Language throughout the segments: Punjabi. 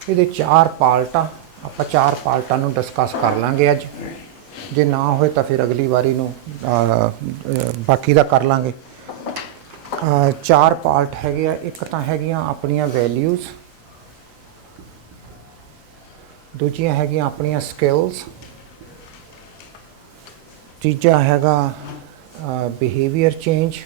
ਇਹਦੇ ਚਾਰ ਪਾਰਟ ਆ, ਆਪਾਂ ਚਾਰ ਪਾਰਟਾਂ ਨੂੰ ਡਿਸਕਸ ਕਰ ਲਾਂਗੇ ਅੱਜ। ਜੇ ਨਾ ਹੋਏ ਤਾਂ ਫਿਰ ਅਗਲੀ ਵਾਰੀ ਨੂੰ ਬਾਕੀ ਦਾ ਕਰ ਲਾਂਗੇ। ਚਾਰ ਪਾਰਟ ਹੈਗੇ ਆ। ਇੱਕ ਤਾਂ ਹੈਗੀਆਂ ਆਪਣੀਆਂ ਵੈਲਿਊਜ਼, ਦੂਜੀਆਂ ਹੈਗੀਆਂ ਆਪਣੀਆਂ ਸਕਿੱਲਸ, ਤੀਜਾ ਹੈਗਾ ਬਿਹੇਵੀਅਰ ਚੇਂਜ,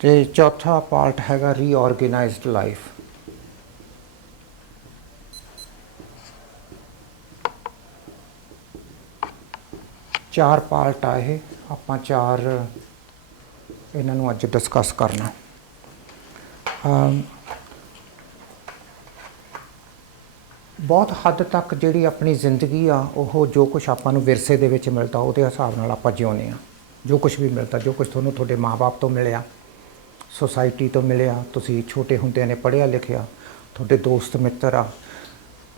ਤੇ ਚੌਥਾ ਪਾਰਟ ਹੈਗਾ ਰੀਆਰਗੇਨਾਈਜ਼ਡ ਲਾਈਫ। ਚਾਰ ਪਾਰਟ ਆ ਇਹ, ਆਪਾਂ ਚਾਰ ਇਹਨਾਂ ਨੂੰ ਅੱਜ ਡਿਸਕਸ ਕਰਨਾ। ਬਹੁਤ ਹੱਦ ਤੱਕ ਜਿਹੜੀ ਆਪਣੀ ਜ਼ਿੰਦਗੀ ਆ ਉਹ ਜੋ ਕੁਛ ਆਪਾਂ ਨੂੰ ਵਿਰਸੇ ਦੇ ਵਿੱਚ ਮਿਲਦਾ ਉਹਦੇ ਹਿਸਾਬ ਨਾਲ ਆਪਾਂ ਜਿਉਂਦੇ ਹਾਂ। ਜੋ ਕੁਛ ਵੀ ਮਿਲਦਾ, ਜੋ ਕੁਛ ਤੁਹਾਨੂੰ ਤੁਹਾਡੇ ਮਾਂ-ਬਾਪ ਤੋਂ ਮਿਲਿਆ, ਸੋਸਾਇਟੀ ਤੋਂ ਮਿਲਿਆ, ਤੁਸੀਂ ਛੋਟੇ ਹੁੰਦਿਆਂ ਨੇ ਪੜ੍ਹਿਆ ਲਿਖਿਆ, ਤੁਹਾਡੇ ਦੋਸਤ ਮਿੱਤਰ ਆ,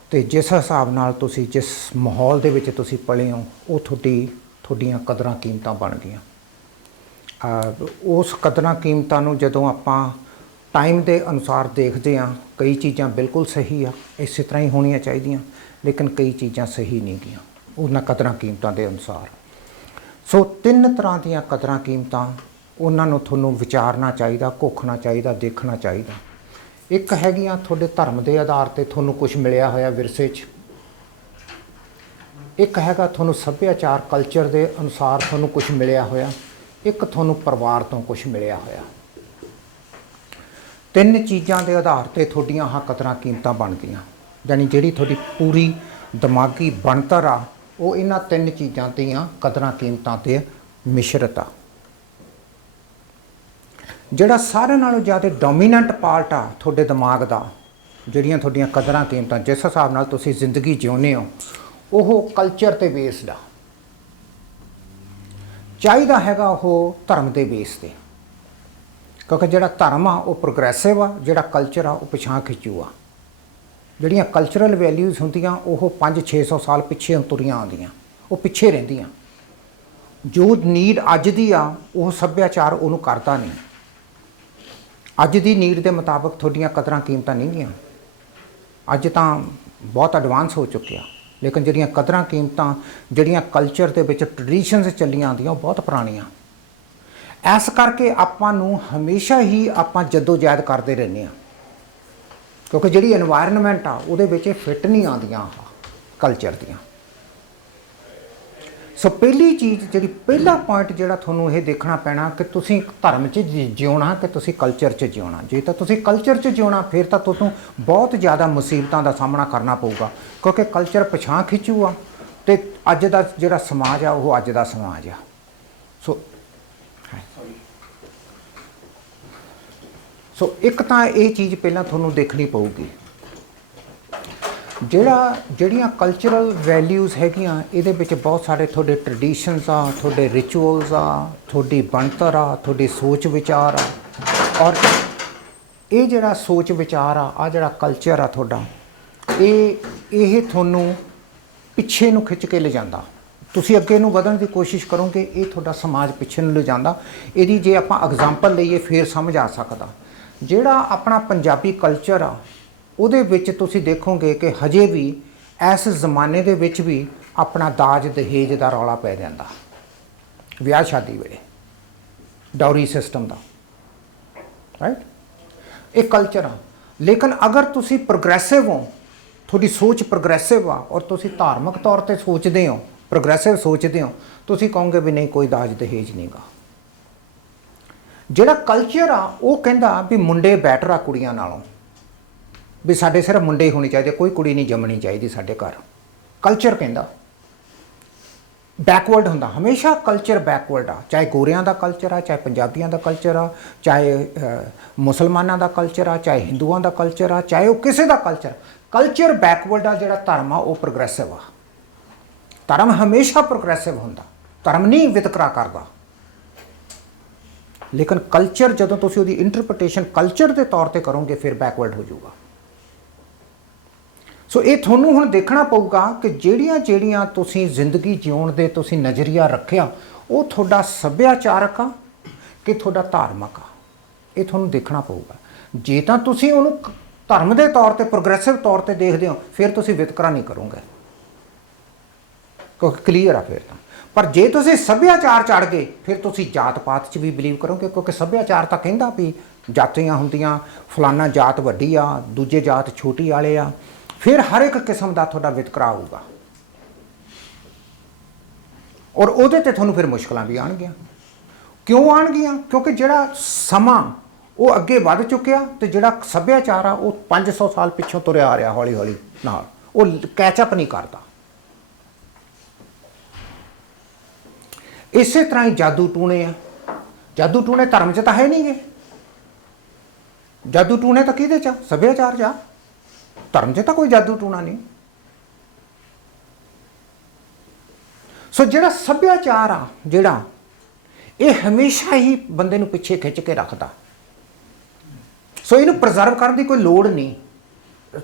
ਅਤੇ ਜਿਸ ਹਿਸਾਬ ਨਾਲ ਤੁਸੀਂ ਜਿਸ ਮਾਹੌਲ ਦੇ ਵਿੱਚ ਤੁਸੀਂ ਪਲੇ ਹੋ ਉਹ ਤੁਹਾਡੀਆਂ ਕਦਰਾਂ ਕੀਮਤਾਂ ਬਣ ਗਈਆਂ। ਉਸ ਕਦਰਾਂ ਕੀਮਤਾਂ ਨੂੰ ਜਦੋਂ ਆਪਾਂ ਟਾਈਮ ਦੇ ਅਨੁਸਾਰ ਦੇਖਦੇ ਹਾਂ, ਕਈ ਚੀਜ਼ਾਂ ਬਿਲਕੁਲ ਸਹੀ ਆ, ਇਸੇ ਤਰ੍ਹਾਂ ਹੀ ਹੋਣੀਆਂ ਚਾਹੀਦੀਆਂ, ਲੇਕਿਨ ਕਈ ਚੀਜ਼ਾਂ ਸਹੀ ਨਹੀਂ ਗਈਆਂ ਉਹਨਾਂ ਕਦਰਾਂ ਕੀਮਤਾਂ ਦੇ ਅਨੁਸਾਰ। ਸੋ ਤਿੰਨ ਤਰ੍ਹਾਂ ਦੀਆਂ ਕਦਰਾਂ ਕੀਮਤਾਂ, ਉਹਨਾਂ ਨੂੰ ਤੁਹਾਨੂੰ ਵਿਚਾਰਨਾ ਚਾਹੀਦਾ, ਘੋਖਣਾ ਚਾਹੀਦਾ, ਦੇਖਣਾ ਚਾਹੀਦਾ। ਇੱਕ ਹੈਗੀਆਂ ਤੁਹਾਡੇ ਧਰਮ ਦੇ ਆਧਾਰ 'ਤੇ ਤੁਹਾਨੂੰ ਕੁਛ ਮਿਲਿਆ ਹੋਇਆ ਵਿਰਸੇ 'ਚ। ਇੱਕ ਹੈਗਾ ਤੁਹਾਨੂੰ ਸੱਭਿਆਚਾਰ ਕਲਚਰ ਦੇ ਅਨੁਸਾਰ ਤੁਹਾਨੂੰ ਕੁਛ ਮਿਲਿਆ ਹੋਇਆ। ਇੱਕ ਤੁਹਾਨੂੰ ਪਰਿਵਾਰ ਤੋਂ ਕੁਛ ਮਿਲਿਆ ਹੋਇਆ। ਤਿੰਨ ਚੀਜ਼ਾਂ ਦੇ ਆਧਾਰ 'ਤੇ ਤੁਹਾਡੀਆਂ ਆਹ ਕਦਰਾਂ ਕੀਮਤਾਂ ਬਣਦੀਆਂ। ਯਾਨੀ ਜਿਹੜੀ ਤੁਹਾਡੀ ਪੂਰੀ ਦਿਮਾਗੀ ਬਣਤਰ ਆ ਉਹ ਇਹਨਾਂ ਤਿੰਨ ਚੀਜ਼ਾਂ ਦੀਆਂ ਕਦਰਾਂ ਕੀਮਤਾਂ 'ਤੇ ਮਿਸ਼ਰਤ ਆ। ਜਿਹੜਾ ਸਾਰਿਆਂ ਨਾਲੋਂ ਜ਼ਿਆਦਾ ਡੋਮੀਨੈਂਟ ਪਾਰਟ ਆ ਤੁਹਾਡੇ ਦਿਮਾਗ ਦਾ, ਜਿਹੜੀਆਂ ਤੁਹਾਡੀਆਂ ਕਦਰਾਂ ਕੀਮਤਾਂ ਜਿਸ ਹਿਸਾਬ ਨਾਲ ਤੁਸੀਂ ਜ਼ਿੰਦਗੀ ਜਿਉਂਦੇ ਹੋ, ਉਹ ਕਲਚਰ 'ਤੇ ਬੇਸਡ ਆ। ਚਾਹੀਦਾ ਹੈਗਾ ਉਹ ਧਰਮ ਦੇ ਬੇਸ 'ਤੇ, ਕਿਉਂਕਿ ਜਿਹੜਾ ਧਰਮ ਆ ਉਹ ਪ੍ਰੋਗਰੈਸਿਵ ਆ, ਜਿਹੜਾ ਕਲਚਰ ਆ ਉਹ ਪਿਛਾਂਹ ਖਿੱਚੂ ਆ। ਜਿਹੜੀਆਂ ਕਲਚਰਲ ਵੈਲਿਊਜ਼ ਹੁੰਦੀਆਂ ਉਹ 500-600 ਸਾਲ ਪਿੱਛੇ ਤੁਰੀਆਂ ਆਉਂਦੀਆਂ, ਉਹ ਪਿੱਛੇ ਰਹਿੰਦੀਆਂ। ਜੋ ਨੀਡ ਅੱਜ ਦੀ ਆ ਉਹ ਸੱਭਿਆਚਾਰ ਉਹਨੂੰ ਕਰਦਾ ਨਹੀਂ। ਅੱਜ ਦੀ ਨੀਡ ਦੇ ਮੁਤਾਬਕ ਤੁਹਾਡੀਆਂ ਕਦਰਾਂ ਕੀਮਤਾਂ ਨਹੀਂ ਗੀਆਂ। ਅੱਜ ਤਾਂ ਬਹੁਤ ਐਡਵਾਂਸ ਹੋ ਚੁੱਕਿਆ, ਲੇਕਿਨ ਜਿਹੜੀਆਂ ਕਦਰਾਂ ਕੀਮਤਾਂ ਜਿਹੜੀਆਂ ਕਲਚਰ ਦੇ ਵਿੱਚ ਟਰਡੀਸ਼ਨਸ ਚੱਲੀਆਂ ਆਉਂਦੀਆਂ ਉਹ ਬਹੁਤ ਪੁਰਾਣੀਆਂ। ਇਸ ਕਰਕੇ ਆਪਾਂ ਨੂੰ ਹਮੇਸ਼ਾ ਹੀ ਆਪਾਂ ਜੱਦੋ-ਜਹਿਦ ਕਰਦੇ ਰਹਿੰਦੇ ਹਾਂ, ਕਿਉਂਕਿ ਜਿਹੜੀ ਇਨਵਾਇਰਨਮੈਂਟ ਆ ਉਹਦੇ ਵਿੱਚ ਇਹ ਫਿੱਟ ਨਹੀਂ ਆਉਂਦੀਆਂ ਆਹ ਕਲਚਰ ਦੀਆਂ। ਸੋ ਪਹਿਲੀ ਚੀਜ਼ ਜਿਹੜੀ ਪਹਿਲਾ ਪੁਆਇੰਟ ਜਿਹੜਾ ਤੁਹਾਨੂੰ ਇਹ ਦੇਖਣਾ ਪੈਣਾ ਕਿ ਤੁਸੀਂ ਧਰਮ 'ਚ ਜਿਉਣਾ ਕਿ ਤੁਸੀਂ ਕਲਚਰ 'ਚ ਜਿਉਣਾ। ਜੇ ਤਾਂ ਤੁਸੀਂ ਕਲਚਰ 'ਚ ਜਿਉਣਾ ਫਿਰ ਤਾਂ ਤੁਹਾਨੂੰ ਬਹੁਤ ਜ਼ਿਆਦਾ ਮੁਸੀਬਤਾਂ ਦਾ ਸਾਹਮਣਾ ਕਰਨਾ ਪਊਗਾ, ਕਿਉਂਕਿ ਕਲਚਰ ਪਿਛਾਂਹ ਖਿੱਚੂ ਆ ਅਤੇ ਅੱਜ ਦਾ ਜਿਹੜਾ ਸਮਾਜ ਆ ਉਹ ਅੱਜ ਦਾ ਸਮਾਜ ਆ। ਸੋ ਇੱਕ ਤਾਂ ਇਹ ਚੀਜ਼ ਪਹਿਲਾਂ ਤੁਹਾਨੂੰ ਦੇਖਣੀ ਪਊਗੀ। ਜਿਹੜੀਆਂ ਕਲਚਰਲ ਵੈਲਿਊਜ਼ ਹੈਗੀਆਂ ਇਹਦੇ ਵਿੱਚ ਬਹੁਤ ਸਾਰੇ ਤੁਹਾਡੇ ਟਰਡੀਸ਼ਨਸ ਆ, ਤੁਹਾਡੇ ਰਿਚੁਅਲਸ ਆ, ਤੁਹਾਡੀ ਬਣਤਰ ਆ, ਤੁਹਾਡੀ ਸੋਚ ਵਿਚਾਰ ਆ। ਔਰ ਇਹ ਜਿਹੜਾ ਸੋਚ ਵਿਚਾਰ ਆ, ਆਹ ਜਿਹੜਾ ਕਲਚਰ ਆ ਤੁਹਾਡਾ, ਇਹ ਤੁਹਾਨੂੰ ਪਿੱਛੇ ਨੂੰ ਖਿੱਚ ਕੇ ਲਿਜਾਂਦਾ। ਤੁਸੀਂ ਅੱਗੇ ਨੂੰ ਵਧਣ ਦੀ ਕੋਸ਼ਿਸ਼ ਕਰੋਗੇ, ਇਹ ਤੁਹਾਡਾ ਸਮਾਜ ਪਿੱਛੇ ਨੂੰ ਲਿਜਾਂਦਾ। ਇਹਦੀ ਜੇ ਆਪਾਂ ਐਗਜ਼ਾਮਪਲ ਲਈਏ ਫਿਰ ਸਮਝ ਆ ਸਕਦਾ। ਜਿਹੜਾ ਆਪਣਾ ਪੰਜਾਬੀ ਕਲਚਰ ਆ ਉਹਦੇ ਵਿੱਚ ਤੁਸੀਂ ਦੇਖੋਗੇ ਕਿ ਹਜੇ ਵੀ ਇਸ ਜ਼ਮਾਨੇ ਦੇ ਵਿੱਚ ਵੀ ਆਪਣਾ ਦਾਜ ਦਹੇਜ ਦਾ ਰੌਲਾ ਪੈ ਜਾਂਦਾ ਵਿਆਹ ਸ਼ਾਦੀ ਵੇਲੇ, ਡਾਊਰੀ ਸਿਸਟਮ ਦਾ, ਰਾਈਟ। ਇਹ ਕਲਚਰ ਆ। ਲੇਕਿਨ ਅਗਰ ਤੁਸੀਂ ਪ੍ਰੋਗਰੈਸਿਵ ਹੋ, ਤੁਹਾਡੀ ਸੋਚ ਪ੍ਰੋਗਰੈਸਿਵ ਆ ਔਰ ਤੁਸੀਂ ਧਾਰਮਿਕ ਤੌਰ 'ਤੇ ਸੋਚਦੇ ਹੋ, ਪ੍ਰੋਗਰੈਸਿਵ ਸੋਚਦੇ ਹੋ, ਤੁਸੀਂ ਕਹੋਗੇ ਵੀ ਨਹੀਂ ਕੋਈ ਦਾਜ ਦਹੇਜ ਨਹੀਂ ਗਾ। ਜਿਹੜਾ ਕਲਚਰ ਆ ਉਹ ਕਹਿੰਦਾ ਵੀ ਮੁੰਡੇ ਬੈਟਰ ਆ ਕੁੜੀਆਂ ਨਾਲੋਂ, ਵੀ ਸਾਡੇ ਸਿਰਫ ਮੁੰਡੇ ਹੀ ਹੋਣੇ ਚਾਹੀਦੇ, ਕੋਈ ਕੁੜੀ ਨਹੀਂ ਜੰਮਣੀ ਚਾਹੀਦੀ ਸਾਡੇ ਘਰ। ਕਲਚਰ ਕਹਿੰਦਾ ਬੈਕਵਰਡ ਹੁੰਦਾ, ਹਮੇਸ਼ਾ ਕਲਚਰ ਬੈਕਵਰਡ ਆ। ਚਾਹੇ ਗੋਰਿਆਂ ਦਾ ਕਲਚਰ ਆ, ਚਾਹੇ ਪੰਜਾਬੀਆਂ ਦਾ ਕਲਚਰ ਆ, ਚਾਹੇ ਮੁਸਲਮਾਨਾਂ ਦਾ ਕਲਚਰ ਆ, ਚਾਹੇ ਹਿੰਦੂਆਂ ਦਾ ਕਲਚਰ ਆ, ਚਾਹੇ ਉਹ ਕਿਸੇ ਦਾ ਕਲਚਰ ਬੈਕਵਰਡ ਆ। ਜਿਹੜਾ ਧਰਮ ਆ ਉਹ ਪ੍ਰੋਗਰੈਸਿਵ ਆ। ਧਰਮ ਹਮੇਸ਼ਾ ਪ੍ਰੋਗਰੈਸਿਵ ਹੁੰਦਾ, ਧਰਮ ਨਹੀਂ ਵਿਤਕਰਾ ਕਰਦਾ। ਲੇਕਿਨ ਕਲਚਰ ਜਦੋਂ ਤੁਸੀਂ ਉਹਦੀ ਇੰਟਰਪ੍ਰੀਟੇਸ਼ਨ ਕਲਚਰ ਦੇ ਤੌਰ 'ਤੇ ਕਰੋਗੇ ਫਿਰ ਬੈਕਵਰਡ ਹੋ ਜਾਊਗਾ। ਸੋ ਇਹ ਤੁਹਾਨੂੰ ਹੁਣ ਦੇਖਣਾ ਪਊਗਾ ਕਿ ਜਿਹੜੀਆਂ ਤੁਸੀਂ ਜ਼ਿੰਦਗੀ ਜਿਉਣ ਦੇ ਤੁਸੀਂ ਨਜ਼ਰੀਆ ਰੱਖਿਆ ਉਹ ਤੁਹਾਡਾ ਸੱਭਿਆਚਾਰਕ ਆ ਕਿ ਤੁਹਾਡਾ ਧਾਰਮਿਕ ਆ, ਇਹ ਤੁਹਾਨੂੰ ਦੇਖਣਾ ਪਊਗਾ। ਜੇ ਤਾਂ ਤੁਸੀਂ ਉਹਨੂੰ ਧਰਮ ਦੇ ਤੌਰ ਤੇ ਪ੍ਰੋਗਰੈਸਿਵ ਤੌਰ ਤੇ ਦੇਖਦੇ ਹੋ, ਫਿਰ ਤੁਸੀਂ ਵਿਤਕਰਾ ਨਹੀਂ ਕਰੋਗੇ, ਕਿਉਂਕਿ ਕਲੀਅਰ ਆ ਫਿਰ ਤਾਂ। ਪਰ ਜੇ ਤੁਸੀਂ ਸੱਭਿਆਚਾਰ ਚੜ ਗਏ, ਫਿਰ ਤੁਸੀਂ ਜਾਤ ਪਾਤ 'ਚ ਵੀ ਬਿਲੀਵ ਕਰੋਗੇ, ਕਿਉਂਕਿ ਸੱਭਿਆਚਾਰ ਤਾਂ ਕਹਿੰਦਾ ਵੀ ਜਾਤੀਆਂ ਹੁੰਦੀਆਂ, ਫਲਾਨਾ ਜਾਤ ਵੱਡੀ ਆ, ਦੂਜੇ ਜਾਤ ਛੋਟੀ ਵਾਲੇ ਆ, ਫਿਰ ਹਰ ਇੱਕ ਕਿਸਮ ਦਾ ਤੁਹਾਡਾ ਵਿਤਕਰਾ ਹੋਊਗਾ, ਔਰ ਉਹਦੇ ਤੇ ਤੁਹਾਨੂੰ ਫਿਰ ਮੁਸ਼ਕਲਾਂ ਵੀ ਆਉਣਗੀਆਂ। ਕਿਉਂ ਆਉਣਗੀਆਂ? ਕਿਉਂਕਿ ਜਿਹੜਾ ਸਮਾਂ ਉਹ ਅੱਗੇ ਵੱਧ ਚੁੱਕਿਆ, ਤੇ ਜਿਹੜਾ ਸੱਭਿਆਚਾਰ ਆ ਉਹ 500 ਸਾਲ ਪਿੱਛੋਂ ਤੁਰਿਆ ਆ ਰਿਹਾ ਹੌਲੀ ਹੌਲੀ ਨਾਲ, ਉਹ ਕੈਚਅਪ ਨਹੀਂ ਕਰਦਾ। ਇਸੇ ਤਰ੍ਹਾਂ ਹੀ ਜਾਦੂ ਟੂਣੇ ਆ। ਜਾਦੂ ਟੂਣੇ ਧਰਮ 'ਚ ਤਾਂ ਹੈ ਨਹੀਂ ਗੇ, ਜਾਦੂ ਟੂਣੇ ਤਾਂ ਕਿਹਦੇ 'ਚ ਆ? ਸੱਭਿਆਚਾਰ 'ਚ ਆ। ਧਰਮ 'ਚ ਤਾਂ ਕੋਈ ਜਾਦੂ ਟੂਣਾ ਨਹੀਂ। ਸੋ ਜਿਹੜਾ ਸੱਭਿਆਚਾਰ ਆ, ਜਿਹੜਾ ਇਹ ਹਮੇਸ਼ਾ ਹੀ ਬੰਦੇ ਨੂੰ ਪਿੱਛੇ ਖਿੱਚ ਕੇ ਰੱਖਦਾ। ਸੋ ਇਹਨੂੰ ਪ੍ਰੀਜ਼ਰਵ ਕਰਨ ਦੀ ਕੋਈ ਲੋੜ ਨਹੀਂ।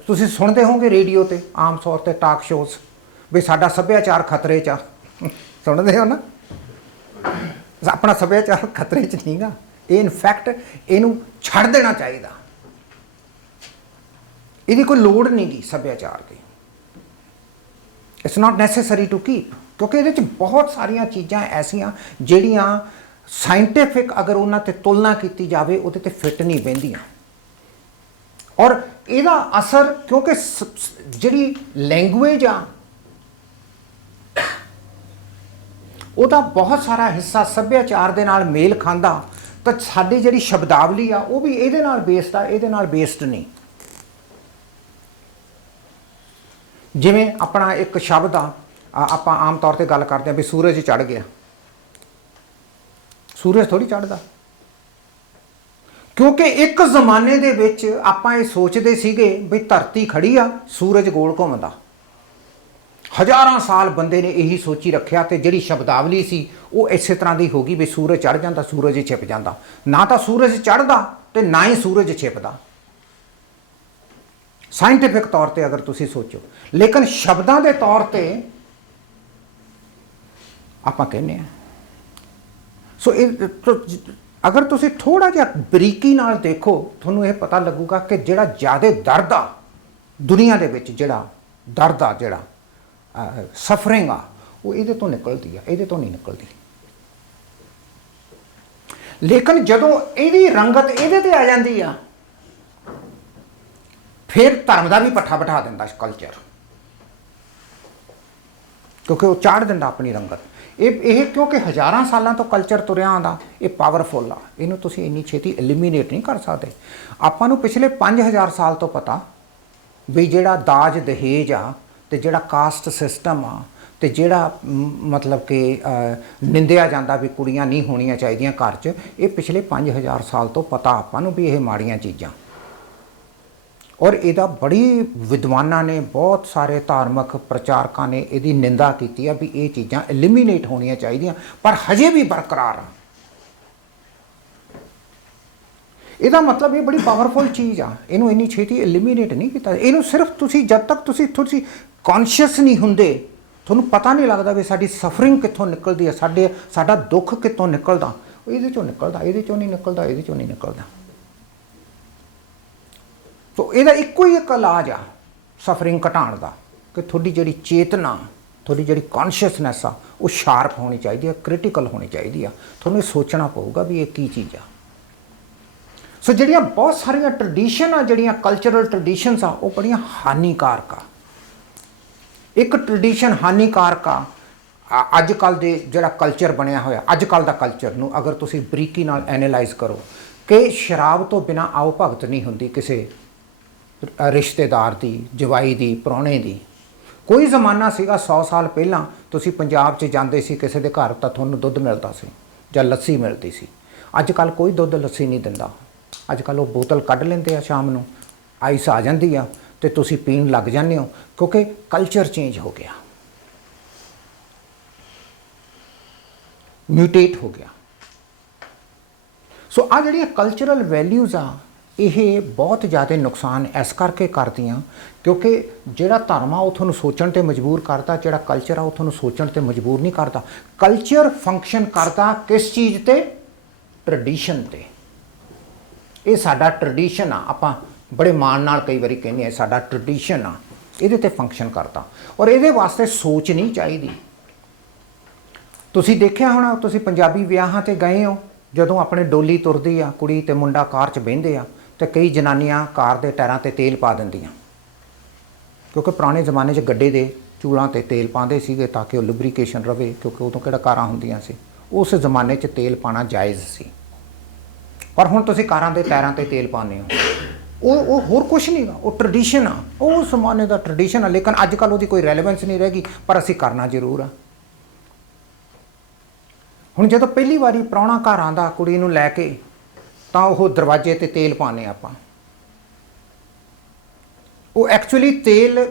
ਤੁਸੀਂ ਸੁਣਦੇ ਹੋਵੋਗੇ ਰੇਡੀਓ ਤੇ ਆਮ ਤੌਰ ਤੇ ਟਾਕ ਸ਼ੋਜ਼ ਵੀ ਸਾਡਾ ਸੱਭਿਆਚਾਰ ਖਤਰੇ 'ਚ ਆ। ਸੁਣਦੇ ਹੋ ਨਾ? ਆਪਣਾ ਸੱਭਿਆਚਾਰ ਖਤਰੇ 'ਚ ਨਹੀਂ ਗਾ, ਇਹ ਇਨਫੈਕਟ ਇਹਨੂੰ ਛੱਡ ਦੇਣਾ ਚਾਹੀਦਾ। ਇਹਦੀ ਕੋਈ ਲੋੜ ਨਹੀਂ ਗੀ ਸੱਭਿਆਚਾਰ ਦੀ। It's not necessary to keep, ਕਿਉਂਕਿ ਇਹਦੇ 'ਚ ਬਹੁਤ ਸਾਰੀਆਂ ਚੀਜ਼ਾਂ ਐਸੀਆਂ ਜਿਹੜੀਆਂ ਸਾਇੰਟੀਫਿਕ ਅਗਰ ਉਹਨਾਂ 'ਤੇ ਤੁਲਨਾ ਕੀਤੀ ਜਾਵੇ ਉਹਦੇ 'ਤੇ ਫਿੱਟ ਨਹੀਂ ਬਹਿੰਦੀਆਂ। ਔਰ ਇਹਦਾ ਅਸਰ, ਕਿਉਂਕਿ ਜਿਹੜੀ ਲੈਂਗੁਏਜ ਆ ਉਹਦਾ ਬਹੁਤ ਸਾਰਾ ਹਿੱਸਾ ਸੱਭਿਆਚਾਰ ਦੇ ਨਾਲ ਮੇਲ ਖਾਂਦਾ, ਤਾਂ ਸਾਡੀ ਜਿਹੜੀ ਸ਼ਬਦਾਵਲੀ ਆ ਉਹ ਵੀ ਇਹਦੇ ਨਾਲ ਬੇਸਡ ਆ, ਇਹਦੇ ਨਾਲ ਬੇਸਡ ਨਹੀਂ। ਜਿਵੇਂ ਆਪਣਾ ਇੱਕ ਸ਼ਬਦ ਆ, ਆਪਾਂ ਆਮ ਤੌਰ ਤੇ ਗੱਲ ਕਰਦੇ ਹਾਂ ਵੀ ਸੂਰਜ ਚੜ੍ਹ ਗਿਆ। ਸੂਰਜ ਥੋੜ੍ਹੀ ਚੜ੍ਹਦਾ, ਕਿਉਂਕਿ ਇੱਕ ਜ਼ਮਾਨੇ ਦੇ ਵਿੱਚ ਆਪਾਂ ਇਹ ਸੋਚਦੇ ਸੀਗੇ ਵੀ ਧਰਤੀ ਖੜੀ ਆ, ਸੂਰਜ ਗੋਲ ਘੁੰਮਦਾ। ਹਜ਼ਾਰਾਂ ਸਾਲ ਬੰਦੇ ਨੇ ਇਹੀ ਸੋਚੀ ਰੱਖਿਆ, ਤੇ ਜਿਹੜੀ ਸ਼ਬਦਾਵਲੀ ਸੀ ਉਹ ਇਸੇ ਤਰ੍ਹਾਂ ਦੀ ਹੋ ਗਈ ਵੀ ਸੂਰਜ ਚੜ੍ਹ ਜਾਂਦਾ, ਸੂਰਜ ਛਿਪ ਜਾਂਦਾ। ਨਾ ਤਾਂ ਸੂਰਜ ਚੜ੍ਹਦਾ ਤੇ ਨਾ ਹੀ ਸੂਰਜ ਛਿਪਦਾ, ਸਾਇੰਟੀਫਿਕ ਤੌਰ ਤੇ ਅਗਰ ਤੁਸੀਂ ਸੋਚੋ। ਲੇਕਿਨ ਸ਼ਬਦਾਂ ਦੇ ਤੌਰ ਤੇ ਆਪਾਂ ਕਹਿੰਦੇ ਹਾਂ। ਸੋ ਇਹ ਅਗਰ ਤੁਸੀਂ ਥੋੜ੍ਹਾ ਜਿਹਾ ਬਰੀਕੀ ਨਾਲ ਦੇਖੋ, ਤੁਹਾਨੂੰ ਇਹ ਪਤਾ ਲੱਗੂਗਾ ਕਿ ਜਿਹੜਾ ਜ਼ਿਆਦਾ ਦਰਦ ਆ ਦੁਨੀਆ ਦੇ ਵਿੱਚ, ਜਿਹੜਾ ਦਰਦ ਆ, ਜਿਹੜਾ ਸਫਰਿੰਗ ਆ, ਉਹ ਇਹਦੇ ਤੋਂ ਨਿਕਲਦੀ ਆ, ਇਹਦੇ ਤੋਂ ਨਹੀਂ ਨਿਕਲਦੀ। ਲੇਕਿਨ ਜਦੋਂ ਇਹਦੀ ਰੰਗਤ ਇਹਦੇ ਤੇ ਆ ਜਾਂਦੀ ਆ, ਫਿਰ ਧਰਮ ਦਾ ਵੀ ਪੱਠਾ ਬਿਠਾ ਦਿੰਦਾ ਕਲਚਰ, ਕਿਉਂਕਿ ਉਹ ਚਾੜ ਦਿੰਦਾ ਆਪਣੀ ਰੰਗਤ। ਇਹ ਕਿਉਂਕਿ ਹਜ਼ਾਰਾਂ ਸਾਲਾਂ ਤੋਂ ਕਲਚਰ ਤੁਰਿਆ ਆਉਂਦਾ, ਇਹ ਪਾਵਰਫੁੱਲ ਆ, ਇਹਨੂੰ ਤੁਸੀਂ ਇੰਨੀ ਛੇਤੀ ਐਲੀਮੀਨੇਟ ਨਹੀਂ ਕਰ ਸਕਦੇ। ਆਪਾਂ ਨੂੰ ਪਿਛਲੇ 5000 ਸਾਲ ਤੋਂ ਪਤਾ ਵੀ ਜਿਹੜਾ ਦਾਜ ਦਹੇਜ ਆ, ਤੇ ਜਿਹੜਾ ਕਾਸਟ ਸਿਸਟਮ ਆ, ਤੇ ਜਿਹੜਾ ਮਤਲਬ ਕਿ ਨਿੰਦਿਆ ਜਾਂਦਾ ਵੀ ਕੁੜੀਆਂ ਨਹੀਂ ਹੋਣੀਆਂ ਚਾਹੀਦੀਆਂ ਘਰ 'ਚ, ਇਹ ਪਿਛਲੇ 5000 ਸਾਲ ਤੋਂ ਪਤਾ ਆਪਾਂ ਨੂੰ ਵੀ ਇਹ ਮਾੜੀਆਂ ਚੀਜ਼ਾਂ। ਔਰ ਇਹਦਾ ਬੜੀ ਵਿਦਵਾਨਾਂ ਨੇ, ਬਹੁਤ ਸਾਰੇ ਧਾਰਮਿਕ ਪ੍ਰਚਾਰਕਾਂ ਨੇ ਇਹਦੀ ਨਿੰਦਾ ਕੀਤੀ ਆ ਵੀ ਇਹ ਚੀਜ਼ਾਂ ਐਲੀਮੀਨੇਟ ਹੋਣੀਆਂ ਚਾਹੀਦੀਆਂ, ਪਰ ਹਜੇ ਵੀ ਬਰਕਰਾਰ ਆ। ਇਹਦਾ ਮਤਲਬ ਇਹ ਬੜੀ ਪਾਵਰਫੁਲ ਚੀਜ਼ ਆ, ਇਹਨੂੰ ਇੰਨੀ ਛੇਤੀ ਐਲੀਮੀਨੇਟ ਨਹੀਂ ਕੀਤਾ। ਇਹਨੂੰ ਸਿਰਫ ਤੁਸੀਂ ਜਦ ਤੱਕ ਤੁਸੀਂ ਕੌਨਸ਼ੀਅਸ ਨਹੀਂ ਹੁੰਦੇ, ਤੁਹਾਨੂੰ ਪਤਾ ਨਹੀਂ ਲੱਗਦਾ ਵੀ ਸਾਡੀ ਸਫਰਿੰਗ ਕਿੱਥੋਂ ਨਿਕਲਦੀ ਹੈ, ਸਾਡਾ ਦੁੱਖ ਕਿੱਥੋਂ ਨਿਕਲਦਾ, ਇਹਦੇ 'ਚੋਂ ਨਿਕਲਦਾ, ਇਹਦੇ 'ਚੋਂ ਨਹੀਂ ਨਿਕਲਦਾ, ਇਹਦੇ 'ਚੋਂ ਨਹੀਂ ਨਿਕਲਦਾ। ਸੋ ਇਹਦਾ ਇੱਕੋ ਹੀ ਇੱਕ ਇਲਾਜ ਆ ਸਫਰਿੰਗ ਘਟਾਉਣ ਦਾ, ਕਿ ਤੁਹਾਡੀ ਜਿਹੜੀ ਚੇਤਨਾ, ਤੁਹਾਡੀ ਜਿਹੜੀ ਕੌਨਸ਼ੀਅਸਨੈਸ ਆ, ਉਹ ਸ਼ਾਰਪ ਹੋਣੀ ਚਾਹੀਦੀ ਹੈ, ਕ੍ਰਿਟੀਕਲ ਹੋਣੀ ਚਾਹੀਦੀ ਆ। ਤੁਹਾਨੂੰ ਇਹ ਸੋਚਣਾ ਪਊਗਾ ਵੀ ਇਹ ਕੀ ਚੀਜ਼ ਆ। ਸੋ ਜਿਹੜੀਆਂ ਬਹੁਤ ਸਾਰੀਆਂ ਟਰਡੀਸ਼ਨ ਆ, ਜਿਹੜੀਆਂ ਕਲਚਰਲ ਟਰਡੀਸ਼ਨਸ ਆ, ਉਹ ਬੜੀਆਂ ਹਾਨੀਕਾਰਕ ਆ। ਇੱਕ ਟਰਡੀਸ਼ਨ ਹਾਨੀਕਾਰਕ ਆ ਅੱਜ ਕੱਲ੍ਹ ਦੇ ਜਿਹੜਾ ਕਲਚਰ ਬਣਿਆ ਹੋਇਆ, ਅੱਜ ਕੱਲ੍ਹ ਦਾ ਕਲਚਰ ਨੂੰ ਅਗਰ ਤੁਸੀਂ ਬਰੀਕੀ ਨਾਲ ਐਨਾਲਾਈਜ਼ ਕਰੋ, ਕਿ ਸ਼ਰਾਬ ਤੋਂ ਬਿਨਾਂ ਆਓ ਭਗਤ ਨਹੀਂ ਹੁੰਦੀ ਕਿਸੇ ਰਿਸ਼ਤੇਦਾਰ ਦੀ, ਜਵਾਈ ਦੀ, ਪ੍ਰਾਹੁਣੇ ਦੀ। ਕੋਈ ਜ਼ਮਾਨਾ ਸੀਗਾ 100 ਸਾਲ ਪਹਿਲਾਂ, ਤੁਸੀਂ ਪੰਜਾਬ 'ਚ ਜਾਂਦੇ ਸੀ ਕਿਸੇ ਦੇ ਘਰ ਤਾਂ ਤੁਹਾਨੂੰ ਦੁੱਧ ਮਿਲਦਾ ਸੀ ਜਾਂ ਲੱਸੀ ਮਿਲਦੀ ਸੀ। ਅੱਜ ਕੱਲ੍ਹ ਕੋਈ ਦੁੱਧ ਲੱਸੀ ਨਹੀਂ ਦਿੰਦਾ। ਅੱਜ ਕੱਲ੍ਹ ਉਹ ਬੋਤਲ ਕੱਢ ਲੈਂਦੇ ਆ, ਸ਼ਾਮ ਨੂੰ ਆਈਸ ਆ ਜਾਂਦੀ ਆ ਤੇ ਤੁਸੀਂ ਪੀਣ ਲੱਗ ਜਾਂਦੇ ਹੋ, ਕਿਉਂਕਿ ਕਲਚਰ ਚੇਂਜ ਹੋ ਗਿਆ, ਮਿਊਟੇਟ ਹੋ ਗਿਆ। ਸੋ ਆ ਜਿਹੜੀਆਂ ਕਲਚਰਲ ਵੈਲਿਊਜ਼ ਆ, ਇਹ ਬਹੁਤ ਜ਼ਿਆਦਾ ਨੁਕਸਾਨ ਇਸ ਕਰਕੇ ਕਰਦੀਆਂ ਕਿਉਂਕਿ ਜਿਹੜਾ ਧਰਮ ਆ ਉਹ ਤੁਹਾਨੂੰ ਸੋਚਣ 'ਤੇ ਮਜਬੂਰ ਕਰਦਾ, ਜਿਹੜਾ ਕਲਚਰ ਆ ਉਹ ਤੁਹਾਨੂੰ ਸੋਚਣ 'ਤੇ ਮਜਬੂਰ ਨਹੀਂ ਕਰਦਾ। ਕਲਚਰ ਫੰਕਸ਼ਨ ਕਰਦਾ ਕਿਸ ਚੀਜ਼ 'ਤੇ? ट्रਡੀਸ਼ਨ ਤੇ। ਇਹ ਸਾਡਾ ਟ੍ਰਡੀਸ਼ਨ ਆ, ਆਪਾਂ ਬੜੇ ਮਾਣ ਨਾਲ ਕਈ ਵਾਰੀ ਕਹਿੰਦੇ ਆ ਸਾਡਾ ਟ੍ਰਡੀਸ਼ਨ ਆ, ਇਹਦੇ ਤੇ ਫੰਕਸ਼ਨ ਕਰਦਾ। ਔਰ ਇਹਦੇ ਵਾਸਤੇ ਸੋਚ ਨਹੀਂ ਚਾਹੀਦੀ। ਤੁਸੀਂ ਦੇਖਿਆ ਹੋਣਾ, ਤੁਸੀਂ ਪੰਜਾਬੀ ਵਿਆਹਾਂ ਤੇ ਗਏ ਹੋ, ਜਦੋਂ ਆਪਣੇ ਡੋਲੀ ਤੁਰਦੀ ਆ, ਕੁੜੀ ਤੇ ਮੁੰਡਾ ਕਾਰ 'ਚ ਬਹਿੰਦੇ ਆ, ਤੇ ਕਈ ਜਨਾਨੀਆਂ ਕਾਰ ਦੇ ਟਾਇਰਾਂ ਤੇ ਤੇਲ ਪਾ ਦਿੰਦੀਆਂ, ਕਿਉਂਕਿ ਪੁਰਾਣੇ ਜ਼ਮਾਨੇ 'ਚ ਗੱਡੇ ਦੇ ਚੂਲਾਂ ਤੇ ਤੇਲ ਪਾਉਂਦੇ ਸੀਗੇ ਤਾਂ ਕਿ ਉਹ ਲੁਬਰੀਕੇਸ਼ਨ ਰਵੇ, ਕਿਉਂਕਿ ਉਦੋਂ ਕਿਹੜਾ ਕਾਰਾਂ ਹੁੰਦੀਆਂ ਸੀ। ਉਸ ਜ਼ਮਾਨੇ 'ਚ ਤੇਲ ਪਾਉਣਾ ਜਾਇਜ਼ ਸੀ। ਪਰ ਹੁਣ ਤੁਸੀਂ ਕਾਰਾਂ ਦੇ ਟਾਇਰਾਂ ਤੇ ਤੇਲ ਪਾਉਂਦੇ ਹੋ, ਉਹ ਹੋਰ ਕੁਛ ਨਹੀਂ ਗਾ, ਉਹ ਟ੍ਰਡੀਸ਼ਨ ਆ, ਉਹ ਜ਼ਮਾਨੇ ਦਾ ਟ੍ਰਡੀਸ਼ਨ ਆ। ਲੇਕਿਨ ਅੱਜ ਕੱਲ੍ਹ ਉਹਦੀ ਕੋਈ ਰੈਲੇਵੈਂਸ ਨਹੀਂ ਰਹਿ ਗਈ, ਪਰ ਅਸੀਂ ਕਰਨਾ ਜ਼ਰੂਰ ਆ। ਹੁਣ ਜਦੋਂ ਪਹਿਲੀ ਵਾਰੀ ਪ੍ਰਾਹੁਣਾ ਘਰ ਆਉਂਦਾ ਕੁੜੀ ਨੂੰ ਲੈ ਕੇ, ਤਾਂ ਉਹ ਦਰਵਾਜ਼ੇ ਤੇ ਤੇਲ ਪਾਉਂਦੇ ਆਪਾਂ। ਉਹ ਐਕਚੁਅਲੀ ਤੇਲ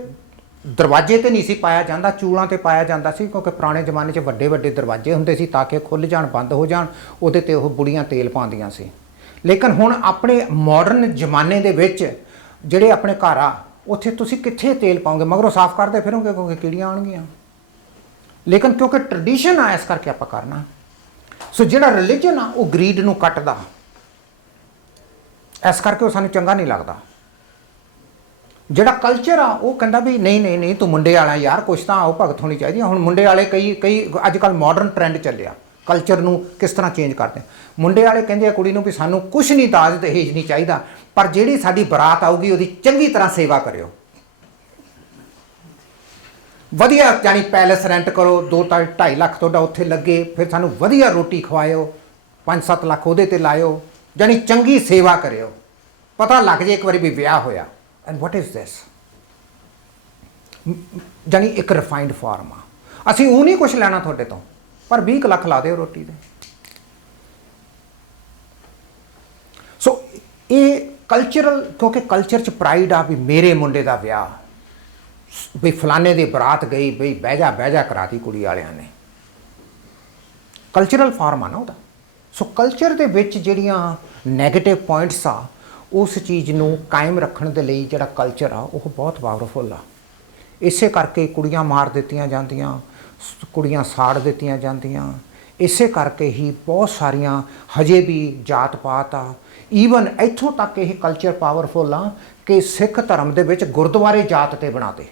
ਦਰਵਾਜ਼ੇ ਤੇ ਨਹੀਂ ਸੀ ਪਾਇਆ ਜਾਂਦਾ, ਚੂਲਾਂ ਤੇ ਪਾਇਆ ਜਾਂਦਾ ਸੀ, ਕਿਉਂਕਿ ਪੁਰਾਣੇ ਜ਼ਮਾਨੇ 'ਚ ਵੱਡੇ ਵੱਡੇ ਦਰਵਾਜ਼ੇ ਹੁੰਦੇ ਸੀ ਤਾਂ ਕਿ ਖੁੱਲ੍ਹ ਜਾਣ, ਬੰਦ ਹੋ ਜਾਣ, ਉਹਦੇ ਤੇ ਉਹ ਬੁੜੀਆਂ ਤੇਲ ਪਾਉਂਦੀਆਂ ਸੀ। ਲੇਕਿਨ ਹੁਣ ਆਪਣੇ ਮਾਡਰਨ ਜ਼ਮਾਨੇ ਦੇ ਵਿੱਚ ਜਿਹੜੇ ਆਪਣੇ ਘਰ ਆ, ਉੱਥੇ ਤੁਸੀਂ ਕਿੱਥੇ ਤੇਲ ਪਾਓਗੇ? ਮਗਰੋਂ ਸਾਫ਼ ਕਰਦੇ ਫਿਰੋਗੇ ਕਿਉਂਕਿ ਕੀੜੀਆਂ ਆਉਣਗੀਆਂ। ਲੇਕਿਨ ਕਿਉਂਕਿ ਟ੍ਰਡੀਸ਼ਨ ਆ, ਇਸ ਕਰਕੇ ਆਪਾਂ ਕਰਨਾ। ਸੋ ਜਿਹੜਾ ਰਿਲੀਜਨ ਆ ਉਹ ਗਰੀਡ ਨੂੰ ਕੱਟਦਾ, ਇਸ ਕਰਕੇ ਉਹ ਸਾਨੂੰ ਚੰਗਾ ਨਹੀਂ ਲੱਗਦਾ। ਜਿਹੜਾ ਕਲਚਰ ਆ ਉਹ ਕਹਿੰਦਾ ਵੀ ਨਹੀਂ ਨਹੀਂ ਨਹੀਂ, ਤੂੰ ਮੁੰਡੇ ਵਾਲਾ ਯਾਰ, ਕੁਛ ਤਾਂ ਆਓ ਭਗਤ ਹੋਣੀ ਚਾਹੀਦੀ ਆ। ਹੁਣ ਮੁੰਡੇ ਵਾਲੇ ਕਈ ਅੱਜ ਕੱਲ੍ਹ ਮਾਡਰਨ ਟਰੈਂਡ ਚੱਲਿਆ, ਕਲਚਰ ਨੂੰ ਕਿਸ ਤਰ੍ਹਾਂ ਚੇਂਜ ਕਰਦੇ। ਮੁੰਡੇ ਵਾਲੇ ਕਹਿੰਦੇ ਆ ਕੁੜੀ ਨੂੰ ਵੀ ਸਾਨੂੰ ਕੁਛ ਨਹੀਂ ਦਾਜ ਦਹੇਜ ਨਹੀਂ ਚਾਹੀਦਾ, ਪਰ ਜਿਹੜੀ ਸਾਡੀ ਬਰਾਤ ਆਊਗੀ ਉਹਦੀ ਚੰਗੀ ਤਰ੍ਹਾਂ ਸੇਵਾ ਕਰਿਓ, ਵਧੀਆ ਜਾਨੀ ਪੈਲਸ ਰੈਂਟ ਕਰੋ, 2-2.5 ਲੱਖ ਤੁਹਾਡਾ ਉੱਥੇ ਲੱਗੇ, ਫਿਰ ਸਾਨੂੰ ਵਧੀਆ ਰੋਟੀ ਖਵਾਇਓ, 5-7 ਲੱਖ ਉਹਦੇ ਤੇ ਲਾਇਓ, ਜਾਨੀ ਚੰਗੀ ਸੇਵਾ ਕਰਿਓ, ਪਤਾ ਲੱਗ ਜੇ ਇੱਕ ਵਾਰੀ ਵੀ ਵਿਆਹ ਹੋਇਆ। And what is this? ਜਾਨੀ ਇੱਕ ਰਿਫਾਈਨਡ ਫਾਰਮ ਆ। ਅਸੀਂ ਉਹ ਨਹੀਂ ਕੁਛ ਲੈਣਾ ਤੁਹਾਡੇ ਤੋਂ, ਪਰ 20 ਕੁ ਲੱਖ ਲਾ ਦਿਓ ਰੋਟੀ ਦੇ। ਸੋ ਇਹ ਕਲਚਰਲ, ਕਿਉਂਕਿ ਕਲਚਰ 'ਚ ਪ੍ਰਾਈਡ ਆ ਵੀ ਮੇਰੇ ਮੁੰਡੇ ਦਾ ਵਿਆਹ, ਬਈ ਫਲਾਣੇ ਦੀ ਬਰਾਤ ਗਈ, ਬਈ ਬਹਿ ਜਾ ਕਰਾਤੀ ਕੁੜੀ ਵਾਲਿਆਂ ਨੇ। ਕਲਚਰਲ ਫਾਰਮ ਆ ਨਾ ਉਹਦਾ। ਸੋ ਕਲਚਰ ਦੇ ਵਿੱਚ ਜਿਹੜੀਆਂ ਨੈਗੇਟਿਵ ਪੁਆਇੰਟਸ ਆ, ਉਸ ਚੀਜ਼ ਨੂੰ ਕਾਇਮ ਰੱਖਣ ਦੇ ਲਈ ਜਿਹੜਾ ਕਲਚਰ ਆ ਉਹ ਬਹੁਤ ਪਾਵਰਫੁਲ ਆ। ਇਸੇ ਕਰਕੇ ਕੁੜੀਆਂ ਮਾਰ ਦਿੱਤੀਆਂ ਜਾਂਦੀਆਂ, ਕੁੜੀਆਂ ਸਾੜ ਦਿੱਤੀਆਂ ਜਾਂਦੀਆਂ। ਇਸੇ ਕਰਕੇ ਹੀ ਬਹੁਤ ਸਾਰੀਆਂ ਹਜੇ ਵੀ ਜਾਤ ਪਾਤ ਆ। ਈਵਨ ਇੱਥੋਂ ਤੱਕ ਇਹ ਕਲਚਰ ਪਾਵਰਫੁਲ ਆ ਕਿ ਸਿੱਖ ਧਰਮ ਦੇ ਵਿੱਚ ਗੁਰਦੁਆਰੇ ਜਾਤ 'ਤੇ ਬਣਾਤੇ।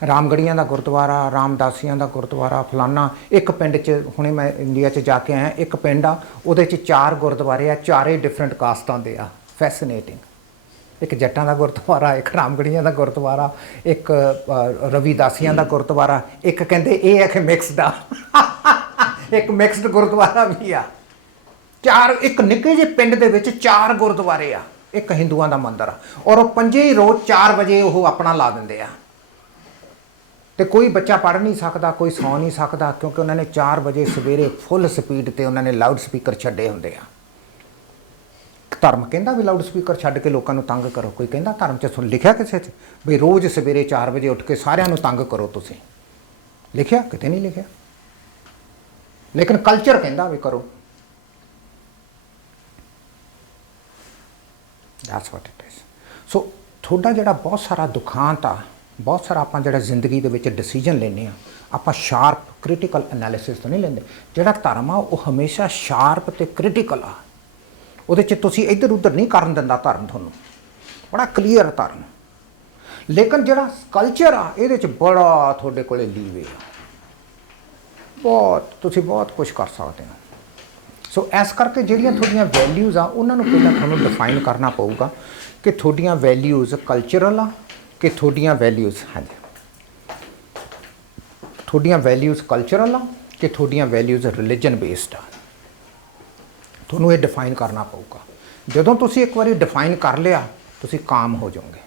ਰਾਮਗੜੀਆਂ ਦਾ ਗੁਰਦੁਆਰਾ, ਰਾਮਦਾਸੀਆਂ ਦਾ ਗੁਰਦੁਆਰਾ, ਫਲਾਨਾ। ਇੱਕ ਪਿੰਡ 'ਚ, ਹੁਣੇ ਮੈਂ ਇੰਡੀਆ 'ਚ ਜਾ ਕੇ ਆਇਆ, ਇੱਕ ਪਿੰਡ ਆ ਉਹਦੇ 'ਚ 4 ਗੁਰਦੁਆਰੇ ਆ, 4 ਡਿਫਰੈਂਟ ਕਾਸਟਾਂ ਦੇ ਆ। ਫੈਸੀਨੇਟਿੰਗ। ਇੱਕ ਜੱਟਾਂ ਦਾ ਗੁਰਦੁਆਰਾ, ਇੱਕ ਰਾਮਗੜੀਆਂ ਦਾ ਗੁਰਦੁਆਰਾ, ਇੱਕ ਰਵੀਦਾਸੀਆਂ ਦਾ ਗੁਰਦੁਆਰਾ, ਇੱਕ ਕਹਿੰਦੇ ਇਹ ਹੈ ਕਿ ਮਿਕਸਡ ਆ ਇੱਕ ਮਿਕਸਡ ਗੁਰਦੁਆਰਾ ਵੀ ਆ। 4 ਇੱਕ ਨਿੱਕੇ ਜਿਹੇ ਪਿੰਡ ਦੇ ਵਿੱਚ 4 ਗੁਰਦੁਆਰੇ ਆ, ਇੱਕ ਹਿੰਦੂਆਂ ਦਾ ਮੰਦਿਰ ਆ, ਔਰ ਉਹ ਪੰਜੇ ਹੀ ਰੋਜ਼ 4 ਵਜੇ ਉਹ ਆਪਣਾ ਲਾ ਦਿੰਦੇ ਆ। ਤੇ ਕੋਈ ਬੱਚਾ ਪੜ੍ਹ ਨਹੀਂ ਸਕਦਾ, ਕੋਈ ਸੌਂ ਨਹੀਂ ਸਕਦਾ, ਕਿਉਂਕਿ ਉਹਨਾਂ ਨੇ 4 ਵਜੇ ਸਵੇਰੇ ਫੁੱਲ ਸਪੀਡ ਤੇ ਉਹਨਾਂ ਨੇ ਲਾਊਡ ਸਪੀਕਰ ਛੱਡੇ ਹੁੰਦੇ ਆ। ਧਰਮ ਕਹਿੰਦਾ ਵੀ ਲਾਊਡ ਸਪੀਕਰ ਛੱਡ ਕੇ ਲੋਕਾਂ ਨੂੰ ਤੰਗ ਕਰੋ? ਕੋਈ ਕਹਿੰਦਾ ਧਰਮ 'ਚ ਲਿਖਿਆ ਕਿਸੇ 'ਚ ਵੀ ਰੋਜ਼ ਸਵੇਰੇ 4 ਵਜੇ ਉੱਠ ਕੇ ਸਾਰਿਆਂ ਨੂੰ ਤੰਗ ਕਰੋ? ਤੁਸੀਂ ਲਿਖਿਆ? ਕਿਤੇ ਨਹੀਂ ਲਿਖਿਆ। ਲੇਕਿਨ ਕਲਚਰ ਕਹਿੰਦਾ ਵੀ ਕਰੋ। That's what it is. So ਤੁਹਾਡਾ ਜਿਹੜਾ ਬਹੁਤ ਸਾਰਾ ਦੁਖਾਂਤ ਆ, ਬਹੁਤ ਸਾਰਾ ਆਪਾਂ ਜਿਹੜਾ ਜ਼ਿੰਦਗੀ ਦੇ ਵਿੱਚ ਡਿਸੀਜਨ ਲੈਂਦੇ ਆ, ਆਪਾਂ ਸ਼ਾਰਪ ਕ੍ਰਿਟੀਕਲ ਐਨਾਲਿਸਿਸ ਤੋਂ ਨਹੀਂ ਲੈਂਦੇ। ਜਿਹੜਾ ਧਰਮ ਆ ਉਹ ਹਮੇਸ਼ਾ ਸ਼ਾਰਪ ਅਤੇ ਕ੍ਰਿਟੀਕਲ ਆ। ਉਹਦੇ 'ਚ ਤੁਸੀਂ ਇੱਧਰ ਉੱਧਰ ਨਹੀਂ ਕਰਨ ਦਿੰਦਾ ਧਰਮ, ਤੁਹਾਨੂੰ ਬੜਾ ਕਲੀਅਰ ਧਰਮ। ਲੇਕਿਨ ਜਿਹੜਾ ਕਲਚਰ ਆ ਇਹਦੇ 'ਚ ਬੜਾ ਤੁਹਾਡੇ ਕੋਲੇ ਲੀਵੇ ਆ, ਬਹੁਤ, ਤੁਸੀਂ ਬਹੁਤ ਕੁਛ ਕਰ ਸਕਦੇ ਹੋ। ਸੋ ਇਸ ਕਰਕੇ ਜਿਹੜੀਆਂ ਤੁਹਾਡੀਆਂ ਵੈਲਿਊਜ਼ ਆ ਉਹਨਾਂ ਨੂੰ ਪਹਿਲਾਂ ਤੁਹਾਨੂੰ ਡਿਫਾਈਨ ਕਰਨਾ ਪਊਗਾ ਕਿ ਤੁਹਾਡੀਆਂ ਵੈਲਿਊਜ਼ ਕਲਚਰਲ ਆ ਕਿ ਤੁਹਾਡੀਆਂ ਵੈਲਿਊਜ਼, ਹਾਂਜੀ, ਤੁਹਾਡੀਆਂ ਵੈਲਿਊਜ਼ ਕਲਚਰਲ ਆ ਕਿ ਤੁਹਾਡੀਆਂ ਵੈਲਿਊਜ਼ ਰਿਲੀਜਨ ਬੇਸਡ ਆ। ਤੁਹਾਨੂੰ ਇਹ ਡਿਫਾਈਨ ਕਰਨਾ ਪਊਗਾ। ਜਦੋਂ ਤੁਸੀਂ ਇੱਕ ਵਾਰੀ ਡਿਫਾਈਨ ਕਰ ਲਿਆ, ਤੁਸੀਂ ਕਾਮ ਹੋ ਜਾਓਗੇ,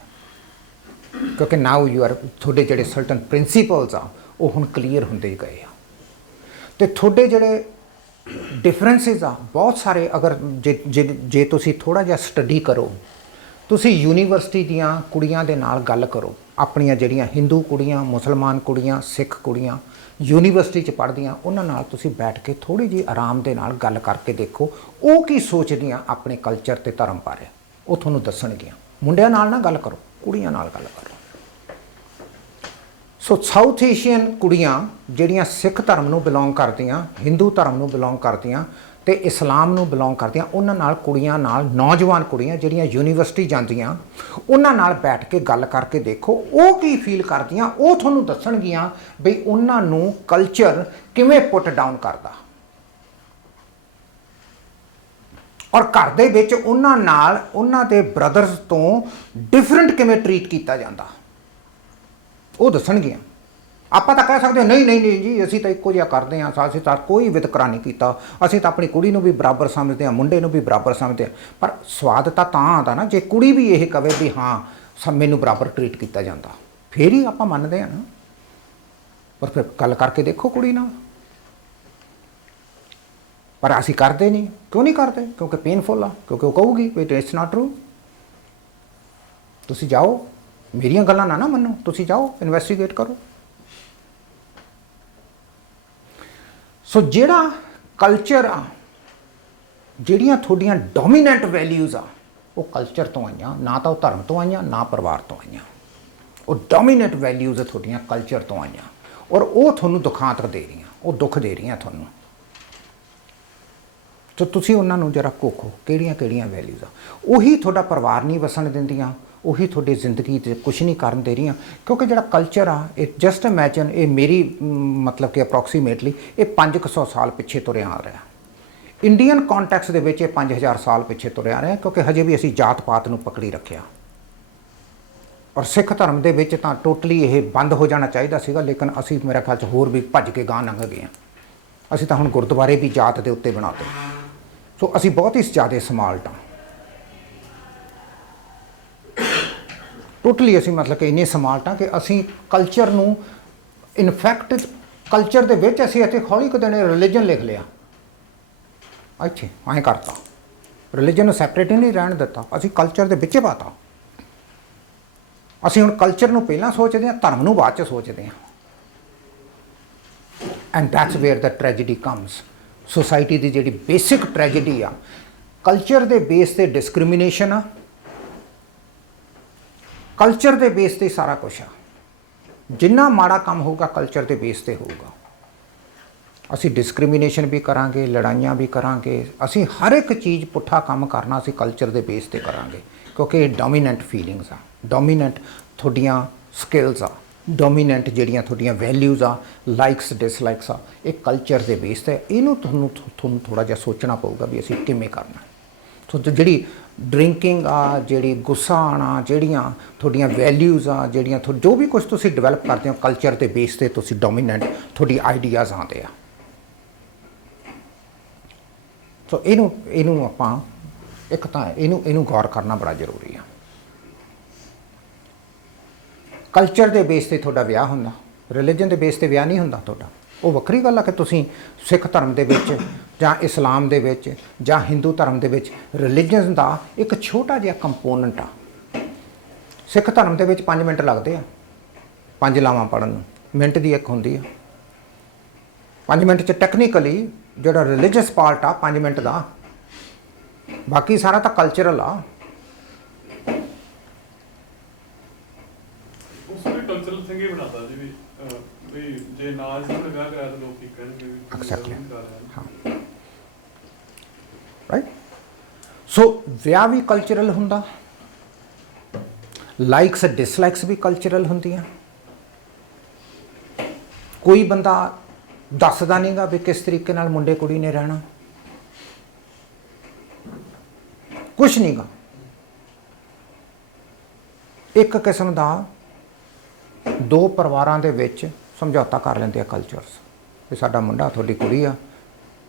ਕਿਉਂਕਿ ਨਾਓ ਯੂ ਆਰ, ਤੁਹਾਡੇ ਜਿਹੜੇ ਸਰਟਨ ਪ੍ਰਿੰਸੀਪਲਸ ਆ ਉਹ ਹੁਣ ਕਲੀਅਰ ਹੁੰਦੇ ਗਏ ਆ। ਅਤੇ ਤੁਹਾਡੇ ਜਿਹੜੇ ਡਿਫਰੈਂਸਿਸ ਆ ਬਹੁਤ ਸਾਰੇ, ਅਗਰ ਜੇ ਤੁਸੀਂ ਥੋੜ੍ਹਾ ਜਿਹਾ ਸਟੱਡੀ ਕਰੋ, ਤੁਸੀਂ ਯੂਨੀਵਰਸਿਟੀ ਦੀਆਂ ਕੁੜੀਆਂ ਦੇ ਨਾਲ ਗੱਲ ਕਰੋ, ਆਪਣੀਆਂ ਜਿਹੜੀਆਂ ਹਿੰਦੂ ਕੁੜੀਆਂ, ਮੁਸਲਮਾਨ ਕੁੜੀਆਂ, ਸਿੱਖ ਕੁੜੀਆਂ ਯੂਨੀਵਰਸਿਟੀ 'ਚ ਪੜ੍ਹਦੀਆਂ, ਉਹਨਾਂ ਨਾਲ ਤੁਸੀਂ ਬੈਠ ਕੇ ਥੋੜ੍ਹੀ ਜਿਹੀ ਆਰਾਮ ਦੇ ਨਾਲ ਗੱਲ ਕਰਕੇ ਦੇਖੋ ਉਹ ਕੀ ਸੋਚਦੀਆਂ ਆਪਣੇ ਕਲਚਰ ਅਤੇ ਧਰਮ ਬਾਰੇ। ਉਹ ਤੁਹਾਨੂੰ ਦੱਸਣਗੀਆਂ। ਮੁੰਡਿਆਂ ਨਾਲ ਨਾ ਗੱਲ ਕਰੋ, ਕੁੜੀਆਂ ਨਾਲ ਗੱਲ ਕਰੋ। ਸੋ ਸਾਊਥ ਏਸ਼ੀਅਨ ਕੁੜੀਆਂ ਜਿਹੜੀਆਂ ਸਿੱਖ ਧਰਮ ਨੂੰ ਬਿਲੋਂਗ ਕਰਦੀਆਂ, ਹਿੰਦੂ ਧਰਮ ਨੂੰ ਬਿਲੋਂਗ ਕਰਦੀਆਂ ਤੇ ਇਸਲਾਮ ਨੂੰ ਬਿਲੋਂਗ ਕਰਦੀਆਂ, ਉਹਨਾਂ ਨਾਲ ਕੁੜੀਆਂ ਨਾਲ, ਨੌਜਵਾਨ ਕੁੜੀਆਂ ਜਿਹੜੀਆਂ ਯੂਨੀਵਰਸਿਟੀ ਜਾਂਦੀਆਂ, ਉਹਨਾਂ ਨਾਲ ਬੈਠ ਕੇ ਗੱਲ ਕਰਕੇ ਦੇਖੋ ਉਹ ਕੀ ਫੀਲ ਕਰਦੀਆਂ। ਉਹ ਤੁਹਾਨੂੰ ਦੱਸਣਗੀਆਂ ਵੀ ਉਹਨਾਂ ਨੂੰ ਕਲਚਰ ਕਿਵੇਂ ਪੁੱਟ ਡਾਊਨ ਕਰਦਾ, ਔਰ ਘਰ ਦੇ ਵਿੱਚ ਉਹਨਾਂ ਨਾਲ ਉਹਨਾਂ ਦੇ ਬ੍ਰਦਰਸ ਤੋਂ ਡਿਫਰੈਂਟ ਕਿਵੇਂ ਟਰੀਟ ਕੀਤਾ ਜਾਂਦਾ, ਉਹ ਦੱਸਣਗੀਆਂ। ਆਪਾਂ ਤਾਂ ਕਹਿ ਸਕਦੇ ਹਾਂ ਨਹੀਂ ਨਹੀਂ ਨਹੀਂ ਜੀ ਅਸੀਂ ਤਾਂ ਇੱਕੋ ਜਿਹਾ ਕਰਦੇ ਹਾਂ, ਅਸੀਂ ਤਾਂ ਕੋਈ ਵਿਤਕਰਾ ਨਹੀਂ ਕੀਤਾ, ਅਸੀਂ ਤਾਂ ਆਪਣੀ ਕੁੜੀ ਨੂੰ ਵੀ ਬਰਾਬਰ ਸਮਝਦੇ ਹਾਂ, ਮੁੰਡੇ ਨੂੰ ਵੀ ਬਰਾਬਰ ਸਮਝਦੇ ਹਾਂ। ਪਰ ਸਵਾਦ ਤਾਂ ਆਉਂਦਾ ਨਾ ਜੇ ਕੁੜੀ ਵੀ ਇਹ ਕਵੇ ਵੀ ਹਾਂ ਮੈਨੂੰ ਬਰਾਬਰ ਟਰੀਟ ਕੀਤਾ ਜਾਂਦਾ, ਫਿਰ ਹੀ ਆਪਾਂ ਮੰਨਦੇ ਹਾਂ ਨਾ। ਪਰ ਫਿਰ ਗੱਲ ਕਰਕੇ ਦੇਖੋ ਕੁੜੀ ਨਾਲ। ਪਰ ਅਸੀਂ ਕਰਦੇ ਨਹੀਂ। ਕਿਉਂ ਨਹੀਂ ਕਰਦੇ? ਕਿਉਂਕਿ ਪੇਨਫੁਲ ਆ, ਕਿਉਂਕਿ ਉਹ ਕਹੂਗੀ ਵੀ ਇਟਸ ਨਾਟ ਟਰੂ। ਤੁਸੀਂ ਜਾਓ, ਮੇਰੀਆਂ ਗੱਲਾਂ ਨਾ ਮੰਨੋ, ਤੁਸੀਂ ਜਾਓ ਇਨਵੈਸਟੀਗੇਟ ਕਰੋ। ਸੋ ਜਿਹੜਾ ਕਲਚਰ ਆ, ਜਿਹੜੀਆਂ ਤੁਹਾਡੀਆਂ ਡੋਮੀਨੈਂਟ ਵੈਲਿਊਜ਼ ਆ, ਉਹ ਕਲਚਰ ਤੋਂ ਆਈਆਂ, ਨਾ ਤਾਂ ਉਹ ਧਰਮ ਤੋਂ ਆਈਆਂ ਨਾ ਪਰਿਵਾਰ ਤੋਂ ਆਈਆਂ। ਉਹ ਡੋਮੀਨੈਂਟ ਵੈਲਿਊਜ਼ ਤੁਹਾਡੀਆਂ ਕਲਚਰ ਤੋਂ ਆਈਆਂ, ਔਰ ਉਹ ਤੁਹਾਨੂੰ ਦੁਖਾਂਤ ਦੇ ਰਹੀਆਂ, ਉਹ ਦੁੱਖ ਦੇ ਰਹੀਆਂ ਤੁਹਾਨੂੰ। ਸੋ ਤੁਸੀਂ ਉਹਨਾਂ ਨੂੰ ਜਰਾ ਕੋਖੋ ਕਿਹੜੀਆਂ ਕਿਹੜੀਆਂ ਵੈਲਿਊਜ਼ ਆ। ਉਹੀ ਤੁਹਾਡਾ ਪਰਿਵਾਰ ਨਹੀਂ ਵਸਣ ਦਿੰਦੀਆਂ, ਉਹੀ ਤੁਹਾਡੀ ਜ਼ਿੰਦਗੀ 'ਤੇ ਕੁਛ ਨਹੀਂ ਕਰਨ ਦੇ ਰਹੀਆਂ। ਕਿਉਂਕਿ ਜਿਹੜਾ ਕਲਚਰ ਆ, ਇਹ ਜਸਟ ਇਮੈਜਨ, ਇਹ ਮੇਰੀ ਮਤਲਬ ਕਿ ਅਪਰੋਕਸੀਮੇਟਲੀ ਇਹ 500 ਸਾਲ ਪਿੱਛੇ ਤੁਰਿਆ ਆ ਰਿਹਾ। ਇੰਡੀਅਨ ਕੌਂਟੈਕਸਟ ਦੇ ਵਿੱਚ ਇਹ 5000 ਸਾਲ ਪਿੱਛੇ ਤੁਰਿਆ ਆ ਰਿਹਾ, ਕਿਉਂਕਿ ਹਜੇ ਵੀ ਅਸੀਂ ਜਾਤ ਪਾਤ ਨੂੰ ਪਕੜੀ ਰੱਖਿਆ। ਔਰ ਸਿੱਖ ਧਰਮ ਦੇ ਵਿੱਚ ਤਾਂ ਟੋਟਲੀ ਇਹ ਬੰਦ ਹੋ ਜਾਣਾ ਚਾਹੀਦਾ ਸੀਗਾ, ਲੇਕਿਨ ਅਸੀਂ ਮੇਰੇ ਖਿਆਲ 'ਚ ਹੋਰ ਵੀ ਭੱਜ ਕੇ ਗਾਂਹ ਲੰਘ ਗਏ ਹਾਂ। ਅਸੀਂ ਤਾਂ ਹੁਣ ਗੁਰਦੁਆਰੇ ਵੀ ਜਾਤ ਦੇ ਉੱਤੇ ਬਣਾਤੇ। ਸੋ ਅਸੀਂ ਬਹੁਤ ਹੀ ਜ਼ਿਆਦਾ ਸਮਾਲਟ ਹਾਂ, ਟੋਟਲੀ ਅਸੀਂ ਮਤਲਬ ਕਿ ਇੰਨੇ ਸਮਾਰਟ ਹਾਂ ਕਿ ਅਸੀਂ ਕਲਚਰ ਨੂੰ, ਇਨਫੈਕਟ ਕਲਚਰ ਦੇ ਵਿੱਚ ਅਸੀਂ ਇੱਥੇ ਹੌਲੀ ਕੁ ਦਿਨ ਰਿਲੀਜਨ ਲਿਖ ਲਿਆ। ਅੱਛਾ ਐਂ ਕਰਤਾ, ਰਿਲੀਜਨ ਨੂੰ ਸੈਪਰੇਟ ਹੀ ਨਹੀਂ ਰਹਿਣ ਦਿੱਤਾ, ਅਸੀਂ ਕਲਚਰ ਦੇ ਵਿੱਚ ਪਾਤਾ। ਅਸੀਂ ਹੁਣ ਕਲਚਰ ਨੂੰ ਪਹਿਲਾਂ ਸੋਚਦੇ ਹਾਂ, ਧਰਮ ਨੂੰ ਬਾਅਦ 'ਚ ਸੋਚਦੇ ਹਾਂ। And that's wear the tragedy comes. Society ਦੀ ਜਿਹੜੀ ਬੇਸਿਕ ਟ੍ਰੈਜਡੀ ਆ, ਕਲਚਰ ਦੇ ਬੇਸ 'ਤੇ ਡਿਸਕ੍ਰਿਮੀਨੇਸ਼ਨ ਆ, ਕਲਚਰ ਦੇ ਬੇਸ 'ਤੇ ਸਾਰਾ ਕੁਛ ਆ। ਜਿੰਨਾ ਮਾੜਾ ਕੰਮ ਹੋਊਗਾ ਕਲਚਰ ਦੇ ਬੇਸ 'ਤੇ ਹੋਊਗਾ। ਅਸੀਂ ਡਿਸਕ੍ਰਿਮੀਨੇਸ਼ਨ ਵੀ ਕਰਾਂਗੇ, ਲੜਾਈਆਂ ਵੀ ਕਰਾਂਗੇ, ਅਸੀਂ ਹਰ ਇੱਕ ਚੀਜ਼ ਪੁੱਠਾ ਕੰਮ ਕਰਨਾ ਅਸੀਂ ਕਲਚਰ ਦੇ ਬੇਸ 'ਤੇ ਕਰਾਂਗੇ, ਕਿਉਂਕਿ ਇਹ ਡੋਮੀਨੈਂਟ ਫੀਲਿੰਗਸ ਆ, ਡੋਮੀਨੈਂਟ ਤੁਹਾਡੀਆਂ ਸਕਿੱਲਸ ਆ, ਡੋਮੀਨੈਂਟ ਜਿਹੜੀਆਂ ਤੁਹਾਡੀਆਂ ਵੈਲਿਊਜ਼ ਆ, ਲਾਈਕਸ ਡਿਸਲਾਈਕਸ ਆ, ਇਹ ਕਲਚਰ ਦੇ ਬੇਸ 'ਤੇ। ਇਹਨੂੰ ਤੁਹਾਨੂੰ ਥੋੜ੍ਹਾ ਜਿਹਾ ਸੋਚਣਾ ਪਊਗਾ ਵੀ ਅਸੀਂ ਕਿਵੇਂ ਕਰਨਾ। ਸੋ ਜਿਹੜੀ ਡਰਿੰਕਿੰਗ ਆ, ਜਿਹੜੀ ਗੁੱਸਾ ਆਉਣਾ, ਜਿਹੜੀਆਂ ਤੁਹਾਡੀਆਂ ਵੈਲਿਊਜ਼ ਆ, ਜਿਹੜੀਆਂ ਜੋ ਵੀ ਕੁਛ ਤੁਸੀਂ ਡਿਵੈਲਪ ਕਰਦੇ ਹੋ ਕਲਚਰ ਦੇ ਬੇਸ 'ਤੇ, ਤੁਸੀਂ ਡੋਮੀਨੈਂਟ ਤੁਹਾਡੀ ਆਈਡੀਆਜ਼ ਆਉਂਦੇ ਆ। ਸੋ ਇਹਨੂੰ ਆਪਾਂ ਇੱਕ ਤਾਂ ਇਹਨੂੰ ਗੌਰ ਕਰਨਾ ਬੜਾ ਜ਼ਰੂਰੀ ਆ। ਕਲਚਰ ਦੇ ਬੇਸ 'ਤੇ ਤੁਹਾਡਾ ਵਿਆਹ ਹੁੰਦਾ, ਰਿਲੀਜਨ ਦੇ ਬੇਸ 'ਤੇ ਵਿਆਹ ਨਹੀਂ ਹੁੰਦਾ ਤੁਹਾਡਾ। ਉਹ ਵੱਖਰੀ ਗੱਲ ਆ ਕਿ ਤੁਸੀਂ ਸਿੱਖ ਧਰਮ ਦੇ ਵਿੱਚ ਜਾਂ ਇਸਲਾਮ ਦੇ ਵਿੱਚ ਜਾਂ ਹਿੰਦੂ ਧਰਮ ਦੇ ਵਿੱਚ ਰਿਲੀਜਨ ਦਾ ਇੱਕ ਛੋਟਾ ਜਿਹਾ ਕੰਪੋਨੈਂਟ ਆ। ਸਿੱਖ ਧਰਮ ਦੇ ਵਿੱਚ 5 ਮਿੰਟ ਲੱਗਦੇ ਆ 5 ਲਾਵਾਂ ਪੜ੍ਹਨ ਨੂੰ, ਮਿੰਟ ਦੀ ਇੱਕ ਹੁੰਦੀ ਆ। 5 ਮਿੰਟ 'ਚ ਟੈਕਨੀਕਲੀ ਜਿਹੜਾ ਰਿਲੀਜੀਅਸ ਪਾਰਟ ਆ 5 ਮਿੰਟ ਦਾ, ਬਾਕੀ ਸਾਰਾ ਤਾਂ ਕਲਚਰਲ ਆ। ਉਸ ਵੀ ਕਲਚਰਲ ਸਿੰਘ ਹੀ ਬਣਾਤਾ ਜੀ ਵੀ ਜੇ ਨਾ ਇਸ ਨੂੰ ਵਿਆਹ ਕਰਾਇਆ ਤਾਂ ਲੋਕ ਕੀ ਕਹਿਣਗੇ ਵੀ ਐਗਜ਼ੈਕਟਲੀ ਹਾਂ। ਰਾਈਟ। ਸੋ ਵਿਆਹ ਵੀ ਕਲਚਰਲ ਹੁੰਦਾ, ਲਾਈਕਸ ਡਿਸਲਾਈਕਸ ਵੀ ਕਲਚਰਲ ਹੁੰਦੀਆਂ। ਕੋਈ ਬੰਦਾ ਦੱਸਦਾ ਨਹੀਂਗਾ ਵੀ ਕਿਸ ਤਰੀਕੇ ਨਾਲ ਮੁੰਡੇ ਕੁੜੀ ਨੇ ਰਹਿਣਾ, ਕੁਛ ਨਹੀਂਗਾ। ਇੱਕ ਕਿਸਮ ਦਾ ਦੋ ਪਰਿਵਾਰਾਂ ਦੇ ਵਿੱਚ ਸਮਝੌਤਾ ਕਰ ਲੈਂਦੇ ਆ ਕਲਚਰਸ, ਕਿ ਸਾਡਾ ਮੁੰਡਾ ਤੁਹਾਡੀ ਕੁੜੀ ਆ।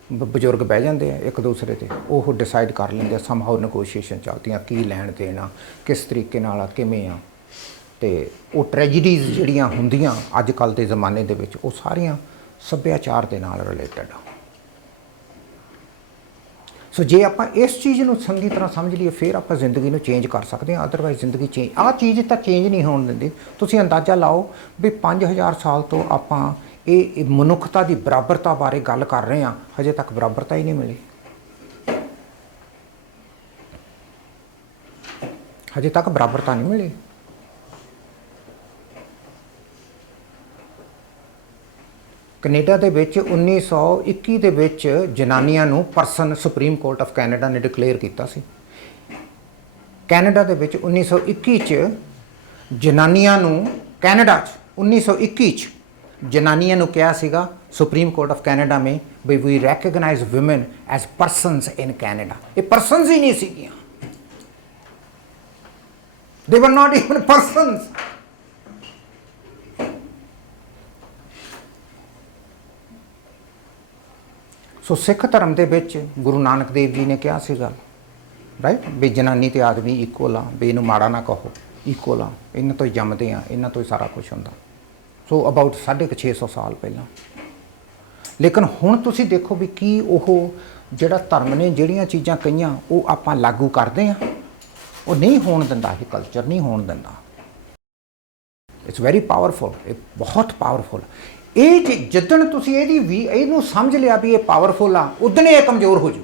ਬਜ਼ੁਰਗ ਬਹਿ ਜਾਂਦੇ ਆ ਇੱਕ ਦੂਸਰੇ 'ਤੇ, ਉਹ ਡਿਸਾਈਡ ਕਰ ਲੈਂਦੇ ਆ, ਸਮਹਾਉ ਨੈਗੋਸ਼ੀਏਸ਼ਨ ਚੱਲਦੀਆਂ, ਕੀ ਲੈਣ ਦੇਣਾ, ਕਿਸ ਤਰੀਕੇ ਨਾਲ ਆ, ਕਿਵੇਂ ਆ। ਅਤੇ ਉਹ ਟ੍ਰੈਜਡੀਜ਼ ਜਿਹੜੀਆਂ ਹੁੰਦੀਆਂ ਅੱਜ ਕੱਲ੍ਹ ਦੇ ਜ਼ਮਾਨੇ ਦੇ ਵਿੱਚ, ਉਹ ਸਾਰੀਆਂ ਸੱਭਿਆਚਾਰ ਦੇ ਨਾਲ ਰਿਲੇਟਡ ਆ। ਸੋ ਜੇ ਆਪਾਂ ਇਸ ਚੀਜ਼ ਨੂੰ ਚੰਗੀ ਤਰ੍ਹਾਂ ਸਮਝ ਲਈਏ, ਫਿਰ ਆਪਾਂ ਜ਼ਿੰਦਗੀ ਨੂੰ ਚੇਂਜ ਕਰ ਸਕਦੇ ਹਾਂ। ਅਦਰਵਾਈਜ਼ ਜ਼ਿੰਦਗੀ ਚੇਂਜ, ਆਹ ਚੀਜ਼ ਤਾਂ ਚੇਂਜ ਨਹੀਂ ਹੋਣ ਦਿੰਦੀ। ਤੁਸੀਂ ਅੰਦਾਜ਼ਾ ਲਾਓ ਵੀ 5000 ਸਾਲ ਤੋਂ ਆਪਾਂ ਇਹ ਮਨੁੱਖਤਾ ਦੀ ਬਰਾਬਰਤਾ ਬਾਰੇ ਗੱਲ ਕਰ ਰਹੇ ਹਾਂ, ਹਜੇ ਤੱਕ ਬਰਾਬਰਤਾ ਹੀ ਨਹੀਂ ਮਿਲੀ। ਹਜੇ ਤੱਕ ਬਰਾਬਰਤਾ ਨਹੀਂ ਮਿਲੀ। ਕੈਨੇਡਾ ਦੇ ਵਿੱਚ 1921 ਦੇ ਵਿੱਚ ਜਨਾਨੀਆਂ ਨੂੰ person supreme Court of Canada ਨੇ ਡਿਕਲੇਅਰ ਕੀਤਾ ਸੀ। ਕੈਨੇਡਾ ਦੇ ਵਿੱਚ 1921 ਚ ਜਨਾਨੀਆਂ ਨੂੰ ਕੈਨੇਡਾ 'ਚ 1921 ਚ ਜਨਾਨੀਆਂ ਨੂੰ ਕਿਹਾ ਸੀਗਾ Supreme Court of Canada may we we recognise women as persons in Canada. ਇਹ ਪਰਸਨਸ ਹੀ ਨਹੀਂ ਸੀਗੀਆਂ, ਦੇ ਵਰ ਨਾਟ ਇਵਨ ਪਰਸਨਸ। ਸੋ ਸਿੱਖ ਧਰਮ ਦੇ ਵਿੱਚ ਗੁਰੂ ਨਾਨਕ ਦੇਵ ਜੀ ਨੇ ਕਿਹਾ ਸੀਗਾ ਰਾਈਟ ਵੀ ਜਨਾਨੀ ਤੇ ਆਦਮੀ ਇਕੁਅਲ ਆ, ਵੀ ਇਹਨੂੰ ਮਾੜਾ ਨਾ ਕਹੋ, ਇਕੁਅਲ ਆ, ਇਹਨਾਂ ਤੋਂ ਹੀ ਜੰਮਦੇ ਆ, ਇਹਨਾਂ ਤੋਂ ਹੀ ਸਾਰਾ ਕੁਝ ਹੁੰਦਾ। ਸੋ ਅਬਾਊਟ 650 ਸਾਲ ਪਹਿਲਾਂ। ਲੇਕਿਨ ਹੁਣ ਤੁਸੀਂ ਦੇਖੋ ਵੀ ਕੀ ਉਹ ਜਿਹੜਾ ਧਰਮ ਨੇ ਜਿਹੜੀਆਂ ਚੀਜ਼ਾਂ ਕਹੀਆਂ ਉਹ ਆਪਾਂ ਲਾਗੂ ਕਰਦੇ ਆ? ਉਹ ਨਹੀਂ ਹੋਣ ਦਿੰਦਾ, ਇਹ ਕਲਚਰ ਨਹੀਂ ਹੋਣ ਦਿੰਦਾ। ਇਟਸ ਵੈਰੀ ਪਾਵਰਫੁਲ, ਇਹ ਬਹੁਤ ਪਾਵਰਫੁਲ। ਇਹ ਜਿੱਦਣ ਤੁਸੀਂ ਇਹਨੂੰ ਸਮਝ ਲਿਆ ਵੀ ਇਹ ਪਾਵਰਫੁਲ ਆ, ਉਦਣ ਇਹ ਕਮਜ਼ੋਰ ਹੋ ਜੂ।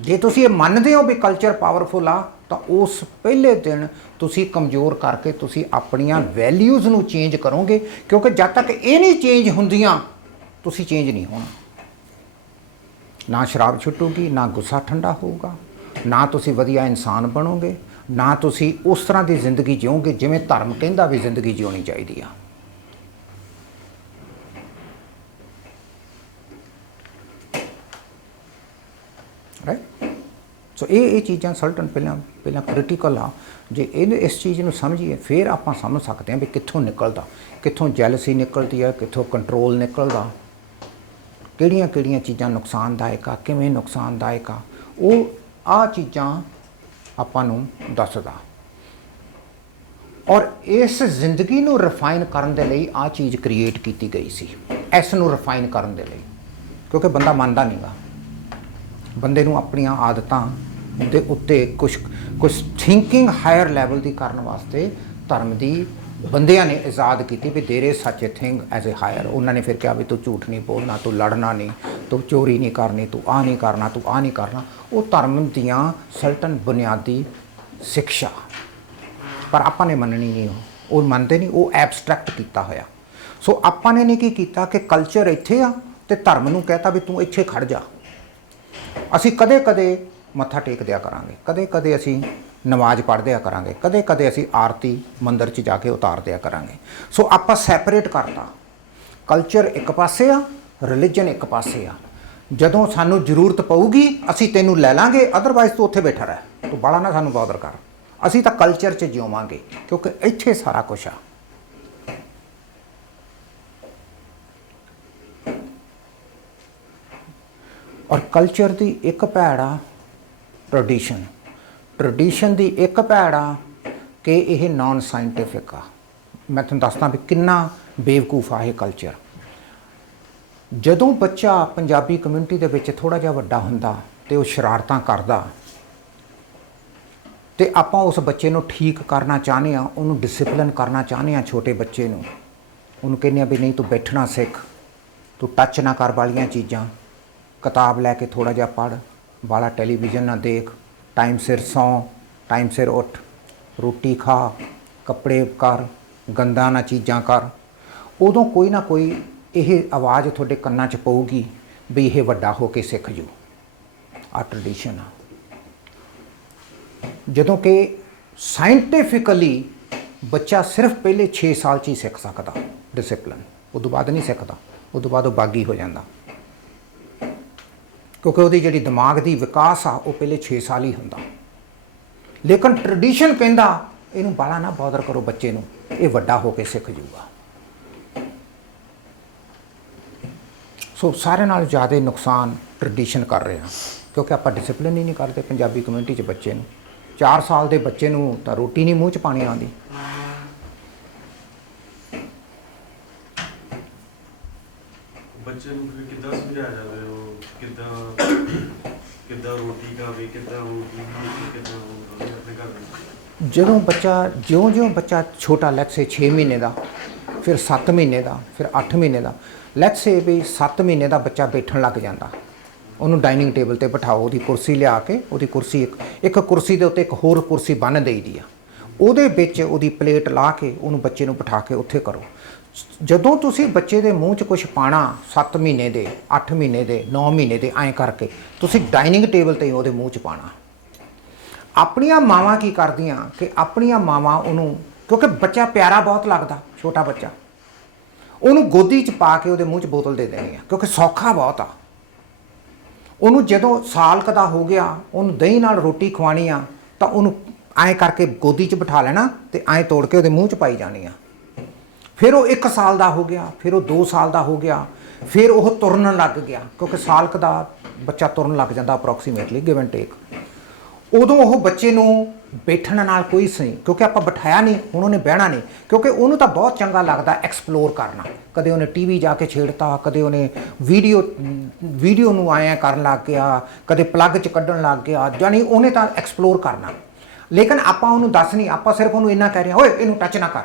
ਜੇ ਤੁਸੀਂ ਇਹ ਮੰਨਦੇ ਹੋ ਵੀ ਕਲਚਰ ਪਾਵਰਫੁਲ ਆ ਤਾਂ ਉਸ ਪਹਿਲੇ ਦਿਨ ਤੁਸੀਂ ਕਮਜ਼ੋਰ ਕਰਕੇ ਤੁਸੀਂ ਆਪਣੀਆਂ ਵੈਲਿਊਜ਼ ਨੂੰ ਚੇਂਜ ਕਰੋਗੇ, ਕਿਉਂਕਿ ਜਦ ਤੱਕ ਇਹ ਨਹੀਂ ਚੇਂਜ ਹੁੰਦੀਆਂ ਤੁਸੀਂ ਚੇਂਜ ਨਹੀਂ ਹੋਣਾ। ਨਾ ਸ਼ਰਾਬ ਛੁੱਟੂਗੀ, ਨਾ ਗੁੱਸਾ ਠੰਡਾ ਹੋਊਗਾ, ਨਾ ਤੁਸੀਂ ਵਧੀਆ ਇਨਸਾਨ ਬਣੋਗੇ, ਨਾ ਤੁਸੀਂ ਉਸ ਤਰ੍ਹਾਂ ਦੀ ਜ਼ਿੰਦਗੀ ਜਿਓਗੇ ਜਿਵੇਂ ਧਰਮ ਕਹਿੰਦਾ ਵੀ ਜ਼ਿੰਦਗੀ ਜਿਉਣੀ ਚਾਹੀਦੀ ਆ। ਰਾਈਟ। ਸੋ ਇਹ ਚੀਜ਼ਾਂ ਸਲਟਨ ਪਹਿਲਾਂ ਕ੍ਰਿਟੀਕਲ ਆ। ਜੇ ਇਸ ਚੀਜ਼ ਨੂੰ ਸਮਝੀਏ ਫਿਰ ਆਪਾਂ ਸਮਝ ਸਕਦੇ ਹਾਂ ਵੀ ਕਿੱਥੋਂ ਨਿਕਲਦਾ, ਕਿੱਥੋਂ ਜੈਲਸੀ ਨਿਕਲਦੀ ਹੈ, ਕਿੱਥੋਂ ਕੰਟਰੋਲ ਨਿਕਲਦਾ, ਕਿਹੜੀਆਂ ਚੀਜ਼ਾਂ ਨੁਕਸਾਨਦਾਇਕ ਆ, ਕਿਵੇਂ ਨੁਕਸਾਨਦਾਇਕ ਆ। ਉਹ ਆਹ ਚੀਜ਼ਾਂ ਆਪਾਂ ਨੂੰ ਦੱਸਦਾ। ਔਰ ਇਸ ਜ਼ਿੰਦਗੀ ਨੂੰ ਰਿਫਾਈਨ ਕਰਨ ਦੇ ਲਈ ਆਹ ਚੀਜ਼ ਕ੍ਰੀਏਟ ਕੀਤੀ ਗਈ ਸੀ, ਇਸ ਨੂੰ ਰਿਫਾਈਨ ਕਰਨ ਦੇ ਲਈ, ਕਿਉਂਕਿ ਬੰਦਾ ਮੰਨਦਾ ਨਹੀਂਗਾ। ਬੰਦੇ ਨੂੰ ਆਪਣੀਆਂ ਆਦਤਾਂ ਦੇ ਉੱਤੇ ਕੁਛ ਥਿੰਕਿੰਗ ਹਾਇਰ ਲੈਵਲ ਦੀ ਕਰਨ ਵਾਸਤੇ ਧਰਮ ਦੀ ਬੰਦਿਆਂ ਨੇ ਇਜਾਦ ਕੀਤੀ ਵੀ ਦੇਰ ਇਜ਼ ਸੱਚ ਏ ਥਿੰਗ ਐਜ਼ ਏ ਹਾਇਰ। ਉਹਨਾਂ ਨੇ ਫਿਰ ਕਿਹਾ ਵੀ ਤੂੰ ਝੂਠ ਨਹੀਂ ਬੋਲਣਾ, ਤੂੰ ਲੜਨਾ ਨਹੀਂ, ਤੂੰ ਚੋਰੀ ਨਹੀਂ ਕਰਨੀ, ਤੂੰ ਆਹ ਨਹੀਂ ਕਰਨਾ, ਤੂੰ ਆਹ ਨਹੀਂ ਕਰਨਾ। ਉਹ ਧਰਮ ਦੀਆਂ ਸਲਟਨ ਬੁਨਿਆਦੀ ਸਿੱਖਿਆ, ਪਰ ਆਪਾਂ ਨੇ ਮੰਨਣੀ ਨਹੀਂ। ਉਹ ਮੰਨਦੇ ਨਹੀਂ, ਉਹ ਐਬਸਟਰੈਕਟ ਕੀਤਾ ਹੋਇਆ। ਸੋ ਆਪਾਂ ਨੇ ਨਹੀਂ ਕੀ ਕੀਤਾ ਕਿ ਕਲਚਰ ਇੱਥੇ ਆ ਤੇ ਧਰਮ ਨੂੰ ਕਹਿਤਾ ਵੀ ਤੂੰ ਇੱਥੇ ਖੜ ਜਾ। ਅਸੀਂ ਕਦੇ ਮੱਥਾ ਟੇਕ ਦਿਆ ਕਰਾਂਗੇ, ਕਦੇ ਅਸੀਂ ਨਮਾਜ਼ ਪੜ੍ਹ ਦਿਆ ਕਰਾਂਗੇ, ਕਦੇ ਅਸੀਂ ਆਰਤੀ ਮੰਦਿਰ 'ਚ ਜਾ ਕੇ ਉਤਾਰ ਦਿਆ ਕਰਾਂਗੇ। ਸੋ ਆਪਾਂ ਸੈਪਰੇਟ ਕਰਤਾ। ਕਲਚਰ ਇੱਕ ਪਾਸੇ ਆ, ਰਿਲੀਜਨ ਇੱਕ ਪਾਸੇ ਆ। ਜਦੋਂ ਸਾਨੂੰ ਜ਼ਰੂਰਤ ਪਊਗੀ ਅਸੀਂ ਤੈਨੂੰ ਲੈ ਲਾਂਗੇ, ਅਦਰਵਾਈਜ਼ ਤੂੰ ਉੱਥੇ ਬੈਠਾ ਰਹਿ, ਤੂੰ ਬਾਲਾ ਨਾ ਸਾਨੂੰ ਬਾਦਰ ਕਰ। ਅਸੀਂ ਤਾਂ ਕਲਚਰ 'ਚ ਜਿਉਵਾਂਗੇ ਕਿਉਂਕਿ ਇੱਥੇ ਸਾਰਾ ਕੁਛ ਆ। ਔਰ ਕਲਚਰ ਦੀ ਇੱਕ ਭੈੜ ਆ ਟ੍ਰੈਡੀਸ਼ਨ ਦੀ ਇੱਕ ਭੈੜ ਆ ਕਿ ਇਹ ਨਾਨ ਸਾਇੰਟੀਫਿਕ ਆ। ਮੈਂ ਤੁਹਾਨੂੰ ਦੱਸਦਾ ਵੀ ਕਿੰਨਾ ਬੇਵਕੂਫ ਆ ਇਹ ਕਲਚਰ। ਜਦੋਂ ਬੱਚਾ ਪੰਜਾਬੀ ਕਮਿਊਨਿਟੀ ਦੇ ਵਿੱਚ ਥੋੜ੍ਹਾ ਜਿਹਾ ਵੱਡਾ ਹੁੰਦਾ ਤੇ ਉਹ ਸ਼ਰਾਰਤਾਂ ਕਰਦਾ ਤੇ ਆਪਾਂ ਉਸ ਬੱਚੇ ਨੂੰ ਠੀਕ ਕਰਨਾ ਚਾਹੁੰਦੇ ਹਾਂ, ਉਹਨੂੰ ਡਿਸਿਪਲਿਨ ਕਰਨਾ ਚਾਹੁੰਦੇ ਹਾਂ। ਛੋਟੇ ਬੱਚੇ ਨੂੰ ਉਹਨੂੰ ਕਹਿੰਦੇ ਆ ਵੀ ਨਹੀਂ ਤੂੰ ਬੈਠਣਾ ਸਿੱਖ, ਤੂੰ ਟੱਚ ਨਾ ਕਰ ਵਾਲੀਆਂ ਚੀਜ਼ਾਂ, ਕਿਤਾਬ ਲੈ ਕੇ ਥੋੜ੍ਹਾ ਜਿਹਾ ਪੜ੍ਹ, ਵਾਲਾ ਟੈਲੀਵਿਜ਼ਨ ਨਾ ਦੇਖ, ਟਾਈਮ ਸਿਰ ਸੌਂ, ਟਾਈਮ ਸਿਰ ਉੱਠ, ਰੋਟੀ ਖਾ, ਕੱਪੜੇ ਕਰ, ਗੰਦਾ ਨਾ ਚੀਜ਼ਾਂ ਕਰ। ਉਦੋਂ ਕੋਈ ਨਾ ਕੋਈ ਇਹ ਆਵਾਜ਼ ਤੁਹਾਡੇ ਕੰਨਾਂ 'ਚ ਪਊਗੀ ਵੀ ਇਹ ਵੱਡਾ ਹੋ ਕੇ ਸਿੱਖ ਜੂ। ਆਹ ਟ੍ਰੈਡੀਸ਼ਨ ਆ। ਜਦੋਂ ਕਿ ਸਾਇੰਟੀਫਿਕਲੀ ਬੱਚਾ ਸਿਰਫ ਪਹਿਲੇ 6 ਸਾਲ 'ਚ ਹੀ ਸਿੱਖ ਸਕਦਾ ਡਿਸਿਪਲਿਨ, ਉਦੋਂ ਬਾਅਦ ਨਹੀਂ ਸਿੱਖਦਾ। ਉਦੋਂ ਬਾਅਦ ਉਹ ਬਾਗੀ ਹੋ ਜਾਂਦਾ, ਕਿਉਂਕਿ ਉਹਦੀ ਜਿਹੜੀ ਦਿਮਾਗ ਦੀ ਵਿਕਾਸ ਆ ਉਹ ਪਹਿਲੇ 6 ਸਾਲ ਹੀ ਹੁੰਦਾ। ਲੇਕਿਨ ਟ੍ਰੈਡੀਸ਼ਨ ਕਹਿੰਦਾ ਇਹਨੂੰ ਬਾਲਾ ਨਾ ਬਾਦਰ ਕਰੋ ਬੱਚੇ ਨੂੰ, ਇਹ ਵੱਡਾ ਹੋ ਕੇ ਸਿੱਖ ਜੂਗਾ। ਸੋ ਸਾਰੇ ਨਾਲ ਜ਼ਿਆਦਾ ਨੁਕਸਾਨ ਟ੍ਰੈਡੀਸ਼ਨ ਕਰ ਰਿਹਾ, ਕਿਉਂਕਿ ਆਪਾਂ ਡਿਸਿਪਲਿਨ ਹੀ ਨਹੀਂ ਕਰਦੇ ਪੰਜਾਬੀ ਕਮਿਊਨਿਟੀ 'ਚ। ਬੱਚੇ ਨੂੰ 4 ਸਾਲ ਦੇ ਬੱਚੇ ਨੂੰ ਤਾਂ ਰੋਟੀ ਨਹੀਂ ਮੂੰਹ 'ਚ ਪਾਣੀ ਆਉਂਦੀ। ਬੱਚੇ ਨੂੰ ਕਿੱਦਾਂ ਸਮਝਾਇਆ ਜਾਵੇ, ਉਹ ਕਿੱਦਾਂ ਰੋਟੀ ਖਾਵੇ, ਕਿੱਦਾਂ ਆਪਣੇ ਘਰ ਵਿੱਚ। ਜਦੋਂ ਬੱਚਾ ਜਿਉਂ ਬੱਚਾ ਛੋਟਾ, ਲੈਟਸ ਸੇ 6 ਮਹੀਨੇ ਦਾ, ਫਿਰ 7 ਮਹੀਨੇ ਦਾ, ਫਿਰ 8 ਮਹੀਨੇ ਦਾ, ਲੈਟਸ ਸੇ ਵੀ 7 ਮਹੀਨੇ ਦਾ ਬੱਚਾ ਬੈਠਣ ਲੱਗ ਜਾਂਦਾ, ਉਹਨੂੰ ਡਾਈਨਿੰਗ ਟੇਬਲ ਤੇ ਬਿਠਾਓ, ਉਹਦੀ ਕੁਰਸੀ ਲਿਆ ਕੇ, ਉਹਦੀ ਕੁਰਸੀ ਇੱਕ ਕੁਰਸੀ ਦੇ ਉੱਤੇ ਇੱਕ ਹੋਰ ਕੁਰਸੀ ਬੰਨ੍ਹ ਦੇਈਦੀ ਆ, ਉਹਦੇ ਵਿੱਚ ਉਹਦੀ ਪਲੇਟ ਲਾ ਕੇ ਉਹਨੂੰ ਬੱਚੇ ਨੂੰ ਬਿਠਾ ਕੇ ਉੱਥੇ ਕਰੋ। ਜਦੋਂ ਤੁਸੀਂ ਬੱਚੇ ਦੇ ਮੂੰਹ 'ਚ ਕੁਝ ਪਾਣਾ 7 ਮਹੀਨੇ ਦੇ 8 ਮਹੀਨੇ ਦੇ 9 ਮਹੀਨੇ ਦੇ ਐਂ ਕਰਕੇ ਤੁਸੀਂ ਡਾਈਨਿੰਗ ਟੇਬਲ ਤੇ ਹੀ ਉਹਦੇ ਮੂੰਹ 'ਚ ਪਾਣਾ। ਆਪਣੀਆਂ ਮਾਵਾਂ ਕੀ ਕਰਦੀਆਂ ਕਿ ਆਪਣੀਆਂ ਮਾਵਾਂ ਉਹਨੂੰ, ਕਿਉਂਕਿ ਬੱਚਾ ਪਿਆਰਾ ਬਹੁਤ ਲੱਗਦਾ, ਛੋਟਾ ਬੱਚਾ, ਉਹਨੂੰ ਗੋਦੀ 'ਚ ਪਾ ਕੇ ਉਹਦੇ ਮੂੰਹ 'ਚ ਬੋਤਲ ਦੇ ਦੇਣੀ ਆ, ਕਿਉਂਕਿ ਸੌਖਾ ਬਹੁਤ ਆ। ਉਹਨੂੰ ਜਦੋਂ ਸਾਲ ਕੁ ਦਾ ਹੋ ਗਿਆ, ਉਹਨੂੰ ਦਹੀਂ ਨਾਲ ਰੋਟੀ ਖਵਾਉਣੀ ਆ ਤਾਂ ਉਹਨੂੰ ਐਂ ਕਰਕੇ ਗੋਦੀ 'ਚ ਬਿਠਾ ਲੈਣਾ ਤੇ ਐਂ ਤੋੜ ਕੇ ਉਹਦੇ ਮੂੰਹ 'ਚ ਪਾਈ ਜਾਣੀ ਆ। ਫਿਰ ਉਹ 1 ਸਾਲ ਦਾ ਹੋ ਗਿਆ, ਫਿਰ ਉਹ 2 ਸਾਲ ਦਾ ਹੋ ਗਿਆ, ਫਿਰ ਉਹ ਤੁਰਨ ਲੱਗ ਗਿਆ, ਕਿਉਂਕਿ ਸਾਲ ਕੁ ਦਾ ਬੱਚਾ ਤੁਰਨ ਲੱਗ ਜਾਂਦਾ ਅਪਰੋਕਸੀਮੇਟਲੀ, ਗਿਵ ਐਂਡ ਟੇਕ। ਉਦੋਂ ਉਹ ਬੱਚੇ ਨੂੰ ਬੈਠਣ ਨਾਲ ਕੋਈ ਸਹੀ, ਕਿਉਂਕਿ ਆਪਾਂ ਬਿਠਾਇਆ ਨਹੀਂ, ਹੁਣ ਉਹਨੇ ਬਹਿਣਾ ਨਹੀਂ, ਕਿਉਂਕਿ ਉਹਨੂੰ ਤਾਂ ਬਹੁਤ ਚੰਗਾ ਲੱਗਦਾ ਐਕਸਪਲੋਰ ਕਰਨਾ। ਕਦੇ ਉਹਨੇ ਟੀਵੀ ਜਾ ਕੇ ਛੇੜਤਾ, ਕਦੇ ਉਹਨੇ ਵੀਡੀਓ ਨੂੰ ਆਇਆ ਕਰਨ ਲੱਗ ਗਿਆ, ਕਦੇ ਪਲੱਗ 'ਚ ਕੱਢਣ ਲੱਗ ਗਿਆ, ਜਾਣੀ ਉਹਨੇ ਤਾਂ ਐਕਸਪਲੋਰ ਕਰਨਾ। ਲੇਕਿਨ ਆਪਾਂ ਉਹਨੂੰ ਦੱਸ ਨਹੀਂ, ਆਪਾਂ ਸਿਰਫ ਉਹਨੂੰ ਇੰਨਾ ਕਹਿ ਰਹੇ ਓਏ ਇਹਨੂੰ ਟੱਚ ਨਾ ਕਰ,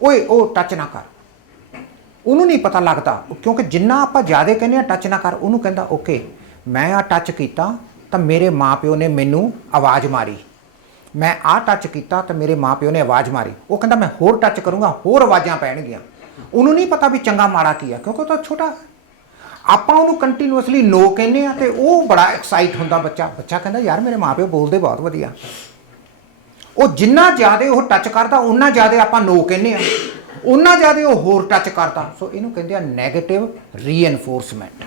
ਓਏ ਉਹ ਟੱਚ ਨਾ ਕਰ। ਉਹਨੂੰ ਨਹੀਂ ਪਤਾ ਲੱਗਦਾ, ਕਿਉਂਕਿ ਜਿੰਨਾ ਆਪਾਂ ਜ਼ਿਆਦਾ ਕਹਿੰਦੇ ਆ ਟੱਚ ਨਾ ਕਰ, ਉਹਨੂੰ ਕਹਿੰਦਾ ਓਕੇ ਮੈਂ ਆ ਟੱਚ ਕੀਤਾ ਤਾਂ ਮੇਰੇ ਮਾਂ ਪਿਓ ਨੇ ਮੈਨੂੰ ਆਵਾਜ਼ ਮਾਰੀ, ਮੈਂ ਆਹ ਟੱਚ ਕੀਤਾ ਤਾਂ ਮੇਰੇ ਮਾਂ ਪਿਓ ਨੇ ਆਵਾਜ਼ ਮਾਰੀ। ਉਹ ਕਹਿੰਦਾ ਮੈਂ ਹੋਰ ਟੱਚ ਕਰੂੰਗਾ, ਹੋਰ ਆਵਾਜ਼ਾਂ ਪੈਣਗੀਆਂ। ਉਹਨੂੰ ਨਹੀਂ ਪਤਾ ਵੀ ਚੰਗਾ ਮਾੜਾ ਕੀ ਆ, ਕਿਉਂਕਿ ਉਹ ਤਾਂ ਛੋਟਾ। ਆਪਾਂ ਉਹਨੂੰ ਕੰਟੀਨਿਊਸਲੀ ਨੋ ਕਹਿੰਦੇ ਆ ਤੇ ਉਹ ਬੜਾ ਐਕਸਾਈਟ ਹੁੰਦਾ ਬੱਚਾ ਕਹਿੰਦਾ ਯਾਰ ਮੇਰੇ ਮਾਂ ਪਿਓ ਬੋਲਦੇ ਬਹੁਤ ਵਧੀਆ। ਉਹ ਜਿੰਨਾ ਜ਼ਿਆਦਾ ਉਹ ਟੱਚ ਕਰਦਾ ਉਨਾ ਜ਼ਿਆਦਾ ਆਪਾਂ ਨੋ ਕਹਿੰਦੇ ਆ, ਉਨਾ ਜ਼ਿਆਦਾ ਉਹ ਹੋਰ ਟੱਚ ਕਰਦਾ। ਸੋ ਇਹਨੂੰ ਕਹਿੰਦੇ ਆ ਨੈਗੇਟਿਵ ਰੀਇਨਫੋਰਸਮੈਂਟ।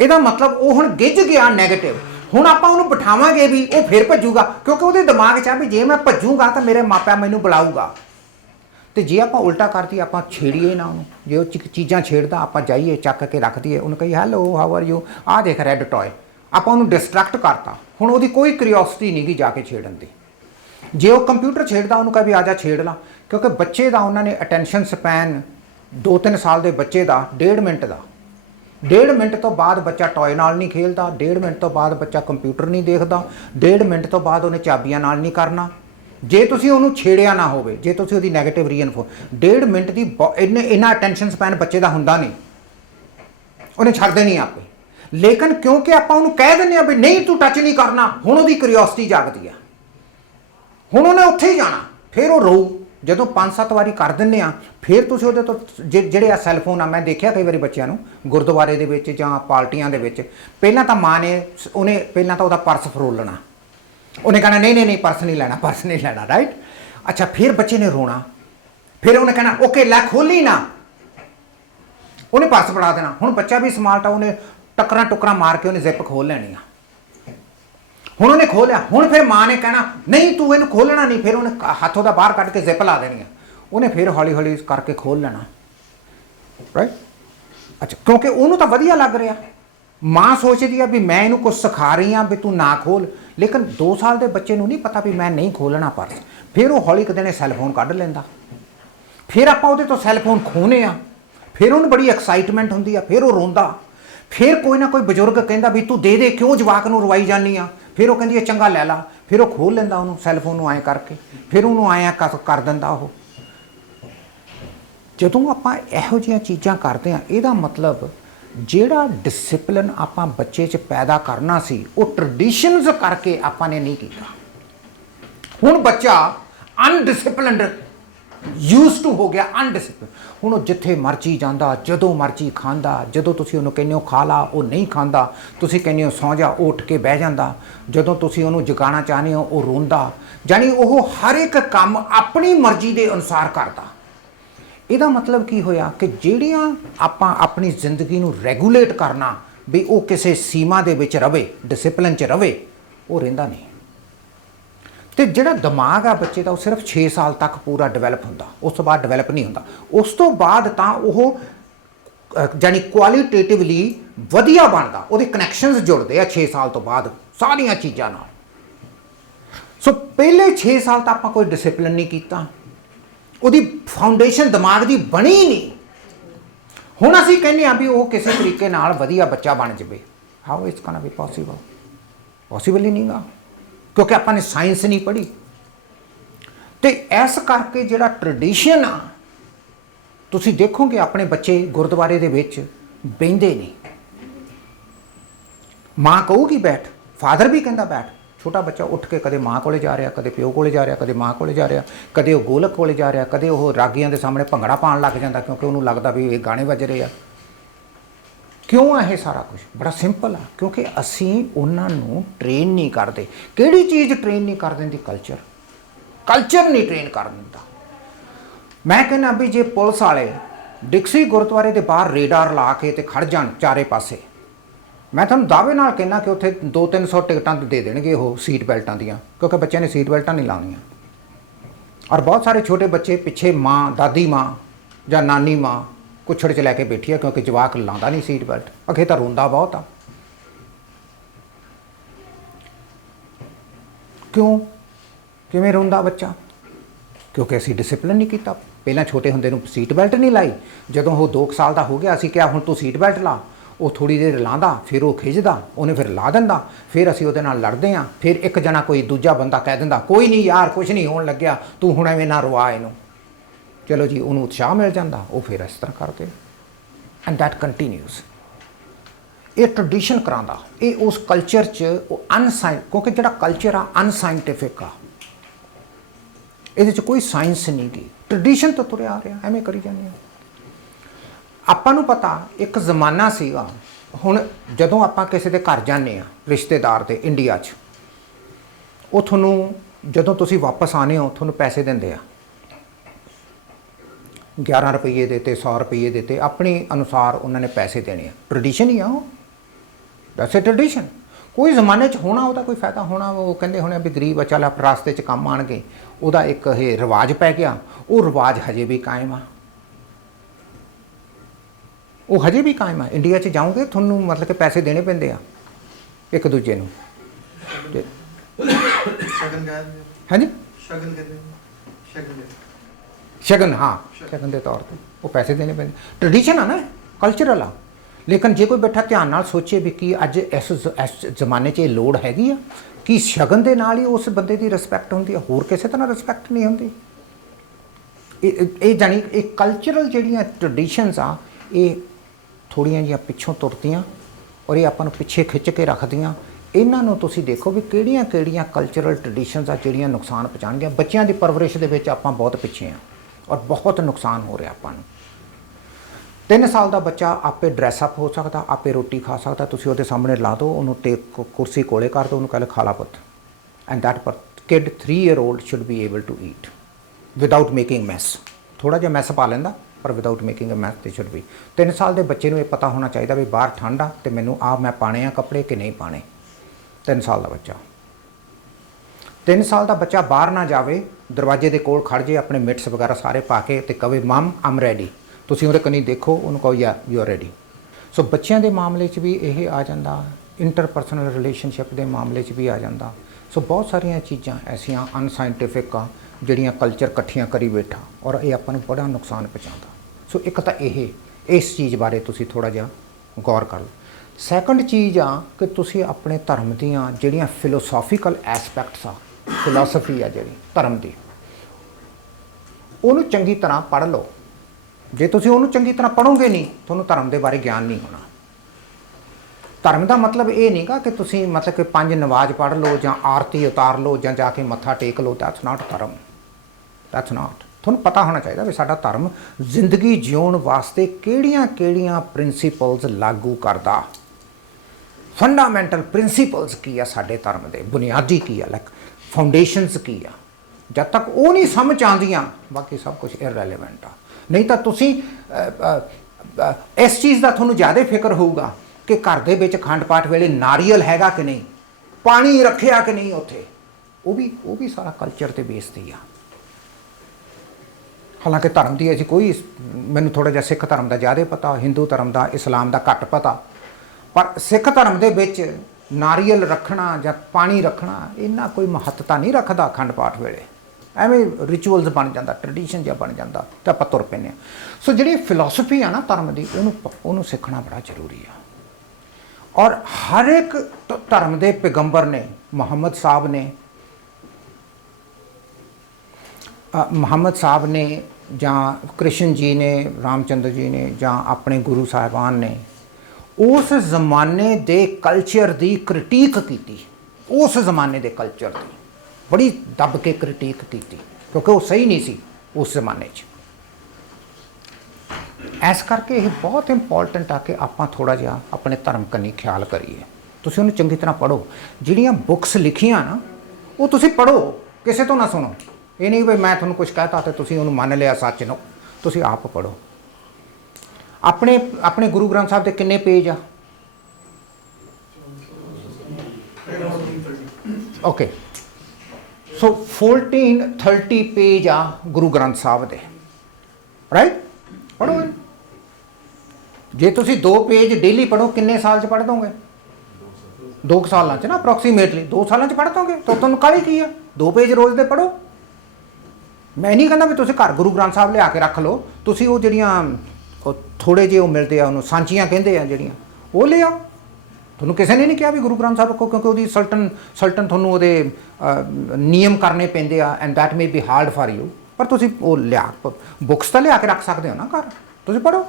ਇਹਦਾ ਮਤਲਬ ਉਹ ਹੁਣ ਗਿੱਝ ਗਿਆ ਨੈਗੇਟਿਵ, ਹੁਣ ਆਪਾਂ ਉਹਨੂੰ ਬਿਠਾਵਾਂਗੇ ਵੀ ਉਹ ਫਿਰ ਭੱਜੂਗਾ, ਕਿਉਂਕਿ ਉਹਦੇ ਦਿਮਾਗ 'ਚ ਆ ਵੀ ਜੇ ਮੈਂ ਭੱਜੂਗਾ ਤਾਂ ਮੇਰੇ ਮਾਪਿਆਂ ਮੈਨੂੰ ਬੁਲਾਊਗਾ। ਤੇ ਜੇ ਆਪਾਂ ਉਲਟਾ ਕਰਦੀ, ਆਪਾਂ ਛੇੜੀਏ ਨਾ ਉਹਨੂੰ, ਜੇ ਉਹ ਚੀਜ਼ਾਂ ਛੇੜਦਾ ਆਪਾਂ ਜਾਈਏ ਚੱਕ ਕੇ ਰੱਖ ਦਈਏ, ਉਹਨੂੰ ਕਹੀਏ ਹੈਲੋ ਹਾਊ ਆਰ ਯੂ, ਆਹ ਦੇਖ ਰੈੱਡ ਟੋਏ, ਆਪਾਂ ਉਹਨੂੰ ਡਿਸਟਰੈਕਟ ਕਰਤਾ। ਹੁਣ ਉਹਦੀ ਕੋਈ ਕਿਉਰਿਓਸਿਟੀ ਨਹੀਂ ਗੀ ਜਾ ਕੇ ਛੇੜਨ ਦੀ। ਜੇ ਉਹ ਕੰਪਿਊਟਰ ਛੇੜਦਾ ਉਹਨੂੰ ਕਹੇ ਵੀ ਆ ਜਾ ਛੇੜ ਲਾ, ਕਿਉਂਕਿ ਬੱਚੇ ਦਾ ਉਹਨਾਂ ਨੇ ਅਟੈਂਸ਼ਨ ਸਪੈਨ 2-3 ਸਾਲ ਦੇ ਬੱਚੇ ਦਾ 1.5 ਮਿੰਟ ਦਾ, 1.5 ਮਿੰਟ ਤੋਂ ਬਾਅਦ ਬੱਚਾ ਟੋਏ ਨਾਲ ਨਹੀਂ ਖੇਲਦਾ, 1.5 ਮਿੰਟ ਤੋਂ ਬਾਅਦ ਬੱਚਾ ਕੰਪਿਊਟਰ ਨਹੀਂ ਦੇਖਦਾ, 1.5 ਮਿੰਟ ਤੋਂ ਬਾਅਦ ਉਹਨੇ ਚਾਬੀਆਂ ਨਾਲ ਨਹੀਂ ਕਰਨਾ, ਜੇ ਤੁਸੀਂ ਉਹਨੂੰ ਛੇੜਿਆ ਨਾ ਹੋਵੇ, ਜੇ ਤੁਸੀਂ ਉਹਦੀ ਨੈਗੇਟਿਵ ਰੀਇਨਫੋਰਸ 1.5 ਮਿੰਟ ਦੀ ਇੰਨਾ ਅਟੈਂਸ਼ਨ ਸਪੈਨ ਬੱਚੇ ਦਾ ਹੁੰਦਾ ਨਹੀਂ, ਉਹਨੇ ਛੱਡਦੇ ਨਹੀਂ ਆਪੇ। ਲੇਕਿਨ ਕਿਉਂਕਿ ਆਪਾਂ ਉਹਨੂੰ ਕਹਿ ਦਿੰਦੇ ਆ ਵੀ ਨਹੀਂ ਤੂੰ ਟੱਚ ਨਹੀਂ ਕਰਨਾ, ਹੁਣ ਉਹਦੀ ਕਿਉਰਿਓਸਿਟੀ ਜਾਗਦੀ ਆ, ਹੁਣ ਉਹਨੇ ਉੱਥੇ ਹੀ ਜਾਣਾ, ਫਿਰ ਉਹ ਰੋਊ। ਜਦੋਂ 5-7 ਵਾਰੀ ਕਰ ਦਿੰਦੇ ਆ ਫਿਰ ਤੁਸੀਂ ਉਹਦੇ ਤੋਂ ਜਿਹੜੇ ਆ ਸੈੱਲਫੋਨ ਆ, ਮੈਂ ਦੇਖਿਆ ਕਈ ਵਾਰੀ ਬੱਚਿਆਂ ਨੂੰ ਗੁਰਦੁਆਰੇ ਦੇ ਵਿੱਚ ਜਾਂ ਪਾਰਟੀਆਂ ਦੇ ਵਿੱਚ, ਪਹਿਲਾਂ ਤਾਂ ਮਾਂ ਨੇ ਉਹਨੇ ਪਹਿਲਾਂ ਤਾਂ ਉਹਦਾ ਪਰਸ ਫਰੋਲਣਾ, ਉਹਨੇ ਕਹਿਣਾ ਨਹੀਂ ਨਹੀਂ ਨਹੀਂ ਪਰਸ ਨਹੀਂ ਲੈਣਾ, ਪਰਸ ਨਹੀਂ ਲੈਣਾ, ਰਾਈਟ। ਅੱਛਾ ਫਿਰ ਬੱਚੇ ਨੇ ਰੋਣਾ, ਫਿਰ ਉਹਨੇ ਕਹਿਣਾ ਓਕੇ ਲੈ ਖੋਲੀ ਨਾ, ਉਹਨੇ ਪਰਸ ਫੜਾ ਦੇਣਾ। ਹੁਣ ਬੱਚਾ ਵੀ ਸਮਾਰਟ ਆ, ਉਹਨੇ ਟੁਕਰਾਂ ਮਾਰ ਕੇ ਉਹਨੇ ਜ਼ਿਪ ਖੋਲ ਲੈਣੀ ਆ। ਹੁਣ ਉਹਨੇ ਖੋਲਿਆ, ਹੁਣ ਫਿਰ ਮਾਂ ਨੇ ਕਹਿਣਾ ਨਹੀਂ ਤੂੰ ਇਹਨੂੰ ਖੋਲਣਾ ਨਹੀਂ, ਫਿਰ ਉਹਨੇ ਹੱਥ ਉਹਦਾ ਬਾਹਰ ਕੱਢ ਕੇ ਜ਼ਿਪ ਲਾ ਦੇਣੀ ਆ, ਉਹਨੇ ਫਿਰ ਹੌਲੀ ਹੌਲੀ ਕਰਕੇ ਖੋਲ ਲੈਣਾ, ਰਾਈਟ। ਅੱਛਾ ਕਿਉਂਕਿ ਉਹਨੂੰ ਤਾਂ ਵਧੀਆ ਲੱਗ ਰਿਹਾ, ਮਾਂ ਸੋਚਦੀ ਆ ਵੀ ਮੈਂ ਇਹਨੂੰ ਕੁਝ ਸਿਖਾ ਰਹੀ ਹਾਂ ਵੀ ਤੂੰ ਨਾ ਖੋਲ, ਲੇਕਿਨ 2 ਸਾਲ ਦੇ ਬੱਚੇ ਨੂੰ ਨਹੀਂ ਪਤਾ ਵੀ ਮੈਂ ਨਹੀਂ ਖੋਲਣਾ ਪਰਸ। ਫਿਰ ਉਹ ਹੌਲੀ ਕਦੇ ਨੇ ਸੈੱਲਫੋਨ ਕੱਢ ਲੈਂਦਾ, ਫਿਰ ਆਪਾਂ ਉਹਦੇ ਤੋਂ ਸੈੱਲਫੋਨ ਖੋਹਨੇ ਆ, ਫਿਰ ਉਹਨੂੰ ਬੜੀ ਐਕਸਾਈਟਮੈਂਟ ਹੁੰਦੀ ਆ, ਫਿਰ ਉਹ ਰੋਂਦਾ, ਫਿਰ ਕੋਈ ਨਾ ਕੋਈ ਬਜ਼ੁਰਗ ਕਹਿੰਦਾ ਵੀ ਤੂੰ ਦੇ ਦੇ, ਕਿਉਂ ਜਵਾਕ ਨੂੰ ਰਵਾਈ ਜਾਂਦੀ ਆ, ਫਿਰ ਉਹ ਕਹਿੰਦੀ ਹੈ ਚੰਗਾ ਲੈ ਲਾ, ਫਿਰ ਉਹ ਖੋਲ ਲੈਂਦਾ ਉਹਨੂੰ ਸੈੱਲਫੋਨ ਨੂੰ ਐਂ ਕਰਕੇ, ਫਿਰ ਉਹਨੂੰ ਐਂ ਕਰ ਦਿੰਦਾ ਉਹ। ਜਦੋਂ ਆਪਾਂ ਇਹੋ ਜਿਹੀਆਂ ਚੀਜ਼ਾਂ ਕਰਦੇ ਹਾਂ, ਇਹਦਾ ਮਤਲਬ ਜਿਹੜਾ ਡਿਸਿਪਲਿਨ ਆਪਾਂ ਬੱਚੇ 'ਚ ਪੈਦਾ ਕਰਨਾ ਸੀ ਉਹ ਟ੍ਰੈਡੀਸ਼ਨਸ ਕਰਕੇ ਆਪਾਂ ਨੇ ਨਹੀਂ ਕੀਤਾ। ਹੁਣ ਬੱਚਾ ਅਨਡਿਸਿਪਲਿਨਡ ਯੂਜ਼ ਟੂ ਹੋ ਗਿਆ, ਅਨਡਿਸਿਪਲਿਨ। ਹੁਣ ਉਹ ਜਿੱਥੇ ਮਰਜ਼ੀ ਜਾਂਦਾ, ਜਦੋਂ ਮਰਜ਼ੀ ਖਾਂਦਾ, ਜਦੋਂ ਤੁਸੀਂ ਉਹਨੂੰ ਕਹਿੰਦੇ ਹੋ ਖਾ ਲਾ ਉਹ ਨਹੀਂ ਖਾਂਦਾ, ਤੁਸੀਂ ਕਹਿੰਦੇ ਹੋ ਸੌਂ ਜਾ ਉਹ ਉੱਠ ਕੇ ਬਹਿ ਜਾਂਦਾ, ਜਦੋਂ ਤੁਸੀਂ ਉਹਨੂੰ ਜਗਾਉਣਾ ਚਾਹੁੰਦੇ ਹੋ ਉਹ ਰੋਂਦਾ, ਜਾਣੀ ਉਹ ਹਰ ਇੱਕ ਕੰਮ ਆਪਣੀ ਮਰਜ਼ੀ ਦੇ ਅਨੁਸਾਰ ਕਰਦਾ। ਇਹਦਾ ਮਤਲਬ ਕੀ ਹੋਇਆ ਕਿ ਜਿਹੜੀਆਂ ਆਪਾਂ ਆਪਣੀ ਜ਼ਿੰਦਗੀ ਨੂੰ ਰੈਗੂਲੇਟ ਕਰਨਾ ਵੀ ਉਹ ਕਿਸੇ ਸੀਮਾ ਦੇ ਵਿੱਚ ਰਵੇ, ਡਿਸਿਪਲਿਨ 'ਚ ਰਵੇ, ਉਹ ਰਹਿੰਦਾ ਨਹੀਂ। ਤੇ ਜਿਹੜਾ ਦਿਮਾਗ ਆ ਬੱਚੇ ਦਾ ਉਹ ਸਿਰਫ 6 ਸਾਲ ਤੱਕ ਪੂਰਾ ਡਿਵੈਲਪ ਹੁੰਦਾ, ਉਸ ਤੋਂ ਬਾਅਦ ਡਿਵੈਲਪ ਨਹੀਂ ਹੁੰਦਾ। ਉਸ ਤੋਂ ਬਾਅਦ ਤਾਂ ਉਹ ਜਾਣੀ ਕੁਆਲੀਟੇਟਿਵਲੀ ਵਧੀਆ ਬਣਦਾ, ਉਹਦੇ ਕਨੈਕਸ਼ਨਸ ਜੁੜਦੇ ਆ 6 ਸਾਲ ਤੋਂ ਬਾਅਦ ਸਾਰੀਆਂ ਚੀਜ਼ਾਂ ਨਾਲ। ਸੋ ਪਹਿਲੇ 6 ਸਾਲ ਤਾਂ ਆਪਾਂ ਕੋਈ ਡਿਸਿਪਲਿਨ ਨਹੀਂ ਕੀਤਾ, ਉਹਦੀ ਫਾਊਂਡੇਸ਼ਨ ਦਿਮਾਗ ਦੀ ਬਣੀ ਨਹੀਂ। ਹੁਣ ਅਸੀਂ ਕਹਿੰਦੇ ਹਾਂ ਵੀ ਉਹ ਕਿਸੇ ਤਰੀਕੇ ਨਾਲ ਵਧੀਆ ਬੱਚਾ ਬਣ ਜਾਵੇ, how it's gonna be possible? Possible ਹੀ ਨਹੀਂਗਾ, ਕਿਉਂਕਿ ਆਪਾਂ ਨੇ ਸਾਇੰਸ ਨਹੀਂ ਪੜ੍ਹੀ। ਤੇ ਇਸ ਕਰਕੇ ਜਿਹੜਾ ਟ੍ਰੈਡੀਸ਼ਨ ਆ, ਤੁਸੀਂ ਦੇਖੋਗੇ ਆਪਣੇ ਬੱਚੇ ਗੁਰਦੁਆਰੇ ਦੇ ਵਿੱਚ ਬਹਿੰਦੇ ਨਹੀਂ, ਮਾਂ ਕਹੂਗੀ ਬੈਠ, ਫਾਦਰ ਵੀ ਕਹਿੰਦਾ ਬੈਠ, ਛੋਟਾ ਬੱਚਾ ਉੱਠ ਕੇ ਕਦੇ ਮਾਂ ਕੋਲੇ ਜਾ ਰਿਹਾ, ਕਦੇ ਪਿਓ ਕੋਲੇ ਜਾ ਰਿਹਾ, ਕਦੇ ਮਾਂ ਕੋਲੇ ਜਾ ਰਿਹਾ, ਕਦੇ ਉਹ ਗੋਲਕ ਕੋਲੇ ਜਾ ਰਿਹਾ, ਕਦੇ ਉਹ ਰਾਗੀਆਂ ਦੇ ਸਾਹਮਣੇ ਭੰਗੜਾ ਪਾਉਣ ਲੱਗ ਜਾਂਦਾ ਕਿਉਂਕਿ ਉਹਨੂੰ ਲੱਗਦਾ ਵੀ ਇਹ ਗਾਣੇ ਵੱਜ ਰਹੇ ਆ। ਕਿਉਂ ਆ ਇਹ ਸਾਰਾ ਕੁਝ? ਬੜਾ ਸਿੰਪਲ ਆ, ਕਿਉਂਕਿ ਅਸੀਂ ਉਹਨਾਂ ਨੂੰ ਟ੍ਰੇਨ ਨਹੀਂ ਕਰਦੇ। ਕਿਹੜੀ ਚੀਜ਼ ਟ੍ਰੇਨ ਨਹੀਂ ਕਰ ਦਿੰਦੀ? ਕਲਚਰ ਨਹੀਂ ਟ੍ਰੇਨ ਕਰ ਦਿੰਦਾ। ਮੈਂ ਕਹਿੰਦਾ ਵੀ ਜੇ ਪੁਲਿਸ ਵਾਲੇ ਡਿਕਸੀ ਗੁਰਦੁਆਰੇ ਦੇ ਬਾਹਰ ਰੇਡਾਰ ਲਾ ਕੇ ਤੇ ਖੜ ਜਾਣ ਚਾਰੇ ਪਾਸੇ, ਮੈਂ ਤੁਹਾਨੂੰ ਦਾਅਵੇ ਨਾਲ ਕਹਿੰਦਾ ਕਿ ਉੱਥੇ 200-300 ਟਿਕਟਾਂ ਦੇ ਦੇਣਗੇ ਉਹ ਸੀਟ ਬੈਲਟਾਂ ਦੀਆਂ, ਕਿਉਂਕਿ ਬੱਚਿਆਂ ਨੇ ਸੀਟ ਬੈਲਟਾਂ ਨਹੀਂ ਲਾਉਣੀਆਂ। ਔਰ ਬਹੁਤ ਸਾਰੇ ਛੋਟੇ ਬੱਚੇ ਪਿੱਛੇ ਮਾਂ, ਦਾਦੀ ਮਾਂ ਜਾਂ ਨਾਨੀ ਮਾਂ ਕੁੱਛੜ 'ਚ ਲੈ ਕੇ ਬੈਠੀ ਆ ਕਿਉਂਕਿ ਜਵਾਕ ਲਾਉਂਦਾ ਨਹੀਂ ਸੀਟ ਬੈਲਟ, ਅਖੇ ਤਾਂ ਰੋਂਦਾ ਬਹੁਤ ਆ। ਕਿਉਂ? ਕਿਵੇਂ ਰੋਂਦਾ ਬੱਚਾ? ਕਿਉਂਕਿ ਅਸੀਂ ਡਿਸਪਲਿਨ ਨਹੀਂ ਕੀਤਾ। ਪਹਿਲਾਂ ਛੋਟੇ ਹੁੰਦੇ ਨੂੰ ਸੀਟ ਬੈਲਟ ਨਹੀਂ ਲਾਈ, ਜਦੋਂ ਉਹ 2 ਸਾਲ ਦਾ ਹੋ ਗਿਆ ਅਸੀਂ ਕਿਹਾ ਹੁਣ ਤੂੰ ਸੀਟ ਬੈਲਟ ਲਾ। ਉਹ ਥੋੜ੍ਹੀ ਦੇਰ ਲਾਉਂਦਾ, ਫਿਰ ਉਹ ਖਿੱਚਦਾ, ਉਹਨੇ ਫਿਰ ਲਾ ਦਿੰਦਾ, ਫਿਰ ਅਸੀਂ ਉਹਦੇ ਨਾਲ ਲੜਦੇ ਹਾਂ। ਫਿਰ ਇੱਕ ਜਣਾ ਕੋਈ ਦੂਜਾ ਬੰਦਾ ਕਹਿ ਦਿੰਦਾ ਕੋਈ ਨਹੀਂ ਯਾਰ ਕੁਛ ਨਹੀਂ ਹੋਣ ਲੱਗਿਆ, ਤੂੰ ਹੁਣ ਐਵੇਂ ਨਾ ਰਵਾ ਇਹਨੂੰ। ਚਲੋ ਜੀ, ਉਹਨੂੰ ਉਤਸ਼ਾਹ ਮਿਲ ਜਾਂਦਾ, ਉਹ ਫਿਰ ਇਸ ਤਰ੍ਹਾਂ ਕਰਦੇ ਐਂਡ ਦੈਟ ਕੰਟੀਨਿਊਸ। ਇਹ ਟ੍ਰਡੀਸ਼ਨ ਕਰਾਉਂਦਾ, ਇਹ ਉਸ ਕਲਚਰ 'ਚ ਉਹ ਕਿਉਂਕਿ ਜਿਹੜਾ ਕਲਚਰ ਆ ਅਨਸਾਇੰਟੀਫਿਕ ਆ, ਇਹਦੇ 'ਚ ਕੋਈ ਸਾਇੰਸ ਨਹੀਂ ਗੀ, ਟ੍ਰਡੀਸ਼ਨ ਤੋਂ ਤੁਰਿਆ ਆ ਰਿਹਾ, ਐਵੇਂ ਕਰੀ ਜਾਂਦੇ ਆ। ਆਪਾਂ ਨੂੰ ਪਤਾ ਇੱਕ ਜ਼ਮਾਨਾ ਸੀਗਾ, ਹੁਣ ਜਦੋਂ ਆਪਾਂ ਕਿਸੇ ਦੇ ਘਰ ਜਾਂਦੇ ਆ ਰਿਸ਼ਤੇਦਾਰ ਦੇ ਇੰਡੀਆ 'ਚ, ਉਹ ਤੁਹਾਨੂੰ ਜਦੋਂ ਤੁਸੀਂ ਵਾਪਸ ਆਉਂਦੇ ਹੋ ਤੁਹਾਨੂੰ ਪੈਸੇ ਦਿੰਦੇ ਆ, 11 ਰੁਪਏ ਦਿੱਤੇ, 100 ਰੁਪਏ ਦਿੱਤੇ, ਆਪਣੇ ਅਨੁਸਾਰ ਉਹਨਾਂ ਨੇ ਪੈਸੇ ਦੇਣੇ ਆ। ਟ੍ਰਡੀਸ਼ਨ ਹੀ ਆ ਉਹ, ਦੈਟਸ ਅ ਟ੍ਰਡੀਸ਼ਨ। ਕੋਈ ਜ਼ਮਾਨੇ 'ਚ ਹੋਣਾ ਉਹਦਾ ਕੋਈ ਫਾਇਦਾ ਹੋਣਾ, ਉਹ ਕਹਿੰਦੇ ਹੋਣੇ ਵੀ ਗਰੀਬ ਆ ਚੱਲ ਆਪ ਰਾਸਤੇ 'ਚ ਕੰਮ ਆਉਣਗੇ, ਉਹਦਾ ਇੱਕ ਇਹ ਰਿਵਾਜ ਪੈ ਗਿਆ। ਉਹ ਰਿਵਾਜ ਹਜੇ ਵੀ ਕਾਇਮ ਆ, ਉਹ ਹਜੇ ਵੀ ਕਾਇਮ ਆ। ਇੰਡੀਆ 'ਚ ਜਾਓਗੇ ਤੁਹਾਨੂੰ ਮਤਲਬ ਕਿ ਪੈਸੇ ਦੇਣੇ ਪੈਂਦੇ ਆ ਇੱਕ ਦੂਜੇ ਨੂੰ। ਹਾਂਜੀ, ਸ਼ਗਨ, ਹਾਂ ਸ਼ਗਨ ਦੇ ਤੌਰ 'ਤੇ ਉਹ ਪੈਸੇ ਦੇਣੇ ਪੈਂਦੇ। ਟ੍ਰਡੀਸ਼ਨ ਆ ਨਾ, ਕਲਚਰਲ ਆ। ਲੇਕਿਨ ਜੇ ਕੋਈ ਬੈਠਾ ਧਿਆਨ ਨਾਲ ਸੋਚੇ ਵੀ ਕੀ ਅੱਜ ਇਸ ਜ਼ਮਾਨੇ 'ਚ ਇਹ ਲੋੜ ਹੈਗੀ ਆ ਕਿ ਸ਼ਗਨ ਦੇ ਨਾਲ ਹੀ ਉਸ ਬੰਦੇ ਦੀ ਰਿਸਪੈਕਟ ਹੁੰਦੀ ਆ, ਹੋਰ ਕਿਸੇ ਤਰ੍ਹਾਂ ਰਿਸਪੈਕਟ ਨਹੀਂ ਹੁੰਦੀ। ਇਹ ਜਾਣੀ ਇਹ ਕਲਚਰਲ ਜਿਹੜੀਆਂ ਟ੍ਰਡੀਸ਼ਨਸ ਆ ਇਹ ਥੋੜ੍ਹੀਆਂ ਜਿਹੀਆਂ ਪਿੱਛੋਂ ਤੁਰਦੀਆਂ ਔਰ ਇਹ ਆਪਾਂ ਨੂੰ ਪਿੱਛੇ ਖਿੱਚ ਕੇ ਰੱਖਦੀਆਂ। ਇਹਨਾਂ ਨੂੰ ਤੁਸੀਂ ਦੇਖੋ ਵੀ ਕਿਹੜੀਆਂ ਕਿਹੜੀਆਂ ਕਲਚਰਲ ਟ੍ਰਡੀਸ਼ਨਸ ਆ ਜਿਹੜੀਆਂ ਨੁਕਸਾਨ ਪਹੁੰਚਾਉਣਗੀਆਂ। ਬੱਚਿਆਂ ਦੀ ਪਰਵਰਿਸ਼ ਦੇ ਵਿੱਚ ਆਪਾਂ ਬਹੁਤ ਪਿੱਛੇ ਆ ਔਰ ਬਹੁਤ ਨੁਕਸਾਨ ਹੋ ਰਿਹਾ ਆਪਾਂ ਨੂੰ। 3 ਸਾਲ ਦਾ ਬੱਚਾ ਆਪੇ ਡਰੈਸਅਪ ਹੋ ਸਕਦਾ, ਆਪੇ ਰੋਟੀ ਖਾ ਸਕਦਾ। ਤੁਸੀਂ ਉਹਦੇ ਸਾਹਮਣੇ ਲਾ ਦਿਓ, ਉਹਨੂੰ ਕੁਰਸੀ ਕੋਲੇ ਕਰ ਦਿਓ, ਉਹਨੂੰ ਕਹਿ ਲਓ ਖਾ ਲਾ ਪੁੱਤ। And that kid 3 year old should be able to eat without making mess। ਥੋੜ੍ਹਾ ਜਿਹਾ ਮੈਸ ਪਾ ਲੈਂਦਾ ਪਰ ਵਿਦਾਊਟ ਮੇਕਿੰਗ ਅ ਮੈਸ ਤੇ ਸ਼ੁੱਡ ਬੀ। 3 ਸਾਲ ਦੇ ਬੱਚੇ ਨੂੰ ਇਹ ਪਤਾ ਹੋਣਾ ਚਾਹੀਦਾ ਵੀ ਬਾਹਰ ਠੰਡ ਆ ਅਤੇ ਮੈਨੂੰ ਮੈਂ ਪਾਣੇ ਆ ਕੱਪੜੇ ਕਿ ਨਹੀਂ ਪਾਣੇ। 3 ਸਾਲ ਦਾ ਬੱਚਾ 3 ਸਾਲ ਦਾ ਬੱਚਾ ਬਾਹਰ ਨਾ ਜਾਵੇ, ਦਰਵਾਜ਼ੇ ਦੇ ਕੋਲ ਖੜ੍ਹ ਜੇ ਆਪਣੇ ਮਿਟਸ ਵਗੈਰਾ ਸਾਰੇ ਪਾ ਕੇ ਅਤੇ ਕਵੇ ਮਮ ਆਮ ਰੈਡੀ। ਤੁਸੀਂ ਉਹਦੇ ਕੰਨੀ ਦੇਖੋ, ਉਹਨੂੰ ਕਹੋ ਯੂ ਆਰ ਰੈਡੀ। ਸੋ ਬੱਚਿਆਂ ਦੇ ਮਾਮਲੇ 'ਚ ਵੀ ਇਹ ਆ ਜਾਂਦਾ, ਇੰਟਰਪਰਸਨਲ ਰਿਲੇਸ਼ਨਸ਼ਿਪ ਦੇ ਮਾਮਲੇ 'ਚ ਵੀ ਆ ਜਾਂਦਾ। ਸੋ ਬਹੁਤ ਸਾਰੀਆਂ ਚੀਜ਼ਾਂ ਐਸੀਆਂ ਅਨਸਾਇੰਟੀਫਿਕ ਆ ਜਿਹੜੀਆਂ ਕਲਚਰ ਇਕੱਠੀਆਂ ਕਰੀ ਬੈਠਾ ਔਰ ਇਹ ਆਪਾਂ ਨੂੰ ਬੜਾ ਨੁਕਸਾਨ ਪਹੁੰਚਾਉਂਦਾ। ਸੋ ਇੱਕ ਤਾਂ ਇਸ ਚੀਜ਼ ਬਾਰੇ ਤੁਸੀਂ ਥੋੜ੍ਹਾ ਜਿਹਾ ਗੌਰ ਕਰ ਲਓ। ਸੈਕੰਡ ਚੀਜ਼ ਆ ਕਿ ਤੁਸੀਂ ਆਪਣੇ ਧਰਮ ਦੀਆਂ ਜਿਹੜੀਆਂ ਫਿਲੋਸੋਫੀਕਲ ਐਸਪੈਕਟਸ ਆ, ਫਿਲਾਸਫੀ ਆ ਜਿਹੜੀ ਧਰਮ ਦੀ, ਉਹਨੂੰ ਚੰਗੀ ਤਰ੍ਹਾਂ ਪੜ੍ਹ ਲਓ। ਜੇ ਤੁਸੀਂ ਉਹਨੂੰ ਚੰਗੀ ਤਰ੍ਹਾਂ ਪੜ੍ਹੋਗੇ ਨਹੀਂ, ਤੁਹਾਨੂੰ ਧਰਮ ਦੇ ਬਾਰੇ ਗਿਆਨ ਨਹੀਂ ਹੋਣਾ। ਧਰਮ ਦਾ ਮਤਲਬ ਇਹ ਨਹੀਂਗਾ ਕਿ ਤੁਸੀਂ ਮਤਲਬ ਕਿ 5 ਨਮਾਜ਼ ਪੜ੍ਹ ਲਓ ਜਾਂ ਆਰਤੀ ਉਤਾਰ ਲਓ ਜਾਂ ਜਾ ਕੇ ਮੱਥਾ ਟੇਕ ਲਓ। ਦੈਟਸ ਨਾਟ ਧਰਮ, ਦੈਟਸ ਨਾਟ। ਤੁਹਾਨੂੰ ਪਤਾ ਹੋਣਾ ਚਾਹੀਦਾ ਵੀ ਸਾਡਾ ਧਰਮ ਜ਼ਿੰਦਗੀ ਜਿਉਣ ਵਾਸਤੇ ਕਿਹੜੀਆਂ ਪ੍ਰਿੰਸੀਪਲਸ ਲਾਗੂ ਕਰਦਾ। ਫੰਡਾਮੈਂਟਲ ਪ੍ਰਿੰਸੀਪਲਸ ਕੀ ਆ ਸਾਡੇ ਧਰਮ ਦੇ, ਬੁਨਿਆਦੀ ਕੀ ਆ, ਲਾਈਕ ਫਾਊਂਡੇਸ਼ਨਸ ਕੀ ਆ। ਜਦ ਤੱਕ ਉਹ ਨਹੀਂ ਸਮਝ ਆਉਂਦੀਆਂ ਬਾਕੀ ਸਭ ਕੁਝ ਇਰਰੈਲੇਵੈਂਟ ਆ। ਨਹੀਂ ਤਾਂ ਤੁਸੀਂ ਇਸ ਚੀਜ਼ ਦਾ ਤੁਹਾਨੂੰ ਜ਼ਿਆਦਾ ਫਿਕਰ ਹੋਊਗਾ ਕਿ ਘਰ ਦੇ ਵਿੱਚ ਅਖੰਡ ਪਾਠ ਵੇਲੇ ਨਾਰੀਅਲ ਹੈਗਾ ਕਿ ਨਹੀਂ, ਪਾਣੀ ਰੱਖਿਆ ਕਿ ਨਹੀਂ ਉੱਥੇ। ਉਹ ਵੀ ਸਾਰਾ ਕਲਚਰ 'ਤੇ ਬੇਸ 'ਤੇ ਆ। ਹਾਲਾਂਕਿ ਧਰਮ ਦੀ ਅਸੀਂ ਕੋਈ, ਮੈਨੂੰ ਥੋੜ੍ਹਾ ਜਿਹਾ ਸਿੱਖ ਧਰਮ ਦਾ ਜ਼ਿਆਦਾ ਪਤਾ, ਹਿੰਦੂ ਧਰਮ ਦਾ, ਇਸਲਾਮ ਦਾ ਘੱਟ ਪਤਾ, ਪਰ ਸਿੱਖ ਧਰਮ ਦੇ ਵਿੱਚ ਨਾਰੀਅਲ ਰੱਖਣਾ ਜਾਂ ਪਾਣੀ ਰੱਖਣਾ ਇੰਨਾ ਕੋਈ ਮਹੱਤਤਾ ਨਹੀਂ ਰੱਖਦਾ ਅਖੰਡ ਪਾਠ ਵੇਲੇ। ਐਵੇਂ ਰਿਚੁਅਲਸ ਬਣ ਜਾਂਦਾ, ਟ੍ਰਡੀਸ਼ਨ ਜਿਹਾ ਬਣ ਜਾਂਦਾ ਅਤੇ ਆਪਾਂ ਤੁਰ ਪੈਂਦੇ ਹਾਂ। ਸੋ ਜਿਹੜੀ ਫਿਲਾਸਫੀ ਆ ਨਾ ਧਰਮ ਦੀ, ਉਹਨੂੰ ਸਿੱਖਣਾ ਬੜਾ ਜ਼ਰੂਰੀ ਆ। ਔਰ ਹਰ ਇੱਕ ਧਰਮ ਦੇ ਪੈਗੰਬਰ ਨੇ, ਮੁਹੰਮਦ ਸਾਹਿਬ ਨੇ ਜਾਂ ਕ੍ਰਿਸ਼ਨ ਜੀ ਨੇ, ਰਾਮਚੰਦਰ ਜੀ ਨੇ ਜਾਂ ਆਪਣੇ ਗੁਰੂ ਸਾਹਿਬਾਨ ਨੇ ਉਸ ਜ਼ਮਾਨੇ ਦੇ ਕਲਚਰ ਦੀ ਕ੍ਰਿਟੀਕ ਕੀਤੀ। उस जमाने के कल्चर की बड़ी दब के क्रिटिक की, क्योंकि वो सही नहीं सी उस जमाने 'ਚ। इस करके ये बहुत इंपॉर्टेंट आ कि आप थोड़ा जिहा अपने धर्म कन्नी ख्याल करिए। तुसीं उहनूं चंगी तरह पढ़ो, जिहड़ियां बुक्स लिखियां ना वो तुसीं पढ़ो, किसी तो ना सुनो। ये नहीं भाई मैं तुहानूं कुछ कहता तो तुसीं उहनूं मान लिया सच, नो, तुसीं आप पढ़ो। अपने अपने गुरु ग्रंथ साहब के किन्ने पेज आ? ओके, सो 1430 पेज आ गुरु ग्रंथ साहब दे, राइट? पढ़ो इन्हूं। जे तुसीं 2 पेज डेली पढ़ो, किन्ने साल च पढ़ दोगे? 2 सालों च ना, अप्रोक्सीमेटली 2 सालों च पढ़ दोगे। तो तुहानूं काहली की है? 2 पेज रोज़ दे पढ़ो। मैं नहीं कहता भी तुसीं घर गुरु ग्रंथ साहब लिया के रख लो, तुसीं वो जिहड़ियां थोड़े जे मिलते हैं उन्होंने सांचियां कहते हैं जिहड़ियां, वो ले आओ। तुहानूं किसी ने नहीं कहा भी गुरु ग्रंथ साहब रखो, क्योंकि वो सल्टन तुहानूं उहदे नियम करने पैंदे आ, and that may be hard for you. पर तुसीं वो लिया बुक्स तो लिया के रख सकते हो ना घर, तुसीं पढ़ो।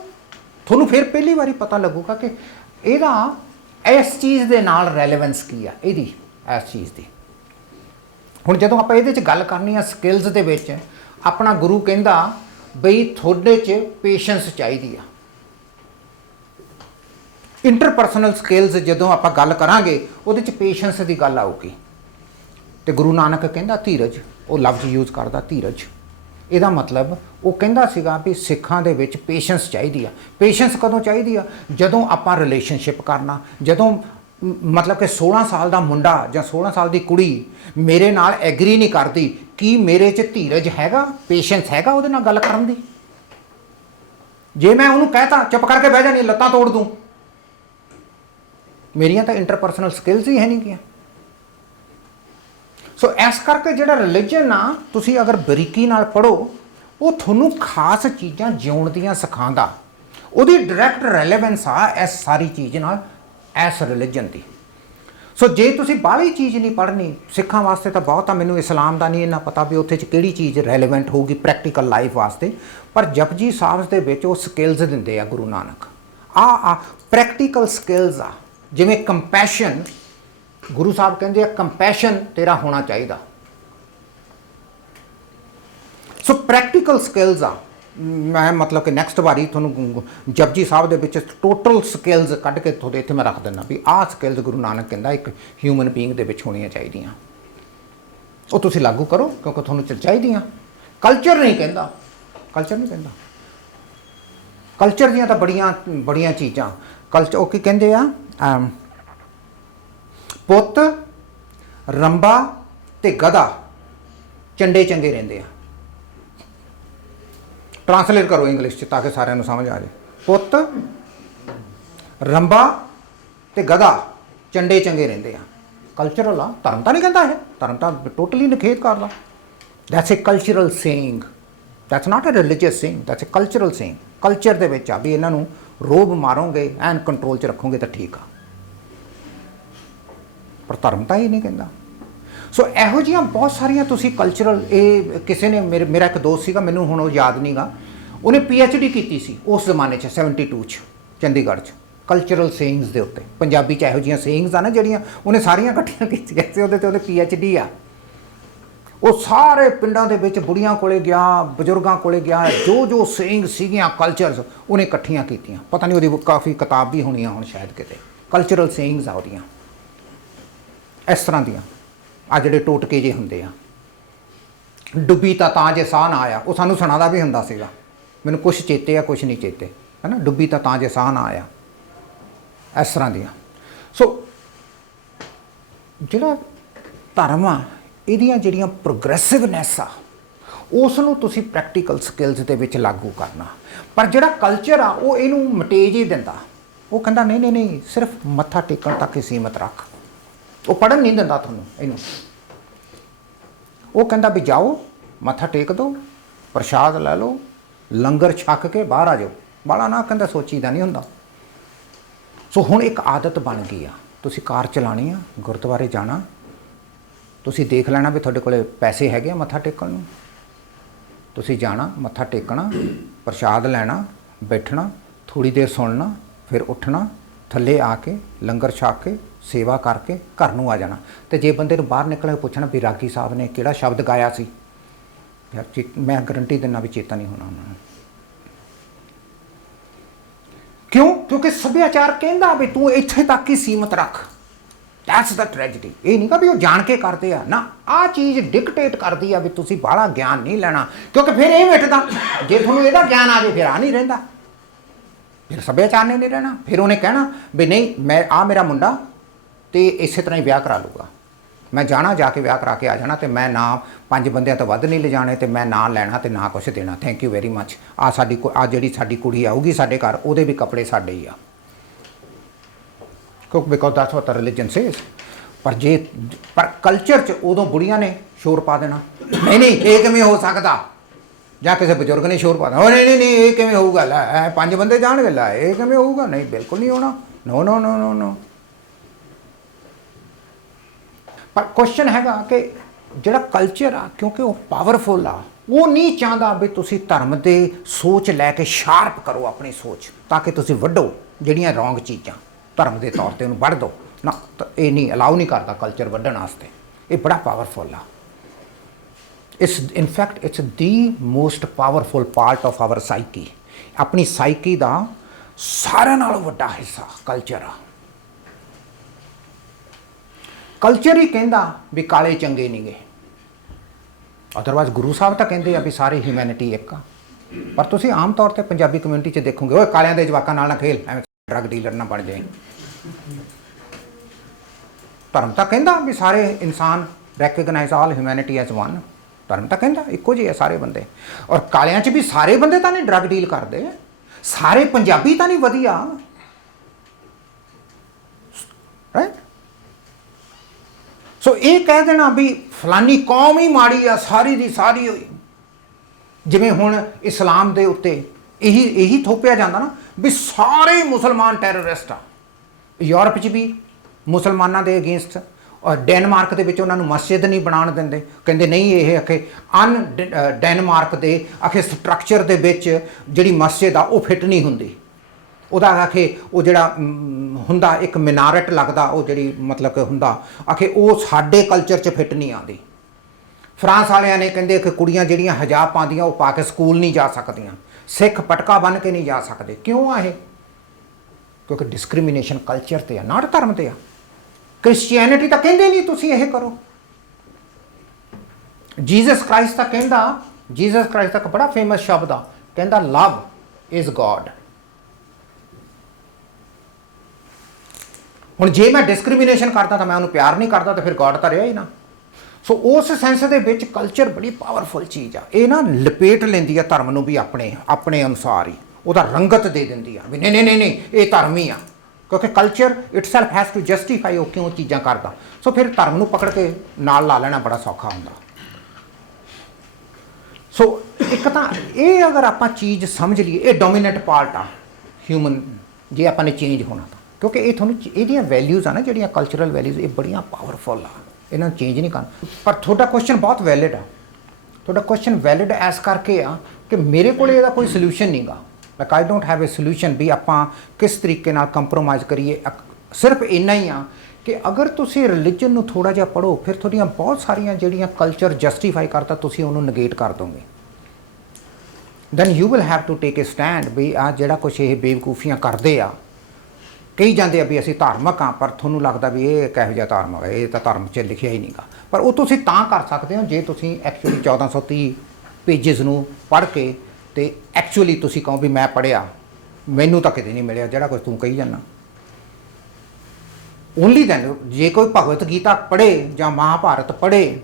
तुहानूं फिर पहली बारी पता लगूगा कि इहदा इस चीज़ दे नाल रैलेवेंस की आ, इहदी इस चीज़ दी। हुण जदों आपां इहदे च गल करनी आ स्किल्स दे विच, अपना गुरु कहंदा बई थोड़े च पेशेंस चाहिदी आ। इंटरपर्सनल स्किल्स जदों आपां गल करांगे उहदे च पेशेंस दी गल आऊगी। ते गुरु नानक कहंदा धीरज, वो लफ्ज़ यूज़ करदा धीरज। ਇਹਦਾ मतलब वो ਕਹਿੰਦਾ ਸੀਗਾ भी सिखां दे विच पेशेंस चाहिदी आ। पेशेंस कदों चाहिदी आ? जदों आपां रिलेशनशिप करना, जदों मतलब कि 16 साल का मुंडा ਜਾਂ 16 साल की कुड़ी मेरे नाल एग्री नहीं करती, कि मेरे च धीरज हैगा, पेशेंस हैगा ਉਹਦੇ ਨਾਲ ਗੱਲ ਕਰਨ ਦੀ? जे मैं ਉਹਨੂੰ कहता चुप करके बह जानी, ਲੱਤਾਂ ਤੋੜ दूँ, मेरियां तो इंटरपर्सनल स्किल्स ही है नहीं गईयां। सो इस करके जिहड़ा रिलीजन आ, तुसीं अगर बरीकी नाल पढ़ो, वो तुहानूं खास चीज़ां जिउण दियां सिखांदा। ਉਹਦੀ डायरैक्ट रैलेवेंस आ इस सारी चीज़ नाल, इस रिलीजन की। सो जे तुसीं बाहली चीज़ नहीं पढ़नी, सिखां वास्ते तो बहुत आ, मैनूं इस्लाम का नहीं इन्ना पता भी उत्थे च किहड़ी चीज़ रैलेवेंट होगी प्रैक्टिकल लाइफ वास्ते। पर जपजी साहब दे विच वो स्किल्स दिंदे आ गुरु नानक। आ प्रैक्टिकल स्किल्स आ, जिवें कंपैशन। गुरु साहब कहते हैं कंपैशन तेरा होना चाहिए। सो प्रैक्टिकल स्किल्स आ। मैं मतलब कि नैक्सट बारी थोनों जपजी साहब दे विच टोटल स्किल्स कढ़ के थोड़े इत्थे मैं रख देना भी आ स्किल्स गुरु नानक कहंदा एक ह्यूमन बीइंग दे विच होणियां चाहीदियां। वो तुसीं लागू करो, क्योंकि थोनों चाहीदियां। कल्चर नहीं कहंदा, कल्चर नहीं कहंदा। कल्चर दियां तां बड़ियां बड़ियां चीज़ां। कल्चर वो की कहंदे आ, पुत रंबा ते गधा चंडे चंगे रहिंदे आ। ट्रांसलेट करो इंग्लिश ताकि सारे समझ आ जाए। पुत रंबा ते गधा चंडे चंगे रहिंदे आ। कल्चरल आ, धर्म तो नहीं कहता है, धर्म तो टोटली निखेध करदा। That's a cultural saying, that's not a religious saying, that's a cultural saying. Culture दे विच आ भी इन्हां नूं रोब मारोगे एंड कंट्रोल च रखोगे तो ठीक आ, पर धर्म तो ही नहीं कहता। सो इहो जिहियां बहुत सारियां तुसीं कल्चरल, ये किसी ने मेरा एक दोस्त सीगा, मैनूं हुण वो याद नहीं गा, उन्हें PhD की सी उस जमाने 72 च चंडीगढ़ च कल्चरल सेइंग्स के उत्ते। पंजाबी च इहो जिहियां सेइंग्स आ ना जिहड़ियां उन्हें सारियां इकट्ठियां कीतियां सी, उहदे ते उहदे PhD आ। वो सारे पिंडां दे विच बुढ़ियां कोले गया, बजुर्गां कोले गया, जो जो सेइंग सीगियां कल्चरस उन्हें इकट्ठियां कीतियां। पता नहीं उहदी काफ़ी किताब भी होनी हुण शायद किते, कल्चरल सेइंग्स आ उहदियां इस तरह दियां। आ जिहड़े टोटके जे हुंदे आ, डुब्बी तां जे साह ना आया, वो सानूं सुणादा भी हुंदा सीगा। मैनूं कुछ चेते आ कुछ नहीं चेते, है ना। डुब्बी तां जे साह ना आया, इस तरह दियां। सो जिहड़ा धर्म आ, इहदियां जिहड़ियां प्रोग्रैसिवनैस आ, उस नूं तुसीं प्रैक्टिकल स्किल्स दे विच लागू करना। पर जिहड़ा कल्चर आ वो इहनूं मटेज ही दिंदा। वो कहंदा नहीं नहीं नहीं, सिर्फ मत्था टेकण तक ही सीमत रख। वो पढ़न नहीं दिंदा तुहानूं इहनूं। वो कहंदा भी जाओ मत्था टेक दो, प्रशाद लै लो, लंगर छक के बाहर आ जाओ। बाला ना कहंदा सोचीदा नहीं हुंदा। सो हुण एक आदत बन गई आ, तुसीं कार चलानी आ, गुरुद्वारे जाना, तुसीं देख लेना भी तुहाडे कोले पैसे हैगे मत्था टेकण नूं, तुसीं जाना मत्था टेकना, प्रशाद लैना, बैठना, थोड़ी देर सुनना, फिर उठना, ਥੱਲੇ ਆ ਕੇ ਲੰਗਰ ਛਕ ਕੇ ਸੇਵਾ ਕਰਕੇ ਘਰ ਨੂੰ ਆ ਜਾਣਾ। ਤੇ ਜੇ ਬੰਦੇ ਨੂੰ ਬਾਹਰ ਨਿਕਲ ਕੇ ਪੁੱਛਣਾ ਵੀ ਰਾਗੀ ਸਾਹਿਬ ਨੇ ਕਿਹੜਾ ਸ਼ਬਦ ਗਾਇਆ ਸੀ, ਯਾਰ ਮੈਂ ਗਰੰਟੀ ਦਿੰਦਾ ਵੀ ਚੇਤਾ ਨਹੀਂ ਹੋਣਾ ਉਹਨਾਂ ਨੂੰ। ਕਿਉਂ? ਕਿਉਂਕਿ ਸੱਭਿਆਚਾਰ ਕਹਿੰਦਾ ਵੀ ਤੂੰ ਇੱਥੇ ਤੱਕ ਹੀ ਸੀਮਤ ਰੱਖ। That's the tragedy. ਇਹ ਨਹੀਂ ਗਾ ਵੀ ਉਹ ਜਾਣ ਕੇ ਕਰਦੇ ਆ ਨਾ, ਆਹ ਚੀਜ਼ ਡਿਕਟੇਟ ਕਰਦੀ ਆ ਵੀ ਤੁਸੀਂ ਬਾਹਲਾ ਗਿਆਨ ਨਹੀਂ ਲੈਣਾ, ਕਿਉਂਕਿ ਫਿਰ ਇਹ ਮਿਟਦਾ। ਜੇ ਤੁਹਾਨੂੰ ਇਹਦਾ ਗਿਆਨ ਆ ਜੇ ਫਿਰ ਆ ਨਹੀਂ ਰਹਿੰਦਾ, ਫਿਰ ਸੱਭਿਆਚਾਰ ਨੇ ਨਹੀਂ ਰਹਿਣਾ। ਫਿਰ ਉਹਨੇ ਕਹਿਣਾ ਵੀ ਨਹੀਂ ਮੈਂ ਆ ਮੇਰਾ ਮੁੰਡਾ ਤੇ ਇਸੇ ਤਰ੍ਹਾਂ ਹੀ ਵਿਆਹ ਕਰਾ ਲੂਗਾ, ਮੈਂ ਜਾਣਾ ਜਾ ਕੇ ਵਿਆਹ ਕਰਾ ਕੇ ਆ ਜਾਣਾ, ਤੇ ਮੈਂ ਨਾ 5 ਬੰਦਿਆਂ ਤੋਂ ਵੱਧ ਨਹੀਂ ਲਿਜਾਣੇ, ਤੇ ਮੈਂ ਨਾ ਲੈਣਾ ਤੇ ਨਾ ਕੁਛ ਦੇਣਾ, ਥੈਂਕ ਯੂ ਵੈਰੀ ਮੱਚ। ਆ ਜਿਹੜੀ ਸਾਡੀ ਕੁੜੀ ਆਊਗੀ ਸਾਡੇ ਘਰ, ਉਹਦੇ ਵੀ ਕੱਪੜੇ ਸਾਡੇ ਹੀ ਆ, ਕਿਉਂਕਿ because that's what the religion says. ਪਰ ਕਲਚਰ 'ਚ ਉਦੋਂ ਬੁੜੀਆਂ ਨੇ ਸ਼ੋਰ ਪਾ ਦੇਣਾ, ਨਹੀਂ ਨਹੀਂ ਇਹ ਕਿਵੇਂ ਹੋ ਸਕਦਾ, ਜਾਂ ਕਿਸੇ ਬਜ਼ੁਰਗ ਨੇ ਸ਼ੋਰ ਪਾ ਦੇਣਾ, ਉਹ ਨਹੀਂ ਨਹੀਂ ਇਹ ਕਿਵੇਂ ਹੋਊਗਾ, ਲੈ 5 ਬੰਦੇ ਜਾਣਗੇ, ਲੈ ਇਹ ਕਿਵੇਂ ਹੋਊਗਾ, ਨਹੀਂ ਬਿਲਕੁਲ ਨਹੀਂ ਹੋਣਾ, ਨੋ ਨੋ ਨੋ ਨੋ ਨੋ। ਪਰ ਕੁਐਸਚਨ ਹੈਗਾ ਕਿ ਜਿਹੜਾ ਕਲਚਰ ਆ, ਕਿਉਂਕਿ ਉਹ ਪਾਵਰਫੁਲ ਆ, ਉਹ ਨਹੀਂ ਚਾਹੁੰਦਾ ਵੀ ਤੁਸੀਂ ਧਰਮ ਦੇ ਸੋਚ ਲੈ ਕੇ ਸ਼ਾਰਪ ਕਰੋ ਆਪਣੀ ਸੋਚ, ਤਾਂ ਕਿ ਤੁਸੀਂ ਵੱਢੋ ਜਿਹੜੀਆਂ ਰੋਂਗ ਚੀਜ਼ਾਂ ਧਰਮ ਦੇ ਤੌਰ ਤੇ ਉਹਨੂੰ ਵੱਢ ਦਿਓ ਨਾ। ਤਾਂ ਇਹ ਨਹੀਂ ਅਲਾਉ ਨਹੀਂ ਕਰਦਾ ਕਲਚਰ ਵੱਢਣ ਵਾਸਤੇ। ਇਹ ਬੜਾ ਪਾਵਰਫੁਲ ਆ। In fact it's the most powerful part of hour psyche. ਆਪਣੀ ਸਾਈਕੀ ਦਾ ਸਾਰਿਆਂ ਨਾਲੋਂ ਵੱਡਾ ਹਿੱਸਾ ਕਲਚਰ ਆ। ਕਲਚਰ ਹੀ ਕਹਿੰਦਾ ਵੀ ਕਾਲੇ ਚੰਗੇ ਨਹੀਂ ਗੇ, ਅਦਰਵਾਈਜ਼ ਗੁਰੂ ਸਾਹਿਬ ਤਾਂ ਕਹਿੰਦੇ ਆ ਵੀ ਸਾਰੇ ਹਿਊਮੈਨਿਟੀ ਇੱਕ ਆ। ਪਰ ਤੁਸੀਂ ਆਮ ਤੌਰ ਤੇ ਪੰਜਾਬੀ ਕਮਿਊਨਿਟੀ 'ਚ ਦੇਖੋਗੇ, ਓਏ ਕਾਲਿਆਂ ਦੇ ਜਵਾਕਾਂ ਨਾਲ ਨਾ ਖੇਲ, ਐਵੇਂ ਡਰੱਗ ਡੀਲਰ ਨਾ ਬਣ ਜਾਏ। ਧਰਮ ਤਾਂ ਕਹਿੰਦਾ ਵੀ ਸਾਰੇ ਇਨਸਾਨ ਰੈਕਗਨਾਈਜ਼ ਆਲ ਹਿਊਮੈਨਿਟੀ ਐਜ਼ ਵਨ। ਧਰਮ ਤਾਂ ਕਹਿੰਦਾ ਇੱਕੋ ਜਿਹੇ ਆ ਸਾਰੇ ਬੰਦੇ। ਔਰ ਕਾਲਿਆਂ 'ਚ ਵੀ ਸਾਰੇ ਬੰਦੇ ਤਾਂ ਨਹੀਂ ਡਰੱਗ ਡੀਲ ਕਰਦੇ, ਸਾਰੇ ਪੰਜਾਬੀ ਤਾਂ ਨਹੀਂ ਵਧੀਆ, ਰਾਈਟ। ਸੋ ਇਹ ਕਹਿ ਦੇਣਾ ਵੀ ਫਲਾਨੀ ਕੌਮ ਹੀ ਮਾੜੀ ਆ, ਸਾਰੀ ਦੀ ਸਾਰੀ ਹੋਈ, ਜਿਵੇਂ ਹੁਣ ਇਸਲਾਮ ਦੇ ਉੱਤੇ ਇਹੀ ਥੋਪਿਆ ਜਾਂਦਾ ਨਾ ਵੀ ਸਾਰੇ ਮੁਸਲਮਾਨ ਟੈਰਰਿਸਟ ਆ। ਯੂਰਪ 'ਚ ਵੀ ਮੁਸਲਮਾਨਾਂ ਦੇ ਅਗੇਂਸਟ, ਔਰ ਡੈਨਮਾਰਕ ਦੇ ਵਿੱਚ ਉਹਨਾਂ ਨੂੰ ਮਸਜਿਦ ਨਹੀਂ ਬਣਾਉਣ ਦਿੰਦੇ, ਕਹਿੰਦੇ ਨਹੀਂ ਇਹ ਆਖੇ ਡੈਨਮਾਰਕ ਦੇ ਆਖੇ ਸਟਰਕਚਰ ਦੇ ਵਿੱਚ ਜਿਹੜੀ ਮਸਜਿਦ ਆ ਉਹ ਫਿੱਟ ਨਹੀਂ ਹੁੰਦੀ। ਉਹਦਾ ਆਖੇ ਉਹ ਜਿਹੜਾ ਹੁੰਦਾ ਇੱਕ ਮਿਨਾਰਟ ਲੱਗਦਾ, ਉਹ ਜਿਹੜੀ ਮਤਲਬ ਕਿ ਹੁੰਦਾ ਆਖੇ ਉਹ ਸਾਡੇ ਕਲਚਰ 'ਚ ਫਿੱਟ ਨਹੀਂ ਆਉਂਦੀ। ਫਰਾਂਸ ਵਾਲਿਆਂ ਨੇ ਕਹਿੰਦੇ ਕਿ ਕੁੜੀਆਂ ਜਿਹੜੀਆਂ ਹਿਜਾਬ ਪਾਉਂਦੀਆਂ ਉਹ ਪਾ ਕੇ ਸਕੂਲ ਨਹੀਂ ਜਾ ਸਕਦੀਆਂ, ਸਿੱਖ ਪਟਕਾ ਬੰਨ੍ਹ ਕੇ ਨਹੀਂ ਜਾ ਸਕਦੇ। ਕਿਉਂ ਆ ਇਹ? ਕਿਉਂਕਿ ਡਿਸਕ੍ਰਿਮੀਨੇਸ਼ਨ ਕਲਚਰ ਤੇ ਆ, ਨਾਟ ਧਰਮ ਤੇ ਆ। ਕ੍ਰਿਸਚੀਅਨਿਟੀ ਤਾਂ ਕਹਿੰਦੇ ਨਹੀਂ ਤੁਸੀਂ ਇਹ ਕਰੋ। ਜੀਸਸ ਕ੍ਰਾਈਸਟ ਤਾਂ ਕਹਿੰਦਾ, ਜੀਸਸ ਕ੍ਰਾਈਸਟ ਦਾ ਇੱਕ ਬੜਾ ਫੇਮਸ ਸ਼ਬਦ ਆ, ਕਹਿੰਦਾ ਲਵ ਇਜ਼ ਗੋਡ। ਹੁਣ ਜੇ ਮੈਂ ਡਿਸਕ੍ਰਿਮੀਨੇਸ਼ਨ ਕਰਦਾ ਤਾਂ ਮੈਂ ਉਹਨੂੰ ਪਿਆਰ ਨਹੀਂ ਕਰਦਾ, ਤਾਂ ਫਿਰ ਗੋਡ ਤਾਂ ਰਿਹਾ ਹੀ ਨਾ। ਸੋ ਉਸ ਸੈਂਸ ਦੇ ਵਿੱਚ ਕਲਚਰ ਬੜੀ ਪਾਵਰਫੁਲ ਚੀਜ਼ ਆ। ਇਹ ਨਾ ਲਪੇਟ ਲੈਂਦੀ ਆ ਧਰਮ ਨੂੰ ਵੀ ਆਪਣੇ ਅਨੁਸਾਰ ਹੀ, ਉਹਦਾ ਰੰਗਤ ਦੇ ਦਿੰਦੀ ਆ ਵੀ ਨਹੀਂ ਨਹੀਂ ਨਹੀਂ ਨਹੀਂ ਇਹ ਧਰਮ ਹੀ ਆ, ਕਿਉਂਕਿ culture itself has to justify ਉਹ ਕਿਉਂ ਚੀਜ਼ਾਂ ਕਰਦਾ। ਸੋ ਫਿਰ ਧਰਮ ਨੂੰ ਪਕੜ ਕੇ ਨਾਲ ਲਾ ਲੈਣਾ ਬੜਾ ਸੌਖਾ ਹੁੰਦਾ। ਸੋ ਇੱਕ ਤਾਂ ਇਹ ਅਗਰ ਆਪਾਂ ਚੀਜ਼ ਸਮਝ ਲਈਏ, ਇਹ ਡੋਮੀਨੈਂਟ ਪਾਰਟ ਆ ਹਿਊਮਨ, ਜੇ ਆਪਾਂ ਨੇ ਚੇਂਜ ਹੋਣਾ ਤਾਂ, ਕਿਉਂਕਿ ਇਹ ਤੁਹਾਨੂੰ ਇਹਦੀਆਂ ਵੈਲਿਊਜ਼ ਆ ਨਾ ਜਿਹੜੀਆਂ ਕਲਚਰਲ ਵੈਲਿਊਜ਼, ਇਹ ਬੜੀਆਂ ਪਾਵਰਫੁਲ ਆ, ਇਹਨਾਂ ਨੂੰ ਚੇਂਜ ਨਹੀਂ ਕਰਨਾ। ਪਰ ਤੁਹਾਡਾ ਕੁਐਸਚਨ ਬਹੁਤ ਵੈਲਿਡ ਆ, ਤੁਹਾਡਾ ਕੁਐਸਚਨ ਵੈਲਿਡ ਐਸ ਕਰਕੇ ਆ ਕਿ ਮੇਰੇ ਕੋਲ ਇਹਦਾ ਕੋਈ ਸੋਲਿਊਸ਼ਨ ਨਹੀਂਗਾ। Like I don't have a solution ਵੀ ਆਪਾਂ ਕਿਸ ਤਰੀਕੇ ਨਾਲ ਕੰਪਰੋਮਾਈਜ਼ ਕਰੀਏ। ਸਿਰਫ ਇੰਨਾ ਹੀ ਆ ਕਿ ਅਗਰ ਤੁਸੀਂ ਰਿਲੀਜਨ ਨੂੰ ਥੋੜ੍ਹਾ ਜਿਹਾ ਪੜ੍ਹੋ, ਫਿਰ ਤੁਹਾਡੀਆਂ ਬਹੁਤ ਸਾਰੀਆਂ ਜਿਹੜੀਆਂ ਕਲਚਰ ਜਸਟੀਫਾਈ ਕਰਦਾ ਤੁਸੀਂ ਉਹਨੂੰ ਨਗੇਟ ਕਰ ਦੋਗੇ। Then you will have to take a stand ਵੀ ਆ ਜਿਹੜਾ ਕੁਛ ਇਹ ਬੇਵਕੂਫੀਆਂ ਕਰਦੇ ਆ, ਕਹੀ ਜਾਂਦੇ ਆ ਵੀ ਅਸੀਂ ਧਾਰਮਿਕ ਹਾਂ, ਪਰ ਤੁਹਾਨੂੰ ਲੱਗਦਾ ਵੀ ਇਹ ਕਿਹੋ ਜਿਹਾ ਧਾਰਮਿਕ ਹੈ, ਇਹ ਤਾਂ ਧਰਮ 'ਚ ਲਿਖਿਆ ਹੀ ਨਹੀਂਗਾ। ਪਰ ਉਹ ਤੁਸੀਂ ਤਾਂ ਕਰ ਸਕਦੇ ਹੋ ਜੇ ਤੁਸੀਂ ਐਕਚੁਅਲੀ 1430 ਪੇਜਿਸ ਨੂੰ ਪੜ੍ਹ ਕੇ ਤੇ ਐਕਚੁਅਲੀ ਤੁਸੀਂ ਕਹੋ ਵੀ ਮੈਂ ਪੜ੍ਹਿਆ, ਮੈਨੂੰ ਤਾਂ ਕਿਤੇ ਨਹੀਂ ਮਿਲਿਆ ਜਿਹੜਾ ਕੁਝ ਤੂੰ ਕਹੀ ਜਾਂਦਾ। ਓਨਲੀ ਦੈਨ ਜੇ ਕੋਈ ਭਗਵਤ ਗੀਤਾ ਪੜ੍ਹੇ ਜਾਂ ਮਹਾਭਾਰਤ ਪੜ੍ਹੇ,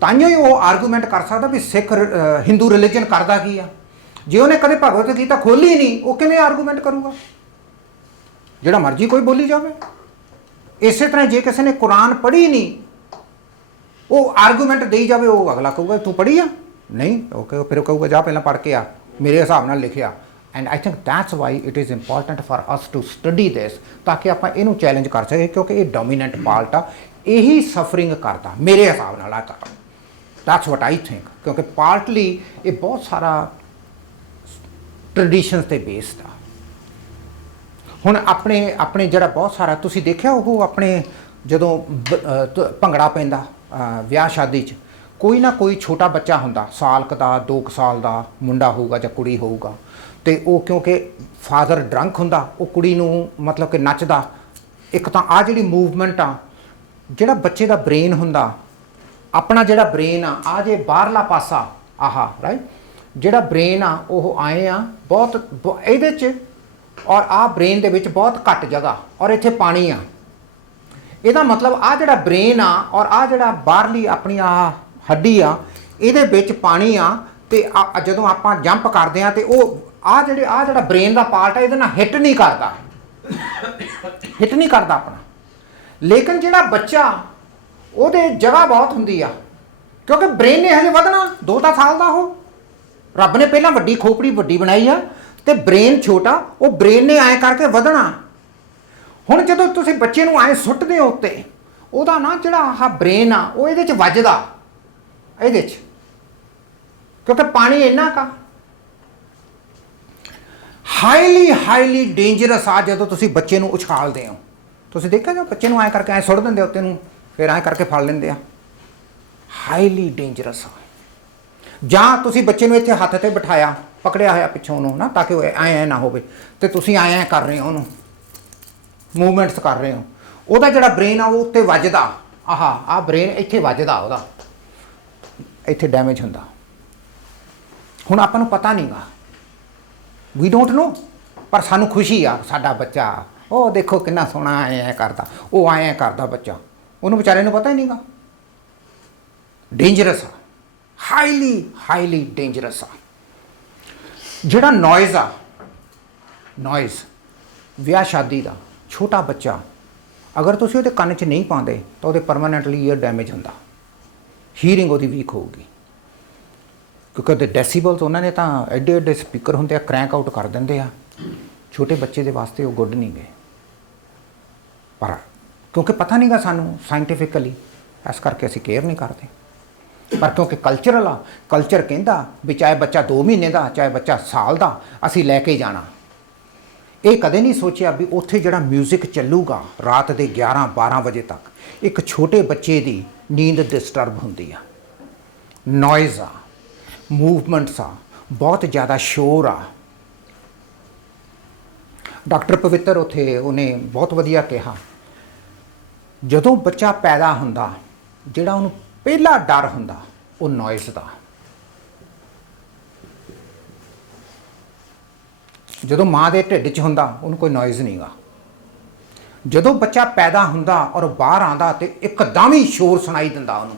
ਤਾਂਹੀਓ ਹੀ ਉਹ ਆਰਗੂਮੈਂਟ ਕਰ ਸਕਦਾ ਵੀ ਸਿੱਖ ਹਿੰਦੂ ਰਿਲੀਜਨ ਕਰਦਾ ਕੀ ਆ। ਜੇ ਉਹਨੇ ਕਦੇ ਭਗਵਤ ਗੀਤਾ ਖੋਲ੍ਹੀ ਨਹੀਂ, ਉਹ ਕਿਵੇਂ ਆਰਗੂਮੈਂਟ ਕਰੂਗਾ? ਜਿਹੜਾ ਮਰਜ਼ੀ ਕੋਈ ਬੋਲੀ ਜਾਵੇ। ਇਸੇ ਤਰ੍ਹਾਂ ਜੇ ਕਿਸੇ ਨੇ ਕੁਰਾਨ ਪੜ੍ਹੀ ਨਹੀਂ, ਉਹ ਆਰਗੂਮੈਂਟ ਦੇਈ ਜਾਵੇ, ਉਹ ਅਗਲਾ ਕਹੂਗਾ ਤੂੰ ਪੜ੍ਹੀ ਆ? ਨਹੀਂ, ਓਕੇ, ਫਿਰ ਉਹ ਕਹੂਗਾ ਜਾ ਪਹਿਲਾਂ ਪੜ੍ਹ ਕੇ ਆ, ਮੇਰੇ ਹਿਸਾਬ ਨਾਲ ਲਿਖਿਆ। And I think that's why it is important for us to study this, ਤਾਂ ਕਿ ਆਪਾਂ ਇਹਨੂੰ ਚੈਲੰਜ ਕਰ ਸਕੀਏ, ਕਿਉਂਕਿ ਇਹ ਡੋਮੀਨੈਂਟ ਪਾਰਟ ਆ, ਇਹੀ ਸਫਰਿੰਗ ਕਰਦਾ ਮੇਰੇ ਹਿਸਾਬ ਨਾਲ। ਆ ਤਾਂ ਦੈਟਸ ਵਾਟ ਆਈ ਥਿੰਕ, ਕਿਉਂਕਿ ਪਾਰਟਲੀ ਇਹ ਬਹੁਤ ਸਾਰਾ ਟ੍ਰੈਡੀਸ਼ਨਸ 'ਤੇ ਬੇਸਡ ਆ। ਹੁਣ ਆਪਣੇ ਆਪਣੇ ਜਿਹੜਾ ਬਹੁਤ ਸਾਰਾ ਤੁਸੀਂ ਦੇਖਿਆ ਉਹ ਆਪਣੇ ਜਦੋਂ ਭੰਗੜਾ ਪੈਂਦਾ ਵਿਆਹ ਸ਼ਾਦੀ 'ਚ ਕੋਈ ਨਾ ਕੋਈ ਛੋਟਾ ਬੱਚਾ ਹੁੰਦਾ ਸਾਲ ਕੁ ਦਾ 2 ਸਾਲ ਦਾ ਮੁੰਡਾ ਹੋਊਗਾ ਜਾਂ ਕੁੜੀ ਹੋਊਗਾ ਤੇ ਉਹ ਕਿਉਂਕਿ ਫਾਦਰ ਡਰੰਕ ਹੁੰਦਾ ਉਹ ਕੁੜੀ ਨੂੰ ਮਤਲਬ ਕਿ ਨੱਚਦਾ। ਇੱਕ ਤਾਂ ਆ ਜਿਹੜੀ ਮੂਵਮੈਂਟ ਆ ਜਿਹੜਾ ਬੱਚੇ ਦਾ ਬ੍ਰੇਨ ਹੁੰਦਾ ਆਪਣਾ ਜਿਹੜਾ ਬ੍ਰੇਨ ਆ ਜੇ ਬਾਹਰਲਾ ਪਾਸਾ ਆਹਾ ਰਾਈਟ ਜਿਹੜਾ ਬ੍ਰੇਨ ਆ ਉਹ ਆਏ ਆ ਬਹੁਤ ਇਹਦੇ 'ਚ ਔਰ ਆ ਬ੍ਰੇਨ ਦੇ ਵਿੱਚ ਬਹੁਤ ਘੱਟ ਜਗ੍ਹਾ ਔਰ ਇੱਥੇ ਪਾਣੀ ਆ। ਇਹਦਾ ਮਤਲਬ ਆ ਜਿਹੜਾ ਬ੍ਰੇਨ ਆ ਔਰ ਆ ਜਿਹੜਾ ਬਾਹਰਲੀ ਆਪਣੀ ਆ ਹੱਡੀ ਆ ਇਹਦੇ ਵਿੱਚ ਪਾਣੀ ਆ ਤੇ ਜਦੋਂ ਆਪਾਂ ਜੰਪ ਕਰਦੇ ਆ ਤੇ ਉਹ ਆ ਜਿਹੜਾ ਬ੍ਰੇਨ ਦਾ ਪਾਰਟ ਆ ਇਹਦੇ ਨਾਲ ਹਿੱਟ ਨਹੀਂ ਕਰਦਾ ਆਪਣਾ। ਲੇਕਿਨ ਜਿਹੜਾ ਬੱਚਾ ਉਹਦੇ ਜਗ੍ਹਾ ਬਹੁਤ ਹੁੰਦੀ ਆ ਕਿਉਂਕਿ ਬ੍ਰੇਨ ਨੇ ਹਜੇ ਵਧਣਾ 2 ਸਾਲ ਦਾ ਉਹ ਰੱਬ ਨੇ ਪਹਿਲਾਂ ਵੱਡੀ ਖੋਪੜੀ ਵੱਡੀ ਬਣਾਈ ਆ ਤੇ ਬ੍ਰੇਨ ਛੋਟਾ ਉਹ ਬ੍ਰੇਨ ਨੇ ਐਂ ਕਰਕੇ ਵਧਣਾ। ਹੁਣ ਜਦੋਂ ਤੁਸੀਂ ਬੱਚੇ ਨੂੰ ਐਂ ਸੁੱਟਦੇ ਹੋ ਉੱਤੇ ਉਹਦਾ ਨਾ ਜਿਹੜਾ ਆਹ ਬ੍ਰੇਨ ਆ ਉਹ ਇਹਦੇ 'ਚ ਵੱਜਦਾ ਇਹਦੇ 'ਚ ਕਿਉਂਕਿ ਪਾਣੀ ਇੰਨਾ ਕਾ ਹਾਈਲੀ ਡੇਂਜਰਸ ਆ ਜਦੋਂ ਤੁਸੀਂ ਬੱਚੇ ਨੂੰ ਉਛਾਲਦੇ ਹੋ। ਤੁਸੀਂ ਦੇਖਿਆ ਜੋ ਬੱਚੇ ਨੂੰ ਐਂ ਕਰਕੇ ਐਂ ਸੁੱਟ ਦਿੰਦੇ ਉੱਤੇ ਨੂੰ ਫਿਰ ਐਂ ਕਰਕੇ ਫੜ ਲੈਂਦੇ ਆ ਹਾਈਲੀ ਡੇਂਜਰਸ ਆ। ਜਾਂ ਤੁਸੀਂ ਬੱਚੇ ਨੂੰ ਇੱਥੇ ਹੱਥ ਤੇ ਬਿਠਾਇਆ ਪਕੜਿਆ ਹੋਇਆ ਪਿੱਛੋਂ ਨੂੰ ਨਾ ਤਾਂ ਕਿ ਉਹ ਐਂ ਨਾ ਹੋਵੇ ਤੇ ਤੁਸੀਂ ਐਂ ਕਰ ਰਹੇ ਹੋ ਉਹਨੂੰ ਮੂਵਮੈਂਟਸ ਕਰ ਰਹੇ ਹੋ ਉਹਦਾ ਜਿਹੜਾ ਬ੍ਰੇਨ ਆ ਉਹ ਉੱਤੇ ਵੱਜਦਾ ਆਹ ਬ੍ਰੇਨ ਇੱਥੇ ਵੱਜਦਾ ਉਹਦਾ ਇੱਥੇ ਡੈਮੇਜ ਹੁੰਦਾ। ਹੁਣ ਆਪਾਂ ਨੂੰ ਪਤਾ ਨਹੀਂਗਾ ਵੀ ਡੋਂਟ ਨੋ ਪਰ ਸਾਨੂੰ ਖੁਸ਼ੀ ਆ ਸਾਡਾ ਬੱਚਾ ਉਹ ਦੇਖੋ ਕਿੰਨਾ ਸੋਹਣਾ ਐਂ ਕਰਦਾ ਉਹ ਐਂ ਕਰਦਾ ਬੱਚਾ ਉਹਨੂੰ ਵਿਚਾਰੇ ਨੂੰ ਪਤਾ ਹੀ ਨਹੀਂਗਾ। ਡੇਂਜਰਸ ਆ ਹਾਈਲੀ ਡੇਂਜਰਸ ਆ। ਜਿਹੜਾ ਨੋਇਜ਼ ਆ ਨੋਇਜ਼ ਵਿਆਹ ਸ਼ਾਦੀ ਦਾ ਛੋਟਾ ਬੱਚਾ ਅਗਰ ਤੁਸੀਂ ਉਹਦੇ ਕੰਨ 'ਚ ਨਹੀਂ ਪਾਉਂਦੇ ਤਾਂ ਉਹਦੇ ਪਰਮਾਨੈਂਟਲੀ ਈਅਰ ਡੈਮੇਜ ਹੁੰਦਾ ਹੀਅਰਿੰਗ ਉਹਦੀ ਵੀਕ ਹੋਊਗੀ ਕਿਉਂਕਿ ਉਹਦੇ ਡੈਸੀਬਲਸ ਉਹਨਾਂ ਨੇ ਤਾਂ ਐਡੇ ਸਪੀਕਰ ਹੁੰਦੇ ਆ ਕਰੈਂਕ ਆਊਟ ਕਰ ਦਿੰਦੇ ਆ। ਛੋਟੇ ਬੱਚੇ ਦੇ ਵਾਸਤੇ ਉਹ ਗੁੱਡ ਨਹੀਂ ਗਏ ਪਰ ਕਿਉਂਕਿ ਪਤਾ ਨਹੀਂਗਾ ਸਾਨੂੰ ਸਾਇੰਟੀਫਿਕਲੀ ਇਸ ਕਰਕੇ ਅਸੀਂ ਕੇਅਰ ਨਹੀਂ ਕਰਦੇ ਪਰ ਕਿਉਂਕਿ ਕਲਚਰਲ ਆ ਕਲਚਰ ਕਹਿੰਦਾ ਵੀ ਚਾਹੇ ਬੱਚਾ 2 ਮਹੀਨੇ ਦਾ ਚਾਹੇ ਬੱਚਾ ਸਾਲ ਦਾ ਅਸੀਂ ਲੈ ਕੇ ਜਾਣਾ। ਇਹ ਕਦੇ ਨਹੀਂ ਸੋਚਿਆ ਵੀ ਉੱਥੇ ਜਿਹੜਾ ਮਿਊਜ਼ਿਕ ਚੱਲੂਗਾ ਰਾਤ ਦੇ 11-12 ਵਜੇ ਤੱਕ ਇੱਕ ਛੋਟੇ ਬੱਚੇ ਦੀ ਨੀਂਦ ਡਿਸਟਰਬ ਹੁੰਦੀ ਆ। ਨੋਇਜ਼ ਆ ਮੂਵਮੈਂਟਸ ਆ ਬਹੁਤ ਜ਼ਿਆਦਾ ਸ਼ੋਰ ਆ। ਡਾਕਟਰ ਪਵਿੱਤਰ ਉੱਥੇ ਉਹਨੇ ਬਹੁਤ ਵਧੀਆ ਕਿਹਾ ਜਦੋਂ ਬੱਚਾ ਪੈਦਾ ਹੁੰਦਾ ਜਿਹੜਾ ਉਹਨੂੰ ਪਹਿਲਾ ਡਰ ਹੁੰਦਾ ਉਹ ਨੋਇਜ਼ ਦਾ। ਜਦੋਂ ਮਾਂ ਦੇ ਢਿੱਡ 'ਚ ਹੁੰਦਾ ਉਹਨੂੰ ਕੋਈ ਨੋਇਜ਼ ਨਹੀਂਗਾ। ਜਦੋਂ ਬੱਚਾ ਪੈਦਾ ਹੁੰਦਾ ਔਰ ਬਾਹਰ ਆਉਂਦਾ ਤੇ ਇੱਕਦਮ ਹੀ ਸ਼ੋਰ ਸੁਣਾਈ ਦਿੰਦਾ ਉਹਨੂੰ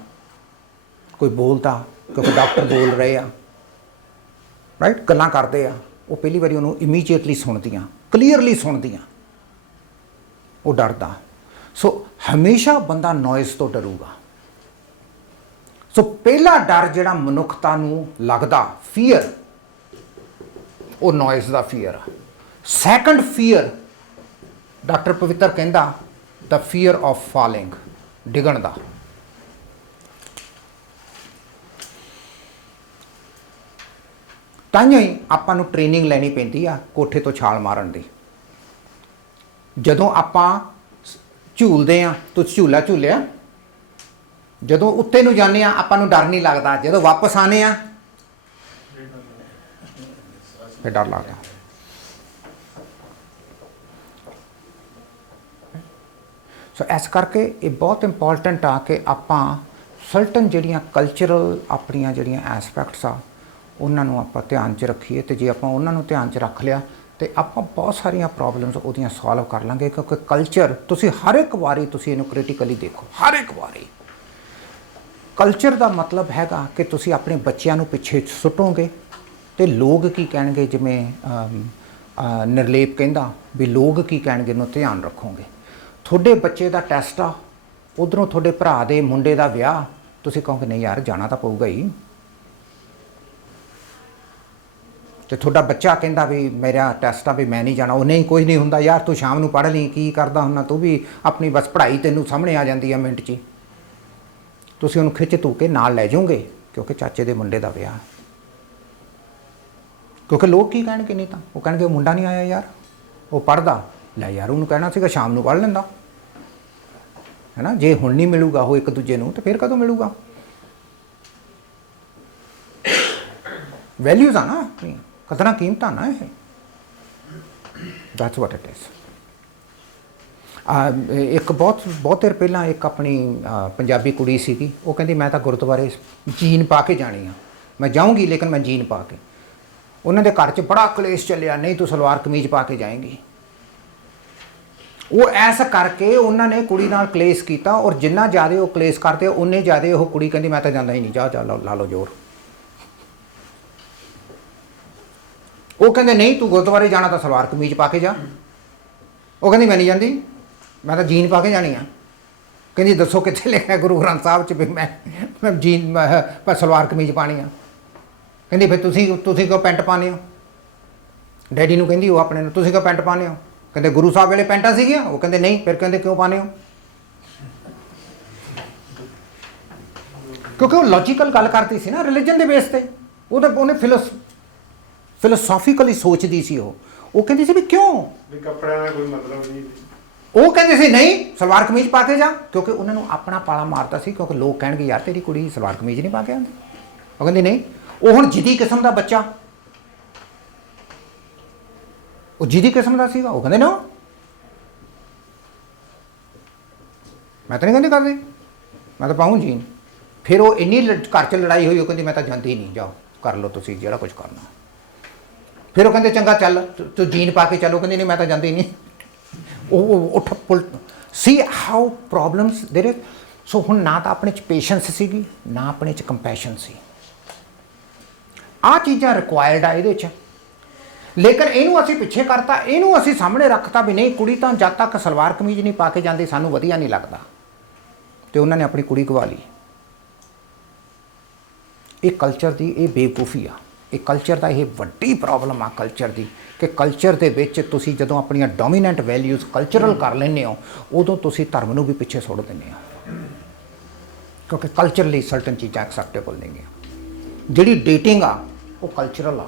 ਕੋਈ ਬੋਲਦਾ ਕਿਉਂਕਿ ਡਾਕਟਰ ਬੋਲ ਰਹੇ ਆ ਰਾਈਟ ਗੱਲਾਂ ਕਰਦੇ ਆ ਉਹ ਪਹਿਲੀ ਵਾਰੀ ਉਹਨੂੰ ਇਮੀਡੀਏਟਲੀ ਸੁਣਦੀਆਂ ਕਲੀਅਰਲੀ ਸੁਣਦੀਆਂ ਉਹ ਡਰਦਾ। ਸੋ ਹਮੇਸ਼ਾ ਬੰਦਾ ਨੋਇਜ਼ ਤੋਂ ਡਰੂਗਾ। ਸੋ ਪਹਿਲਾ ਡਰ ਜਿਹੜਾ ਮਨੁੱਖਤਾ ਨੂੰ ਲੱਗਦਾ ਫੀਅਰ ਉਹ ਨੋਇਜ਼ ਦਾ ਫੀਅਰ ਆ। ਸੈਕੰਡ ਫੀਅਰ ਡਾਕਟਰ ਪਵਿੱਤਰ ਕਹਿੰਦਾ ਦਾ ਫੀਅਰ ਆਫ ਫਾਲਿੰਗ ਡਿੱਗਣ ਦਾ। ਤਾਂ ਹੀ ਆਪਾਂ ਨੂੰ ਟ੍ਰੇਨਿੰਗ ਲੈਣੀ ਪੈਂਦੀ ਆ ਕੋਠੇ ਤੋਂ ਛਾਲ ਮਾਰਨ ਦੀ। ਜਦੋਂ ਆਪਾਂ ਝੂਲਦੇ ਆ ਤੁਸੀਂ ਝੂਲਾ ਝੂਲਿਆ ਜਦੋਂ ਉੱਤੇ ਨੂੰ ਜਾਂਦੇ ਆ ਆਪਾਂ ਨੂੰ ਡਰ ਨਹੀਂ ਲੱਗਦਾ ਜਦੋਂ ਵਾਪਸ ਆਨੇ ਆ ਫਿਰ ਡਰ ਲੱਗਦਾ। ਸੋ ਇਸ ਕਰਕੇ ਇਹ ਬਹੁਤ ਇੰਪੋਰਟੈਂਟ ਆ ਕਿ ਆਪਾਂ ਸਰਟਨ ਜਿਹੜੀਆਂ ਕਲਚਰਲ ਆਪਣੀਆਂ ਜਿਹੜੀਆਂ ਐਸਪੈਕਟਸ ਆ ਉਹਨਾਂ ਨੂੰ ਆਪਾਂ ਧਿਆਨ 'ਚ ਰੱਖੀਏ ਤੇ ਜੇ ਆਪਾਂ ਉਹਨਾਂ ਨੂੰ ਧਿਆਨ 'ਚ ਰੱਖ ਲਿਆ ਤੇ ਆਪਾਂ ਬਹੁਤ ਸਾਰੀਆਂ ਪ੍ਰੋਬਲਮਸ ਉਹਦੀਆਂ ਸੋਲਵ ਕਰ ਲਾਂਗੇ ਕਿਉਂਕਿ ਕਲਚਰ ਤੁਸੀਂ ਹਰ ਇੱਕ ਵਾਰੀ ਤੁਸੀਂ ਇਹਨੂੰ ਕ੍ਰਿਟੀਕਲੀ ਦੇਖੋ ਹਰ ਇੱਕ ਵਾਰੀ ਕਲਚਰ ਦਾ ਮਤਲਬ ਹੈਗਾ ਕਿ ਤੁਸੀਂ ਆਪਣੇ ਬੱਚਿਆਂ ਨੂੰ ਪਿੱਛੇ ਸੁੱਟੋਗੇ ਤੇ ਲੋਕ ਕੀ ਕਹਿਣਗੇ ਜਿਵੇਂ ਨਿਰਲੇਪ ਕਹਿੰਦਾ ਵੀ ਲੋਕ ਕੀ ਕਹਿਣਗੇ ਨੂੰ ਧਿਆਨ ਰੱਖੋਗੇ। ਤੁਹਾਡੇ ਬੱਚੇ ਦਾ ਟੈਸਟ ਆ ਉਧਰੋਂ ਤੁਹਾਡੇ ਭਰਾ ਦੇ ਮੁੰਡੇ ਦਾ ਵਿਆਹ ਤੁਸੀਂ ਕਹੋਗੇ ਨਹੀਂ ਯਾਰ ਜਾਣਾ ਤਾਂ ਪਊਗਾ ਹੀ ਤੇ ਤੁਹਾਡਾ ਬੱਚਾ ਕਹਿੰਦਾ ਵੀ ਮੇਰਾ ਟੈਸਟ ਆ ਵੀ ਮੈਂ ਨਹੀਂ ਜਾਣਾ ਉਹ ਨਹੀਂ ਕੁਝ ਨਹੀਂ ਹੁੰਦਾ ਯਾਰ ਤੂੰ ਸ਼ਾਮ ਨੂੰ ਪੜ੍ਹ ਲਈ ਕੀ ਕਰਦਾ ਹੁੰਦਾ ਤੂੰ ਵੀ ਆਪਣੀ ਬਸ ਪੜ੍ਹਾਈ ਤੈਨੂੰ ਸਾਹਮਣੇ ਆ ਜਾਂਦੀ ਆ ਮਿੰਟ 'ਚ ਤੁਸੀਂ ਉਹਨੂੰ ਖਿੱਚ ਧੂ ਕੇ ਨਾਲ ਲੈ ਜਾਓਗੇ ਕਿਉਂਕਿ ਚਾਚੇ ਦੇ ਮੁੰਡੇ ਦਾ ਵਿਆਹ ਕਿਉਂਕਿ ਲੋਕ ਕੀ ਕਹਿਣਗੇ ਨਹੀਂ ਤਾਂ ਉਹ ਕਹਿਣਗੇ ਉਹ ਮੁੰਡਾ ਨਹੀਂ ਆਇਆ ਯਾਰ ਉਹ ਪੜ੍ਹਦਾ ਲੈ ਯਾਰ ਉਹਨੂੰ ਕਹਿਣਾ ਸੀਗਾ ਸ਼ਾਮ ਨੂੰ ਪੜ੍ਹ ਲੈਂਦਾ, ਹੈ ਨਾ। ਜੇ ਹੁਣ ਨਹੀਂ ਮਿਲੂਗਾ ਉਹ ਇੱਕ ਦੂਜੇ ਨੂੰ, ਤਾਂ ਫਿਰ ਕਦੋਂ ਮਿਲੂਗਾ? ਵੈਲਿਊਜ਼ ਆ ਨਾ ਆਪਣੀ, ਕਦਰਾਂ ਕੀਮਤਾਂ ਨਾ ਇਹ। That's what it is. ਇੱਕ ਬਹੁਤ ਦੇਰ ਪਹਿਲਾਂ ਇੱਕ ਆਪਣੀ ਪੰਜਾਬੀ ਕੁੜੀ ਸੀਗੀ, ਉਹ ਕਹਿੰਦੀ ਮੈਂ ਤਾਂ ਗੁਰਦੁਆਰੇ ਜੀਨ ਪਾ ਕੇ ਜਾਣੀ ਆ, ਮੈਂ ਜਾਊਂਗੀ ਲੇਕਿਨ ਮੈਂ ਜੀਨ ਪਾ ਕੇ। ਉਹਨਾਂ ਦੇ ਘਰ 'ਚ ਬੜਾ ਕਲੇਸ਼ ਚੱਲਿਆ, ਨਹੀਂ ਤੂੰ ਸਲਵਾਰ ਕਮੀਜ਼ ਪਾ ਕੇ ਜਾਏਂਗੀ। ਉਹ ਐਸਾ ਕਰਕੇ ਉਹਨਾਂ ਨੇ ਕੁੜੀ ਨਾਲ ਕਲੇਸ਼ ਕੀਤਾ, ਔਰ ਜਿੰਨਾ ਜ਼ਿਆਦਾ ਉਹ ਕਲੇਸ਼ ਕਰਦੇ ਉਨੇ ਜ਼ਿਆਦਾ ਉਹ ਕੁੜੀ ਕਹਿੰਦੀ ਮੈਂ ਤਾਂ ਜਾਂਦਾ ਹੀ ਨਹੀਂ, ਜਾ ਲਾ ਲਓ ਜ਼ੋਰ। ਉਹ ਕਹਿੰਦੇ ਨਹੀਂ ਤੂੰ ਗੁਰਦੁਆਰੇ ਜਾਣਾ ਤਾਂ ਸਲਵਾਰ ਕਮੀਜ਼ ਪਾ ਕੇ ਜਾ। ਉਹ ਕਹਿੰਦੀ ਮੈਂ ਨਹੀਂ ਜਾਂਦੀ, ਮੈਂ ਤਾਂ ਜੀਨ ਪਾ ਕੇ ਜਾਣੀ ਆ। ਕਹਿੰਦੀ ਦੱਸੋ ਕਿੱਥੇ ਲਿਖਿਆ ਗੁਰੂ ਗ੍ਰੰਥ ਸਾਹਿਬ 'ਚ ਵੀ ਮੈਂ ਜੀਨ ਸਲਵਾਰ ਕਮੀਜ਼ ਪਾਣੀ ਆ? ਕਹਿੰਦੀ ਫਿਰ ਤੁਸੀਂ ਕਿਉਂ ਪੈਂਟ ਪਾਉਂਦੇ ਹੋ? ਡੈਡੀ ਨੂੰ ਕਹਿੰਦੀ ਉਹ ਆਪਣੇ ਨੂੰ, ਤੁਸੀਂ ਕਿਉਂ ਪੈਂਟ ਪਾਉਂਦੇ ਹੋ? ਕਹਿੰਦੇ ਗੁਰੂ ਸਾਹਿਬ ਵੇਲੇ ਪੈਂਟਾਂ ਸੀਗੀਆਂ। ਉਹ ਕਹਿੰਦੇ ਨਹੀਂ, ਫਿਰ ਕਹਿੰਦੇ ਕਿਉਂ ਪਾਉਂਦੇ ਹੋ? ਕਿਉਂਕਿ ਉਹ ਲੌਜੀਕਲ ਗੱਲ ਕਰਦੀ ਸੀ ਨਾ ਰਿਲੀਜਨ ਦੇ ਬੇਸ ਤੇ। ਉਹਨੇ ਫਿਲੋਸੋਫੀਕਲੀ ਸੋਚਦੀ ਸੀ। ਉਹ ਕਹਿੰਦੀ ਸੀ ਵੀ ਕਿਉਂ, ਵੀ ਕੱਪੜਿਆਂ ਦਾ ਕੋਈ ਮਤਲਬ ਨਹੀਂ। ਉਹ ਕਹਿੰਦੇ ਸੀ ਨਹੀਂ ਸਲਵਾਰ ਕਮੀਜ਼ ਪਾ ਕੇ ਜਾ, ਕਿਉਂਕਿ ਉਹਨਾਂ ਨੂੰ ਆਪਣਾ ਪਾਲਾ ਮਾਰਦਾ ਸੀ, ਕਿਉਂਕਿ ਲੋਕ ਕਹਿਣਗੇ ਯਾਰ ਤੇਰੀ ਕੁੜੀ ਸਲਵਾਰ ਕਮੀਜ਼ ਨਹੀਂ ਪਾ ਕੇ ਆਉਂਦੀ। ਉਹ ਕਹਿੰਦੀ ਨਹੀਂ। ਉਹ ਹੁਣ ਜਿੱਦੀ ਕਿਸਮ ਦਾ ਬੱਚਾ, ਉਹ ਜਿੱਦੀ ਕਿਸਮ ਦਾ ਸੀਗਾ। ਉਹ ਕਹਿੰਦੇ ਨਾ ਮੈਂ ਤਾਂ ਨਹੀਂ ਕਹਿੰਦੀ ਕਰਦੀ, ਮੈਂ ਤਾਂ ਪਾਊਂ ਜੀਨ। ਫਿਰ ਉਹ ਇੰਨੀ ਘਰ 'ਚ ਲੜਾਈ ਹੋਈ, ਉਹ ਕਹਿੰਦੀ ਮੈਂ ਤਾਂ ਜਾਂਦੀ ਨਹੀਂ, ਜਾਓ ਕਰ ਲਓ ਤੁਸੀਂ ਜਿਹੜਾ ਕੁਝ ਕਰਨਾ। ਫਿਰ ਉਹ ਕਹਿੰਦੇ ਚੰਗਾ ਚੱਲ ਤੂੰ ਜੀਨ ਪਾ ਕੇ ਚੱਲ। ਉਹ ਕਹਿੰਦੀ ਨਹੀਂ ਮੈਂ ਤਾਂ ਜਾਂਦੀ ਨਹੀਂ। ਉਹ ਉੱਠ ਪੁਲ ਸੀ ਹਾਊ ਪ੍ਰੋਬਲਮਸ ਦੇਰ ਇਜ਼। ਸੋ ਹੁਣ ਨਾ ਤਾਂ ਆਪਣੇ 'ਚ ਪੇਸ਼ੈਂਸ ਸੀਗੀ, ਨਾ ਆਪਣੇ 'ਚ ਕੰਪੈਸ਼ਨ ਸੀ। ਆਹ ਚੀਜ਼ਾਂ ਰਿਕੁਆਇਰਡ ਆ ਇਹਦੇ 'ਚ। ਲੇਕਿਨ ਇਹਨੂੰ ਅਸੀਂ ਪਿੱਛੇ ਕਰਤਾ, ਇਹਨੂੰ ਅਸੀਂ ਸਾਹਮਣੇ ਰੱਖਤਾ ਵੀ ਨਹੀਂ ਕੁੜੀ ਤਾਂ ਜਦ ਤੱਕ ਸਲਵਾਰ ਕਮੀਜ਼ ਨਹੀਂ ਪਾ ਕੇ ਜਾਂਦੀ ਸਾਨੂੰ ਵਧੀਆ ਨਹੀਂ ਲੱਗਦਾ, ਅਤੇ ਉਹਨਾਂ ਨੇ ਆਪਣੀ ਕੁੜੀ ਗਵਾ ਲਈ। ਇਹ ਕਲਚਰ ਦੀ ਇਹ ਬੇਵਕੂਫੀ ਆ, ਇਹ ਕਲਚਰ ਦਾ ਇਹ ਵੱਡੀ ਪ੍ਰੋਬਲਮ ਆ ਕਲਚਰ ਦੀ, ਕਿ ਕਲਚਰ ਦੇ ਵਿੱਚ ਤੁਸੀਂ ਜਦੋਂ ਆਪਣੀਆਂ ਡੋਮੀਨੈਂਟ ਵੈਲਿਊਜ਼ ਕਲਚਰਲ ਕਰ ਲੈਂਦੇ ਹੋ, ਉਦੋਂ ਤੁਸੀਂ ਧਰਮ ਨੂੰ ਵੀ ਪਿੱਛੇ ਸੁੱਟ ਦਿੰਦੇ ਹੋ, ਕਿਉਂਕਿ ਕਲਚਰਲੀ ਸਰਟਨ ਚੀਜ਼ਾਂ ਐਕਸੈਪਟੇਬਲ ਨਹੀਂ ਗੀਆਂ। ਜਿਹੜੀ ਡੇਟਿੰਗ ਆ ਉਹ ਕਲਚਰਲ ਆ।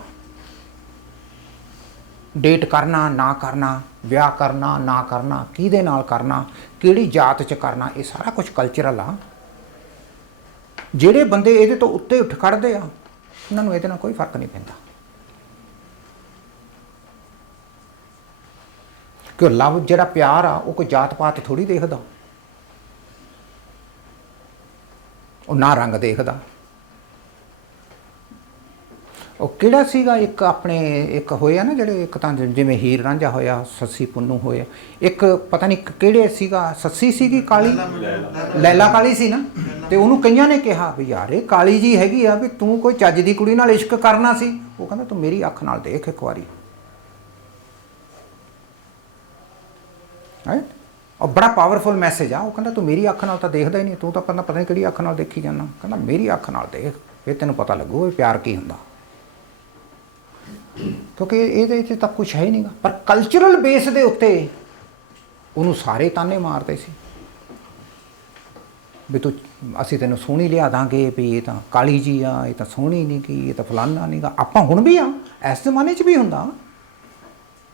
ਡੇਟ ਕਰਨਾ ਨਾ ਕਰਨਾ, ਵਿਆਹ ਕਰਨਾ ਨਾ ਕਰਨਾ, ਕਿਹਦੇ ਨਾਲ ਕਰਨਾ, ਕਿਹੜੀ ਜਾਤ 'ਚ ਕਰਨਾ, ਇਹ ਸਾਰਾ ਕੁਝ ਕਲਚਰਲ ਆ। ਜਿਹੜੇ ਬੰਦੇ ਇਹਦੇ ਤੋਂ ਉੱਤੇ ਉੱਠ ਖੜ੍ਹਦੇ ਆ ਉਹਨਾਂ ਨੂੰ ਇਹਦੇ ਨਾਲ ਕੋਈ ਫਰਕ ਨਹੀਂ ਪੈਂਦਾ, ਕਿ ਲਵ ਜਿਹੜਾ ਪਿਆਰ ਆ ਉਹ ਕੋਈ ਜਾਤ ਪਾਤ ਥੋੜ੍ਹੀ ਦੇਖਦਾ, ਉਹ ਨਾ ਰੰਗ ਦੇਖਦਾ। ਉਹ ਕਿਹੜਾ ਸੀਗਾ ਇੱਕ ਆਪਣੇ ਇੱਕ ਹੋਇਆ ਨਾ ਜਿਹੜੇ ਇੱਕ ਤਾਂ ਜਿਵੇਂ ਹੀਰ ਰਾਂਝਾ ਹੋਇਆ, ਸੱਸੀ ਪੁੰਨੂ ਹੋਇਆ, ਇੱਕ ਪਤਾ ਨਹੀਂ ਕਿਹੜੇ ਸੀਗਾ, ਸੱਸੀ ਸੀਗੀ ਕਾਲੀ, ਲੈਲਾ ਕਾਲੀ ਸੀ ਨਾ। ਤੇ ਉਹਨੂੰ ਕਈਆਂ ਨੇ ਕਿਹਾ ਵੀ ਯਾਰ ਇਹ ਕਾਲੀ ਜੀ ਹੈਗੀ ਆ, ਵੀ ਤੂੰ ਕੋਈ ਚੱਜ ਦੀ ਕੁੜੀ ਨਾਲ ਇਸ਼ਕ ਕਰਨਾ ਸੀ। ਉਹ ਕਹਿੰਦਾ ਤੂੰ ਮੇਰੀ ਅੱਖ ਨਾਲ ਦੇਖ ਇੱਕ ਵਾਰੀ, ਰਾਈਟ। ਉਹ ਬੜਾ ਪਾਵਰਫੁਲ ਮੈਸੇਜ ਆ। ਉਹ ਕਹਿੰਦਾ ਤੂੰ ਮੇਰੀ ਅੱਖ ਨਾਲ ਤਾਂ ਦੇਖਦਾ ਹੀ ਨਹੀਂ, ਤੂੰ ਤਾਂ ਪਤਾ ਨਹੀਂ ਕਿਹੜੀ ਅੱਖ ਨਾਲ ਦੇਖੀ ਜਾਂਦਾ। ਕਹਿੰਦਾ ਮੇਰੀ ਅੱਖ ਨਾਲ ਦੇਖ, ਫਿਰ ਤੈਨੂੰ ਪਤਾ ਲੱਗੂ ਵੀ ਪਿਆਰ ਕੀ ਹੁੰਦਾ, ਕਿਉਂਕਿ ਇਹਦੇ 'ਚ ਤਾਂ ਕੁਛ ਹੈ ਹੀ ਨਹੀਂਗਾ। ਪਰ ਕਲਚਰਲ ਬੇਸ ਦੇ ਉੱਤੇ ਉਹਨੂੰ ਸਾਰੇ ਤਾਨੇ ਮਾਰਦੇ ਸੀ ਵੀ ਤੂੰ ਅਸੀਂ ਤੈਨੂੰ ਸੋਹਣੀ ਲਿਆ ਦਾਂਗੇ, ਵੀ ਇਹ ਤਾਂ ਕਾਲੀ ਜੀ ਆ, ਇਹ ਤਾਂ ਸੋਹਣੀ ਨਹੀਂ ਗੀ, ਇਹ ਤਾਂ ਫਲਾਨਾ ਨਹੀਂ ਗਾ। ਆਪਾਂ ਹੁਣ ਵੀ ਆ, ਇਸ ਜ਼ਮਾਨੇ 'ਚ ਵੀ ਹੁੰਦਾ,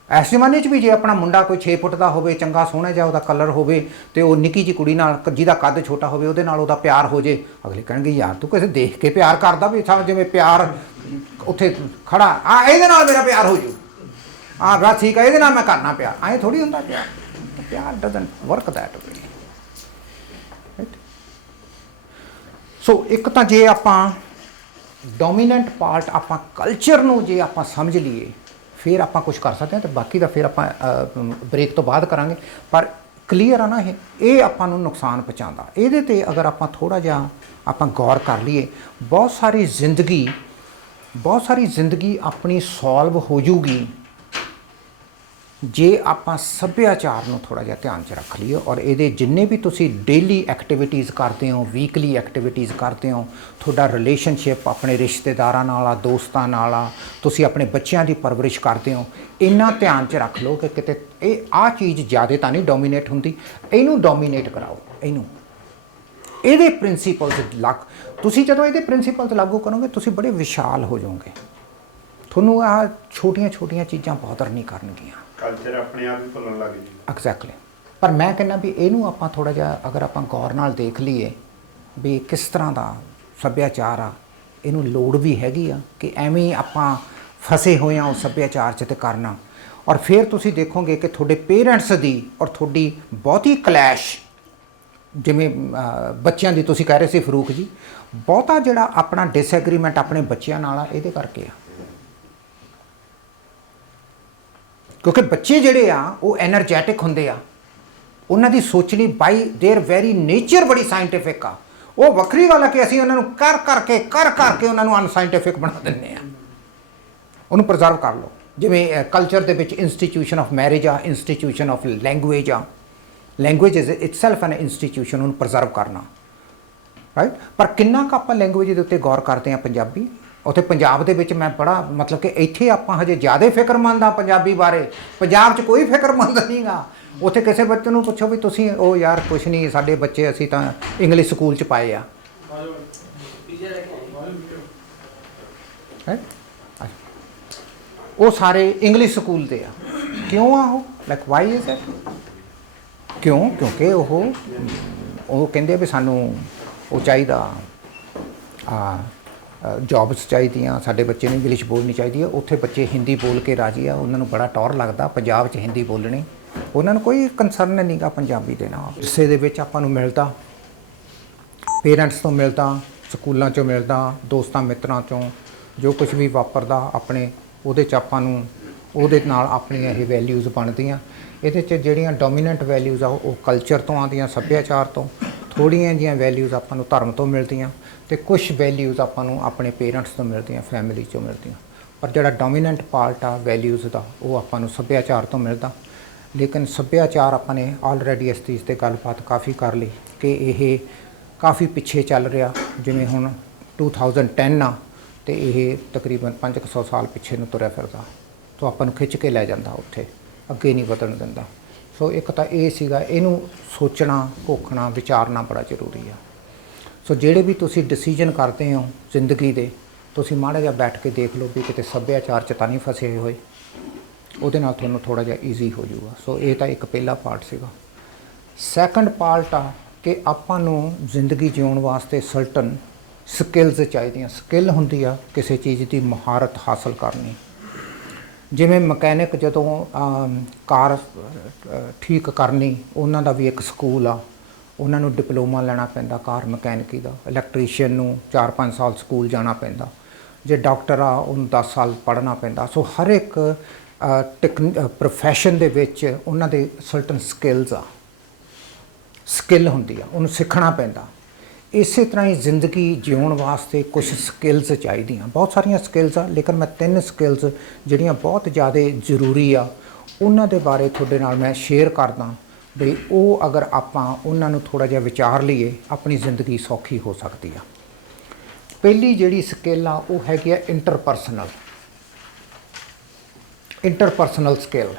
ਇਸ ਜ਼ਮਾਨੇ 'ਚ ਵੀ ਜੇ ਆਪਣਾ ਮੁੰਡਾ ਕੋਈ 6 ਫੁੱਟ ਦਾ ਹੋਵੇ, ਚੰਗਾ ਸੋਹਣਾ ਜਿਹਾ ਉਹਦਾ ਕਲਰ ਹੋਵੇ, ਅਤੇ ਉਹ ਨਿੱਕੀ ਜਿਹੀ ਕੁੜੀ ਨਾਲ ਜਿਹਦਾ ਕੱਦ ਛੋਟਾ ਹੋਵੇ ਉਹਦੇ ਨਾਲ ਉਹਦਾ ਪਿਆਰ ਹੋ ਜੇ, ਅਗਲੇ ਕਹਿਣਗੇ ਯਾਰ ਤੂੰ ਕਿਸੇ ਦੇਖ ਕੇ ਪਿਆਰ ਕਰਦਾ, ਵੀ ਸਮਝ ਜਿਵੇਂ ਪਿਆਰ ਉੱਥੇ ਖੜਾ ਆ ਇਹਦੇ ਨਾਲ ਮੇਰਾ ਪਿਆਰ ਹੋ ਜੂ, ਹਾਂ ਬਸ ਠੀਕ ਆ ਇਹਦੇ ਨਾਲ ਮੈਂ ਕਰਨਾ ਪਿਆਰ। ਐਂ ਥੋੜ੍ਹੀ ਹੁੰਦਾ ਪਿਆਰ, ਪਿਆਰ ਡਜ਼ਨਟ ਵਰਕ ਦੈਟ ਵੇ। ਸੋ ਇੱਕ ਤਾਂ ਜੇ ਆਪਾਂ ਡੋਮੀਨੈਂਟ ਪਾਰਟ ਆਪਾਂ ਕਲਚਰ ਨੂੰ ਜੇ ਆਪਾਂ ਸਮਝ ਲਈਏ ਫਿਰ ਆਪਾਂ ਕੁਝ ਕਰ ਸਕਦੇ ਹਾਂ, ਅਤੇ ਬਾਕੀ ਦਾ ਫਿਰ ਆਪਾਂ ਬ੍ਰੇਕ ਤੋਂ ਬਾਅਦ ਕਰਾਂਗੇ। ਪਰ ਕਲੀਅਰ ਆ ਨਾ ਇਹ ਆਪਾਂ ਨੂੰ ਨੁਕਸਾਨ ਪਹੁੰਚਾਉਂਦਾ। ਇਹਦੇ 'ਤੇ ਅਗਰ ਆਪਾਂ ਥੋੜ੍ਹਾ ਜਿਹਾ ਆਪਾਂ ਗੌਰ ਕਰ ਲਈਏ, ਬਹੁਤ ਸਾਰੀ ਜ਼ਿੰਦਗੀ ਆਪਣੀ ਸੋਲਵ ਹੋ ਜੂਗੀ ਜੇ ਆਪਾਂ ਸੱਭਿਆਚਾਰ ਨੂੰ ਥੋੜ੍ਹਾ ਜਿਹਾ ਧਿਆਨ 'ਚ ਰੱਖ ਲਈਏ। ਔਰ ਇਹਦੇ ਜਿੰਨੇ ਵੀ ਤੁਸੀਂ ਡੇਲੀ ਐਕਟੀਵਿਟੀਜ਼ ਕਰਦੇ ਹੋ, ਵੀਕਲੀ ਐਕਟੀਵਿਟੀਜ਼ ਕਰਦੇ ਹੋ, ਤੁਹਾਡਾ ਰਿਲੇਸ਼ਨਸ਼ਿਪ ਆਪਣੇ ਰਿਸ਼ਤੇਦਾਰਾਂ ਨਾਲ ਆ, ਦੋਸਤਾਂ ਨਾਲ ਆ, ਤੁਸੀਂ ਆਪਣੇ ਬੱਚਿਆਂ ਦੀ ਪਰਵਰਿਸ਼ ਕਰਦੇ ਹੋ, ਇੰਨਾ ਧਿਆਨ 'ਚ ਰੱਖ ਲਓ ਕਿ ਕਿਤੇ ਇਹ ਆਹ ਚੀਜ਼ ਜ਼ਿਆਦਾ ਤਾਂ ਨਹੀਂ ਡੋਮੀਨੇਟ ਹੁੰਦੀ, ਇਹਨੂੰ ਡੋਮੀਨੇਟ ਕਰਾਓ। ਇਹਦੇ ਪ੍ਰਿੰਸੀਪਲਸ ਤੁਸੀਂ ਜਦੋਂ ਇਹਦੇ ਪ੍ਰਿੰਸੀਪਲਸ ਲਾਗੂ ਕਰੋਗੇ ਤੁਸੀਂ ਬੜੇ ਵਿਸ਼ਾਲ ਹੋ ਜਾਓਗੇ, ਤੁਹਾਨੂੰ ਆਹ ਛੋਟੀਆਂ ਚੀਜ਼ਾਂ ਬੌਦਰ ਨਹੀਂ ਕਰਨਗੀਆਂ। ਬੱਚੇ ਆਪਣੇ ਆਪ ਹੀ ਭੁੱਲਣ ਲੱਗ ਜੀ। ਐਗਜ਼ੈਕਟਲੀ। ਪਰ ਮੈਂ ਕਹਿੰਦਾ ਵੀ ਇਹਨੂੰ ਆਪਾਂ ਥੋੜ੍ਹਾ ਜਿਹਾ ਅਗਰ ਆਪਾਂ ਗੌਰ ਨਾਲ ਦੇਖ ਲਈਏ ਵੀ ਕਿਸ ਤਰ੍ਹਾਂ ਦਾ ਸੱਭਿਆਚਾਰ ਆ, ਇਹਨੂੰ ਲੋੜ ਵੀ ਹੈਗੀ ਆ ਕਿ ਐਵੇਂ ਹੀ ਆਪਾਂ ਫਸੇ ਹੋਏ ਆ ਉਸ ਸੱਭਿਆਚਾਰ 'ਚ ਤੇ ਕਰਨਾ। ਔਰ ਫਿਰ ਤੁਸੀਂ ਦੇਖੋਗੇ ਕਿ ਤੁਹਾਡੇ ਪੇਰੈਂਟਸ ਦੀ ਔਰ ਤੁਹਾਡੀ ਬਹੁਤੀ ਕਲੈਸ਼, ਜਿਵੇਂ ਬੱਚਿਆਂ ਦੀ ਤੁਸੀਂ ਕਹਿ ਰਹੇ ਸੀ ਫਰੂਕ ਜੀ, ਬਹੁਤਾ ਜਿਹੜਾ ਆਪਣਾ ਡਿਸਐਗਰੀਮੈਂਟ ਆਪਣੇ ਬੱਚਿਆਂ ਨਾਲ ਆ ਇਹਦੇ ਕਰਕੇ ਆ। ਕਿਉਂਕਿ ਬੱਚੇ ਜਿਹੜੇ ਆ ਉਹ ਐਨਰਜੈਟਿਕ ਹੁੰਦੇ ਆ, ਉਹਨਾਂ ਦੀ ਸੋਚਣੀ ਬਾਈ ਦੇਅਰ ਵੈਰੀ ਨੇਚਰ ਬੜੀ ਸਾਇੰਟੀਫਿਕ ਆ। ਉਹ ਵੱਖਰੀ ਗੱਲ ਆ ਕਿ ਅਸੀਂ ਉਹਨਾਂ ਨੂੰ ਕਰ ਕਰਕੇ ਉਹਨਾਂ ਨੂੰ ਅਨਸਾਇੰਟੀਫਿਕ ਬਣਾ ਦਿੰਦੇ ਆ। ਉਹਨੂੰ ਪ੍ਰੀਜ਼ਰਵ ਕਰ ਲਓ। ਜਿਵੇਂ ਕਲਚਰ ਦੇ ਵਿੱਚ ਇੰਸਟੀਟਿਊਸ਼ਨ ਆਫ ਮੈਰਿਜ ਆ, ਇੰਸਟੀਟਿਊਸ਼ਨ ਆਫ ਲੈਂਗੁਏਜ ਆ। Language is itself N institution, ਉਹਨੂੰ ਪ੍ਰੀਜ਼ਰਵ ਕਰਨਾ, ਰਾਈਟ। ਪਰ ਕਿੰਨਾ ਕੁ ਆਪਾਂ ਲੈਂਗੁਏਜ ਦੇ ਉੱਤੇ ਗੌਰ ਕਰਦੇ ਹਾਂ ਪੰਜਾਬੀ। ਉੱਥੇ ਪੰਜਾਬ ਦੇ ਵਿੱਚ ਮੈਂ ਬੜਾ ਮਤਲਬ ਕਿ ਇੱਥੇ ਆਪਾਂ ਹਜੇ ਜ਼ਿਆਦਾ ਫਿਕਰਮੰਦ ਆ ਪੰਜਾਬੀ ਬਾਰੇ। ਪੰਜਾਬ 'ਚ ਕੋਈ ਫਿਕਰਮੰਦ ਨਹੀਂ ਗਾ। ਉੱਥੇ ਕਿਸੇ ਬੱਚੇ ਨੂੰ ਪੁੱਛੋ ਵੀ ਤੁਸੀਂ, ਉਹ ਯਾਰ ਕੁਛ ਨਹੀਂ, ਸਾਡੇ ਬੱਚੇ ਅਸੀਂ ਤਾਂ ਇੰਗਲਿਸ਼ ਸਕੂਲ 'ਚ ਪਾਏ ਆ, ਉਹ ਸਾਰੇ ਇੰਗਲਿਸ਼ ਸਕੂਲ ਦੇ ਆ। ਕਿਉਂ ਆ ਉਹ? Like Y is it? ਕਿਉਂ? ਕਿਉਂਕਿ ਉਹ ਕਹਿੰਦੇ ਵੀ ਸਾਨੂੰ ਉਹ ਚਾਹੀਦਾ, ਜੌਬਸ ਚਾਹੀਦੀਆਂ, ਸਾਡੇ ਬੱਚੇ ਨੂੰ ਇੰਗਲਿਸ਼ ਬੋਲਣੀ ਚਾਹੀਦੀ ਹੈ। ਉੱਥੇ ਬੱਚੇ ਹਿੰਦੀ ਬੋਲ ਕੇ ਰਾਜੀ ਆ, ਉਹਨਾਂ ਨੂੰ ਬੜਾ ਟੌਰ ਲੱਗਦਾ ਪੰਜਾਬ 'ਚ ਹਿੰਦੀ ਬੋਲਣੀ। ਉਹਨਾਂ ਨੂੰ ਕੋਈ ਕੰਸਰਨ ਨਹੀਂ ਗਾ ਪੰਜਾਬੀ ਦੇ ਨਾਲ। ਵਿਰਸੇ ਦੇ ਵਿੱਚ ਆਪਾਂ ਨੂੰ ਮਿਲਦਾ, ਪੇਰੈਂਟਸ ਤੋਂ ਮਿਲਦਾ, ਸਕੂਲਾਂ 'ਚੋਂ ਮਿਲਦਾ, ਦੋਸਤਾਂ ਮਿੱਤਰਾਂ 'ਚੋਂ ਜੋ ਕੁਝ ਵੀ ਵਾਪਰਦਾ ਆਪਣੇ ਉਹਦੇ 'ਚ ਆਪਾਂ ਨੂੰ ਉਹਦੇ ਨਾਲ ਆਪਣੀਆਂ ਇਹ ਵੈਲਿਊਜ਼ ਬਣਦੀਆਂ। ਇਹਦੇ 'ਚ ਜਿਹੜੀਆਂ ਡੋਮੀਨੈਂਟ ਵੈਲਿਊਜ਼ ਆ ਉਹ ਕਲਚਰ ਤੋਂ ਆਉਂਦੀਆਂ, ਸੱਭਿਆਚਾਰ ਤੋਂ। ਥੋੜ੍ਹੀਆਂ ਜਿਹੀਆਂ ਵੈਲਿਊਜ਼ ਆਪਾਂ ਨੂੰ ਧਰਮ ਤੋਂ ਮਿਲਦੀਆਂ ਅਤੇ ਕੁਛ ਵੈਲਿਊਜ਼ ਆਪਾਂ ਨੂੰ ਆਪਣੇ ਪੇਰੈਂਟਸ ਤੋਂ ਮਿਲਦੀਆਂ, ਫੈਮਿਲੀ 'ਚੋਂ ਮਿਲਦੀਆਂ। ਪਰ ਜਿਹੜਾ ਡੋਮੀਨੈਂਟ ਪਾਰਟ ਆ ਵੈਲਿਊਜ਼ ਦਾ ਉਹ ਆਪਾਂ ਨੂੰ ਸੱਭਿਆਚਾਰ ਤੋਂ ਮਿਲਦਾ। ਲੇਕਿਨ ਸੱਭਿਆਚਾਰ ਆਪਾਂ ਨੇ ਆਲਰੇਡੀ ਇਸ ਚੀਜ਼ 'ਤੇ ਗੱਲਬਾਤ ਕਾਫੀ ਕਰ ਲਈ ਕਿ ਇਹ ਕਾਫੀ ਪਿੱਛੇ ਚੱਲ ਰਿਹਾ। ਜਿਵੇਂ ਹੁਣ 2010 ਆ ਅਤੇ ਇਹ ਤਕਰੀਬਨ 500 ਸਾਲ ਪਿੱਛੇ ਨੂੰ ਤੁਰਿਆ ਫਿਰਦਾ। ਸੋ ਆਪਾਂ ਨੂੰ ਖਿੱਚ ਕੇ ਲੈ ਜਾਂਦਾ, ਉੱਥੇ ਅੱਗੇ ਨਹੀਂ ਵਧਣ ਦਿੰਦਾ। ਸੋ ਇੱਕ ਤਾਂ ਇਹ ਸੀਗਾ, ਇਹਨੂੰ ਸੋਚਣਾ, ਘੋਖਣਾ, ਵਿਚਾਰਨਾ ਬੜਾ ਜ਼ਰੂਰੀ ਆ। ਸੋ ਜਿਹੜੇ ਵੀ ਤੁਸੀਂ ਡਿਸੀਜਨ ਕਰਦੇ ਹੋ ਜ਼ਿੰਦਗੀ ਦੇ, ਤੁਸੀਂ ਮਾੜਾ ਜਿਹਾ ਬੈਠ ਕੇ ਦੇਖ ਲਓ ਵੀ ਕਿਤੇ ਸੱਭਿਆਚਾਰ 'ਚ ਤਾਂ ਨਹੀਂ ਫਸੇ ਹੋਏ। ਉਹਦੇ ਨਾਲ ਤੁਹਾਨੂੰ ਥੋੜ੍ਹਾ ਜਿਹਾ ਈਜ਼ੀ ਹੋ ਜਾਊਗਾ। ਸੋ ਇਹ ਤਾਂ ਇੱਕ ਪਹਿਲਾ ਪਾਰਟ ਸੀਗਾ। ਸੈਕੰਡ ਪਾਰਟ ਆ ਕਿ ਆਪਾਂ ਨੂੰ ਜ਼ਿੰਦਗੀ ਜਿਉਣ ਵਾਸਤੇ ਸਰਟਨ ਸਕਿੱਲਸ ਚਾਹੀਦੀਆਂ। ਸਕਿੱਲ ਹੁੰਦੀ ਆ ਕਿਸੇ ਚੀਜ਼ ਦੀ ਮਹਾਰਤ ਹਾਸਲ ਕਰਨੀ। ਜਿਵੇਂ ਮਕੈਨਿਕ ਜਦੋਂ ਕਾਰ ਠੀਕ ਕਰਨੀ, ਉਹਨਾਂ ਦਾ ਵੀ ਇੱਕ ਸਕੂਲ ਆ, ਉਹਨਾਂ ਨੂੰ ਡਿਪਲੋਮਾ ਲੈਣਾ ਪੈਂਦਾ ਕਾਰ ਮਕੈਨਿਕੀ ਦਾ। ਇਲੈਕਟ੍ਰੀਸ਼ੀਅਨ ਨੂੰ 4-5 ਸਾਲ ਸਕੂਲ ਜਾਣਾ ਪੈਂਦਾ। ਜੇ ਡਾਕਟਰ ਆ ਉਹਨੂੰ 10 ਸਾਲ ਪੜ੍ਹਨਾ ਪੈਂਦਾ। ਸੋ ਹਰ ਇੱਕ ਪ੍ਰੋਫੈਸ਼ਨ ਦੇ ਵਿੱਚ ਉਹਨਾਂ ਦੇ ਸਰਟਨ ਸਕਿੱਲਸ ਆ, ਸਕਿੱਲ ਹੁੰਦੀ ਆ, ਉਹਨੂੰ ਸਿੱਖਣਾ ਪੈਂਦਾ। ਇਸੇ ਤਰ੍ਹਾਂ ਹੀ ਜ਼ਿੰਦਗੀ ਜਿਉਣ ਵਾਸਤੇ ਕੁਝ ਸਕਿੱਲਸ ਚਾਹੀਦੀਆਂ। ਬਹੁਤ ਸਾਰੀਆਂ ਸਕਿੱਲਸ ਆ, ਲੇਕਿਨ ਮੈਂ 3 ਸਕਿੱਲਸ ਜਿਹੜੀਆਂ ਬਹੁਤ ਜ਼ਿਆਦਾ ਜ਼ਰੂਰੀ ਆ ਉਹਨਾਂ ਦੇ ਬਾਰੇ ਤੁਹਾਡੇ ਨਾਲ ਮੈਂ ਸ਼ੇਅਰ ਕਰਦਾ ਵੀ ਉਹ ਅਗਰ ਆਪਾਂ ਉਹਨਾਂ ਨੂੰ ਥੋੜ੍ਹਾ ਜਿਹਾ ਵਿਚਾਰ ਲਈਏ, ਆਪਣੀ ਜ਼ਿੰਦਗੀ ਸੌਖੀ ਹੋ ਸਕਦੀ ਆ। ਪਹਿਲੀ ਜਿਹੜੀ ਸਕਿੱਲ ਆ ਉਹ ਹੈਗੀ ਆ ਇੰਟਰਪਰਸਨਲ ਸਕਿੱਲ।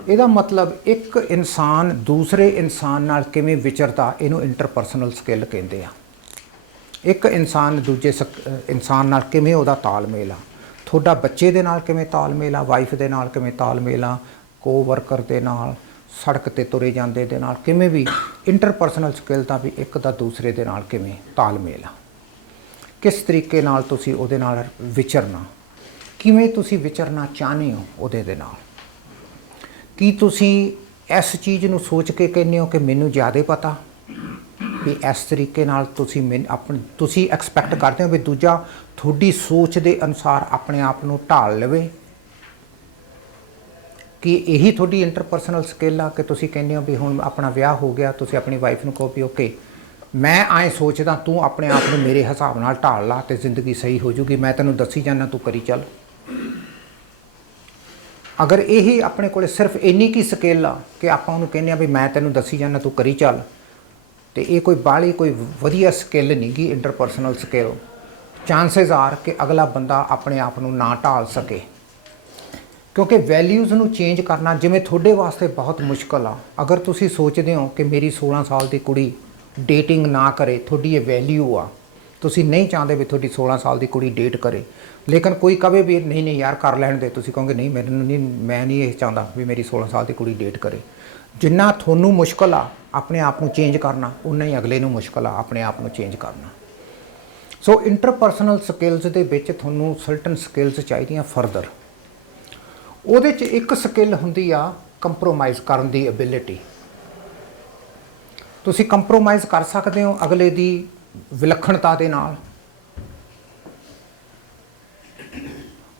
ਇਹਦਾ ਮਤਲਬ ਇੱਕ ਇਨਸਾਨ ਦੂਸਰੇ ਇਨਸਾਨ ਨਾਲ ਕਿਵੇਂ ਵਿਚਰਦਾ, ਇਹਨੂੰ ਇੰਟਰਪਰਸਨਲ ਸਕਿੱਲ ਕਹਿੰਦੇ ਆ। ਇੱਕ ਇਨਸਾਨ ਦੂਜੇ ਇਨਸਾਨ ਨਾਲ ਕਿਵੇਂ ਉਹਦਾ ਤਾਲਮੇਲ ਆ, ਤੁਹਾਡਾ ਬੱਚੇ ਦੇ ਨਾਲ ਕਿਵੇਂ ਤਾਲਮੇਲ ਆ, ਵਾਈਫ ਦੇ ਨਾਲ ਕਿਵੇਂ ਤਾਲਮੇਲ ਆ, ਕੋਵਰਕਰ ਦੇ ਨਾਲ, ਸੜਕ 'ਤੇ ਤੁਰੇ ਜਾਂਦੇ ਦੇ ਨਾਲ, ਕਿਵੇਂ ਵੀ। ਇੰਟਰਪਰਸਨਲ ਸਕਿੱਲ ਤਾਂ ਵੀ ਇੱਕ ਦਾ ਦੂਸਰੇ ਦੇ ਨਾਲ ਕਿਵੇਂ ਤਾਲਮੇਲ ਆ, ਕਿਸ ਤਰੀਕੇ ਨਾਲ ਤੁਸੀਂ ਉਹਦੇ ਨਾਲ ਵਿਚਰਨਾ, ਕਿਵੇਂ ਤੁਸੀਂ ਵਿਚਰਨਾ ਚਾਹੁੰਦੇ ਹੋ ਉਹਦੇ ਦੇ ਨਾਲ। ਕੀ ਤੁਸੀਂ ਇਸ ਚੀਜ਼ ਨੂੰ ਸੋਚ ਕੇ ਕਹਿੰਦੇ ਹੋ ਕਿ ਮੈਨੂੰ ਜ਼ਿਆਦਾ ਪਤਾ, ਵੀ ਇਸ ਤਰੀਕੇ ਨਾਲ ਤੁਸੀਂ ਤੁਸੀਂ ਐਕਸਪੈਕਟ ਕਰਦੇ ਹੋ ਵੀ ਦੂਜਾ ਤੁਹਾਡੀ ਸੋਚ ਦੇ ਅਨੁਸਾਰ ਆਪਣੇ ਆਪ ਨੂੰ ਢਾਲ ਲਵੇ। ਕਿ ਇਹੀ ਤੁਹਾਡੀ ਇੰਟਰਪਰਸਨਲ ਸਕਿੱਲ ਆ ਕਿ ਤੁਸੀਂ ਕਹਿੰਦੇ ਹੋ ਵੀ ਹੁਣ ਆਪਣਾ ਵਿਆਹ ਹੋ ਗਿਆ, ਤੁਸੀਂ ਆਪਣੀ ਵਾਈਫ ਨੂੰ ਕਹੋ ਵੀ ਓਕੇ ਮੈਂ ਐਂ ਸੋਚਦਾ, ਤੂੰ ਆਪਣੇ ਆਪ ਨੂੰ ਮੇਰੇ ਹਿਸਾਬ ਨਾਲ ਢਾਲ ਲਾ ਅਤੇ ਜ਼ਿੰਦਗੀ ਸਹੀ ਹੋ ਜੂਗੀ, ਮੈਂ ਤੈਨੂੰ ਦੱਸੀ ਜਾਂਦਾ, ਤੂੰ ਕਰੀ ਚੱਲ। ਅਗਰ ਇਹ ਆਪਣੇ ਕੋਲ ਸਿਰਫ ਇੰਨੀ ਕੀ ਸਕਿੱਲ ਆ ਕਿ ਆਪਾਂ ਉਹਨੂੰ ਕਹਿੰਦੇ ਆ ਵੀ ਮੈਂ ਤੈਨੂੰ ਦੱਸੀ ਜਾਂਦਾ, ਤੂੰ ਕਰੀ ਚੱਲ, ਅਤੇ ਇਹ ਕੋਈ ਵਧੀਆ ਸਕਿੱਲ ਨਹੀਂ ਗੀ ਇੰਟਰਪਰਸਨਲ ਸਕਿੱਲ। ਚਾਂਸਿਸ ਆਰ ਕਿ ਅਗਲਾ ਬੰਦਾ ਆਪਣੇ ਆਪ ਨੂੰ ਨਾ ਢਾਲ ਸਕੇ। ਕਿਉਂਕਿ ਵੈਲਿਊਜ਼ ਨੂੰ ਚੇਂਜ ਕਰਨਾ ਜਿਵੇਂ ਤੁਹਾਡੇ ਵਾਸਤੇ ਬਹੁਤ ਮੁਸ਼ਕਲ ਆ। ਅਗਰ ਤੁਸੀਂ ਸੋਚਦੇ ਹੋ ਕਿ ਮੇਰੀ 16 ਸਾਲ ਦੀ ਕੁੜੀ ਡੇਟਿੰਗ ਨਾ ਕਰੇ, ਤੁਹਾਡੀ ਇਹ ਵੈਲਿਊ ਆ ਤੁਸੀਂ ਨਹੀਂ ਚਾਹੁੰਦੇ ਵੀ ਤੁਹਾਡੀ 16 ਸਾਲ ਦੀ ਕੁੜੀ ਡੇਟ ਕਰੇ, ਲੇਕਿਨ ਕੋਈ ਕਵੇ ਵੀ ਨਹੀਂ ਨਹੀਂ ਯਾਰ ਕਰ ਲੈਣ ਦੇ, ਤੁਸੀਂ ਕਹੋਗੇ ਨਹੀਂ ਮੈਨੂੰ ਨਹੀਂ, ਮੈਂ ਨਹੀਂ ਇਹ ਚਾਹੁੰਦਾ ਵੀ ਮੇਰੀ 16 ਸਾਲ ਦੀ ਕੁੜੀ ਡੇਟ ਕਰੇ। ਜਿੰਨਾ ਤੁਹਾਨੂੰ ਮੁਸ਼ਕਲ ਆ ਆਪਣੇ ਆਪ ਨੂੰ ਚੇਂਜ ਕਰਨਾ, ਉਨਾ ਹੀ ਅਗਲੇ ਨੂੰ ਮੁਸ਼ਕਲ ਆ ਆਪਣੇ ਆਪ ਨੂੰ ਚੇਂਜ ਕਰਨਾ। ਸੋ ਇੰਟਰਪਰਸਨਲ ਸਕਿੱਲਸ ਦੇ ਵਿੱਚ ਤੁਹਾਨੂੰ ਸਰਟਨ ਸਕਿੱਲਸ ਚਾਹੀਦੀਆਂ ਫਰਦਰ। ਉਹਦੇ 'ਚ ਇੱਕ ਸਕਿੱਲ ਹੁੰਦੀ ਆ ਕੰਪਰੋਮਾਈਜ਼ ਕਰਨ ਦੀ ਐਬਿਲਿਟੀ। ਤੁਸੀਂ ਕੰਪਰੋਮਾਈਜ਼ ਕਰ ਸਕਦੇ ਹੋ ਅਗਲੇ ਦੀ ਵਿਲੱਖਣਤਾ ਦੇ ਨਾਲ,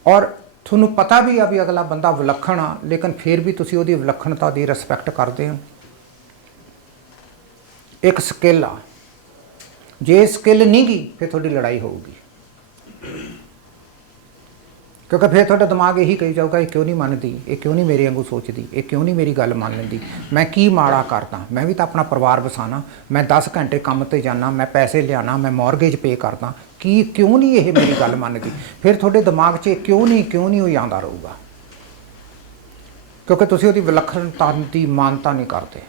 ਔਰ ਤੁਹਾਨੂੰ ਪਤਾ ਵੀ ਆ ਵੀ ਅਗਲਾ ਬੰਦਾ ਵਿਲੱਖਣ ਆ, ਲੇਕਿਨ ਫਿਰ ਵੀ ਤੁਸੀਂ ਉਹਦੀ ਵਿਲੱਖਣਤਾ ਦੀ ਰਿਸਪੈਕਟ ਕਰਦੇ ਹੋ। ਇੱਕ ਸਕਿੱਲ ਆ। ਜੇ ਸਕਿੱਲ ਨਹੀਂ ਗੀ ਫਿਰ ਤੁਹਾਡੀ ਲੜਾਈ ਹੋਊਗੀ, ਕਿਉਂਕਿ ਫਿਰ ਤੁਹਾਡਾ ਦਿਮਾਗ ਇਹੀ ਕਹੀ ਜਾਊਗਾ ਇਹ ਕਿਉਂ ਨਹੀਂ ਮੰਨਦੀ, ਇਹ ਕਿਉਂ ਨਹੀਂ ਮੇਰੇ ਵਾਂਗੂ ਸੋਚਦੀ, ਇਹ ਕਿਉਂ ਨਹੀਂ ਮੇਰੀ ਗੱਲ ਮੰਨ ਲੈਂਦੀ, ਮੈਂ ਕੀ ਮਾੜਾ ਕਰਦਾ, ਮੈਂ ਵੀ ਤਾਂ ਆਪਣਾ ਪਰਿਵਾਰ ਵਸਾਣਾ, ਮੈਂ 10 ਘੰਟੇ ਕੰਮ ਤੇ ਜਾਣਾ, ਮੈਂ ਪੈਸੇ ਲਿਆਉਣਾ, ਮੈਂ ਮੌਰਗੇਜ ਪੇ ਕਰਦਾ, ਕੀ ਕਿਉਂ ਨਹੀਂ ਇਹ ਮੇਰੀ ਗੱਲ ਮੰਨਦੀ। ਫਿਰ ਤੁਹਾਡੇ ਦਿਮਾਗ 'ਚ ਕਿਉਂ ਨਹੀਂ ਉਹ ਆਉਂਦਾ ਰਹੂਗਾ, ਕਿਉਂਕਿ ਤੁਸੀਂ ਉਹਦੀ ਵਿਲੱਖਣਤਾ ਦੀ ਮਾਨਤਾ ਨਹੀਂ ਕਰਦੇ।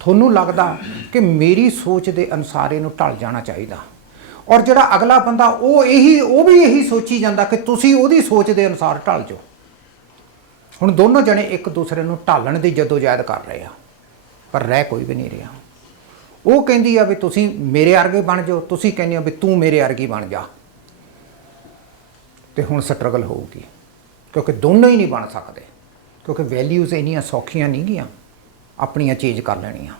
ਤੁਹਾਨੂੰ ਲੱਗਦਾ ਕਿ ਮੇਰੀ ਸੋਚ ਦੇ ਅਨੁਸਾਰ ਇਹਨੂੰ ਢਲ ਜਾਣਾ ਚਾਹੀਦਾ, ਔਰ ਜਿਹੜਾ ਅਗਲਾ ਬੰਦਾ ਉਹ ਵੀ ਇਹੀ ਸੋਚੀ ਜਾਂਦਾ ਕਿ ਤੁਸੀਂ ਉਹਦੀ ਸੋਚ ਦੇ ਅਨੁਸਾਰ ਢਲ ਜਾਓ। ਹੁਣ ਦੋਨੋਂ ਜਣੇ ਇੱਕ ਦੂਸਰੇ ਨੂੰ ਢਾਲਣ ਦੀ ਜਦੋਜਹਿਦ ਕਰ ਰਹੇ ਆ, ਪਰ ਰਹਿ ਕੋਈ ਵੀ ਨਹੀਂ ਰਿਹਾ। ਉਹ ਕਹਿੰਦੀ ਆ ਵੀ ਤੁਸੀਂ ਮੇਰੇ ਵਰਗੇ ਬਣ ਜਾਓ, ਤੁਸੀਂ ਕਹਿੰਦੇ ਹੋ ਵੀ ਤੂੰ ਮੇਰੇ ਵਰਗੀ ਬਣ ਜਾ, ਤੇ ਹੁਣ ਸਟਰਗਲ ਹੋਊਗੀ, ਕਿਉਂਕਿ ਦੋਨੋਂ ਹੀ ਨਹੀਂ ਬਣ ਸਕਦੇ, ਕਿਉਂਕਿ ਵੈਲਿਊਜ਼ ਇੰਨੀਆਂ ਸੌਖੀਆਂ ਨਹੀਂ ਗੀਆਂ ਆਪਣੀਆਂ ਚੇਂਜ ਕਰ ਲੈਣੀਆਂ।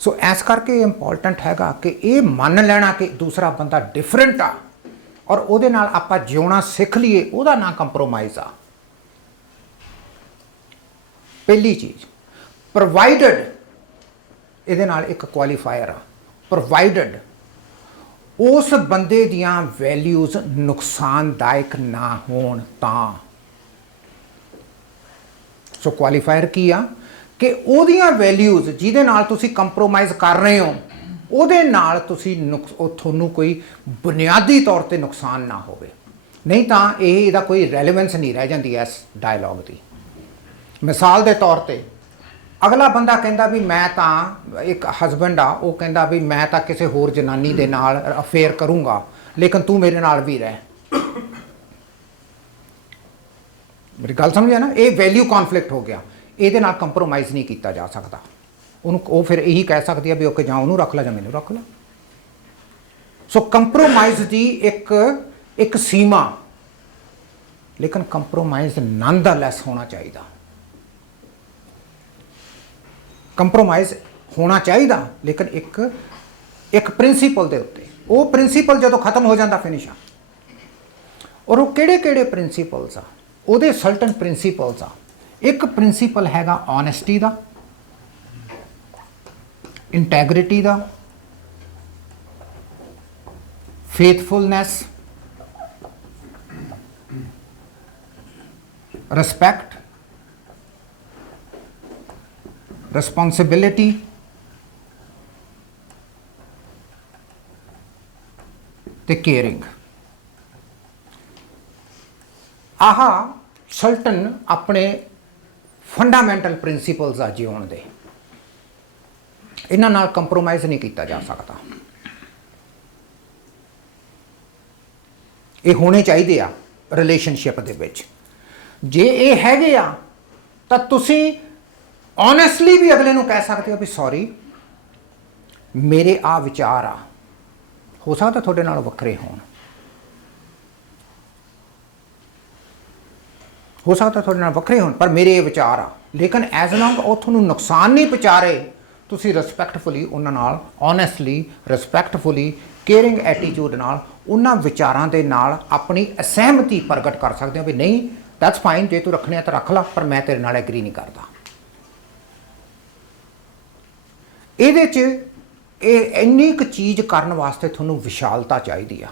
ਸੋ ਇਸ ਕਰਕੇ ਇੰਪੋਰਟੈਂਟ ਹੈਗਾ ਕਿ ਇਹ ਮੰਨ ਲੈਣਾ ਕਿ ਦੂਸਰਾ ਬੰਦਾ ਡਿਫਰੈਂਟ ਆ, ਔਰ ਉਹਦੇ ਨਾਲ ਆਪਾਂ ਜਿਉਣਾ ਸਿੱਖ ਲਈਏ, ਉਹਦਾ ਨਾਂ ਕੰਪਰੋਮਾਈਜ਼ ਆ। ਪਹਿਲੀ ਚੀਜ਼, ਪ੍ਰੋਵਾਈਡਡ, ਇਹਦੇ ਨਾਲ ਇੱਕ ਕੁਆਲੀਫਾਇਰ ਆ, ਪ੍ਰੋਵਾਈਡਡ ਉਸ ਬੰਦੇ ਦੀਆਂ ਵੈਲਿਊਜ਼ ਨੁਕਸਾਨਦਾਇਕ ਨਾ ਹੋਣ ਤਾਂ। ਸੋ ਕੁਆਲੀਫਾਇਰ ਕੀ ਆ ਕਿ ਉਹਦੀਆਂ ਵੈਲਿਊਜ਼ ਜਿਹਦੇ ਨਾਲ ਤੁਸੀਂ ਕੰਪਰੋਮਾਈਜ਼ ਕਰ ਰਹੇ ਹੋ, ਉਹਦੇ ਨਾਲ ਤੁਸੀਂ ਤੁਹਾਨੂੰ ਕੋਈ ਬੁਨਿਆਦੀ ਤੌਰ ਤੇ ਨੁਕਸਾਨ ਨਾ ਹੋਵੇ, ਨਹੀਂ ਤਾਂ ਇਹਦਾ ਕੋਈ ਰੈਲੇਵੈਂਸ ਨਹੀਂ ਰਹਿ ਜਾਂਦੀ ਇਸ ਡਾਇਲੌਗ ਦੀ। ਮਿਸਾਲ ਦੇ ਤੌਰ ਤੇ ਅਗਲਾ ਬੰਦਾ ਕਹਿੰਦਾ ਵੀ ਮੈਂ ਤਾਂ ਇੱਕ ਹਸਬੈਂਡ ਆ, ਉਹ ਕਹਿੰਦਾ ਵੀ ਮੈਂ ਤਾਂ ਕਿਸੇ ਹੋਰ ਜਨਾਨੀ ਦੇ ਨਾਲ ਅਫੇਅਰ ਕਰੂੰਗਾ, ਲੇਕਿਨ ਤੂੰ ਮੇਰੇ ਨਾਲ ਵੀ ਰਹਿ। ਮੇਰੀ ਗੱਲ ਸਮਝਿਆ ਨਾ, ਇਹ ਵੈਲਿਊ ਕੌਨਫਲਿਕਟ ਹੋ ਗਿਆ, ਇਹਦੇ ਨਾਲ ਕੰਪਰੋਮਾਈਜ਼ ਨਹੀਂ ਕੀਤਾ ਜਾ ਸਕਦਾ। ਉਹਨੂੰ ਉਹ ਫਿਰ ਇਹੀ ਕਹਿ ਸਕਦੀ ਆ ਵੀ ਓਕੇ ਜਾਂ ਉਹਨੂੰ ਰੱਖ ਲੈ ਜਾਂ ਮੈਨੂੰ ਰੱਖ ਲੈ। ਸੋ ਕੰਪਰੋਮਾਈਜ਼ ਦੀ ਇੱਕ ਸੀਮਾ, ਲੇਕਿਨ ਕੰਪਰੋਮਾਈਜ਼ ਨੰਨਦਲੈਸ ਹੋਣਾ ਚਾਹੀਦਾ। ਕੰਪਰੋਮਾਈਜ਼ ਹੋਣਾ ਚਾਹੀਦਾ, ਲੇਕਿਨ ਇੱਕ ਪ੍ਰਿੰਸੀਪਲ ਦੇ ਉੱਤੇ। ਉਹ ਪ੍ਰਿੰਸੀਪਲ ਜਦੋਂ ਖਤਮ ਹੋ ਜਾਂਦਾ ਫਿਨਿਸ਼ ਆ। ਔਰ ਉਹ ਕਿਹੜੇ ਪ੍ਰਿੰਸੀਪਲਸ ਆ, ਉਹਦੇ ਸਰਟਨ ਪ੍ਰਿੰਸੀਪਲਸ ਆ। ਇੱਕ ਪ੍ਰਿੰਸੀਪਲ ਹੈਗਾ ਓਨੈਸਟੀ ਦਾ, ਇੰਟੈਗ੍ਰਿਟੀ ਦਾ, ਫੇਥਫੁਲਨੈਸ, ਰਿਸਪੈਕਟ, ਰਿਸਪੌਂਸਿਬਿਲਿਟੀ, ਤੇ ਕੇਅਰਿੰਗ। ਆਹ ਸਰਟਨ ਆਪਣੇ ਫੰਡਾਮੈਂਟਲ ਪ੍ਰਿੰਸੀਪਲਸ ਆ ਜਿਉਣ ਦੇ, ਇਹਨਾਂ ਨਾਲ ਕੰਪਰੋਮਾਈਜ਼ ਨਹੀਂ ਕੀਤਾ ਜਾ ਸਕਦਾ। ਇਹ ਹੋਣੇ ਚਾਹੀਦੇ ਆ ਰਿਲੇਸ਼ਨਸ਼ਿਪ ਦੇ ਵਿੱਚ। ਜੇ ਇਹ ਹੈਗੇ ਆ ਤਾਂ ਤੁਸੀਂ ਓਨੈਸਟਲੀ ਵੀ ਅਗਲੇ ਨੂੰ ਕਹਿ ਸਕਦੇ ਹੋ ਵੀ ਸੌਰੀ, ਮੇਰੇ ਆ ਵਿਚਾਰ ਆ, ਹੋ ਸਕਦਾ ਤੁਹਾਡੇ ਨਾਲ ਵੱਖਰੇ ਹੋਣ, ਹੋ ਸਕਦਾ ਤੁਹਾਡੇ ਨਾਲ ਵੱਖਰੇ ਹੋਣ, ਪਰ ਮੇਰੇ ਇਹ ਵਿਚਾਰ ਆ, ਲੇਕਿਨ ਐਜ਼ ਲੌਂਗ ਉਹ ਤੁਹਾਨੂੰ ਨੁਕਸਾਨ ਨਹੀਂ ਪਹੁੰਚਾ ਰਹੇ, ਤੁਸੀਂ ਰਿਸਪੈਕਟਫੁਲੀ ਉਹਨਾਂ ਨਾਲ, ਓਨੈਸਟਲੀ, ਰਿਸਪੈਕਟਫੁਲੀ, ਕੇਅਰਿੰਗ ਐਟੀਟਿਊਡ ਨਾਲ ਉਹਨਾਂ ਵਿਚਾਰਾਂ ਦੇ ਨਾਲ ਆਪਣੀ ਅਸਹਿਮਤੀ ਪ੍ਰਗਟ ਕਰ ਸਕਦੇ ਹੋ ਵੀ ਨਹੀਂ ਦੈਟਸ ਫਾਈਨ, ਜੇ ਤੂੰ ਰੱਖਣੇ ਆ ਤਾਂ ਰੱਖ ਲਾ, ਪਰ ਮੈਂ ਤੇਰੇ ਨਾਲ ਐਗਰੀ ਨਹੀਂ ਕਰਦਾ। ਇਹਦੇ 'ਚ ਇਹ ਇੰਨੀ ਕੁ ਚੀਜ਼ ਕਰਨ ਵਾਸਤੇ ਤੁਹਾਨੂੰ ਵਿਸ਼ਾਲਤਾ ਚਾਹੀਦੀ ਆ,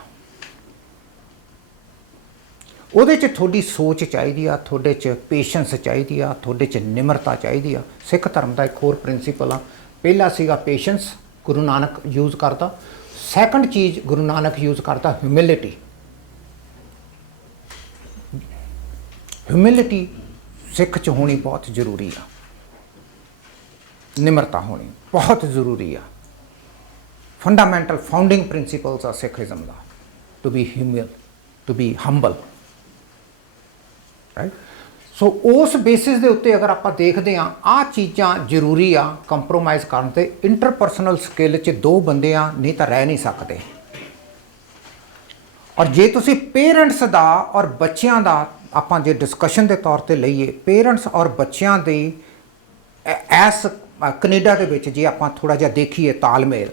ਉਹਦੇ 'ਚ ਤੁਹਾਡੀ ਸੋਚ ਚਾਹੀਦੀ ਆ, ਤੁਹਾਡੇ 'ਚ ਪੇਸ਼ੈਂਸ ਚਾਹੀਦੀ ਆ, ਤੁਹਾਡੇ 'ਚ ਨਿਮਰਤਾ ਚਾਹੀਦੀ ਆ। ਸਿੱਖ ਧਰਮ ਦਾ ਇੱਕ ਹੋਰ ਪ੍ਰਿੰਸੀਪਲ ਆ, ਪਹਿਲਾ ਸੀਗਾ ਪੇਸ਼ੈਂਸ, ਗੁਰੂ ਨਾਨਕ ਯੂਜ਼ ਕਰਦਾ। ਸੈਕੰਡ ਚੀਜ਼ ਗੁਰੂ ਨਾਨਕ ਯੂਜ਼ ਕਰਦਾ ਹਿਊਮਿਲਿਟੀ। ਹਿਊਮਿਲਿਟੀ ਸਿੱਖ 'ਚ ਹੋਣੀ ਬਹੁਤ ਜ਼ਰੂਰੀ ਆ, ਨਿਮਰਤਾ ਹੋਣੀ ਬਹੁਤ ਜ਼ਰੂਰੀ ਆ। ਫੰਡਾਮੈਂਟਲ ਫਾਊਂਡਿੰਗ ਪ੍ਰਿੰਸੀਪਲਸ ਆ ਸਿੱਖੀਜ਼ਮ ਦਾ, to be human, to be humble, right. So ਉਸ ਬੇਸਿਸ ਦੇ ਉੱਤੇ ਅਗਰ ਆਪਾਂ ਦੇਖਦੇ ਹਾਂ ਆਹ ਚੀਜ਼ਾਂ ਜ਼ਰੂਰੀ ਆ ਕੰਪਰੋਮਾਈਜ਼ ਕਰਨ ਤੇ। ਇੰਟਰਪਰਸਨਲ ਸਕਿੱਲ 'ਚ ਦੋ ਬੰਦੇ ਆ ਨਹੀਂ ਤਾਂ ਰਹਿ ਨਹੀਂ ਸਕਦੇ। ਔਰ ਜੇ ਤੁਸੀਂ ਪੇਰੈਂਟਸ ਦਾ ਔਰ ਬੱਚਿਆਂ ਦਾ ਆਪਾਂ ਜੇ ਡਿਸਕਸ਼ਨ ਦੇ ਤੌਰ ਤੇ ਲਈਏ, ਪੇਰੈਂਟਸ ਔਰ ਬੱਚਿਆਂ ਦੇ ਐਸ ਕੈਨੇਡਾ ਦੇ ਵਿੱਚ ਜੇ ਆਪਾਂ ਥੋੜ੍ਹਾ ਜਿਹਾ ਦੇਖੀਏ ਤਾਲਮੇਲ,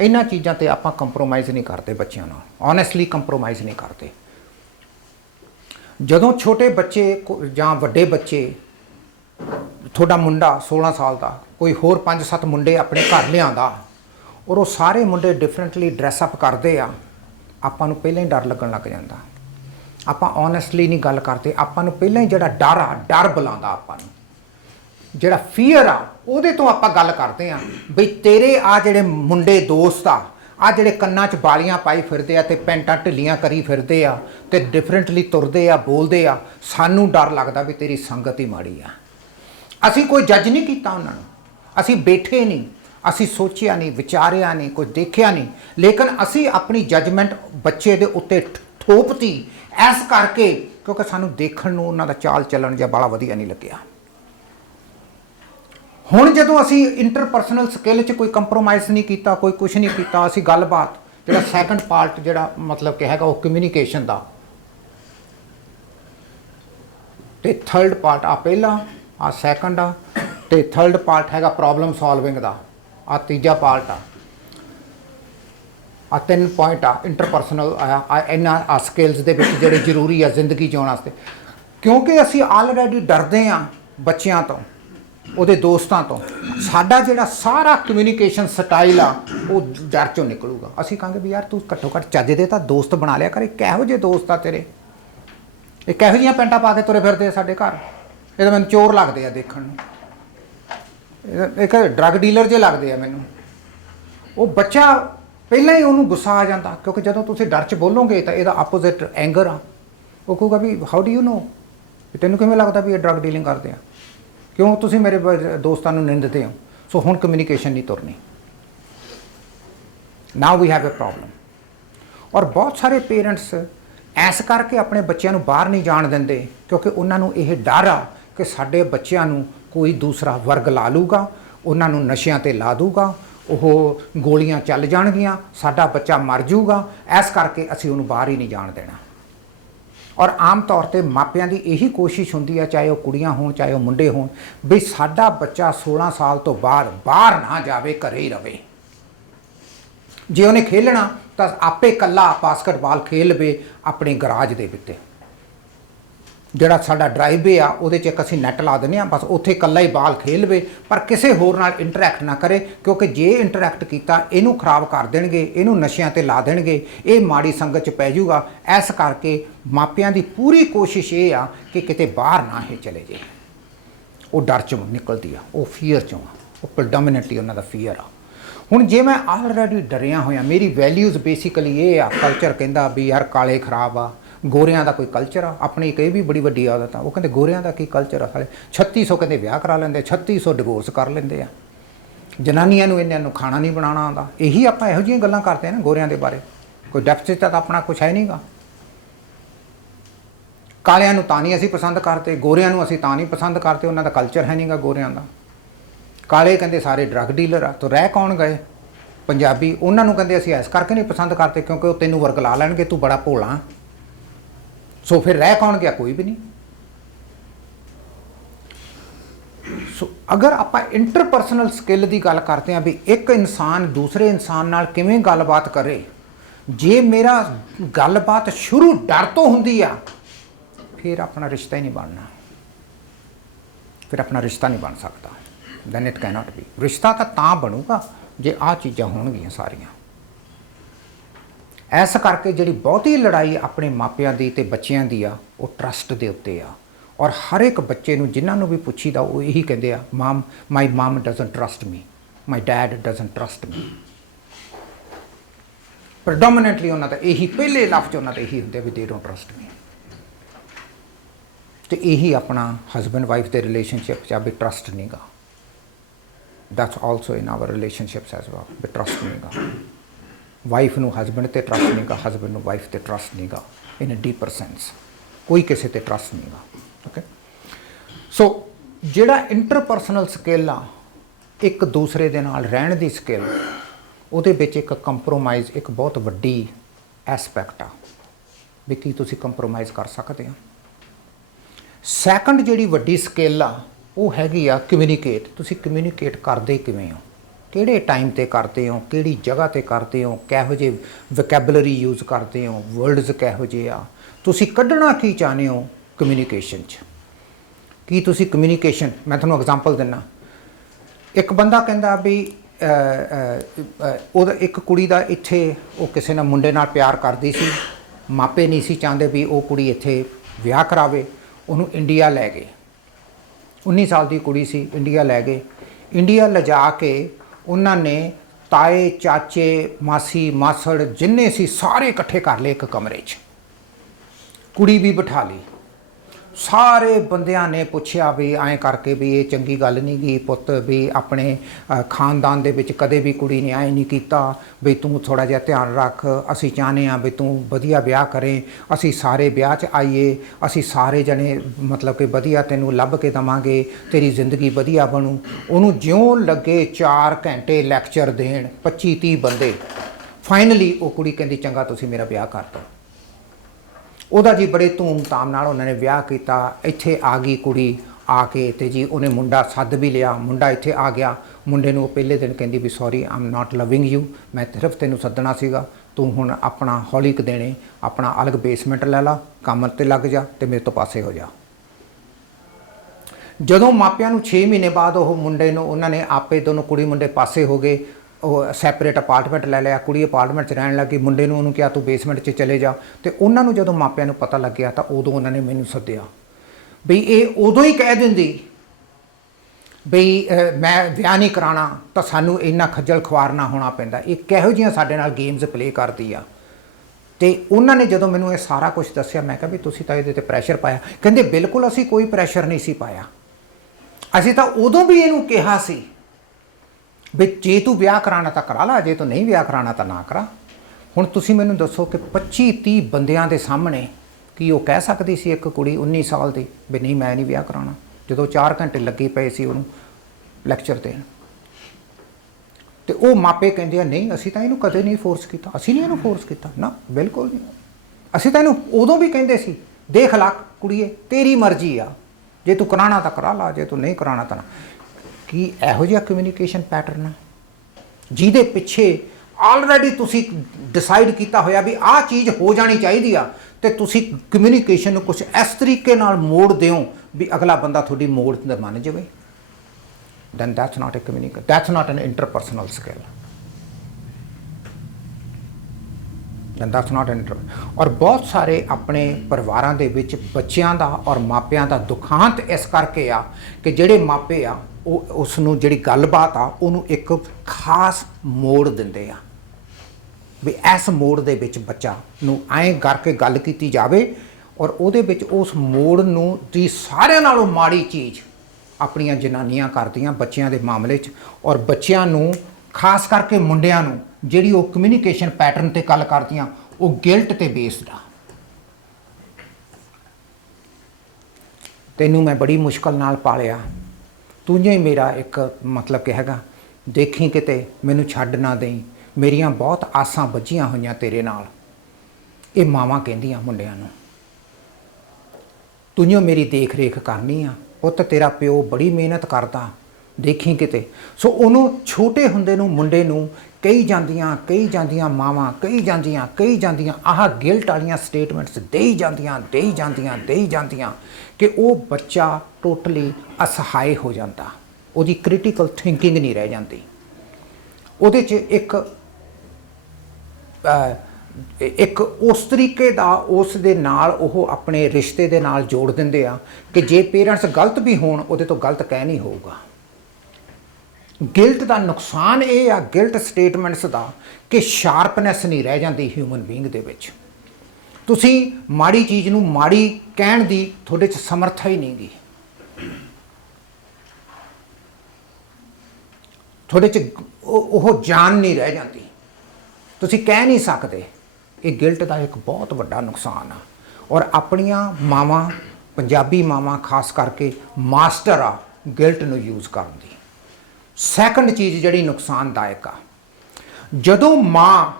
ਇਹਨਾਂ ਚੀਜ਼ਾਂ ਤੇ ਆਪਾਂ ਕੰਪਰੋਮਾਈਜ਼ ਨਹੀਂ ਕਰਦੇ ਬੱਚਿਆਂ ਨਾਲ, ਓਨੈਸਟਲੀ ਕੰਪਰੋਮਾਈਜ਼ ਨਹੀਂ ਕਰਦੇ। ਜਦੋਂ ਛੋਟੇ ਬੱਚੇ ਜਾਂ ਵੱਡੇ ਬੱਚੇ, ਤੁਹਾਡਾ ਮੁੰਡਾ 16 ਸਾਲ ਦਾ ਕੋਈ ਹੋਰ 5-7 ਮੁੰਡੇ ਆਪਣੇ ਘਰ ਲਿਆਂਦਾ ਔਰ ਉਹ ਸਾਰੇ ਮੁੰਡੇ ਡਿਫਰੈਂਟਲੀ ਡਰੈਸਅਪ ਕਰਦੇ ਆ, ਆਪਾਂ ਨੂੰ ਪਹਿਲਾਂ ਹੀ ਡਰ ਲੱਗਣ ਲੱਗ ਜਾਂਦਾ। ਆਪਾਂ ਓਨੈਸਟਲੀ ਨਹੀਂ ਗੱਲ ਕਰਦੇ, ਆਪਾਂ ਨੂੰ ਪਹਿਲਾਂ ਹੀ ਜਿਹੜਾ ਡਰ ਆ, ਡਰ ਬੁਲਾਉਂਦਾ ਆਪਾਂ ਨੂੰ, ਜਿਹੜਾ ਫੀਅਰ ਆ ਉਹਦੇ ਤੋਂ ਆਪਾਂ ਗੱਲ ਕਰਦੇ ਆ ਬਈ ਤੇਰੇ ਆ ਜਿਹੜੇ ਮੁੰਡੇ ਦੋਸਤ ਆ, ਆ ਜਿਹੜੇ ਕੰਨਾਂ 'ਚ ਬਾਲੀਆਂ ਪਾਈ ਫਿਰਦੇ ਆ ਤੇ ਪੈਂਟਾਂ ਢਿੱਲੀਆਂ ਕਰੀ ਫਿਰਦੇ ਆ ਤੇ ਡਿਫਰੈਂਟਲੀ ਤੁਰਦੇ ਆ, ਬੋਲਦੇ ਆ, ਸਾਨੂੰ ਡਰ ਲੱਗਦਾ ਵੀ ਤੇਰੀ ਸੰਗਤ ਹੀ ਮਾੜੀ ਆ। ਅਸੀਂ ਕੋਈ ਜੱਜ ਨਹੀਂ ਕੀਤਾ ਉਹਨਾਂ ਨੂੰ, ਅਸੀਂ ਬੈਠੇ ਨਹੀਂ, ਅਸੀਂ ਸੋਚਿਆ ਨਹੀਂ, ਵਿਚਾਰਿਆ ਨਹੀਂ, ਕੁਝ ਦੇਖਿਆ ਨਹੀਂ, ਲੇਕਿਨ ਅਸੀਂ ਆਪਣੀ ਜੱਜਮੈਂਟ ਬੱਚੇ ਦੇ ਉੱਤੇ ਥੋਪਤੀ ਐਸ ਕਰਕੇ ਕਿਉਂਕਿ ਸਾਨੂੰ ਦੇਖਣ ਨੂੰ ਉਹਨਾਂ ਦਾ ਚਾਲ ਚੱਲਣ ਜਾਂ ਬੜਾ ਵਧੀਆ ਨਹੀਂ ਲੱਗਿਆ। ਹੁਣ ਜਦੋਂ ਅਸੀਂ ਇੰਟਰਪਰਸਨਲ ਸਕਿੱਲ 'ਚ ਕੋਈ ਕੰਪਰੋਮਾਈਜ਼ ਨਹੀਂ ਕੀਤਾ, ਕੋਈ ਕੁਛ ਨਹੀਂ ਕੀਤਾ, ਅਸੀਂ ਗੱਲਬਾਤ ਜਿਹੜਾ ਸੈਕੰਡ ਪਾਰਟ ਜਿਹੜਾ ਮਤਲਬ ਕਿ ਹੈਗਾ ਉਹ ਕਮਿਊਨੀਕੇਸ਼ਨ ਦਾ, ਤੇ ਥਰਡ ਪਾਰਟ ਆ ਪਹਿਲਾ, ਆ ਸੈਕੰਡ ਆ, ਤੇ ਥਰਡ ਪਾਰਟ ਹੈਗਾ ਪ੍ਰੋਬਲਮ ਸੋਲਵਿੰਗ ਦਾ, ਆ ਤੀਜਾ ਪਾਰਟ ਆ। ਆ 3 ਪੁਆਇੰਟ ਆ ਇੰਟਰਪਰਸਨਲ ਇਹਨਾਂ ਆ ਸਕਿੱਲਸ ਦੇ ਵਿੱਚ ਜਿਹੜੇ ਜ਼ਰੂਰੀ ਆ ਜ਼ਿੰਦਗੀ ਜਿਉਣ ਵਾਸਤੇ। ਕਿਉਂਕਿ ਅਸੀਂ ਆਲਰੇਡੀ ਡਰਦੇ ਹਾਂ ਬੱਚਿਆਂ ਤੋਂ, ਉਹਦੇ ਦੋਸਤਾਂ ਤੋਂ। ਸਾਡਾ ਜਿਹੜਾ ਸਾਰਾ ਕਮਿਊਨੀਕੇਸ਼ਨ ਸਟਾਈਲ ਆ ਉਹ ਡਰ ਚੋਂ ਨਿਕਲੂਗਾ। ਅਸੀਂ ਕਹਾਂਗੇ ਵੀ ਯਾਰ ਤੂੰ ਘੱਟੋ ਘੱਟ ਚੱਜ ਦੇ ਤਾਂ ਦੋਸਤ ਬਣਾ ਲਿਆ ਕਰ, ਇਹ ਕਿਹੋ ਜਿਹੇ ਦੋਸਤ ਆ ਤੇਰੇ, ਇਹ ਕਿਹੋ ਜਿਹੀਆਂ ਪੈਂਟਾਂ ਪਾ ਕੇ ਤੁਰੇ ਫਿਰਦੇ ਆ ਸਾਡੇ ਘਰ, ਇਹ ਤਾਂ ਮੈਨੂੰ ਚੋਰ ਲੱਗਦੇ ਆ ਦੇਖਣ ਨੂੰ, ਇੱਕ ਡਰੱਗ ਡੀਲਰ ਜੇ ਲੱਗਦੇ ਆ ਮੈਨੂੰ। ਉਹ ਬੱਚਾ ਪਹਿਲਾਂ ਹੀ ਉਹਨੂੰ ਗੁੱਸਾ ਆ ਜਾਂਦਾ, ਕਿਉਂਕਿ ਜਦੋਂ ਤੁਸੀਂ ਡਰ 'ਚ ਬੋਲੋਗੇ ਤਾਂ ਇਹਦਾ ਆਪੋਜ਼ਿਟ ਐਂਗਰ ਆ। ਉਹ ਕਹੂਗਾ ਵੀ ਹਾਊ ਡੂ ਯੂ ਨੋ, ਤੈਨੂੰ ਕਿਵੇਂ ਲੱਗਦਾ ਵੀ ਇਹ ਡਰੱਗ ਡੀਲਿੰਗ ਕਰਦੇ ਆ, ਕਿਉਂ ਤੁਸੀਂ ਮੇਰੇ ਦੋਸਤਾਂ ਨੂੰ ਨਿੰਦਦੇ ਹੋ। ਸੋ ਹੁਣ ਕਮਿਊਨੀਕੇਸ਼ਨ ਨਹੀਂ ਤੁਰਨੀ। ਨਾਓ ਵੀ ਹੈਵ ਅ ਪ੍ਰੋਬਲਮ। ਔਰ ਬਹੁਤ ਸਾਰੇ ਪੇਰੈਂਟਸ ਐਸ ਕਰਕੇ ਆਪਣੇ ਬੱਚਿਆਂ ਨੂੰ ਬਾਹਰ ਨਹੀਂ ਜਾਣ ਦਿੰਦੇ ਕਿਉਂਕਿ ਉਹਨਾਂ ਨੂੰ ਇਹ ਡਰ ਆ ਕਿ ਸਾਡੇ ਬੱਚਿਆਂ ਨੂੰ ਕੋਈ ਦੂਸਰਾ ਵਰਗ ਲਾ ਲੂਗਾ, ਉਹਨਾਂ ਨੂੰ ਨਸ਼ਿਆਂ ਤੇ ਲਾ ਦੂਗਾ, ਉਹ ਗੋਲੀਆਂ ਚੱਲ ਜਾਣਗੀਆਂ, ਸਾਡਾ ਬੱਚਾ ਮਰ ਜਾਊਗਾ, ਇਸ ਕਰਕੇ ਅਸੀਂ ਉਹਨੂੰ ਬਾਹਰ ਹੀ ਨਹੀਂ ਜਾਣ ਦੇਣਾ। ਔਰ ਆਮ ਤੌਰ ਤੇ ਮਾਪਿਆਂ ਦੀ ਇਹੀ ਕੋਸ਼ਿਸ਼ ਹੁੰਦੀ ਹੈ, ਚਾਹੇ ਉਹ ਕੁੜੀਆਂ ਹੋਣ ਚਾਹੇ ਉਹ ਮੁੰਡੇ ਹੋਣ, ਵੀ ਸਾਡਾ ਬੱਚਾ 16 ਸਾਲ ਤੋਂ ਬਾਅਦ ਬਾਹਰ ਨਾ ਜਾਵੇ, ਘਰੇ ਹੀ ਰਵੇ। ਜੇ ਉਹਨੇ ਖੇਲਣਾ ਤਾਂ ਆਪੇ ਇਕੱਲਾ ਬਾਸਕਟਬਾਲ ਖੇਲ ਲਵੇ ਆਪਣੇ ਗਰਾਜ ਦੇ ਵਿੱਚ। ਜਿਹੜਾ ਸਾਡਾ ਡਰਾਈਵੇ ਆ ਉਹਦੇ 'ਚ ਇੱਕ ਅਸੀਂ ਨੈੱਟ ਲਾ ਦਿੰਦੇ ਹਾਂ, ਬਸ ਉੱਥੇ ਇਕੱਲਾ ਹੀ ਬਾਲ ਖੇਲ ਲਵੇ, ਪਰ ਕਿਸੇ ਹੋਰ ਨਾਲ ਇੰਟਰੈਕਟ ਨਾ ਕਰੇ, ਕਿਉਂਕਿ ਜੇ ਇੰਟਰੈਕਟ ਕੀਤਾ ਇਹਨੂੰ ਖਰਾਬ ਕਰ ਦੇਣਗੇ, ਇਹਨੂੰ ਨਸ਼ਿਆਂ ਤੇ ਲਾ ਦੇਣਗੇ, ਇਹ ਮਾੜੀ ਸੰਗਤ 'ਚ ਪੈ ਜਾਊਗਾ। ਇਸ ਕਰਕੇ ਮਾਪਿਆਂ ਦੀ ਪੂਰੀ ਕੋਸ਼ਿਸ਼ ਇਹ ਆ ਕਿ ਕਿਤੇ ਬਾਹਰ ਨਾ ਇਹ ਚਲੇ ਜੇ। ਉਹ ਡਰ 'ਚੋਂ ਨਿਕਲਦੀ ਆ, ਉਹ ਫੀਅਰ 'ਚੋਂ ਆ, ਉਹ ਪ੍ਰਡੋਮੀਨੈਂਟਲੀ ਉਹਨਾਂ ਦਾ ਫੀਅਰ ਆ। ਹੁਣ ਜੇ ਮੈਂ ਆਲਰੇਡੀ ਡਰਿਆ ਹੋਇਆ, ਮੇਰੀ ਵੈਲਿਊਜ਼ ਬੇਸਿਕਲੀ ਇਹ ਆ, ਕਲਚਰ ਕਹਿੰਦਾ ਵੀ ਯਾਰ ਕਾਲੇ ਖਰਾਬ ਆ, ਗੋਰਿਆਂ ਦਾ ਕੋਈ ਕਲਚਰ ਆ, ਆਪਣੀ ਇੱਕ ਇਹ ਵੀ ਬੜੀ ਵੱਡੀ ਆਦਤ ਆ, ਉਹ ਕਹਿੰਦੇ ਗੋਰਿਆਂ ਦਾ ਕੀ ਕਲਚਰ ਆ, ਸਾਲੇ 3600 ਕਹਿੰਦੇ ਵਿਆਹ ਕਰਾ ਲੈਂਦੇ, 3600 ਡਿਵੋਰਸ ਕਰ ਲੈਂਦੇ ਆ, ਜਨਾਨੀਆਂ ਨੂੰ ਇਹਨਾਂ ਨੂੰ ਖਾਣਾ ਨਹੀਂ ਬਣਾਉਣਾ ਆਉਂਦਾ। ਇਹੀ ਆਪਾਂ ਇਹੋ ਜਿਹੀਆਂ ਗੱਲਾਂ ਕਰਦੇ ਹਾਂ ਨਾ ਗੋਰਿਆਂ ਦੇ ਬਾਰੇ, ਕੋਈ ਡੈਫਿਸਿਟ ਤਾਂ ਆਪਣਾ ਕੁਛ ਹੈ ਨਹੀਂਗਾ। ਕਾਲਿਆਂ ਨੂੰ ਤਾਂ ਨਹੀਂ ਅਸੀਂ ਪਸੰਦ ਕਰਦੇ, ਗੋਰਿਆਂ ਨੂੰ ਅਸੀਂ ਤਾਂ ਨਹੀਂ ਪਸੰਦ ਕਰਦੇ, ਉਹਨਾਂ ਦਾ ਕਲਚਰ ਹੈ ਨਹੀਂਗਾ ਗੋਰਿਆਂ ਦਾ। ਕਾਲੇ ਕਹਿੰਦੇ ਸਾਰੇ ਡਰੱਗ ਡੀਲਰ ਆ, ਤਾਂ ਰਹਿ ਕੌਣ ਗਏ ਪੰਜਾਬੀ, ਉਹਨਾਂ ਨੂੰ ਕਹਿੰਦੇ ਅਸੀਂ ਇਸ ਕਰਕੇ ਨਹੀਂ ਪਸੰਦ ਕਰਦੇ ਕਿਉਂਕਿ ਉਹ ਤੈਨੂੰ ਵਰਗਲਾ ਲੈਣਗੇ, ਤੂੰ ਬੜਾ ਭੋਲਾ। ਸੋ ਫਿਰ ਰਹਿ ਕੌਣ ਗਿਆ, ਕੋਈ ਵੀ ਨਹੀਂ। ਸੋ ਅਗਰ ਆਪਾਂ ਇੰਟਰਪਰਸਨਲ ਸਕਿੱਲ ਦੀ ਗੱਲ ਕਰਦੇ ਹਾਂ ਵੀ ਇੱਕ ਇਨਸਾਨ ਦੂਸਰੇ ਇਨਸਾਨ ਨਾਲ ਕਿਵੇਂ ਗੱਲਬਾਤ ਕਰੇ, ਜੇ ਮੇਰਾ ਗੱਲਬਾਤ ਸ਼ੁਰੂ ਡਰ ਤੋਂ ਹੁੰਦੀ ਆ ਫਿਰ ਆਪਣਾ ਰਿਸ਼ਤਾ ਹੀ ਨਹੀਂ ਬਣਨਾ, ਫਿਰ ਆਪਣਾ ਰਿਸ਼ਤਾ ਨਹੀਂ ਬਣ ਸਕਦਾ। Then it cannot be. ਰਿਸ਼ਤਾ ਤਾਂ ਬਣੂਗਾ ਜੇ ਆਹ ਚੀਜ਼ਾਂ ਹੋਣਗੀਆਂ ਸਾਰੀਆਂ। ਇਸ ਕਰਕੇ ਜਿਹੜੀ ਬਹੁਤੀ ਲੜਾਈ ਆਪਣੇ ਮਾਪਿਆਂ ਦੀ ਤੇ ਬੱਚਿਆਂ ਦੀ ਆ ਉਹ ਟਰਸਟ ਦੇ ਉੱਤੇ ਆ। ਔਰ ਹਰ ਇੱਕ ਬੱਚੇ ਨੂੰ ਜਿਨ੍ਹਾਂ ਨੂੰ ਵੀ ਪੁੱਛੀਦਾ ਉਹ ਇਹੀ ਕਹਿੰਦੇ ਆ, my mum doesn't trust me, my dad doesn't trust me. Predominantly ਉਹਨਾਂ ਦਾ ਇਹੀ ਪਹਿਲੇ ਲਫ਼ਜ਼ ਉਹਨਾਂ ਦੇ ਇਹੀ ਹੁੰਦੇ ਵੀ ਦੇ ਡੋਂਟ ਟਰਸਟ ਮੀ। ਤੇ ਇਹੀ ਆਪਣਾ ਹਸਬੈਂਡ ਵਾਈਫ ਦੇ ਰਿਲੇਸ਼ਨਸ਼ਿਪ 'ਚ ਆ ਵੀ ਟਰਸਟ ਨਹੀਂਗਾ। that's also in our relationships as well ਵੀ ਟਰਸਟ ਨਹੀਂਗਾ ਵਾਈਫ ਨੂੰ ਹਸਬੈਂਡ ਤੇ ਟਰਸਟ ਨਹੀਂਗਾ ਹਸਬੈਂਡ ਨੂੰ ਵਾਈਫ ਤੇ ਟਰਸਟ ਨਹੀਂਗਾ ਇਨ ਅ ਡੀਪਰ ਸੈਂਸ ਕੋਈ ਕਿਸੇ ਤੇ ਟਰਸਟ ਨਹੀਂਗਾ ਓਕੇ ਸੋ ਜਿਹੜਾ ਇੰਟਰਪਰਸਨਲ ਸਕਿੱਲ ਆ ਇੱਕ ਦੂਸਰੇ ਦੇ ਨਾਲ ਰਹਿਣ ਦੀ ਸਕਿੱਲ ਉਹਦੇ ਵਿੱਚ ਇੱਕ ਕੰਪਰੋਮਾਈਜ਼ ਇੱਕ ਬਹੁਤ ਵੱਡੀ ਐਸਪੈਕਟ ਆ ਵੀ ਕੀ ਤੁਸੀਂ ਕੰਪਰੋਮਾਈਜ਼ ਕਰ ਸਕਦੇ ਹੋ ਸੈਕੰਡ ਜਿਹੜੀ ਵੱਡੀ ਸਕਿੱਲ ਆ ਉਹ ਹੈਗੀ ਆ ਕਮਿਊਨੀਕੇਟ ਤੁਸੀਂ ਕਮਿਊਨੀਕੇਟ ਕਰਦੇ ਕਿਵੇਂ ਹੋ ਕਿਹੜੇ ਟਾਈਮ ਤੇ ਕਰਦੇ ਹੋ ਕਿਹੜੀ ਜਗ੍ਹਾ ਤੇ ਕਰਦੇ ਹੋ ਕਿਹੋ ਜਿਹੇ ਵੋਕੈਬਲਰੀ ਯੂਜ਼ ਕਰਦੇ ਹੋ ਵਰਡਸ ਕਿਹੋ ਜਿਹੇ ਆ ਤੁਸੀਂ ਕੱਢਣਾ ਕੀ ਚਾਹੁੰਦੇ ਹੋ ਕਮਿਊਨੀਕੇਸ਼ਨ 'ਚ ਕੀ ਤੁਸੀਂ ਕਮਿਊਨੀਕੇਸ਼ਨ ਮੈਂ ਤੁਹਾਨੂੰ ਐਗਜ਼ਾਮਪਲ ਦਿੰਦਾ ਇੱਕ ਬੰਦਾ ਕਹਿੰਦਾ ਵੀ ਉਹਦਾ ਇੱਕ ਕੁੜੀ ਦਾ ਇੱਥੇ ਉਹ ਕਿਸੇ ਨਾਲ ਮੁੰਡੇ ਨਾਲ ਪਿਆਰ ਕਰਦੀ ਸੀ ਮਾਪੇ ਨਹੀਂ ਸੀ ਚਾਹੁੰਦੇ ਵੀ ਉਹ ਕੁੜੀ ਇੱਥੇ ਵਿਆਹ ਕਰਾਵੇ ਉਹਨੂੰ ਇੰਡੀਆ ਲੈ ਗਏ 19 ਸਾਲ ਦੀ ਕੁੜੀ ਸੀ ਇੰਡੀਆ ਲੈ ਗਏ ਇੰਡੀਆ ਲਿਜਾ ਕੇ ਉਹਨਾਂ ਨੇ ਤਾਏ ਚਾਚੇ ਮਾਸੀ ਮਾਸੜ ਜਿੰਨੇ ਸੀ ਸਾਰੇ ਇਕੱਠੇ ਕਰ ਲਏ ਇੱਕ ਕਮਰੇ 'ਚ ਕੁੜੀ ਵੀ ਬਿਠਾ ਲਈ ਸਾਰੇ ਬੰਦਿਆਂ ਨੇ ਪੁੱਛਿਆ ਵੀ ਐਂ ਕਰਕੇ ਵੀ ਇਹ ਚੰਗੀ ਗੱਲ ਨਹੀਂ ਗੀ ਪੁੱਤ ਵੀ ਆਪਣੇ ਖਾਨਦਾਨ ਦੇ ਵਿੱਚ ਕਦੇ ਵੀ ਕੁੜੀ ਨੇ ਐਂ ਨਹੀਂ ਕੀਤਾ ਵੀ ਤੂੰ ਥੋੜ੍ਹਾ ਜਿਹਾ ਧਿਆਨ ਰੱਖ ਅਸੀਂ ਚਾਹੁੰਦੇ ਹਾਂ ਵੀ ਤੂੰ ਵਧੀਆ ਵਿਆਹ ਕਰੇ ਅਸੀਂ ਸਾਰੇ ਵਿਆਹ 'ਚ ਆਈਏ ਅਸੀਂ ਸਾਰੇ ਜਣੇ ਮਤਲਬ ਕਿ ਵਧੀਆ ਤੈਨੂੰ ਲੱਭ ਕੇ ਦੇਵਾਂਗੇ ਤੇਰੀ ਜ਼ਿੰਦਗੀ ਵਧੀਆ ਬਣੂ ਉਹਨੂੰ ਜਿਉਂ ਲੱਗੇ 4 ਘੰਟੇ ਲੈਕਚਰ ਦੇਣ 25-30 ਬੰਦੇ ਫਾਈਨਲੀ ਉਹ ਕੁੜੀ ਕਹਿੰਦੀ ਚੰਗਾ ਤੁਸੀਂ ਮੇਰਾ ਵਿਆਹ ਕਰ ਦਿਓ ਉਹਦਾ ਜੀ ਬੜੇ ਧੂਮ-ਧਾਮ ਨਾਲ ਉਹਨਾਂ ਨੇ ਵਿਆਹ ਕੀਤਾ ਇੱਥੇ ਆ ਗਈ ਕੁੜੀ ਆ ਕੇ ਤੇ ਜੀ ਉਹਨੇ ਮੁੰਡਾ ਸੱਦ ਵੀ ਲਿਆ ਮੁੰਡਾ ਇੱਥੇ ਆ ਗਿਆ ਮੁੰਡੇ ਨੂੰ ਉਹ ਪਹਿਲੇ ਦਿਨ ਕਹਿੰਦੀ ਵੀ sorry I'm not loving you ਮੈਂ ਸਿਰਫ ਤੈਨੂੰ ਸੱਦਣਾ ਸੀਗਾ ਤੂੰ ਹੁਣ ਆਪਣਾ ਹੌਲੀ ਕੁ ਦੇਣੇ ਆਪਣਾ ਅਲੱਗ ਬੇਸਮੈਂਟ ਲੈ ਲਾ ਕੰਮ ਤੇ ਲੱਗ ਜਾ ਤੇ ਮੇਰੇ ਤੋਂ ਪਾਸੇ ਹੋ ਜਾ ਜਦੋਂ ਮਾਪਿਆਂ ਨੂੰ 6 ਮਹੀਨੇ ਬਾਅਦ ਉਹ ਮੁੰਡੇ ਨੂੰ ਉਹਨਾਂ ਨੇ ਆਪੇ ਦੋਨੋਂ ਕੁੜੀ ਮੁੰਡੇ ਪਾਸੇ ਹੋ ਗਏ ਉਹ ਸੈਪਰੇਟ ਅਪਾਰਟਮੈਂਟ ਲੈ ਲਿਆ ਕੁੜੀ ਅਪਾਰਟਮੈਂਟ 'ਚ ਰਹਿਣ ਲੱਗੀ ਮੁੰਡੇ ਨੂੰ ਉਹਨੂੰ ਕਿਹਾ ਤੂੰ ਬੇਸਮੈਂਟ 'ਚ ਚਲੇ ਜਾ ਤੇ ਉਹਨਾਂ ਨੂੰ ਜਦੋਂ ਮਾਪਿਆਂ ਨੂੰ ਪਤਾ ਲੱਗਿਆ ਤਾਂ ਉਦੋਂ ਉਹਨਾਂ ਨੇ ਮੈਨੂੰ ਸੱਦਿਆ ਬਈ ਇਹ ਉਦੋਂ ਹੀ ਕਹਿ ਦਿੰਦੀ ਬਈ ਮੈਂ ਵਿਆਹ ਨਹੀਂ ਕਰਾਉਣਾ ਤਾਂ ਸਾਨੂੰ ਇੰਨਾ ਖੱਜਲ ਖੁਆਰ ਨਾ ਹੋਣਾ ਪੈਂਦਾ ਇਹ ਕਿਹੋ ਜਿਹੀਆਂ ਸਾਡੇ ਨਾਲ ਗੇਮਸ ਪਲੇ ਕਰਦੀ ਆ ਤੇ ਉਹਨਾਂ ਨੇ ਜਦੋਂ ਮੈਨੂੰ ਇਹ ਸਾਰਾ ਕੁਝ ਦੱਸਿਆ ਮੈਂ ਕਿਹਾ ਵੀ ਤੁਸੀਂ ਤਾਂ ਇਹਦੇ 'ਤੇ ਪ੍ਰੈਸ਼ਰ ਪਾਇਆ ਕਹਿੰਦੇ ਬਿਲਕੁਲ ਅਸੀਂ ਕੋਈ ਪ੍ਰੈਸ਼ਰ ਨਹੀਂ ਸੀ ਪਾਇਆ ਅਸੀਂ ਤਾਂ ਉਦੋਂ ਵੀ ਇਹਨੂੰ ਕਿਹਾ ਸੀ ਵੀ ਜੇ ਤੂੰ ਵਿਆਹ ਕਰਾਉਣਾ ਤਾਂ ਕਰਾ ਲਾ ਜੇ ਤੂੰ ਨਹੀਂ ਵਿਆਹ ਕਰਾਉਣਾ ਤਾਂ ਨਾ ਕਰਾ ਹੁਣ ਤੁਸੀਂ ਮੈਨੂੰ ਦੱਸੋ ਕਿ 25-30 ਬੰਦਿਆਂ ਦੇ ਸਾਹਮਣੇ ਕੀ ਉਹ ਕਹਿ ਸਕਦੀ ਸੀ ਇੱਕ ਕੁੜੀ 19 ਸਾਲ ਦੀ ਵੀ ਨਹੀਂ ਮੈਂ ਨਹੀਂ ਵਿਆਹ ਕਰਾਉਣਾ ਜਦੋਂ 4 ਘੰਟੇ ਲੱਗੇ ਪਏ ਸੀ ਉਹਨੂੰ ਲੈਕਚਰ ਦੇਣ ਤੇ ਉਹ ਮਾਪੇ ਕਹਿੰਦੇ ਆ ਨਹੀਂ ਅਸੀਂ ਤਾਂ ਇਹਨੂੰ ਕਦੇ ਨਹੀਂ ਫੋਰਸ ਕੀਤਾ ਅਸੀਂ ਨਹੀਂ ਇਹਨੂੰ ਫੋਰਸ ਕੀਤਾ ਨਾ ਬਿਲਕੁਲ ਨਹੀਂ ਅਸੀਂ ਤਾਂ ਇਹਨੂੰ ਉਦੋਂ ਵੀ ਕਹਿੰਦੇ ਸੀ ਦੇਖ ਲਾ ਕੁੜੀਏ ਤੇਰੀ ਮਰਜ਼ੀ ਆ ਜੇ ਤੂੰ ਕਰਾਉਣਾ ਤਾਂ ਕਰਾ ਲਾ ਜੇ ਤੂੰ ਨਹੀਂ ਕਰਾਉਣਾ ਤਾਂ ਨਾ ਕੀ ਇਹੋ ਜਿਹਾ ਕਮਿਊਨੀਕੇਸ਼ਨ ਪੈਟਰਨ ਹੈ ਜਿਹਦੇ ਪਿੱਛੇ ਆਲਰੇਡੀ ਤੁਸੀਂ ਡਿਸਾਈਡ ਕੀਤਾ ਹੋਇਆ ਵੀ ਆਹ ਚੀਜ਼ ਹੋ ਜਾਣੀ ਚਾਹੀਦੀ ਆ ਤੇ ਤੁਸੀਂ ਕਮਿਊਨੀਕੇਸ਼ਨ ਨੂੰ ਕੁਝ ਇਸ ਤਰੀਕੇ ਨਾਲ ਮੋੜ ਦਿਓ ਵੀ ਅਗਲਾ ਬੰਦਾ ਤੁਹਾਡੀ ਮੋੜ ਤੇ ਮੰਨ ਜਾਵੇ then that's not a communication that's not an interpersonal skill then that's not an ਔਰ ਬਹੁਤ ਸਾਰੇ ਆਪਣੇ ਪਰਿਵਾਰਾਂ ਦੇ ਵਿੱਚ ਬੱਚਿਆਂ ਦਾ ਔਰ ਮਾਪਿਆਂ ਦਾ ਦੁਖਾਂਤ ਇਸ ਕਰਕੇ ਆ ਕਿ ਜਿਹੜੇ ਮਾਪੇ ਆ ਉਹ ਉਸ ਨੂੰ ਜਿਹੜੀ ਗੱਲਬਾਤ ਆ ਉਹਨੂੰ ਇੱਕ ਖਾਸ ਮੋੜ ਦਿੰਦੇ ਆ ਵੀ ਇਸ ਮੋੜ ਦੇ ਵਿੱਚ ਬੱਚਾ ਨੂੰ ਐਂ ਕਰਕੇ ਗੱਲ ਕੀਤੀ ਜਾਵੇ ਔਰ ਉਹਦੇ ਵਿੱਚ ਉਸ ਮੋੜ ਨੂੰ ਦੀ ਸਾਰਿਆਂ ਨਾਲੋਂ ਮਾੜੀ ਚੀਜ਼ ਆਪਣੀਆਂ ਜਨਾਨੀਆਂ ਕਰਦੀਆਂ ਬੱਚਿਆਂ ਦੇ ਮਾਮਲੇ 'ਚ ਔਰ ਬੱਚਿਆਂ ਨੂੰ ਖਾਸ ਕਰਕੇ ਮੁੰਡਿਆਂ ਨੂੰ ਜਿਹੜੀ ਉਹ ਕਮਿਊਨੀਕੇਸ਼ਨ ਪੈਟਰਨ ਤੇ ਗੱਲ ਕਰਦੀਆਂ ਉਹ ਗਿਲਟ ਤੇ ਬੇਸਡ ਆ ਤੈਨੂੰ ਮੈਂ ਬੜੀ ਮੁਸ਼ਕਲ ਨਾਲ ਪਾਲਿਆ ਤੂੰ ਹੀ ਮੇਰਾ ਇੱਕ ਮਤਲਬ ਕਿ ਹੈਗਾ ਦੇਖੀ ਕਿਤੇ ਮੈਨੂੰ ਛੱਡ ਨਾ ਦੇਈਂ ਮੇਰੀਆਂ ਬਹੁਤ ਆਸਾਂ ਬੱਝੀਆਂ ਹੋਈਆਂ ਤੇਰੇ ਨਾਲ ਇਹ ਮਾਵਾਂ ਕਹਿੰਦੀਆਂ ਮੁੰਡਿਆਂ ਨੂੰ ਤੂੰ ਹੀ ਮੇਰੀ ਦੇਖ ਰੇਖ ਕਰਨੀ ਆ ਪੁੱਤ ਤੇਰਾ ਪਿਓ ਬੜੀ ਮਿਹਨਤ ਕਰਦਾ ਦੇਖੀ ਕਿਤੇ ਸੋ ਉਹਨੂੰ ਛੋਟੇ ਹੁੰਦੇ ਨੂੰ ਮੁੰਡੇ ਨੂੰ ਕਈ ਜਾਂਦੀਆਂ ਮਾਵਾਂ ਕਈ ਜਾਂਦੀਆਂ ਆਹ ਗਿਲਟ ਵਾਲੀਆਂ ਸਟੇਟਮੈਂਟਸ ਦੇਈ ਜਾਂਦੀਆਂ ਕਿ ਉਹ ਬੱਚਾ ਟੋਟਲੀ ਅਸਹਾਏ ਹੋ ਜਾਂਦਾ ਉਹਦੀ ਕ੍ਰਿਟੀਕਲ ਥਿੰਕਿੰਗ ਨਹੀਂ ਰਹਿ ਜਾਂਦੀ ਉਹਦੇ 'ਚ ਇੱਕ ਉਸ ਤਰੀਕੇ ਦਾ ਉਸ ਦੇ ਨਾਲ ਉਹ ਆਪਣੇ ਰਿਸ਼ਤੇ ਦੇ ਨਾਲ ਜੋੜ ਦਿੰਦੇ ਆ ਕਿ ਜੇ ਪੇਰੈਂਟਸ ਗਲਤ ਵੀ ਹੋਣ ਉਹਦੇ ਤੋਂ ਗਲਤ ਕਹਿ ਨਹੀਂ ਹੋਊਗਾ ਗਿਲਟ ਦਾ ਨੁਕਸਾਨ ਇਹ ਆ ਗਿਲਟ ਸਟੇਟਮੈਂਟਸ ਦਾ ਕਿ ਸ਼ਾਰਪਨੈਸ ਨਹੀਂ ਰਹਿ ਜਾਂਦੀ ਹਿਊਮਨ ਬੀਇੰਗ ਦੇ ਵਿੱਚ ਤੁਸੀਂ ਮਾੜੀ ਚੀਜ਼ ਨੂੰ ਮਾੜੀ ਕਹਿਣ ਦੀ ਤੁਹਾਡੇ 'ਚ ਸਮਰੱਥਾ ਹੀ ਨਹੀਂ ਗੀ ਤੁਹਾਡੇ 'ਚ ਉਹ ਜਾਨ ਨਹੀਂ ਰਹਿ ਜਾਂਦੀ, ਤੁਸੀਂ ਕਹਿ ਨਹੀਂ ਸਕਦੇ। ਇਹ ਗਿਲਟ ਦਾ ਇੱਕ ਬਹੁਤ ਵੱਡਾ ਨੁਕਸਾਨ ਆ। ਔਰ ਆਪਣੀਆਂ ਮਾਵਾਂ, ਪੰਜਾਬੀ ਮਾਵਾਂ ਖਾਸ ਕਰਕੇ ਮਾਸਟਰ ਆ ਗਿਲਟ ਨੂੰ ਯੂਜ਼ ਕਰਨ ਦੀ। ਸੈਕੰਡ ਚੀਜ਼ ਜਿਹੜੀ ਨੁਕਸਾਨਦਾਇਕ ਆ, ਜਦੋਂ ਮਾਂ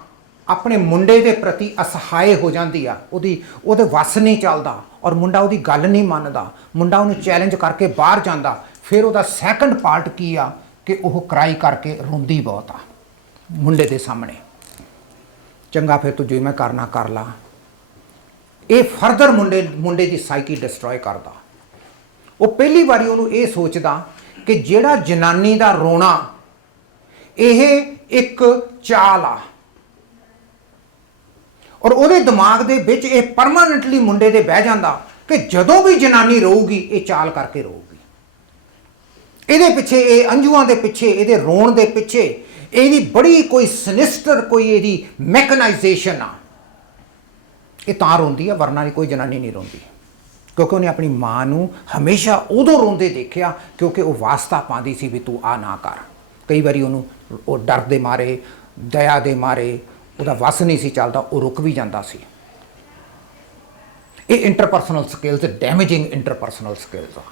ਆਪਣੇ ਮੁੰਡੇ ਦੇ ਪ੍ਰਤੀ ਅਸਹਾਏ ਹੋ ਜਾਂਦੀ ਆ, ਉਹਦੇ ਵੱਸ ਨਹੀਂ ਚੱਲਦਾ ਔਰ ਮੁੰਡਾ ਉਹਦੀ ਗੱਲ ਨਹੀਂ ਮੰਨਦਾ, ਮੁੰਡਾ ਉਹਨੂੰ ਚੈਲੰਜ ਕਰਕੇ ਬਾਹਰ ਜਾਂਦਾ, ਫਿਰ ਉਹਦਾ ਸੈਕੰਡ ਪਾਰਟ ਕੀ ਆ ਕਿ ਉਹ ਕਰਾਈ ਕਰਕੇ ਰੋਂਦੀ ਬਹੁਤ ਆ ਮੁੰਡੇ ਦੇ ਸਾਹਮਣੇ। ਚੰਗਾ ਫਿਰ ਤੂੰ ਜੋ ਮੈਂ ਕਰਨਾ ਕਰ ਲਾ। ਇਹ ਫਰਦਰ ਮੁੰਡੇ ਦੀ ਸਾਈਕੀ ਡਿਸਟਰੋਏ ਕਰਦਾ। ਉਹ ਪਹਿਲੀ ਵਾਰੀ ਉਹਨੂੰ ਇਹ ਸੋਚਦਾ ਕਿ ਜਿਹੜਾ ਜਨਾਨੀ ਦਾ ਰੋਣਾ ਇਹ ਇੱਕ ਚਾਲ ਆ, ਔਰ ਉਹਦੇ ਦਿਮਾਗ ਦੇ ਵਿੱਚ ਇਹ ਪਰਮਾਨੈਂਟਲੀ ਮੁੰਡੇ ਦੇ ਬਹਿ ਜਾਂਦਾ ਕਿ ਜਦੋਂ ਵੀ ਜਨਾਨੀ ਰੋਊਗੀ ਇਹ ਚਾਲ ਕਰਕੇ ਰੋਊਗੀ। ਇਹਦੇ ਪਿੱਛੇ, ਇਹ ਅੰਜੂਆਂ ਦੇ ਪਿੱਛੇ, ਇਹਦੇ ਰੋਣ ਦੇ ਪਿੱਛੇ ਇਹਦੀ ਬੜੀ ਕੋਈ ਸਿਨਿਸਟਰ ਕੋਈ ਇਹਦੀ ਮੈਕਨਾਈਜੇਸ਼ਨ ਆ। ਇਹ ਤਾਂ ਰੋਂਦੀ ਆ, ਵਰਨਾ ਕੋਈ ਜਨਾਨੀ ਨਹੀਂ ਰੋਂਦੀ, ਕਿਉਂਕਿ ਉਹਨੇ ਆਪਣੀ ਮਾਂ ਨੂੰ ਹਮੇਸ਼ਾ ਉਦੋਂ ਰੋਂਦੇ ਦੇਖਿਆ ਕਿਉਂਕਿ ਉਹ ਵਾਸਤਾ ਪਾਉਂਦੀ ਸੀ ਵੀ ਤੂੰ ਆ ਨਾ ਕਰ। ਕਈ ਵਾਰੀ ਉਹਨੂੰ ਉਹ ਡਰ ਦੇ ਮਾਰੇ, ਦਇਆ ਦੇ ਮਾਰੇ, ਉਹਦਾ ਵੱਸ ਨਹੀਂ ਸੀ ਚੱਲਦਾ, ਉਹ ਰੁਕ ਵੀ ਜਾਂਦਾ ਸੀ। ਇਹ ਇੰਟਰਪਰਸਨਲ ਸਕਿੱਲਸ, ਡੈਮੇਜਿੰਗ ਇੰਟਰਪਰਸਨਲ ਸਕਿੱਲਸ ਆ।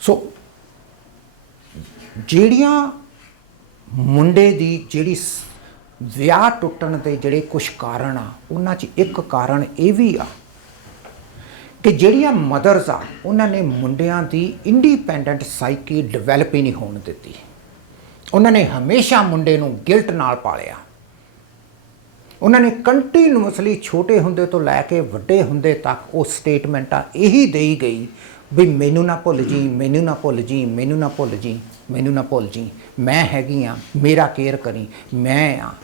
ਸੋ ਜਿਹੜੀਆਂ ਮੁੰਡੇ ਦੀ ਜਿਹੜੀ ਵਿਆਹ ਟੁੱਟਣ ਦੇ ਜਿਹੜੇ ਕੁਝ ਕਾਰਨ ਆ, ਉਹਨਾਂ 'ਚ ਇੱਕ ਕਾਰਨ ਇਹ ਵੀ ਆ ਕਿ ਜਿਹੜੀਆਂ ਮਦਰਸ ਆ ਉਹਨਾਂ ਨੇ ਮੁੰਡਿਆਂ ਦੀ ਇੰਡੀਪੈਂਡੈਂਟ ਸਾਈਕੀ ਡਿਵੈਲਪ ਹੀ ਨਹੀਂ ਹੋਣ ਦਿੱਤੀ। ਉਹਨਾਂ ਨੇ ਹਮੇਸ਼ਾ ਮੁੰਡੇ ਨੂੰ ਗਿਲਟ ਨਾਲ ਪਾਲਿਆ। ਉਹਨਾਂ ਨੇ ਕੰਟੀਨਿਊਸਲੀ ਛੋਟੇ ਹੁੰਦੇ ਤੋਂ ਲੈ ਕੇ ਵੱਡੇ ਹੁੰਦੇ ਤੱਕ ਉਹ ਸਟੇਟਮੈਂਟਾਂ ਇਹੀ ਦੇਈ ਗਈ ਵੀ ਮੈਨੂੰ ਨਾ ਭੁੱਲ ਜੀ, ਮੈਨੂੰ ਨਾ ਭੁੱਲ ਜੀ, ਮੈਨੂੰ ਨਾ ਭੁੱਲ ਜੀ, ਮੈਨੂੰ ਨਾ ਭੁੱਲ ਜੀ, ਮੈਂ ਹੈਗੀ ਆ, ਮੇਰਾ ਕੇਅਰ ਕਰੀ, ਮੈਂ ਆ,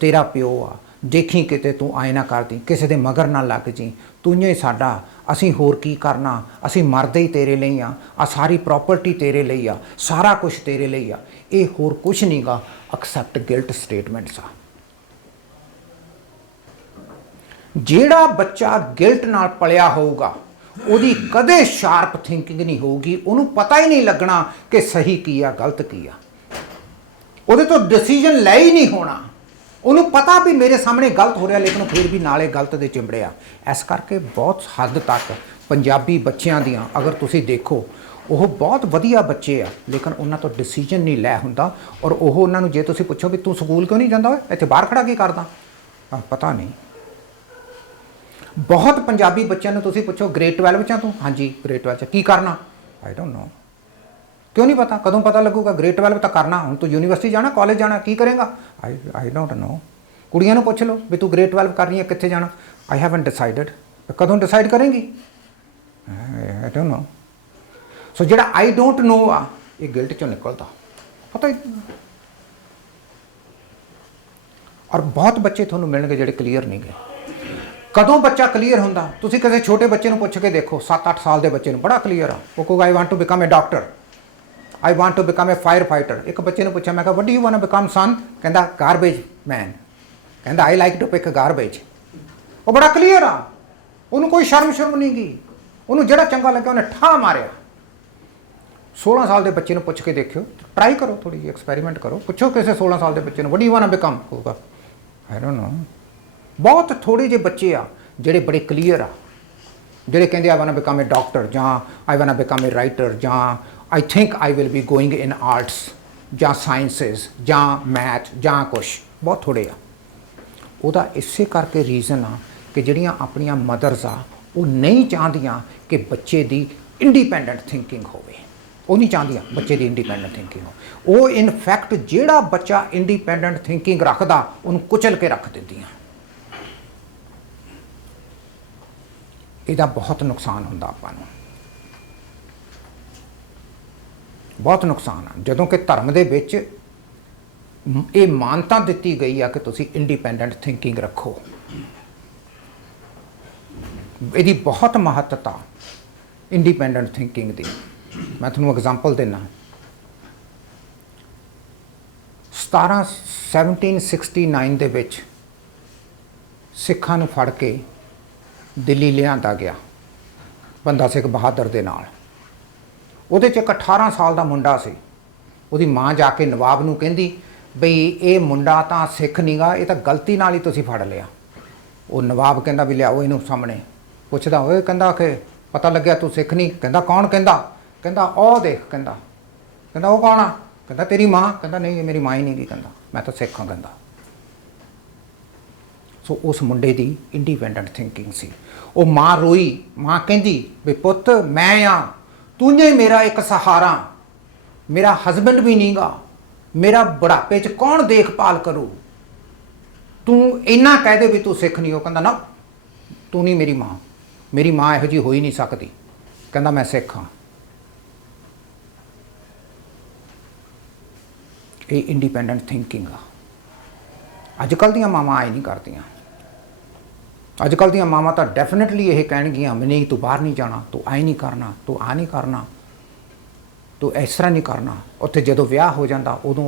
ਤੇਰਾ ਪਿਓ ਆ, ਦੇਖੀ ਕਿਤੇ ਤੂੰ ਆਏ ਨਾ ਕਰਦੀ, ਕਿਸੇ ਦੇ ਮਗਰ ਨਾ ਲੱਗ ਜੀ, ਤੂੰ ਹੀ ਸਾਡਾ, ਅਸੀਂ ਹੋਰ ਕੀ ਕਰਨਾ, ਅਸੀਂ ਮਰਦੇ ਹੀ ਤੇਰੇ ਲਈ ਆ, ਸਾਰੀ ਪ੍ਰਾਪਰਟੀ ਤੇਰੇ ਲਈ ਆ, ਸਾਰਾ ਕੁਝ ਤੇਰੇ ਲਈ ਆ। ਇਹ ਹੋਰ ਕੁਝ ਨਹੀਂ ਗਾ ਐਕਸੈਪਟ ਗਿਲਟ ਸਟੇਟਮੈਂਟਸ ਆ। ਜਿਹੜਾ ਬੱਚਾ ਗਿਲਟ ਨਾਲ ਪਲਿਆ ਹੋਊਗਾ ਉਹਦੀ ਕਦੇ ਸ਼ਾਰਪ ਥਿੰਕਿੰਗ ਨਹੀਂ ਹੋਊਗੀ, ਉਹਨੂੰ ਪਤਾ ਹੀ ਨਹੀਂ ਲੱਗਣਾ ਕਿ ਸਹੀ ਕੀ ਆ ਗਲਤ ਕੀ ਆ। ਉਹਦੇ ਤੋਂ ਡਿਸੀਜਨ ਲੈ ਹੀ ਨਹੀਂ ਹੋਣਾ। ਉਹਨੂੰ ਪਤਾ ਵੀ ਮੇਰੇ ਸਾਹਮਣੇ ਗਲਤ ਹੋ ਰਿਹਾ, ਲੇਕਿਨ ਫਿਰ ਵੀ ਨਾਲੇ ਗਲਤ ਦੇ ਚਿੰਬੜਿਆ। ਇਸ ਕਰਕੇ ਬਹੁਤ ਹੱਦ ਤੱਕ ਪੰਜਾਬੀ ਬੱਚਿਆਂ ਦੀਆਂ ਅਗਰ ਤੁਸੀਂ ਦੇਖੋ, ਉਹ ਬਹੁਤ ਵਧੀਆ ਬੱਚੇ ਆ, ਲੇਕਿਨ ਉਹਨਾਂ ਤੋਂ ਡਿਸੀਜਨ ਨਹੀਂ ਲੈ ਹੁੰਦਾ। ਔਰ ਉਹ ਉਹਨਾਂ ਨੂੰ ਜੇ ਤੁਸੀਂ ਪੁੱਛੋ ਵੀ ਤੂੰ ਸਕੂਲ ਕਿਉਂ ਨਹੀਂ ਜਾਂਦਾ, ਓਏ ਇੱਥੇ ਬਾਹਰ ਖੜਾ ਕੀ ਕਰਦਾ, ਪਤਾ ਨਹੀਂ। ਬਹੁਤ ਪੰਜਾਬੀ ਬੱਚਿਆਂ ਨੂੰ ਤੁਸੀਂ ਪੁੱਛੋ ਗ੍ਰੇਡ 12 'ਚ ਆ ਤੂੰ, ਹਾਂਜੀ ਗ੍ਰੇਡ 12 'ਚ ਕੀ ਕਰਨਾ, ਆਈ ਡੋਂਟ ਨੋ। ਕਿਉਂ ਨਹੀਂ ਪਤਾ, ਕਦੋਂ ਪਤਾ ਲੱਗੂਗਾ, ਗ੍ਰੇਡ 12 ਤਾਂ ਕਰਨਾ, ਹੁਣ ਤੂੰ ਯੂਨੀਵਰਸਿਟੀ ਜਾਣਾ, ਕਾਲਜ ਜਾਣਾ, ਕੀ ਕਰੇਗਾ, ਆਈ ਡੋਂਟ ਨੋ। ਕੁੜੀਆਂ ਨੂੰ ਪੁੱਛ ਲਓ ਵੀ ਤੂੰ ਗ੍ਰੇਡ 12 ਕਰਨੀ ਹੈ, ਕਿੱਥੇ ਜਾਣਾ, ਆਈ ਹੈਵਨਟ ਡਿਸਾਈਡਡ। ਕਦੋਂ ਡਿਸਾਈਡ ਕਰੇਂਗੀ, ਆਈ ਡੋਂਟ ਨੋ। ਸੋ ਜਿਹੜਾ ਆਈ ਡੋਂਟ ਨੋ ਆ, ਇਹ ਗਿਲਟ 'ਚੋਂ ਨਿਕਲਦਾ, ਪਤਾ ਹੀ। ਔਰ ਬਹੁਤ ਬੱਚੇ ਤੁਹਾਨੂੰ ਮਿਲਣਗੇ ਜਿਹੜੇ ਕਲੀਅਰ ਨਹੀਂ ਗਏ। ਕਦੋਂ ਬੱਚਾ ਕਲੀਅਰ ਹੁੰਦਾ, ਤੁਸੀਂ ਕਿਸੇ ਛੋਟੇ ਬੱਚੇ ਨੂੰ ਪੁੱਛ ਕੇ ਦੇਖੋ, 7-8 ਸਾਲ ਦੇ ਬੱਚੇ ਨੂੰ ਬੜਾ ਕਲੀਅਰ ਆ, ਉਹ ਕਹੂਗਾ I want to become a doctor, I want to become a fire fighter. ਇੱਕ ਬੱਚੇ ਨੂੰ ਪੁੱਛਿਆ, ਮੈਂ ਕਿਹਾ what do you want to become son, ਕਹਿੰਦਾ ਗਾਰਬੇਜ ਮੈਨ, ਕਹਿੰਦਾ I like to pick garbage. ਉਹ ਬੜਾ ਕਲੀਅਰ ਆ, ਉਹਨੂੰ ਕੋਈ ਸ਼ਰਮ ਨਹੀਂ ਗਈ, ਉਹਨੂੰ ਜਿਹੜਾ ਚੰਗਾ ਲੱਗਿਆ ਉਹਨੇ ਠਾ ਮਾਰਿਆ। 16 ਸਾਲ ਦੇ ਬੱਚੇ ਨੂੰ ਪੁੱਛ ਕੇ ਦੇਖਿਓ, ਟਰਾਈ ਕਰੋ, ਥੋੜੀ ਜਿਹੀ ਐਕਸਪੈਰੀਮੈਂਟ ਕਰੋ, ਪੁੱਛੋ ਕਿਸੇ 16 ਸਾਲ ਦੇ ਬੱਚੇ ਨੂੰ what do you want to become, ਹੋਊਗਾ ਆਈ ਡੋਂਟ ਨੋ। ਬਹੁਤ ਥੋੜੇ ਜਿਹੇ ਬੱਚੇ ਆ ਜਿਹੜੇ ਬੜੇ ਕਲੀਅਰ ਆ, ਜਿਹੜੇ ਕਹਿੰਦੇ I want to become a doctor, ਜਾਂ I want to become a writer, ਜਾਂ I think I will be going in arts, ਜਾਂ ਸਾਇੰਸਿਸ, ਜਾਂ ਮੈਥ, ਜਾਂ ਕੁਛ। ਬਹੁਤ ਥੋੜੇ ਆ। ਉਹਦਾ ਇਸੇ ਕਰਕੇ ਰੀਜ਼ਨ ਆ ਕਿ ਜਿਹੜੀਆਂ ਆਪਣੀਆਂ ਮਦਰਸ ਆ ਉਹ ਨਹੀਂ ਚਾਹੁੰਦੀਆਂ ਕਿ ਬੱਚੇ ਦੀ ਇੰਡੀਪੈਂਡੈਂਟ ਥਿੰਕਿੰਗ ਹੋਵੇ। ਉਹ ਨਹੀਂ ਚਾਹੁੰਦੀਆਂ ਬੱਚੇ ਦੀ ਇੰਡੀਪੈਂਡੈਂਟ ਥਿੰਕਿੰਗ ਹੋ। ਉਹ ਇਨਫੈਕਟ ਜਿਹੜਾ ਬੱਚਾ ਇੰਡੀਪੈਂਡੈਂਟ ਥਿੰਕਿੰਗ ਰੱਖਦਾ ਉਹਨੂੰ ਕੁਚਲ ਕੇ ਰੱਖ ਦਿੰਦੀਆਂ। ਇਹਦਾ ਬਹੁਤ ਨੁਕਸਾਨ ਹੁੰਦਾ ਆਪਾਂ ਨੂੰ, ਬਹੁਤ ਨੁਕਸਾਨ ਆ। ਜਦੋਂ ਕਿ ਧਰਮ ਦੇ ਵਿੱਚ ਇਹ ਮਾਨਤਾ ਦਿੱਤੀ ਗਈ ਆ ਕਿ ਤੁਸੀਂ ਇੰਡੀਪੈਂਡੈਂਟ ਥਿੰਕਿੰਗ ਰੱਖੋ, ਇਹਦੀ ਬਹੁਤ ਮਹੱਤਤਾ ਇੰਡੀਪੈਂਡੈਂਟ ਥਿੰਕਿੰਗ ਦੀ। ਮੈਂ ਤੁਹਾਨੂੰ ਐਗਜ਼ਾਮਪਲ ਦਿੰਦਾ। 1769 ਦੇ ਵਿੱਚ ਸਿੱਖਾਂ ਨੂੰ ਫੜ ਕੇ ਦਿੱਲੀ ਲਿਆਂਦਾ ਗਿਆ ਬੰਦਾ ਸਿੰਘ ਬਹਾਦਰ ਦੇ ਨਾਲ। ਉਹਦੇ 'ਚ ਇੱਕ 18 ਸਾਲ ਦਾ ਮੁੰਡਾ ਸੀ। ਉਹਦੀ ਮਾਂ ਜਾ ਕੇ ਨਵਾਬ ਨੂੰ ਕਹਿੰਦੀ ਬਈ ਇਹ ਮੁੰਡਾ ਤਾਂ ਸਿੱਖ ਨੀਗਾ, ਇਹ ਤਾਂ ਗਲਤੀ ਨਾਲ ਹੀ ਤੁਸੀਂ ਫੜ ਲਿਆ। ਉਹ ਨਵਾਬ ਕਹਿੰਦਾ ਵੀ ਲਿਆਓ ਇਹਨੂੰ ਸਾਹਮਣੇ। ਪੁੱਛਦਾ ਹੋਏ, ਕਹਿੰਦਾ ਕਿ ਪਤਾ ਲੱਗਿਆ ਤੂੰ ਸਿੱਖ ਨਹੀਂ। ਕਹਿੰਦਾ ਕੌਣ? ਕਹਿੰਦਾ ਉਹ ਦੇਖ। ਕਹਿੰਦਾ ਉਹ ਕੌਣ ਆ? ਕਹਿੰਦਾ ਤੇਰੀ ਮਾਂ। ਕਹਿੰਦਾ ਨਹੀਂ, ਇਹ ਮੇਰੀ ਮਾਂ ਹੀ ਨਹੀਂ ਗੀ। ਕਹਿੰਦਾ ਮੈਂ ਤਾਂ ਸਿੱਖ ਹਾਂ। ਕਹਿੰਦਾ ਸੋ ਉਸ ਮੁੰਡੇ ਦੀ ਇੰਡੀਪੈਂਡੈਂਟ ਥਿੰਕਿੰਗ ਸੀ। ਉਹ ਮਾਂ ਰੋਈ। ਮਾਂ ਕਹਿੰਦੀ ਵੀ ਪੁੱਤ ਮੈਂ ਆ, ਤੂੰ ਹੀ ਮੇਰਾ ਇੱਕ ਸਹਾਰਾ, ਮੇਰਾ ਹਸਬੈਂਡ ਵੀ ਨਹੀਂਗਾ, ਮੇਰਾ ਬੁਢਾਪੇ 'ਚ ਕੌਣ ਦੇਖਭਾਲ ਕਰੂ, ਤੂੰ ਇੰਨਾ ਕਹਿ ਦੇ ਵੀ ਤੂੰ ਸਿੱਖ ਨਹੀਂ ਹੋ। ਕਹਿੰਦਾ ਨਾ, ਤੂੰ ਨਹੀਂ ਮੇਰੀ ਮਾਂ, ਮੇਰੀ ਮਾਂ ਇਹੋ ਜਿਹੀ ਹੋ ਹੀ ਨਹੀਂ ਸਕਦੀ। ਕਹਿੰਦਾ ਮੈਂ ਸਿੱਖ ਹਾਂ। ਇਹ ਇੰਡੀਪੈਂਡੈਂਟ ਥਿੰਕਿੰਗ ਆ। ਅੱਜ ਕੱਲ੍ਹ ਦੀਆਂ ਮਾਵਾਂ ਆਏ ਨਹੀਂ ਕਰਦੀਆਂ। ਅੱਜ ਕੱਲ੍ਹ ਦੀਆਂ ਮਾਵਾਂ ਤਾਂ ਡੈਫੀਨੇਟਲੀ ਇਹ ਕਹਿਣਗੀਆਂ ਨਹੀਂ, ਤੂੰ ਬਾਹਰ ਨਹੀਂ ਜਾਣਾ, ਤੂੰ ਆਏ ਨਹੀਂ ਕਰਨਾ, ਤੂੰ ਆ ਨਹੀਂ ਕਰਨਾ, ਤੂੰ ਇਸ ਤਰ੍ਹਾਂ ਨਹੀਂ ਕਰਨਾ। ਉੱਥੇ ਜਦੋਂ ਵਿਆਹ ਹੋ ਜਾਂਦਾ ਉਦੋਂ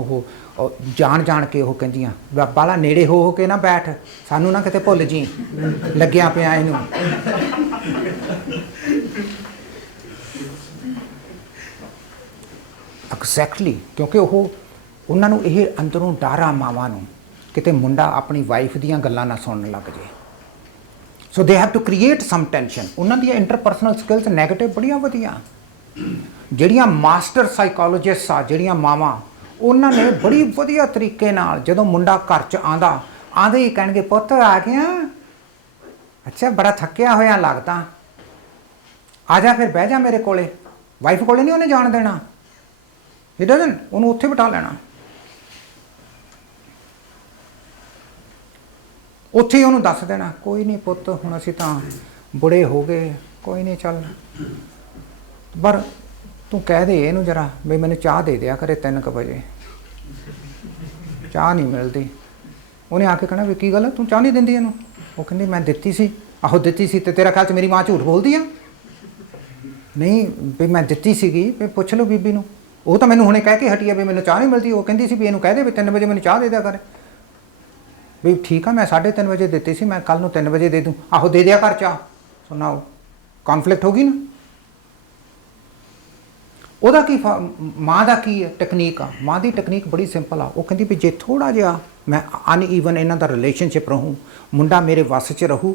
ਉਹ ਜਾਣ ਕੇ ਉਹ ਕਹਿੰਦੀਆਂ ਬਾਲਾ ਨੇੜੇ ਹੋ ਕੇ ਨਾ ਬੈਠ, ਸਾਨੂੰ ਨਾ ਕਿਤੇ ਭੁੱਲ ਜੀ, ਲੱਗਿਆ ਪਿਆ ਇਹਨੂੰ। ਐਗਜ਼ੈਕਟਲੀ, ਕਿਉਂਕਿ ਉਹਨਾਂ ਨੂੰ ਇਹ ਅੰਦਰੋਂ ਡਰ ਆ ਮਾਵਾਂ ਨੂੰ, ਕਿਤੇ ਮੁੰਡਾ ਆਪਣੀ ਵਾਈਫ ਦੀਆਂ ਗੱਲਾਂ ਨਾ ਸੁਣਨ ਲੱਗ ਜੇ। So they have to create some tension. ਉਹਨਾਂ ਦੀਆਂ ਇੰਟਰਪਰਸਨਲ ਸਕਿੱਲਸ ਨੈਗੇਟਿਵ ਬੜੀਆਂ ਵਧੀਆ। ਜਿਹੜੀਆਂ ਮਾਸਟਰ ਸਾਈਕੋਲੋਜਿਸਟ ਆ, ਜਿਹੜੀਆਂ ਮਾਵਾਂ, ਉਹਨਾਂ ਨੇ ਬੜੀ ਵਧੀਆ ਤਰੀਕੇ ਨਾਲ ਜਦੋਂ ਮੁੰਡਾ ਘਰ 'ਚ ਆਂਦੇ ਹੀ ਕਹਿਣਗੇ ਪੁੱਤ ਆ ਗਿਆ, ਅੱਛਾ ਬੜਾ ਥੱਕਿਆ ਹੋਇਆ ਲੱਗਦਾ, ਆ ਜਾ ਫਿਰ ਬਹਿ ਜਾ ਮੇਰੇ ਕੋਲੇ। ਵਾਈਫ ਕੋਲੇ ਨਹੀਂ ਉਹਨੇ ਜਾਣ ਦੇਣਾ, ਉਹਨੂੰ ਉੱਥੇ ਬਿਠਾ ਲੈਣਾ, ਉੱਥੇ ਹੀ ਉਹਨੂੰ ਦੱਸ ਦੇਣਾ ਕੋਈ ਨਹੀਂ ਪੁੱਤ, ਹੁਣ ਅਸੀਂ ਤਾਂ ਬੁੜੇ ਹੋ ਗਏ, ਕੋਈ ਨਹੀਂ ਚੱਲ, ਪਰ ਤੂੰ ਕਹਿ ਦੇ ਇਹਨੂੰ ਜਰਾ ਵੀ ਮੈਨੂੰ ਚਾਹ ਦੇ ਦਿਆ ਕਰੇ 3 ਵਜੇ, ਚਾਹ ਨਹੀਂ ਮਿਲਦੀ। ਉਹਨੇ ਆ ਕੇ ਕਹਿਣਾ ਵੀ ਕੀ ਗੱਲ ਹੈ, ਤੂੰ ਚਾਹ ਨਹੀਂ ਦਿੰਦੀ ਇਹਨੂੰ? ਉਹ ਕਹਿੰਦੀ ਮੈਂ ਦਿੱਤੀ ਸੀ। ਆਹੋ ਦਿੱਤੀ ਸੀ, ਤੇ ਤੇਰਾ ਖਿਆਲ 'ਚ ਮੇਰੀ ਮਾਂ ਝੂਠ ਬੋਲਦੀ ਆ? ਨਹੀਂ ਵੀ ਮੈਂ ਦਿੱਤੀ ਸੀਗੀ, ਵੀ ਪੁੱਛ ਲਓ ਬੀਬੀ ਨੂੰ, ਉਹ ਤਾਂ ਮੈਨੂੰ ਹੁਣੇ ਕਹਿ ਕੇ ਹਟੀ ਆ ਵੀ ਮੈਨੂੰ ਚਾਹ ਨਹੀਂ ਮਿਲਦੀ। ਉਹ ਕਹਿੰਦੀ ਸੀ ਵੀ ਇਹਨੂੰ ਕਹਿ ਦੇ ਵੀ 3 ਵਜੇ ਮੈਨੂੰ ਚਾਹ ਦੇ ਦਿਆ ਕਰੇ। ਵੀ ਠੀਕ ਆ, ਮੈਂ 3:30 ਵਜੇ ਦਿੱਤੀ ਸੀ, ਮੈਂ ਕੱਲ੍ਹ ਨੂੰ 3 ਵਜੇ ਦੇ ਦੂੰ। ਆਹੋ ਦੇ ਦਿਆ ਕਰ ਚਾਹ। ਸੁਣਾਓ, ਕੌਨਫਲਿਕਟ ਹੋ ਗਈ ਨਾ। ਉਹਦਾ ਕੀ ਮਾਂ ਦਾ ਕੀ ਟੈਕਨੀਕ ਆ? ਮਾਂ ਦੀ ਟੈਕਨੀਕ ਬੜੀ ਸਿੰਪਲ ਆ। ਉਹ ਕਹਿੰਦੀ ਵੀ ਜੇ ਥੋੜ੍ਹਾ ਜਿਹਾ ਮੈਂ ਅਨਈਵਨ ਇਹਨਾਂ ਦਾ ਰਿਲੇਸ਼ਨਸ਼ਿਪ ਰਹੂੰ, ਮੁੰਡਾ ਮੇਰੇ ਵੱਸ 'ਚ ਰਹੂ,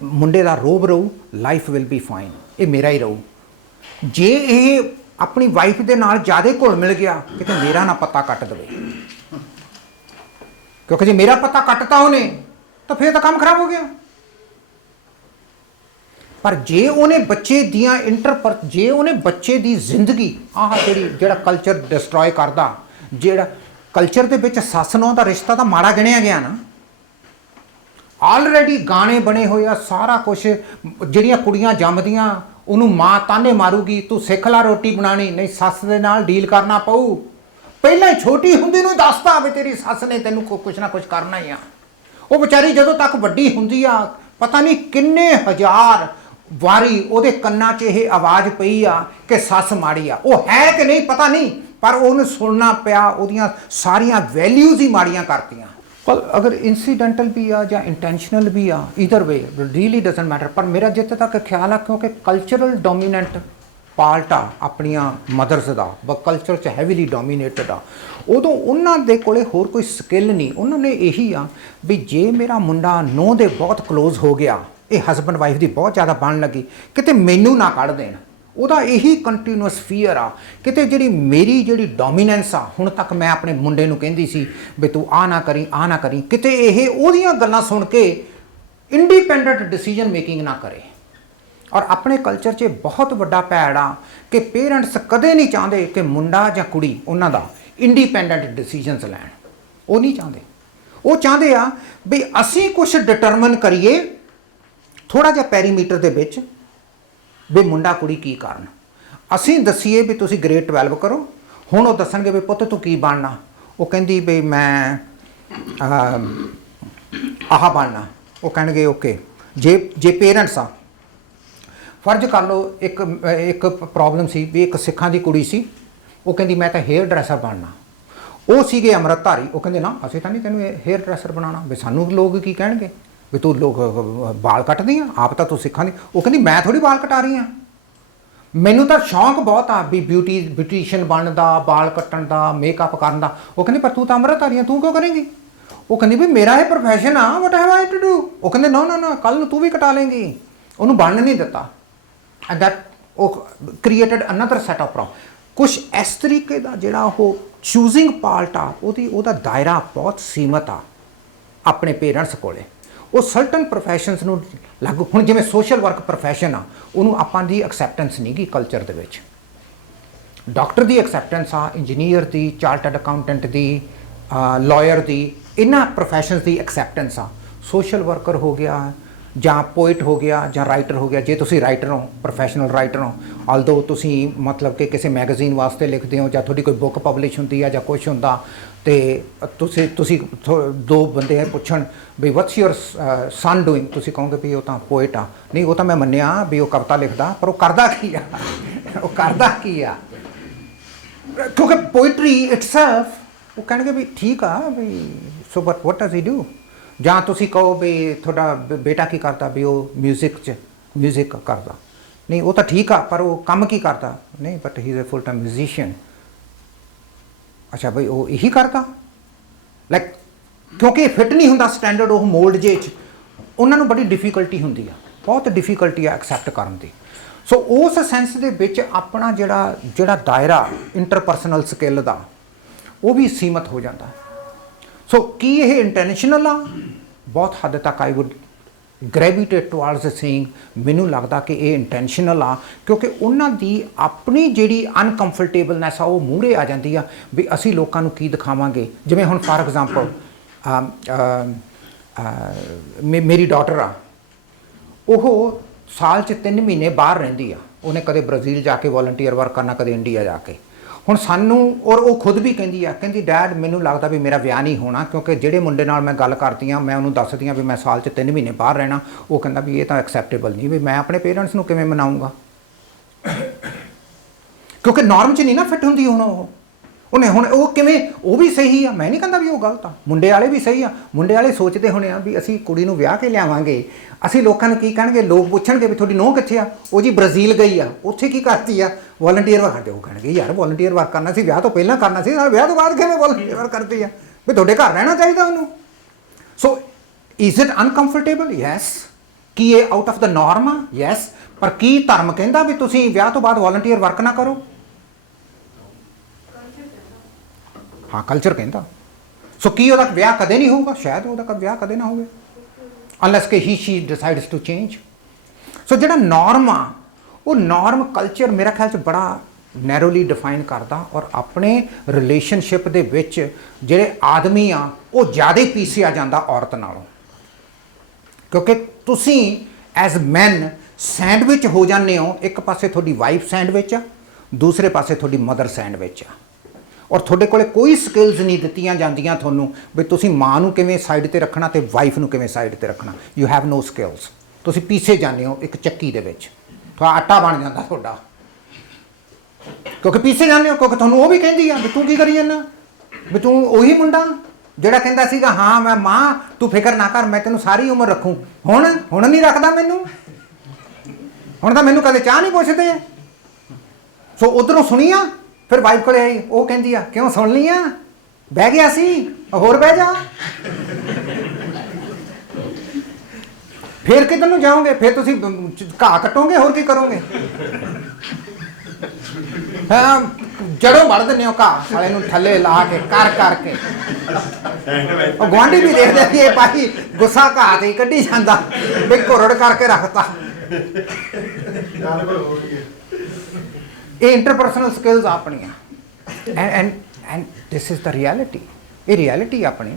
ਮੁੰਡੇ ਦਾ ਰੋਬ ਰਹੂ, ਲਾਈਫ ਵਿਲ ਬੀ ਫਾਈਨ, ਇਹ ਮੇਰਾ ਹੀ ਰਹੂ। ਜੇ ਇਹ ਆਪਣੀ ਵਾਈਫ ਦੇ ਨਾਲ ਜ਼ਿਆਦਾ ਘੁਲ ਮਿਲ ਗਿਆ, ਕਿਤੇ ਮੇਰਾ ਨਾ ਪਤਾ ਕੱਟ ਦੇਵੇ, ਕਿਉਂਕਿ ਜੇ ਮੇਰਾ ਪਤਾ ਕੱਟਤਾ ਉਹਨੇ ਤਾਂ ਫਿਰ ਤਾਂ ਕੰਮ ਖਰਾਬ ਹੋ ਗਿਆ। ਪਰ ਜੇ ਉਹਨੇ ਬੱਚੇ ਦੀਆਂ ਜੇ ਉਹਨੇ ਬੱਚੇ ਦੀ ਜ਼ਿੰਦਗੀ ਜਿਹੜਾ ਕਲਚਰ ਡਿਸਟਰੋਏ ਕਰਦਾ, ਜਿਹੜਾ ਕਲਚਰ ਦੇ ਵਿੱਚ ਸੱਸ ਨੂੰਹ ਦਾ ਰਿਸ਼ਤਾ ਤਾਂ ਮਾੜਾ ਗਿਣਿਆ ਗਿਆ ਨਾ। ਆਲਰੇਡੀ ਗਾਣੇ ਬਣੇ ਹੋਏ ਆ, ਸਾਰਾ ਕੁਛ। ਜਿਹੜੀਆਂ ਕੁੜੀਆਂ ਜੰਮਦੀਆਂ ਉਹਨੂੰ ਮਾਂ ਤਾਨੇ ਮਾਰੂਗੀ, ਤੂੰ ਸਿੱਖ ਲੈ ਰੋਟੀ ਬਣਾਉਣੀ, ਨਹੀਂ ਸੱਸ ਦੇ ਨਾਲ ਡੀਲ ਕਰਨਾ ਪਊ। ਪਹਿਲਾਂ ਹੀ ਛੋਟੀ ਹੁੰਦੀ ਨੂੰ ਦੱਸਦਾ ਵੀ ਤੇਰੀ ਸੱਸ ਨੇ ਤੈਨੂੰ ਕੁਛ ਨਾ ਕੁਛ ਕਰਨਾ ਹੀ ਆ। ਉਹ ਵਿਚਾਰੀ ਜਦੋਂ ਤੱਕ ਵੱਡੀ ਹੁੰਦੀ ਆ, ਪਤਾ ਨਹੀਂ ਕਿੰਨੇ ਹਜ਼ਾਰ ਵਾਰੀ ਉਹਦੇ ਕੰਨਾਂ 'ਚ ਇਹ ਆਵਾਜ਼ ਪਈ ਆ ਕਿ ਸੱਸ ਮਾੜੀ ਆ। ਉਹ ਹੈ ਕਿ ਨਹੀਂ ਪਤਾ ਨਹੀਂ, ਪਰ ਉਹਨੂੰ ਸੁਣਨਾ ਪਿਆ, ਉਹਦੀਆਂ ਸਾਰੀਆਂ ਵੈਲਿਊਜ਼ ਹੀ ਮਾੜੀਆਂ ਕਰਤੀਆਂ। ਪਰ ਅਗਰ ਇਨਸੀਡੈਂਟਲ ਵੀ ਆ ਜਾਂ ਇੰਟੈਂਸ਼ਨਲ ਵੀ ਆ, either way really doesn't matter. ਪਰ ਮੇਰਾ ਜਿੱਥੇ ਤੱਕ ਖਿਆਲ ਆ, ਕਿਉਂਕਿ ਕਲਚਰਲ ਡੋਮੀਨੈਂਟ ਪਾਰਟ ਆ ਆਪਣੀਆਂ ਮਦਰਸ ਦਾ, ਕਲਚਰ 'ਚ ਹੈਵੀਲੀ ਡੋਮੀਨੇਟਡ ਆ, ਉਦੋਂ ਉਹਨਾਂ ਦੇ ਕੋਲੇ ਹੋਰ ਕੋਈ ਸਕਿੱਲ ਨਹੀਂ। ਉਹਨਾਂ ਨੇ ਇਹੀ ਆ ਵੀ ਜੇ ਮੇਰਾ ਮੁੰਡਾ ਨੂੰਹ ਦੇ ਬਹੁਤ ਕਲੋਜ਼ ਹੋ ਗਿਆ, ਇਹ ਹਸਬੈਂਡ ਵਾਈਫ ਦੀ ਬਹੁਤ ਜ਼ਿਆਦਾ ਬਣਨ ਲੱਗੀ, ਕਿਤੇ ਮੈਨੂੰ ਨਾ ਕੱਢ ਦੇਣ। ਉਹਦਾ ਇਹੀ ਕੰਟੀਨਿਊਸ ਫੀਅਰ ਆ, ਕਿਤੇ ਮੇਰੀ ਡੋਮੀਨੈਂਸ ਆ, ਹੁਣ ਤੱਕ ਮੈਂ ਆਪਣੇ ਮੁੰਡੇ ਨੂੰ ਕਹਿੰਦੀ ਸੀ ਵੀ ਤੂੰ ਆ ਨਾ ਕਰੀ, ਕਿਤੇ ਇਹ ਉਹਦੀਆਂ ਗੱਲਾਂ ਸੁਣ ਕੇ ਇੰਡੀਪੈਂਡੈਂਟ ਡਿਸੀਜਨ ਮੇਕਿੰਗ ਨਾ ਕਰੇ। ਔਰ ਆਪਣੇ ਕਲਚਰ 'ਚ ਬਹੁਤ ਵੱਡਾ ਭੈੜ ਆ ਕਿ ਪੇਰੈਂਟਸ ਕਦੇ ਨਹੀਂ ਚਾਹੁੰਦੇ ਕਿ ਮੁੰਡਾ ਜਾਂ ਕੁੜੀ ਉਹਨਾਂ ਦਾ ਇੰਡੀਪੈਂਡੈਂਟ ਡਿਸੀਜਨਸ ਲੈਣ। ਉਹ ਨਹੀਂ ਚਾਹੁੰਦੇ। ਉਹ ਚਾਹੁੰਦੇ ਆ ਵੀ ਅਸੀਂ ਕੁਛ ਡਿਟਰਮਨ ਕਰੀਏ ਥੋੜ੍ਹਾ ਜਿਹਾ ਪੈਰੀਮੀਟਰ ਦੇ ਵਿੱਚ, ਵੀ ਮੁੰਡਾ ਕੁੜੀ ਕੀ ਕਰਨ। ਅਸੀਂ ਦੱਸੀਏ ਵੀ ਤੁਸੀਂ ਗ੍ਰੇਡ 12 ਕਰੋ, ਹੁਣ ਉਹ ਦੱਸਣਗੇ ਵੀ ਪੁੱਤ ਤੂੰ ਕੀ ਬਣਨਾ। ਉਹ ਕਹਿੰਦੀ ਵੀ ਮੈਂ ਆਹ ਬਣਨਾ। ਉਹ ਕਹਿਣਗੇ ਓਕੇ। ਜੇ ਪੇਰੈਂਟਸ ਆ, ਫਰਜ਼ ਕਰ ਲਓ ਇੱਕ ਪ੍ਰੋਬਲਮ ਸੀ ਵੀ ਇੱਕ ਸਿੱਖਾਂ ਦੀ ਕੁੜੀ ਸੀ, ਉਹ ਕਹਿੰਦੀ ਮੈਂ ਤਾਂ ਹੇਅਰ ਡਰੈਸਰ ਬਣਨਾ। ਉਹ ਸੀਗੇ ਅੰਮ੍ਰਿਤਧਾਰੀ। ਉਹ ਕਹਿੰਦੇ ਨਾ ਅਸੀਂ ਤਾਂ ਨਹੀਂ ਤੈਨੂੰ ਹੇਅਰ ਡਰੈਸਰ ਬਣਾਉਣਾ, ਵੀ ਸਾਨੂੰ ਲੋਕ ਕੀ ਕਹਿਣਗੇ ਵੀ ਤੂੰ ਲੋਕ ਵਾਲ ਕੱਟਦੀ ਆ, ਆਪ ਤਾਂ ਤੂੰ ਸਿੱਖਾਂ ਦੀ। ਉਹ ਕਹਿੰਦੀ ਮੈਂ ਥੋੜੀ ਵਾਲ ਕਟਾ ਰਹੀ ਹਾਂ, ਮੈਨੂੰ ਤਾਂ ਸ਼ੌਂਕ ਬਹੁਤ ਆ ਵੀ ਬਿਊਟੀਸ਼ੀਅਨ ਬਣਨ ਦਾ, ਬਾਲ ਕੱਟਣ ਦਾ, ਮੇਕਅਪ ਕਰਨ ਦਾ। ਉਹ ਕਹਿੰਦੀ ਪਰ ਤੂੰ ਤਾਂ ਅੰਮ੍ਰਿਤਧਾਰੀ ਆ, ਤੂੰ ਕਿਉਂ ਕਰੇਂਗੀ? ਉਹ ਕਹਿੰਦੀ ਵੀ ਮੇਰਾ ਇਹ ਪ੍ਰੋਫੈਸ਼ਨ ਆ, what have I to do. ਉਹ ਕਹਿੰਦੇ ਨੋ ਨੋ ਨੋ, ਕੱਲ ਨੂੰ ਤੂੰ ਵੀ ਕਟਾ ਲੇਂਗੀ। ਉਹਨੂੰ ਬਣਨ ਨਹੀਂ ਦਿੱਤਾ। ਐਂਡ ਦੈਟ ਉਹ created another set of problem. ਕੁਛ ਇਸ ਤਰੀਕੇ ਦਾ ਜਿਹੜਾ ਉਹ ਚੂਜ਼ਿੰਗ ਪਾਰਟ ਆ, ਉਹਦਾ ਦਾਇਰਾ ਬਹੁਤ ਸੀਮਤ ਆ ਆਪਣੇ ਪੇਰੈਂਟਸ ਕੋਲੇ। ਉਹ ਸਰਟਨ ਪ੍ਰੋਫੈਸ਼ਨਸ ਨੂੰ ਲਾਗੂ, ਹੁਣ ਜਿਵੇਂ ਸੋਸ਼ਲ ਵਰਕ ਪ੍ਰੋਫੈਸ਼ਨ ਆ, ਉਹਨੂੰ ਆਪਾਂ ਦੀ ਐਕਸੈਪਟੈਂਸ ਨਹੀਂ ਗੀ ਕਲਚਰ ਦੇ ਵਿੱਚ। ਡਾਕਟਰ ਦੀ ਐਕਸੈਪਟੈਂਸ ਆ, ਇੰਜੀਨੀਅਰ ਦੀ, ਚਾਰਟਰਡ ਅਕਾਊਂਟੈਂਟ ਦੀ, ਲਾਇਰ ਦੀ, ਇਹਨਾਂ ਪ੍ਰੋਫੈਸ਼ਨਸ ਦੀ ਐਕਸੈਪਟੈਂਸ ਆ। ਸੋਸ਼ਲ ਵਰਕਰ ਹੋ ਗਿਆ ਜਾਂ ਪੋਇਟ ਹੋ ਗਿਆ ਜਾਂ ਰਾਈਟਰ ਹੋ ਗਿਆ। ਜੇ ਤੁਸੀਂ ਰਾਈਟਰ ਹੋ, ਪ੍ਰੋਫੈਸ਼ਨਲ ਰਾਈਟਰ ਹੋ, ਆਲਦੋ ਤੁਸੀਂ ਮਤਲਬ ਕਿ ਕਿਸੇ ਮੈਗਜ਼ੀਨ ਵਾਸਤੇ ਲਿਖਦੇ ਹੋ ਜਾਂ ਤੁਹਾਡੀ ਕੋਈ ਬੁੱਕ ਪਬਲਿਸ਼ ਹੁੰਦੀ ਆ ਜਾਂ ਕੁਛ ਹੁੰਦਾ, ਤੇ ਤੁਸੀਂ ਦੋ ਬੰਦੇ ਪੁੱਛਣ ਵੀ ਵਾਟਸ ਯੂਰ ਸਨ ਡੂਇੰਗ, ਤੁਸੀਂ ਕਹੋਗੇ ਵੀ ਉਹ ਤਾਂ ਪੋਇਟ ਆ। ਨਹੀਂ, ਉਹ ਤਾਂ ਮੈਂ ਮੰਨਿਆ ਵੀ ਉਹ ਕਵਿਤਾ ਲਿਖਦਾ, ਪਰ ਉਹ ਕਰਦਾ ਕੀ ਆ? ਉਹ ਕਰਦਾ ਕੀ ਆ? ਕਿਉਂਕਿ ਪੋਇਟਰੀ ਇਟਸੈਲਫ, ਉਹ ਕਹਿਣਗੇ ਵੀ ਠੀਕ ਆ ਵੀ so but what does he do. ਜਾਂ ਤੁਸੀਂ ਕਹੋ ਵੀ ਤੁਹਾਡਾ ਬੇਟਾ ਕੀ ਕਰਦਾ, ਵੀ ਉਹ ਮਿਊਜ਼ਿਕ ਕਰਦਾ। ਨਹੀਂ, ਉਹ ਤਾਂ ਠੀਕ ਆ, ਪਰ ਉਹ ਕੰਮ ਕੀ ਕਰਦਾ? ਨਹੀਂ, but he is a full time musician. ਅੱਛਾ ਬਈ ਉਹ ਇਹੀ ਕਰਦਾ, ਲਾਈਕ ਕਿਉਂਕਿ ਫਿੱਟ ਨਹੀਂ ਹੁੰਦਾ ਸਟੈਂਡਰਡ ਉਹ ਮੋਲਡ ਜੇ 'ਚ, ਉਹਨਾਂ ਨੂੰ ਬੜੀ ਡਿਫੀਕਲਟੀ ਹੁੰਦੀ ਆ, ਬਹੁਤ ਡਿਫੀਕਲਟੀ ਆ ਐਕਸੈਪਟ ਕਰਨ ਦੀ। ਸੋ ਉਸ ਸੈਂਸ ਦੇ ਵਿੱਚ ਆਪਣਾ ਜਿਹੜਾ ਦਾਇਰਾ ਇੰਟਰਪਰਸਨਲ ਸਕਿੱਲ ਦਾ, ਉਹ ਵੀ ਸੀਮਤ ਹੋ ਜਾਂਦਾ। ਸੋ ਕੀ ਇਹ ਇੰਟੈਂਸ਼ਨਲ ਆ? ਬਹੁਤ ਹੱਦ ਤੱਕ ਆਈ ਵੁੱਡ ਗ੍ਰੈਵੀਟੇਟ ਟੁਆਰਡਸ ਸੇਇੰਗ, ਮੈਨੂੰ ਲੱਗਦਾ ਕਿ ਇਹ ਇੰਟੈਂਸ਼ਨਲ ਆ, ਕਿਉਂਕਿ ਉਹਨਾਂ ਦੀ ਆਪਣੀ ਜਿਹੜੀ ਅਨਕੰਫਰਟੇਬਲਨੈਸ ਆ ਉਹ ਮੂਹਰੇ ਆ ਜਾਂਦੀ ਆ ਵੀ ਅਸੀਂ ਲੋਕਾਂ ਨੂੰ ਕੀ ਦਿਖਾਵਾਂਗੇ। ਜਿਵੇਂ ਹੁਣ ਫਾਰ ਐਗਜ਼ਾਮਪਲ ਮੇਰੀ ਡਾਟਰ ਆ, ਉਹ ਸਾਲ 'ਚ 3 ਮਹੀਨੇ ਬਾਹਰ ਰਹਿੰਦੀ ਆ। ਉਹਨੇ ਕਦੇ ਬ੍ਰਾਜ਼ੀਲ ਜਾ ਕੇ ਵੋਲੰਟੀਅਰ ਵਰਕ ਕਰਨਾ, ਕਦੇ ਇੰਡੀਆ ਜਾ ਕੇ। ਹੁਣ ਸਾਨੂੰ, ਔਰ ਉਹ ਖੁਦ ਵੀ ਕਹਿੰਦੀ ਆ, ਕਹਿੰਦੀ ਡੈਡ ਮੈਨੂੰ ਲੱਗਦਾ ਵੀ ਮੇਰਾ ਵਿਆਹ ਨਹੀਂ ਹੋਣਾ, ਕਿਉਂਕਿ ਜਿਹੜੇ ਮੁੰਡੇ ਨਾਲ ਮੈਂ ਗੱਲ ਕਰਦੀ ਹਾਂ, ਮੈਂ ਉਹਨੂੰ ਦੱਸਦੀ ਹਾਂ ਵੀ ਮੈਂ ਸਾਲ 'ਚ 3 ਮਹੀਨੇ ਬਾਹਰ ਰਹਿਣਾ। ਉਹ ਕਹਿੰਦਾ ਵੀ ਇਹ ਤਾਂ ਐਕਸੈਪਟੇਬਲ ਨਹੀਂ, ਵੀ ਮੈਂ ਆਪਣੇ ਪੇਰੈਂਟਸ ਨੂੰ ਕਿਵੇਂ ਮਨਾਊਂਗਾ, ਕਿਉਂਕਿ ਨੋਰਮ 'ਚ ਨਹੀਂ ਨਾ ਫਿੱਟ ਹੁੰਦੀ। ਹੁਣ ਉਹ ਕਿਵੇਂ, ਉਹ ਵੀ ਸਹੀ ਆ, ਮੈਂ ਨਹੀਂ ਕਹਿੰਦਾ ਵੀ ਉਹ ਗਲਤ ਆ। ਮੁੰਡੇ ਵਾਲੇ ਵੀ ਸਹੀ ਆ। ਮੁੰਡੇ ਵਾਲੇ ਸੋਚਦੇ ਹੋਣੇ ਆ ਵੀ ਅਸੀਂ ਕੁੜੀ ਨੂੰ ਵਿਆਹ ਕੇ ਲਿਆਵਾਂਗੇ, ਅਸੀਂ ਲੋਕਾਂ ਨੂੰ ਕੀ ਕਹਿਣਗੇ, ਲੋਕ ਪੁੱਛਣਗੇ ਵੀ ਤੁਹਾਡੀ ਨੂੰਹ ਕਿੱਥੇ ਆ? ਉਹ ਜੀ ਬ੍ਰਾਜ਼ੀਲ ਗਈ ਆ, ਉੱਥੇ ਕੀ ਕਰਦੀ ਆ? ਵੋਲੰਟੀਅਰ ਵਰਕ ਕਰਦੇ। ਉਹ ਕਹਿਣਗੇ ਯਾਰ ਵੋਲੰਟੀਅਰ ਵਰਕ ਕਰਨਾ ਸੀ, ਵਿਆਹ ਤੋਂ ਪਹਿਲਾਂ ਕਰਨਾ ਸੀ, ਨਾਲ ਵਿਆਹ ਤੋਂ ਬਾਅਦ ਕਿਵੇਂ ਵੋਲੰਟੀਅਰ ਵਰਕ ਕਰਦੀ ਆ? ਵੀ ਤੁਹਾਡੇ ਘਰ ਰਹਿਣਾ ਚਾਹੀਦਾ ਉਹਨੂੰ। So is it uncomfortable? Yes. ਕੀ ਇਹ ਆਊਟ ਆਫ ਦ ਨੋਰਮ ਆ? ਯੈਸ। ਪਰ ਕੀ ਧਰਮ ਕਹਿੰਦਾ ਵੀ ਤੁਸੀਂ ਵਿਆਹ ਤੋਂ ਬਾਅਦ ਵੋਲੰਟੀਅਰ ਵਰਕ ਨਾ ਕਰੋ? ਹਾਂ, ਕਲਚਰ ਕਹਿੰਦਾ। ਸੋ ਕੀ ਉਹਦਾ ਵਿਆਹ ਕਦੇ ਨਹੀਂ ਹੋਊਗਾ? ਸ਼ਾਇਦ ਉਹਦਾ ਵਿਆਹ ਕਦੇ ਨਾ ਹੋਵੇ, ਅਨਲੈਸ ਕਿ ਹੀ ਸ਼ੀ ਡਿਸਾਈਡਸ ਟੂ ਚੇਂਜ। ਸੋ ਜਿਹੜਾ ਨੋਰਮ ਆ, ਉਹ ਨੋਰਮ ਕਲਚਰ ਮੇਰਾ ਖਿਆਲ 'ਚ ਬੜਾ ਨੈਰੋਲੀ ਡਿਫਾਈਨ ਕਰਦਾ। ਔਰ ਆਪਣੇ ਰਿਲੇਸ਼ਨਸ਼ਿਪ ਦੇ ਵਿੱਚ ਜਿਹੜੇ ਆਦਮੀ ਆ, ਉਹ ਜ਼ਿਆਦਾ ਹੀ ਪੀਸਿਆ ਜਾਂਦਾ ਔਰਤ ਨਾਲੋਂ, ਕਿਉਂਕਿ ਤੁਸੀਂ ਐਜ਼ ਮੈਨ ਸੈਂਡਵਿਚ ਹੋ ਜਾਂਦੇ ਹੋ। ਇੱਕ ਪਾਸੇ ਤੁਹਾਡੀ ਵਾਈਫ ਸੈਂਡਵਿਚ ਆ, ਦੂਸਰੇ ਪਾਸੇ ਤੁਹਾਡੀ ਮਦਰ ਸੈਂਡਵਿਚ ਆ। ਔਰ ਤੁਹਾਡੇ ਕੋਲੇ ਕੋਈ ਸਕਿੱਲਸ ਨਹੀਂ ਦਿੱਤੀਆਂ ਜਾਂਦੀਆਂ ਤੁਹਾਨੂੰ ਵੀ ਤੁਸੀਂ ਮਾਂ ਨੂੰ ਕਿਵੇਂ ਸਾਈਡ ਤੇ ਰੱਖਣਾ ਤੇ ਵਾਈਫ ਨੂੰ ਕਿਵੇਂ ਸਾਈਡ ਤੇ ਰੱਖਣਾ। You have no skills. ਤੁਸੀਂ ਪੀਸੇ ਜਾਂਦੇ ਹੋ ਇੱਕ ਚੱਕੀ ਦੇ ਵਿੱਚ, ਤੁਹਾਡਾ ਆਟਾ ਬਣ ਜਾਂਦਾ ਤੁਹਾਡਾ, ਕਿਉਂਕਿ ਪੀਸੇ ਜਾਂਦੇ ਹੋ। ਕਿਉਂਕਿ ਤੁਹਾਨੂੰ ਉਹ ਵੀ ਕਹਿੰਦੀ ਆ ਵੀ ਤੂੰ ਕੀ ਕਰੀ ਜਾਂਦਾ, ਵੀ ਤੂੰ ਉਹੀ ਮੁੰਡਾ ਜਿਹੜਾ ਕਹਿੰਦਾ ਸੀਗਾ ਹਾਂ ਮੈਂ ਮਾਂ ਤੂੰ ਫਿਕਰ ਨਾ ਕਰ, ਮੈਂ ਤੈਨੂੰ ਸਾਰੀ ਉਮਰ ਰੱਖੂੰ। ਹੁਣ ਨਹੀਂ ਰੱਖਦਾ ਮੈਨੂੰ, ਹੁਣ ਤਾਂ ਮੈਨੂੰ ਕਦੇ ਚਾਹ ਨਹੀਂ ਪੁੱਛਦੇ। ਸੋ ਉੱਧਰੋਂ ਸੁਣੀਆ, ਫਿਰ ਵਾਈਫ ਕੋਲੇ ਆਈ, ਉਹ ਕਹਿੰਦੀ ਆ ਕਿਉਂ ਸੁਣ ਲਈ ਆ, ਬਹਿ ਗਿਆ ਸੀ, ਹੋਰ ਬਹਿ ਜਾ। ਫਿਰ ਕਿੱਧਰ ਨੂੰ ਜਾਓਗੇ? ਫਿਰ ਤੁਸੀਂ ਘਾਹ ਕੱਟੋਗੇ, ਹੋਰ ਕੀ ਕਰੋਗੇ? ਹਾਂ, ਜੜੋਂ ਵੜ ਦਿੰਦੇ ਹੋ ਘਾਹ ਸਾਲੇ ਨੂੰ ਥੱਲੇ ਲਾ ਕੇ ਕਰਕੇ। ਉਹ ਗੁਆਂਢੀ ਵੀ ਦੇਖਦੇ ਸੀ ਇਹ ਭਾਈ ਗੁੱਸਾ ਘਾਹ ਤੇ ਹੀ ਕੱਢੀ ਜਾਂਦਾ, ਵੀ ਘੁਰੜ ਕਰਕੇ ਰੱਖਤਾ। ਇਹ ਇੰਟਰਪਰਸਨਲ ਸਕਿੱਲਸ ਆਪਣੀਆਂ, and this is the reality. ਇਹ ਰਿਐਲਿਟੀ ਆਪਣੀ।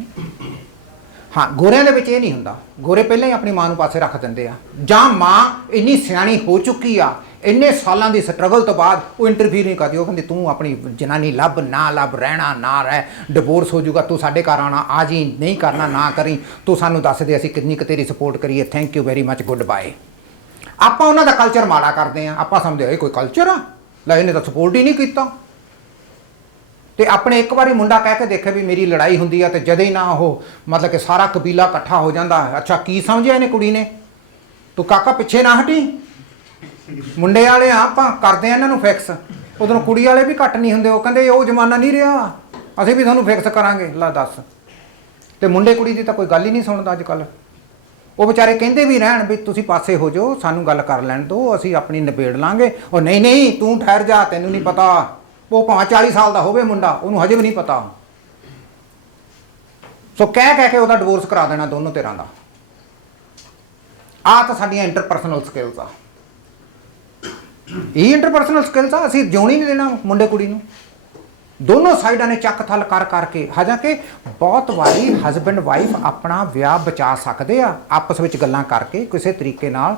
ਹਾਂ, ਗੋਰਿਆਂ ਦੇ ਵਿੱਚ ਇਹ ਨਹੀਂ ਹੁੰਦਾ। ਗੋਰੇ ਪਹਿਲਾਂ ਹੀ ਆਪਣੀ ਮਾਂ ਨੂੰ ਪਾਸੇ ਰੱਖ ਦਿੰਦੇ ਆ, ਜਾਂ ਮਾਂ ਇੰਨੀ ਸਿਆਣੀ ਹੋ ਚੁੱਕੀ ਆ, ਇੰਨੇ ਸਾਲਾਂ ਦੀ ਸਟਰਗਲ ਤੋਂ ਬਾਅਦ ਉਹ ਇੰਟਰਫੀਅਰ ਨਹੀਂ ਕਰਦੀ। ਉਹ ਕਹਿੰਦੀ ਤੂੰ ਆਪਣੀ ਜਨਾਨੀ ਲੱਭ ਨਾ ਲੱਭ, ਰਹਿਣਾ ਨਾ ਰਹਿ, ਡਿਵੋਰਸ ਹੋ ਜਾਊਗਾ, ਤੂੰ ਸਾਡੇ ਘਰ ਆਉਣਾ ਆ ਜੀ, ਨਹੀਂ ਕਰਨਾ ਨਾ ਕਰੀ, ਤੂੰ ਸਾਨੂੰ ਦੱਸ ਦੇ ਅਸੀਂ ਕਿੰਨੀ ਕੁ ਤੇਰੀ ਸਪੋਰਟ ਕਰੀਏ, thank you very much, goodbye. ਆਪਾਂ ਉਹਨਾਂ ਦਾ ਕਲਚਰ ਮਾੜਾ ਕਰਦੇ ਹਾਂ। ਆਪਾਂ ਸਮਝਦੇ ਇਹ ਕੋਈ ਕਲਚਰ ਆ, ਲੈ ਇਹਨੇ ਤਾਂ ਸਪੋਰਟ ਹੀ ਨਹੀਂ ਕੀਤਾ। ਤੇ ਆਪਣੇ ਇੱਕ ਵਾਰੀ ਮੁੰਡਾ ਕਹਿ ਕੇ ਦੇਖੇ ਵੀ ਮੇਰੀ ਲੜਾਈ ਹੁੰਦੀ ਆ ਤੇ ਜਦੇ ਹੀ ਨਾ ਉਹ ਮਤਲਬ ਕਿ ਸਾਰਾ ਕਬੀਲਾ ਇਕੱਠਾ ਹੋ ਜਾਂਦਾ। ਅੱਛਾ ਕੀ ਸਮਝਿਆ ਇਹਨੇ ਕੁੜੀ ਨੇ, ਤੂੰ ਕਾਕਾ ਪਿੱਛੇ ਨਾ ਹਟੀ, ਮੁੰਡੇ ਵਾਲੇ ਆ ਆਪਾਂ ਕਰਦੇ ਆ ਇਹਨਾਂ ਨੂੰ ਫਿਕਸ, ਉਧਰੋਂ ਕੁੜੀ ਵਾਲੇ ਵੀ ਘੱਟ ਨਹੀਂ ਹੁੰਦੇ, ਉਹ ਕਹਿੰਦੇ ਉਹ ਜ਼ਮਾਨਾ ਨਹੀਂ ਰਿਹਾ, ਅਸੀਂ ਵੀ ਤੁਹਾਨੂੰ ਫਿਕਸ ਕਰਾਂਗੇ। ਲੈ ਦੱਸ, ਤੇ ਮੁੰਡੇ ਕੁੜੀ ਦੀ ਤਾਂ ਕੋਈ ਗੱਲ ਹੀ ਨਹੀਂ ਸੁਣਦਾ ਅੱਜ ਕੱਲ੍ਹ। ਉਹ ਵਿਚਾਰੇ ਕਹਿੰਦੇ ਵੀ ਰਹਿਣ ਵੀ ਤੁਸੀਂ ਪਾਸੇ ਹੋ ਜਾਓ, ਸਾਨੂੰ ਗੱਲ ਕਰ ਲੈਣ ਦਿਓ, ਅਸੀਂ ਆਪਣੀ ਨਿਬੇੜ ਲਾਂਗੇ। ਉਹ ਨਹੀਂ ਨਹੀਂ ਤੂੰ ਠਹਿਰ ਜਾ, ਤੈਨੂੰ ਨਹੀਂ ਪਤਾ। ਉਹ ਭਾਵੇਂ 40 ਸਾਲ ਦਾ ਹੋਵੇ ਮੁੰਡਾ, ਉਹਨੂੰ ਹਜੇ ਵੀ ਨਹੀਂ ਪਤਾ। ਸੋ ਕਹਿ ਕੇ ਉਹਦਾ ਡਿਵੋਰਸ ਕਰਾ ਦੇਣਾ ਦੋਨੋਂ ਧਿਰਾਂ ਦਾ। ਆਹ ਤਾਂ ਸਾਡੀਆਂ ਇੰਟਰਪਰਸਨਲ ਸਕਿੱਲਸ ਆ। ਇਹ ਇੰਟਰਪਰਸਨਲ ਸਕਿੱਲਸ ਆ, ਅਸੀਂ ਜਿਉਣੀ ਨਹੀਂ ਦੇਣਾ ਮੁੰਡੇ ਕੁੜੀ ਨੂੰ। ਦੋਨੋਂ ਸਾਈਡਾਂ ਨੇ ਚੱਕ ਥੱਲ ਕਰ ਕਰਕੇ, ਹਾਲਾਂਕਿ ਬਹੁਤ ਵਾਰੀ ਹਸਬੈਂਡ ਵਾਈਫ ਆਪਣਾ ਵਿਆਹ ਬਚਾ ਸਕਦੇ ਆ ਆਪਸ ਵਿੱਚ ਗੱਲਾਂ ਕਰਕੇ, ਕਿਸੇ ਤਰੀਕੇ ਨਾਲ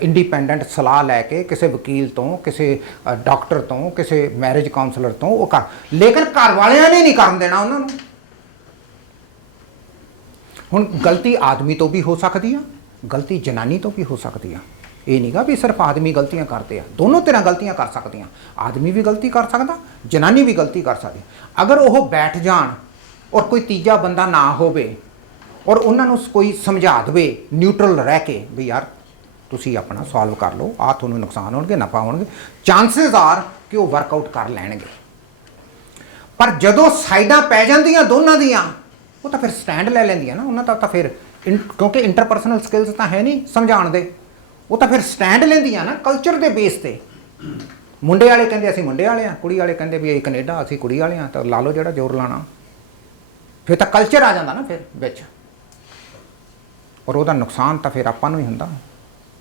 ਇੰਡੀਪੈਂਡੈਂਟ ਸਲਾਹ ਲੈ ਕੇ, ਕਿਸੇ ਵਕੀਲ ਤੋਂ, ਕਿਸੇ ਡਾਕਟਰ ਤੋਂ, ਕਿਸੇ ਮੈਰਿਜ ਕਾਉਂਸਲਰ ਤੋਂ ਉਹ ਕਰ, ਲੇਕਿਨ ਘਰ ਵਾਲਿਆਂ ਨੇ ਨਹੀਂ ਕਰਨ ਦੇਣਾ ਉਹਨਾਂ ਨੂੰ। ਹੁਣ ਗਲਤੀ ਆਦਮੀ ਤੋਂ ਵੀ ਹੋ ਸਕਦੀ ਆ, ਗਲਤੀ ਜਨਾਨੀ ਤੋਂ ਵੀ ਹੋ ਸਕਦੀ ਆ। ਇਹ ਨਹੀਂਗਾ ਵੀ ਸਿਰਫ ਆਦਮੀ ਗਲਤੀਆਂ ਕਰਦੇ ਆ, ਦੋਨੋਂ ਤਰ੍ਹਾਂ ਗਲਤੀਆਂ ਕਰ ਸਕਦੀਆਂ। ਆਦਮੀ ਵੀ ਗਲਤੀ ਕਰ ਸਕਦਾ, ਜਨਾਨੀ ਵੀ ਗਲਤੀ ਕਰ ਸਕਦੀ। ਅਗਰ ਉਹ ਬੈਠ ਜਾਣ ਔਰ ਕੋਈ ਤੀਜਾ ਬੰਦਾ ਨਾ ਹੋਵੇ ਔਰ ਉਹਨਾਂ ਨੂੰ ਕੋਈ ਸਮਝਾ ਦੇਵੇ ਨਿਊਟਰਲ ਰਹਿ ਕੇ ਵੀ ਯਾਰ ਤੁਸੀਂ ਆਪਣਾ ਸੋਲਵ ਕਰ ਲਓ, ਆਹ ਤੁਹਾਨੂੰ ਨੁਕਸਾਨ ਹੋਣਗੇ ਨਫਾ ਹੋਣਗੇ, ਚਾਂਸਸ ਆਰ ਕਿ ਉਹ ਵਰਕਆਊਟ ਕਰ ਲੈਣਗੇ। ਪਰ ਜਦੋਂ ਸਾਈਡਾਂ ਪੈ ਜਾਂਦੀਆਂ ਦੋਨਾਂ ਦੀਆਂ, ਉਹ ਤਾਂ ਫਿਰ ਸਟੈਂਡ ਲੈ ਲੈਂਦੀਆਂ ਨਾ ਉਹਨਾਂ ਦਾ। ਤਾਂ ਫਿਰ ਕਿਉਂਕਿ ਇੰਟਰਪਰਸਨਲ ਸਕਿੱਲਸ ਤਾਂ ਹੈ ਨਹੀਂ ਸਮਝਾਉਣ ਦੇ, ਉਹ ਤਾਂ ਫਿਰ ਸਟੈਂਡ ਲੈਂਦੀਆਂ ਨਾ ਕਲਚਰ ਦੇ ਬੇਸ ਤੇ। ਮੁੰਡੇ ਵਾਲੇ ਕਹਿੰਦੇ ਅਸੀਂ ਮੁੰਡੇ ਵਾਲੇ ਆ, ਕੁੜੀ ਵਾਲੇ ਕਹਿੰਦੇ ਵੀ ਇਹ ਕੈਨੇਡਾ, ਅਸੀਂ ਕੁੜੀ ਵਾਲੇ ਆ, ਤਾਂ ਲਾ ਲਓ ਜਿਹੜਾ ਜ਼ੋਰ ਲਾਣਾ। ਫਿਰ ਤਾਂ ਕਲਚਰ ਆ ਜਾਂਦਾ ਨਾ ਫਿਰ ਵਿੱਚ, ਔਰ ਉਹਦਾ ਨੁਕਸਾਨ ਤਾਂ ਫਿਰ ਆਪਾਂ ਨੂੰ ਹੀ ਹੁੰਦਾ।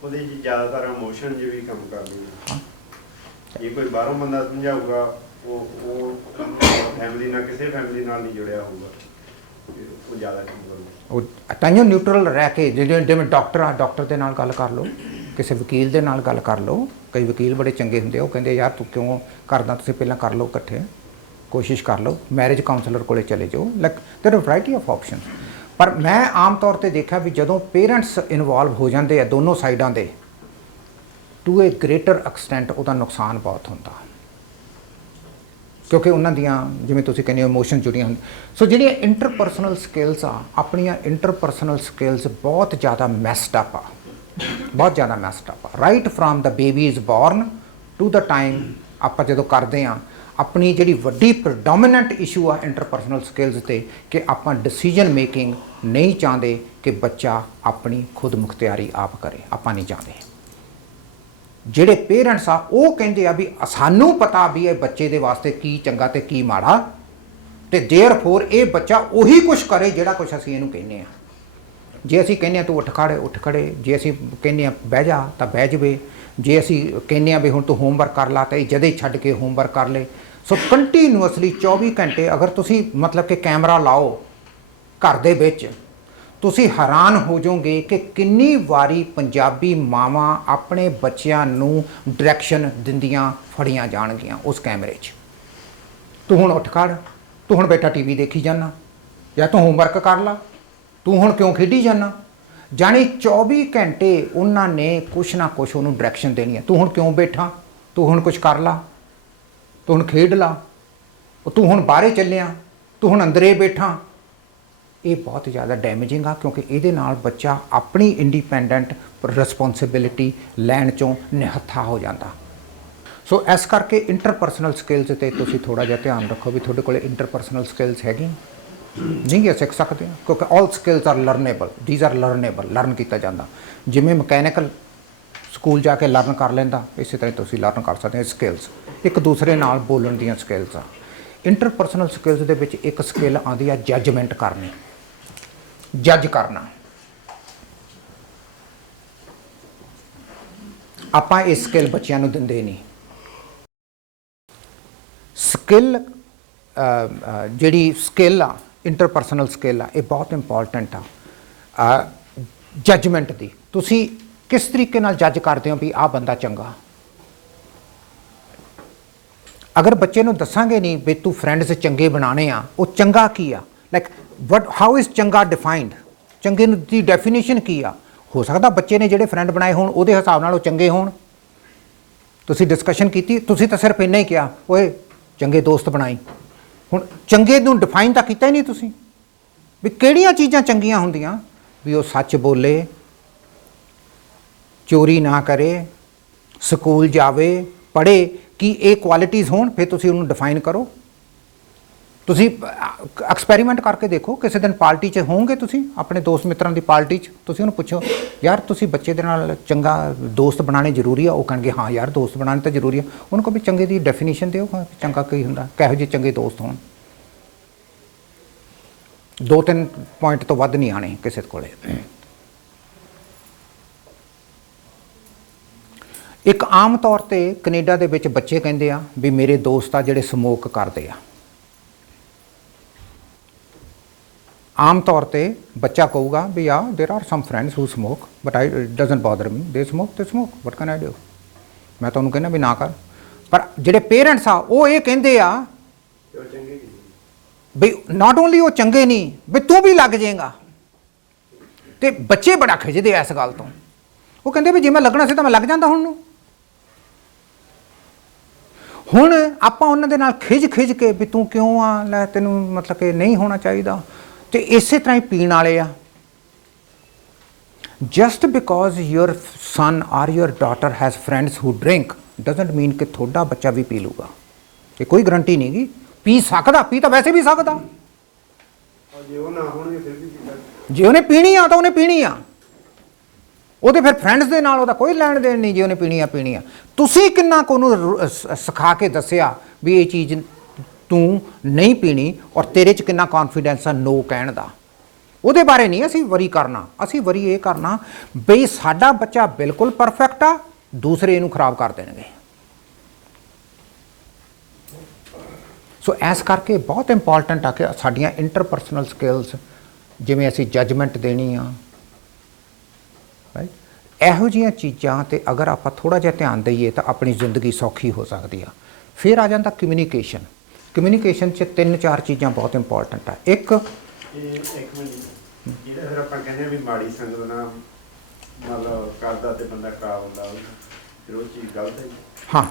ਉਹਦੇ 'ਚ ਜ਼ਿਆਦਾਤਰ ਇਮੋਸ਼ਨ ਜਿਹੀ ਕੰਮ ਕਰਦੀ ਹੈ। ਜੇ ਕੋਈ ਬਾਹਰੋਂ ਬੰਦਾ ਸਮਝਾਊਗਾ, ਉਹ ਫੈਮਿਲੀ ਨਾਲ, ਕਿਸੇ ਫੈਮਿਲੀ ਨਾਲ ਨਹੀਂ ਜੁੜਿਆ ਹੋਊਗਾ, ਉਹ ਜ਼ਿਆਦਾ ਕੰਮ ਕਰੂਗਾ। ਉਹ ਤਾਂਹੀਓ ਨਿਊਟਰਲ ਰਹਿ ਕੇ, ਜਿਵੇਂ ਡਾਕਟਰ ਆ, ਡਾਕਟਰ ਦੇ ਨਾਲ ਗੱਲ ਕਰ ਲਓ, ਕਿਸੇ ਵਕੀਲ ਦੇ ਨਾਲ ਗੱਲ ਕਰ ਲਓ। ਕਈ ਵਕੀਲ ਬੜੇ ਚੰਗੇ ਹੁੰਦੇ ਆ, ਉਹ ਕਹਿੰਦੇ ਯਾਰ ਤੂੰ ਕਿਉਂ ਕਰਦਾ, ਤੁਸੀਂ ਪਹਿਲਾਂ ਕਰ ਲਓ ਇਕੱਠੇ, ਕੋਸ਼ਿਸ਼ ਕਰ ਲਓ, ਮੈਰਿਜ ਕਾਉਂਸਲਰ ਕੋਲੇ ਚਲੇ ਜਾਓ। ਲਾਈਕ ਦੇਰ ਆਰ ਵੈਰਾਈਟੀ ਆਫ ਆਪਸ਼ਨ। ਪਰ ਮੈਂ ਆਮ ਤੌਰ ਤੇ ਦੇਖਿਆ ਵੀ ਜਦੋਂ ਪੇਰੈਂਟਸ ਇਨਵੋਲਵ ਹੋ ਜਾਂਦੇ ਆ ਦੋਨੋਂ ਸਾਈਡਾਂ ਦੇ, ਟੂ ਏ ਗ੍ਰੇਟਰ ਐਕਸਟੈਂਟ ਉਹਦਾ ਨੁਕਸਾਨ ਬਹੁਤ ਹੁੰਦਾ, ਕਿਉਂਕਿ ਉਹਨਾਂ ਦੀਆਂ ਜਿਵੇਂ ਤੁਸੀਂ ਕਹਿੰਦੇ ਹੋ ਇਮੋਸ਼ਨ ਜੁੜੀਆਂ ਹੁੰਦੀਆਂ। ਸੋ ਜਿਹੜੀਆਂ ਇੰਟਰਪਰਸਨਲ ਸਕਿੱਲਸ ਆ, ਆਪਣੀਆਂ ਇੰਟਰਪਰਸਨਲ ਸਕਿੱਲਸ ਬਹੁਤ ਜ਼ਿਆਦਾ ਮੈਸਡ ਅਪ ਆ, ਬਹੁਤ ਜ਼ਿਆਦਾ ਮੈਸਡ ਅਪ ਆ। Right from the baby is born to the time ਆਪਾਂ ਜਦੋਂ ਕਰਦੇ ਆ, ਆਪਣੀ ਜਿਹੜੀ ਵੱਡੀ ਪ੍ਰਡੋਮੀਨੈਂਟ ਇਸ਼ੂ ਆ ਇੰਟਰਪਰਸਨਲ ਸਕਿੱਲਸ ਤੇ, ਕਿ ਆਪਾਂ ਡਿਸੀਜਨ ਮੇਕਿੰਗ ਨਹੀਂ ਚਾਹੁੰਦੇ ਕਿ ਬੱਚਾ ਆਪਣੀ ਖੁਦ ਮੁਖਤਿਆਰੀ ਆਪ ਕਰੇ, ਆਪਾਂ ਨਹੀਂ ਚਾਹੁੰਦੇ। ਜਿਹੜੇ ਪੇਰੈਂਟਸ ਆ ਉਹ ਕਹਿੰਦੇ ਆ ਵੀ ਸਾਨੂੰ ਪਤਾ ਵੀ ਇਹ ਬੱਚੇ ਦੇ ਵਾਸਤੇ ਕੀ ਚੰਗਾ ਤੇ ਕੀ ਮਾੜਾ, ਤੇ ਦੇਅਰਫੋਰ ਇਹ ਬੱਚਾ ਉਹੀ ਕੁਛ ਕਰੇ ਜਿਹੜਾ ਕੁਛ ਅਸੀਂ ਇਹਨੂੰ ਕਹਿੰਦੇ ਆ। ਜੇ ਅਸੀਂ ਕਹਿੰਦੇ ਆ ਤੂੰ ਉੱਠ ਖੜੇ, ਉੱਠ ਖੜੇ। ਜੇ ਅਸੀਂ ਕਹਿੰਦੇ ਆ ਬਹਿ ਜਾ ਤਾਂ ਬਹਿ ਜਾਵੇ। ਜੇ ਅਸੀਂ ਕਹਿੰਦੇ ਆ ਵੀ ਹੁਣ ਤੂੰ ਹੋਮਵਰਕ ਕਰ ਲਾ ਤਾਂ ਇਹ ਜਦੇ ਛੱਡ ਕੇ ਹੋਮਵਰਕ ਕਰ ਲੇ। ਸੋ ਕੰਟੀਨਿਊਅਸਲੀ 24 ਘੰਟੇ ਅਗਰ ਤੁਸੀਂ ਮਤਲਬ ਕਿ ਕੈਮਰਾ ਲਾਓ ਘਰ ਦੇ ਵਿੱਚ, ਤੁਸੀਂ ਹੈਰਾਨ ਹੋ ਜਾਓਗੇ ਕਿ ਕਿੰਨੀ ਵਾਰੀ ਪੰਜਾਬੀ ਮਾਵਾਂ ਆਪਣੇ ਬੱਚਿਆਂ ਨੂੰ ਡਾਇਰੈਕਸ਼ਨ ਦਿੰਦੀਆਂ ਫੜੀਆਂ ਜਾਣਗੀਆਂ ਉਸ ਕੈਮਰੇ 'ਚ। ਤੂੰ ਹੁਣ ਉੱਠ ਖੜ, ਤੂੰ ਹੁਣ ਬੇਟਾ ਟੀਵੀ ਦੇਖੀ ਜਾਣਾ, ਜਾਂ ਤੂੰ ਹੋਮਵਰਕ ਕਰ ਲਾ, ਤੂੰ ਹੁਣ ਕਿਉਂ ਖੇਡੀ ਜਾਣਾ। ਜਾਣੀ 24 ਘੰਟੇ ਉਹਨਾਂ ਨੇ ਕੁਛ ਨਾ ਕੁਛ ਉਹਨੂੰ ਡਾਇਰੈਕਸ਼ਨ ਦੇਣੀ ਹੈ। ਤੂੰ ਹੁਣ ਕਿਉਂ ਬੈਠਾ, ਤੂੰ ਹੁਣ ਕੁਛ ਕਰ ਲਾ, ਤੂੰ ਹੁਣ ਖੇਡ ਲਾ, ਤੂੰ ਹੁਣ ਬਾਹਰੇ ਚੱਲਿਆ, ਤੂੰ ਹੁਣ ਅੰਦਰੇ ਬੈਠਾ। ਇਹ ਬਹੁਤ ਜ਼ਿਆਦਾ ਡੈਮੇਜਿੰਗ ਆ, ਕਿਉਂਕਿ ਇਹਦੇ ਨਾਲ ਬੱਚਾ ਆਪਣੀ ਇੰਡੀਪੈਂਡੈਂਟ ਰਿਸਪੌਂਸਿਬਿਲਿਟੀ ਲੈਣ 'ਚੋਂ ਨਿਹੱਥਾ ਹੋ ਜਾਂਦਾ। ਸੋ ਇਸ ਕਰਕੇ ਇੰਟਰਪਰਸਨਲ ਸਕਿੱਲਸ 'ਤੇ ਤੁਸੀਂ ਥੋੜ੍ਹਾ ਜਿਹਾ ਧਿਆਨ ਰੱਖੋ ਵੀ ਤੁਹਾਡੇ ਕੋਲ ਇੰਟਰਪਰਸਨਲ ਸਕਿੱਲਸ ਹੈਗੀਆਂ, ਨਹੀਂ ਇਹ ਸਿੱਖ ਸਕਦੇ ਹਾਂ, ਕਿਉਂਕਿ all skills are learnable, these are learnable, learn ਕੀਤਾ ਜਾਂਦਾ। ਜਿਵੇਂ ਮਕੈਨੀਕਲ ਸਕੂਲ ਜਾ ਕੇ ਲਰਨ ਕਰ ਲੈਂਦਾ, ਇਸੇ ਤਰ੍ਹਾਂ ਤੁਸੀਂ ਲਰਨ ਕਰ ਸਕਦੇ ਹੋ ਸਕਿੱਲਸ। ਇੱਕ ਦੂਸਰੇ ਨਾਲ ਬੋਲਣ ਦੀਆਂ ਸਕਿੱਲਸ ਆ। ਇੰਟਰਪਰਸਨਲ ਸਕਿੱਲਸ ਦੇ ਵਿੱਚ ਇੱਕ ਸਕਿੱਲ ਆਉਂਦੀ ਆ ਜੱਜਮੈਂਟ ਕਰਨੀ, ਜੱਜ ਕਰਨਾ। ਆਪਾਂ ਇਹ ਸਕਿੱਲ ਬੱਚਿਆਂ ਨੂੰ ਦਿੰਦੇ ਨਹੀਂ। ਸਕਿੱਲ ਜਿਹੜੀ ਸਕਿੱਲ ਆ, ਇੰਟਰਪਰਸਨਲ ਸਕਿੱਲ ਆ, ਇਹ ਬਹੁਤ ਇੰਪੋਰਟੈਂਟ ਆ ਜੱਜਮੈਂਟ ਦੀ। ਤੁਸੀਂ ਕਿਸ ਤਰੀਕੇ ਨਾਲ ਜੱਜ ਕਰਦੇ ਹੋ ਵੀ ਆਹ ਬੰਦਾ ਚੰਗਾ। ਅਗਰ ਬੱਚੇ ਨੂੰ ਦੱਸਾਂਗੇ ਨਹੀਂ ਵੀ ਤੂੰ ਫਰੈਂਡਸ ਚੰਗੇ ਬਣਾਉਣੇ ਆ, ਉਹ ਚੰਗਾ ਕੀ ਆ, ਲਾਈਕ ਵਟ ਹਾਊ ਇਜ਼ ਚੰਗਾ ਡਿਫਾਈਨਡ, ਚੰਗੇ ਦੀ ਡੈਫੀਨੇਸ਼ਨ ਕੀ ਆ। ਹੋ ਸਕਦਾ ਬੱਚੇ ਨੇ ਜਿਹੜੇ ਫਰੈਂਡ ਬਣਾਏ ਹੋਣ ਉਹਦੇ ਹਿਸਾਬ ਨਾਲ ਉਹ ਚੰਗੇ ਹੋਣ। ਤੁਸੀਂ ਡਿਸਕਸ਼ਨ ਕੀਤੀ, ਤੁਸੀਂ ਤਾਂ ਸਿਰਫ ਇੰਨਾ ਹੀ ਕਿਹਾ ਓਏ ਚੰਗੇ ਦੋਸਤ ਬਣਾਈ। ਹੁਣ ਚੰਗੇ ਨੂੰ ਡਿਫਾਈਨ ਤਾਂ ਕੀਤਾ ਹੀ ਨਹੀਂ ਤੁਸੀਂ ਵੀ ਕਿਹੜੀਆਂ ਚੀਜ਼ਾਂ ਚੰਗੀਆਂ ਹੁੰਦੀਆਂ। ਵੀ ਉਹ ਸੱਚ ਬੋਲੇ, ਚੋਰੀ ਨਾ ਕਰੇ, ਸਕੂਲ ਜਾਵੇ, ਪੜ੍ਹੇ, ਕੀ ਇਹ ਕੁਆਲਿਟੀਜ਼ ਹੋਣ, ਫਿਰ ਤੁਸੀਂ ਉਹਨੂੰ ਡਿਫਾਈਨ ਕਰੋ। ਤੁਸੀਂ ਐਕਸਪੈਰੀਮੈਂਟ ਕਰਕੇ ਦੇਖੋ, ਕਿਸੇ ਦਿਨ ਪਾਰਟੀ 'ਚ ਹੋਵੋਗੇ ਤੁਸੀਂ ਆਪਣੇ ਦੋਸਤ ਮਿੱਤਰਾਂ ਦੀ ਪਾਰਟੀ 'ਚ, ਤੁਸੀਂ ਉਹਨੂੰ ਪੁੱਛੋ ਯਾਰ ਤੁਸੀਂ ਬੱਚੇ ਦੇ ਨਾਲ ਚੰਗਾ ਦੋਸਤ ਬਣਾਉਣੇ ਜ਼ਰੂਰੀ ਆ? ਉਹ ਕਹਿਣਗੇ ਹਾਂ ਯਾਰ ਦੋਸਤ ਬਣਾਉਣੇ ਤਾਂ ਜ਼ਰੂਰੀ ਆ। ਉਹਨੂੰ ਕਹੋ ਵੀ ਚੰਗੇ ਦੀ ਡੈਫੀਨੇਸ਼ਨ ਦਿਓ, ਚੰਗਾ ਕੀ ਹੁੰਦਾ, ਕਿਹੋ ਜਿਹੇ ਚੰਗੇ ਦੋਸਤ ਹੋਣ। 2-3 ਪੁਆਇੰਟ ਤੋਂ ਵੱਧ ਨਹੀਂ ਆਣੇ ਕਿਸੇ ਕੋਲੇ। ਇੱਕ ਆਮ ਤੌਰ ਤੇ ਕੈਨੇਡਾ ਦੇ ਵਿੱਚ ਬੱਚੇ ਕਹਿੰਦੇ ਆ ਵੀ ਮੇਰੇ ਦੋਸਤ ਆ ਜਿਹੜੇ ਸਮੋਕ ਕਰਦੇ ਆ। ਆਮ ਤੌਰ ਤੇ ਬੱਚਾ ਕਹੂਗਾ ਵੀ ਆ there are some friends who smoke but I doesn't bother me, they smoke what can I do. ਮੈਂ ਤੁਹਾਨੂੰ ਕਹਿੰਦਾ ਵੀ ਨਾ ਕਰ। ਪਰ ਜਿਹੜੇ ਪੇਰੈਂਟਸ ਆ ਉਹ ਇਹ ਕਹਿੰਦੇ ਆ ਵੀ ਨਾਟ ਓਨਲੀ ਉਹ ਚੰਗੇ ਨਹੀਂ, ਵੀ ਤੂੰ ਵੀ ਲੱਗ ਜਾਏਗਾ। ਤੇ ਬੱਚੇ ਬੜਾ ਖਿੱਚਦੇ ਆ ਇਸ ਗੱਲ ਤੋਂ। ਉਹ ਕਹਿੰਦੇ ਵੀ ਜੇ ਮੈਂ ਲੱਗਣਾ ਸੀ ਤਾਂ ਮੈਂ ਲੱਗ ਜਾਂਦਾ ਹੁਣ ਆਪਾਂ ਉਹਨਾਂ ਦੇ ਨਾਲ ਖਿੱਚ ਕੇ ਵੀ ਤੂੰ ਕਿਉਂ ਆ, ਲੈ ਤੈਨੂੰ ਮਤਲਬ ਕਿ ਨਹੀਂ ਹੋਣਾ ਚਾਹੀਦਾ। ਤੇ ਇਸੇ ਤਰ੍ਹਾਂ ਹੀ ਪੀਣ ਵਾਲੇ ਆ। Just because your son or your daughter has friends who drink doesn't mean ਕਿ ਤੁਹਾਡਾ ਬੱਚਾ ਵੀ ਪੀ ਲੂਗਾ। ਇਹ ਕੋਈ ਗਰੰਟੀ ਨਹੀਂ ਗੀ। ਪੀ ਸਕਦਾ, ਪੀ ਤਾਂ ਵੈਸੇ ਵੀ ਸਕਦਾ। ਜੇ ਉਹਨੇ ਪੀਣੀ ਆ ਤਾਂ ਉਹਨੇ ਪੀਣੀ ਆ, ਉਹਦੇ ਫਿਰ ਫਰੈਂਡਸ ਦੇ ਨਾਲ ਉਹਦਾ ਕੋਈ ਲੈਣ ਦੇਣ ਨਹੀਂ। ਜੇ ਉਹਨੇ ਪੀਣੀ ਆ। ਤੁਸੀਂ ਕਿੰਨਾ ਕੁ ਉਹਨੂੰ ਸਿਖਾ ਕੇ ਦੱਸਿਆ ਵੀ ਇਹ ਚੀਜ਼ ਤੂੰ ਨਹੀਂ ਪੀਣੀ, ਔਰ ਤੇਰੇ 'ਚ ਕਿੰਨਾ ਕੌਨਫੀਡੈਂਸ ਆ ਨੋ ਕਹਿਣ ਦਾ। ਉਹਦੇ ਬਾਰੇ ਨਹੀਂ ਅਸੀਂ ਵਰੀ ਕਰਨਾ। ਅਸੀਂ ਵਰੀ ਇਹ ਕਰਨਾ ਬਈ ਸਾਡਾ ਬੱਚਾ ਬਿਲਕੁਲ ਪਰਫੈਕਟ ਆ, ਦੂਸਰੇ ਇਹਨੂੰ ਖਰਾਬ ਕਰ ਦੇਣਗੇ। ਸੋ ਇਸ ਕਰਕੇ ਬਹੁਤ ਇੰਪੋਰਟੈਂਟ ਆ ਕਿ ਸਾਡੀਆਂ ਇੰਟਰਪਰਸਨਲ ਸਕਿੱਲਸ, ਜਿਵੇਂ ਅਸੀਂ ਜੱਜਮੈਂਟ ਦੇਣੀ ਆ, ਰਾਈਟ, ਇਹੋ ਜਿਹੀਆਂ ਚੀਜ਼ਾਂ ਤੇ ਅਗਰ ਆਪਾਂ ਥੋੜ੍ਹਾ ਜਿਹਾ ਧਿਆਨ ਦਈਏ ਤਾਂ ਆਪਣੀ ਜ਼ਿੰਦਗੀ ਸੌਖੀ ਹੋ ਸਕਦੀ ਆ। ਫਿਰ ਆ ਜਾਂਦਾ ਕਮਿਊਨੀਕੇਸ਼ਨ। ਕਮਿਊਨੀਕੇਸ਼ਨ 'ਚ 3-4 ਚੀਜ਼ਾਂ ਬਹੁਤ ਇੰਪੋਰਟੈਂਟ ਆ। ਇੱਕ ਮਿੰਟ, ਜਿਹੜਾ ਫਿਰ ਆਪਾਂ ਕਹਿੰਦੇ ਵੀ ਮਾੜੀ ਸੰਗਤ ਨਾਲ ਮਤਲਬ ਕਰਦਾ ਤੇ ਬੰਦਾ ਖਰਾਬ ਹੁੰਦਾ, ਫਿਰ ਉਹ ਚੀਜ਼ ਗਲਤ ਹੈ। ਹਾਂ,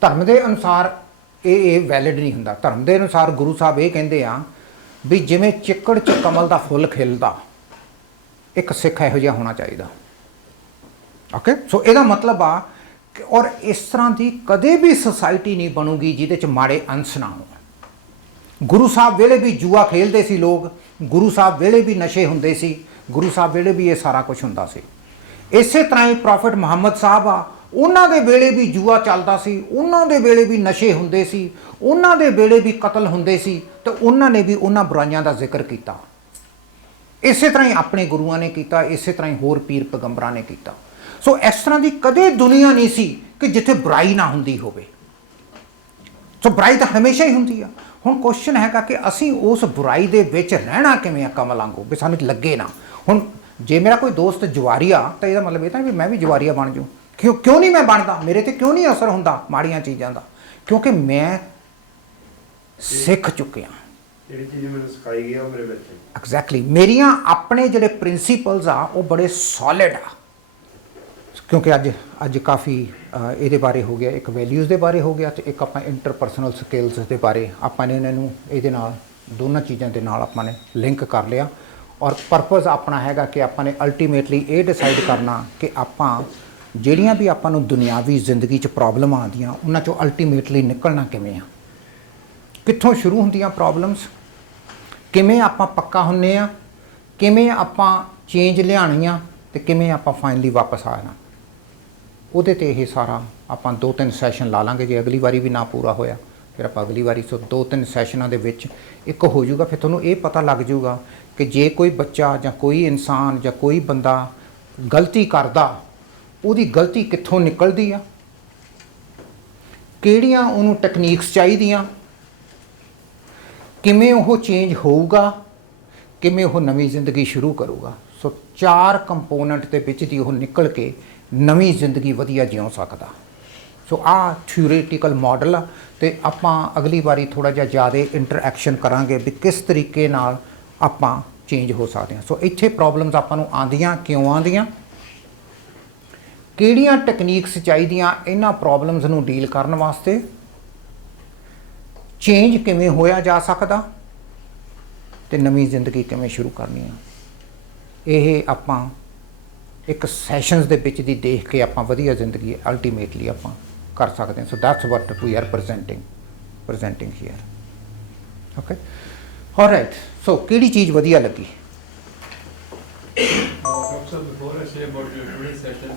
ਧਰਮ ਦੇ ਅਨੁਸਾਰ ਇਹ ਵੈਲਿਡ ਨਹੀਂ ਹੁੰਦਾ। ਧਰਮ ਦੇ ਅਨੁਸਾਰ ਗੁਰੂ ਸਾਹਿਬ ਇਹ ਕਹਿੰਦੇ ਆ ਵੀ ਜਿਵੇਂ ਚਿੱਕੜ 'ਚ ਕਮਲ ਦਾ ਫੁੱਲ ਖਿਲਦਾ, ਇੱਕ ਸਿੱਖ ਇਹੋ ਜਿਹਾ ਹੋਣਾ ਚਾਹੀਦਾ। ਓਕੇ, ਸੋ ਇਹਦਾ ਮਤਲਬ ਆ ਕਿ ਔਰ ਇਸ ਤਰ੍ਹਾਂ ਦੀ ਕਦੇ ਵੀ ਸੁਸਾਇਟੀ ਨਹੀਂ ਬਣੂਗੀ ਜਿਹਦੇ 'ਚ ਮਾੜੇ ਅੰਸ਼ ਨਾ ਹੋਣ। ਗੁਰੂ ਸਾਹਿਬ ਵੇਲੇ ਵੀ ਜੂਆ ਖੇਲਦੇ ਸੀ ਲੋਕ, ਗੁਰੂ ਸਾਹਿਬ ਵੇਲੇ ਵੀ ਨਸ਼ੇ ਹੁੰਦੇ ਸੀ, ਗੁਰੂ ਸਾਹਿਬ ਵੇਲੇ ਵੀ ਇਹ ਸਾਰਾ ਕੁਝ ਹੁੰਦਾ ਸੀ। ਇਸੇ ਤਰ੍ਹਾਂ ਹੀ ਪ੍ਰੋਫੈਟ ਮੁਹੰਮਦ ਸਾਹਿਬ ਆ, ਉਹਨਾਂ ਦੇ ਵੇਲੇ ਵੀ ਜੂਆ ਚੱਲਦਾ ਸੀ, ਉਹਨਾਂ ਦੇ ਵੇਲੇ ਵੀ ਨਸ਼ੇ ਹੁੰਦੇ ਸੀ, ਉਹਨਾਂ ਦੇ ਵੇਲੇ ਵੀ ਕਤਲ ਹੁੰਦੇ ਸੀ, ਤੇ ਉਹਨਾਂ ਨੇ ਵੀ ਉਹਨਾਂ ਬੁਰਾਈਆਂ ਦਾ ਜ਼ਿਕਰ ਕੀਤਾ। ਇਸੇ ਤਰ੍ਹਾਂ ਹੀ ਆਪਣੇ ਗੁਰੂਆਂ ਨੇ ਕੀਤਾ, ਇਸੇ ਤਰ੍ਹਾਂ ਹੀ ਹੋਰ ਪੀਰ ਪੈਗੰਬਰਾਂ ਨੇ ਕੀਤਾ। ਸੋ ਇਸ ਤਰ੍ਹਾਂ ਦੀ ਕਦੇ ਦੁਨੀਆ ਨਹੀਂ ਸੀ ਕਿ ਜਿੱਥੇ ਬੁਰਾਈ ਨਾ ਹੁੰਦੀ ਹੋਵੇ। ਸੋ ਬੁਰਾਈ ਤਾਂ ਹਮੇਸ਼ਾ ਹੀ ਹੁੰਦੀ ਆ। ਹੁਣ ਕੁਐਸਚਨ ਹੈਗਾ ਕਿ ਅਸੀਂ ਉਸ ਬੁਰਾਈ ਦੇ ਵਿੱਚ ਰਹਿਣਾ ਕਿਵੇਂ ਆ ਕਮਲ ਵਾਂਗੂ, ਵੀ ਸਾਨੂੰ ਲੱਗੇ ਨਾ। ਹੁਣ ਜੇ ਮੇਰਾ ਕੋਈ ਦੋਸਤ ਜਵਾਰੀਆ ਤਾਂ ਇਹਦਾ ਮਤਲਬ ਇਹ ਤਾਂ ਵੀ ਮੈਂ ਵੀ ਜਵਾਰੀਆ ਬਣ ਜਾਊਂ। ਕਿਉਂ ਨਹੀਂ ਮੈਂ ਬਣਦਾ? ਮੇਰੇ ਤੇ ਕਿਉਂ ਨਹੀਂ ਅਸਰ ਹੁੰਦਾ ਮਾੜੀਆਂ ਚੀਜ਼ਾਂ ਦਾ? ਕਿਉਂਕਿ ਮੈਂ ਸਿੱਖ ਚੁੱਕਿਆ। ਜਿਹੜੀ ਚੀਜ਼ ਮੈਨੂੰ ਸਿਖਾਈ ਗਈ ਉਹ ਮੇਰੇ ਵਿੱਚ ਐਗਜ਼ੈਕਟਲੀ ਮੇਰੀਆਂ ਆਪਣੇ ਜਿਹੜੇ ਪ੍ਰਿੰਸੀਪਲਸ ਆ ਉਹ ਬੜੇ ਸੋਲਿਡ ਆ। ਕਿਉਂਕਿ ਅੱਜ ਕਾਫੀ ਇਹਦੇ ਬਾਰੇ ਹੋ ਗਿਆ, ਇੱਕ ਵੈਲਿਊਜ਼ ਦੇ ਬਾਰੇ ਹੋ ਗਿਆ ਤੇ ਇੱਕ ਆਪਾਂ ਇੰਟਰਪਰਸਨਲ ਸਕਿੱਲਸ ਦੇ ਬਾਰੇ ਆਪਾਂ ਨੇ ਇਹਨਾਂ ਨੂੰ ਇਹਦੇ ਨਾਲ ਦੋਨਾਂ ਚੀਜ਼ਾਂ ਦੇ ਨਾਲ ਆਪਾਂ ਨੇ ਲਿੰਕ ਕਰ ਲਿਆ। ਔਰ ਪਰਪਸ ਆਪਣਾ ਹੈਗਾ ਕਿ ਆਪਾਂ ਨੇ ਅਲਟੀਮੇਟਲੀ ਇਹ ਡਿਸਾਈਡ ਕਰਨਾ ਕਿ ਆਪਾਂ ਜਿਹੜੀਆਂ ਵੀ ਆਪਾਂ ਨੂੰ ਦੁਨਿਆਵੀ ਜ਼ਿੰਦਗੀ 'ਚ ਪ੍ਰੋਬਲਮਾਂ ਆਉਂਦੀਆਂ ਉਹਨਾਂ 'ਚੋਂ ਅਲਟੀਮੇਟਲੀ ਨਿਕਲਣਾ ਕਿਵੇਂ ਆ, ਕਿੱਥੋਂ ਸ਼ੁਰੂ ਹੁੰਦੀਆਂ ਪ੍ਰੋਬਲਮਸ, ਕਿਵੇਂ ਆਪਾਂ ਪੱਕਾ ਹੁੰਨੇ ਆ, ਕਿਵੇਂ ਆਪਾਂ ਚੇਂਜ ਲਿਆਉਣੀ ਆ ਤੇ ਕਿਵੇਂ ਆਪਾਂ ਫਾਈਨਲੀ ਵਾਪਸ ਆ ਜਾਣਾ। ਉਹਦੇ ਤੇ ਇਹ ਸਾਰਾ ਆਪਾਂ 2-3 ਸੈਸ਼ਨ ਲਾ ਲਾਂਗੇ। ਜੇ ਅਗਲੀ ਵਾਰੀ ਵੀ ਨਾ ਪੂਰਾ ਹੋਇਆ ਫਿਰ ਆਪਾਂ ਅਗਲੀ ਵਾਰੀ 2-3 ਸੈਸ਼ਨਾਂ ਦੇ ਵਿੱਚ ਇੱਕ ਹੋ ਜਾਊਗਾ। ਫਿਰ ਤੁਹਾਨੂੰ ਇਹ ਪਤਾ ਲੱਗ ਜਾਊਗਾ ਕਿ ਜੇ ਕੋਈ ਬੱਚਾ ਜਾਂ ਕੋਈ ਇਨਸਾਨ ਜਾਂ ਕੋਈ ਬੰਦਾ ਗਲਤੀ ਕਰਦਾ, ਉਹਦੀ ਗਲਤੀ ਕਿੱਥੋਂ ਨਿਕਲਦੀ ਆ, ਕਿਹੜੀਆਂ ਉਹਨੂੰ ਟੈਕਨੀਕਸ ਚਾਹੀਦੀਆਂ, ਕਿਵੇਂ ਉਹ ਚੇਂਜ ਹੋਊਗਾ, ਕਿਵੇਂ ਉਹ ਨਵੀਂ ਜ਼ਿੰਦਗੀ ਸ਼ੁਰੂ ਕਰੂਗਾ। ਸੋ 4 ਕੰਪੋਨੈਂਟ ਦੇ ਵਿੱਚ ਦੀ ਉਹ ਨਿਕਲ ਕੇ ਨਵੀਂ ਜ਼ਿੰਦਗੀ ਵਧੀਆ ਜਿਉ ਸਕਦਾ। ਸੋ ਆਹ ਥਿਊਰੇਟੀਕਲ ਮਾਡਲ ਆ ਤੇ ਆਪਾਂ ਅਗਲੀ ਵਾਰੀ ਥੋੜ੍ਹਾ ਜਿਹਾ ਜ਼ਿਆਦਾ ਇੰਟਰਐਕਸ਼ਨ ਕਰਾਂਗੇ ਵੀ ਕਿਸ ਤਰੀਕੇ ਨਾਲ ਆਪਾਂ ਚੇਂਜ ਹੋ ਸਕਦੇ ਹਾਂ। ਸੋ ਇੱਥੇ ਪ੍ਰੋਬਲਮਸ ਆਪਾਂ ਨੂੰ ਆਉਂਦੀਆਂ ਕਿਉਂ ਆਉਂਦੀਆਂ, ਕਿਹੜੀਆਂ ਟੈਕਨੀਕਸ ਚਾਹੀਦੀਆਂ ਇਹਨਾਂ ਪ੍ਰੋਬਲਮਸ ਨੂੰ ਡੀਲ ਕਰਨ ਵਾਸਤੇ, ਚੇਂਜ ਕਿਵੇਂ ਹੋਇਆ ਜਾ ਸਕਦਾ ਤੇ ਨਵੀਂ ਜ਼ਿੰਦਗੀ ਕਿਵੇਂ ਸ਼ੁਰੂ ਕਰਨੀ ਆ। ਇਹ ਆਪਾਂ ਇੱਕ ਸੈਸ਼ਨਸ ਦੇ ਵਿੱਚ ਦੀ ਦੇਖ ਕੇ ਆਪਾਂ ਵਧੀਆ ਜ਼ਿੰਦਗੀ ਅਲਟੀਮੇਟਲੀ ਆਪਾਂ ਕਰ ਸਕਦੇ ਹਾਂ। So that's what we are presenting here. Okay, alright. So ਕਿਹੜੀ ਚੀਜ਼ ਵਧੀਆ ਲੱਗੀ? Dr. Before I say about your today's session,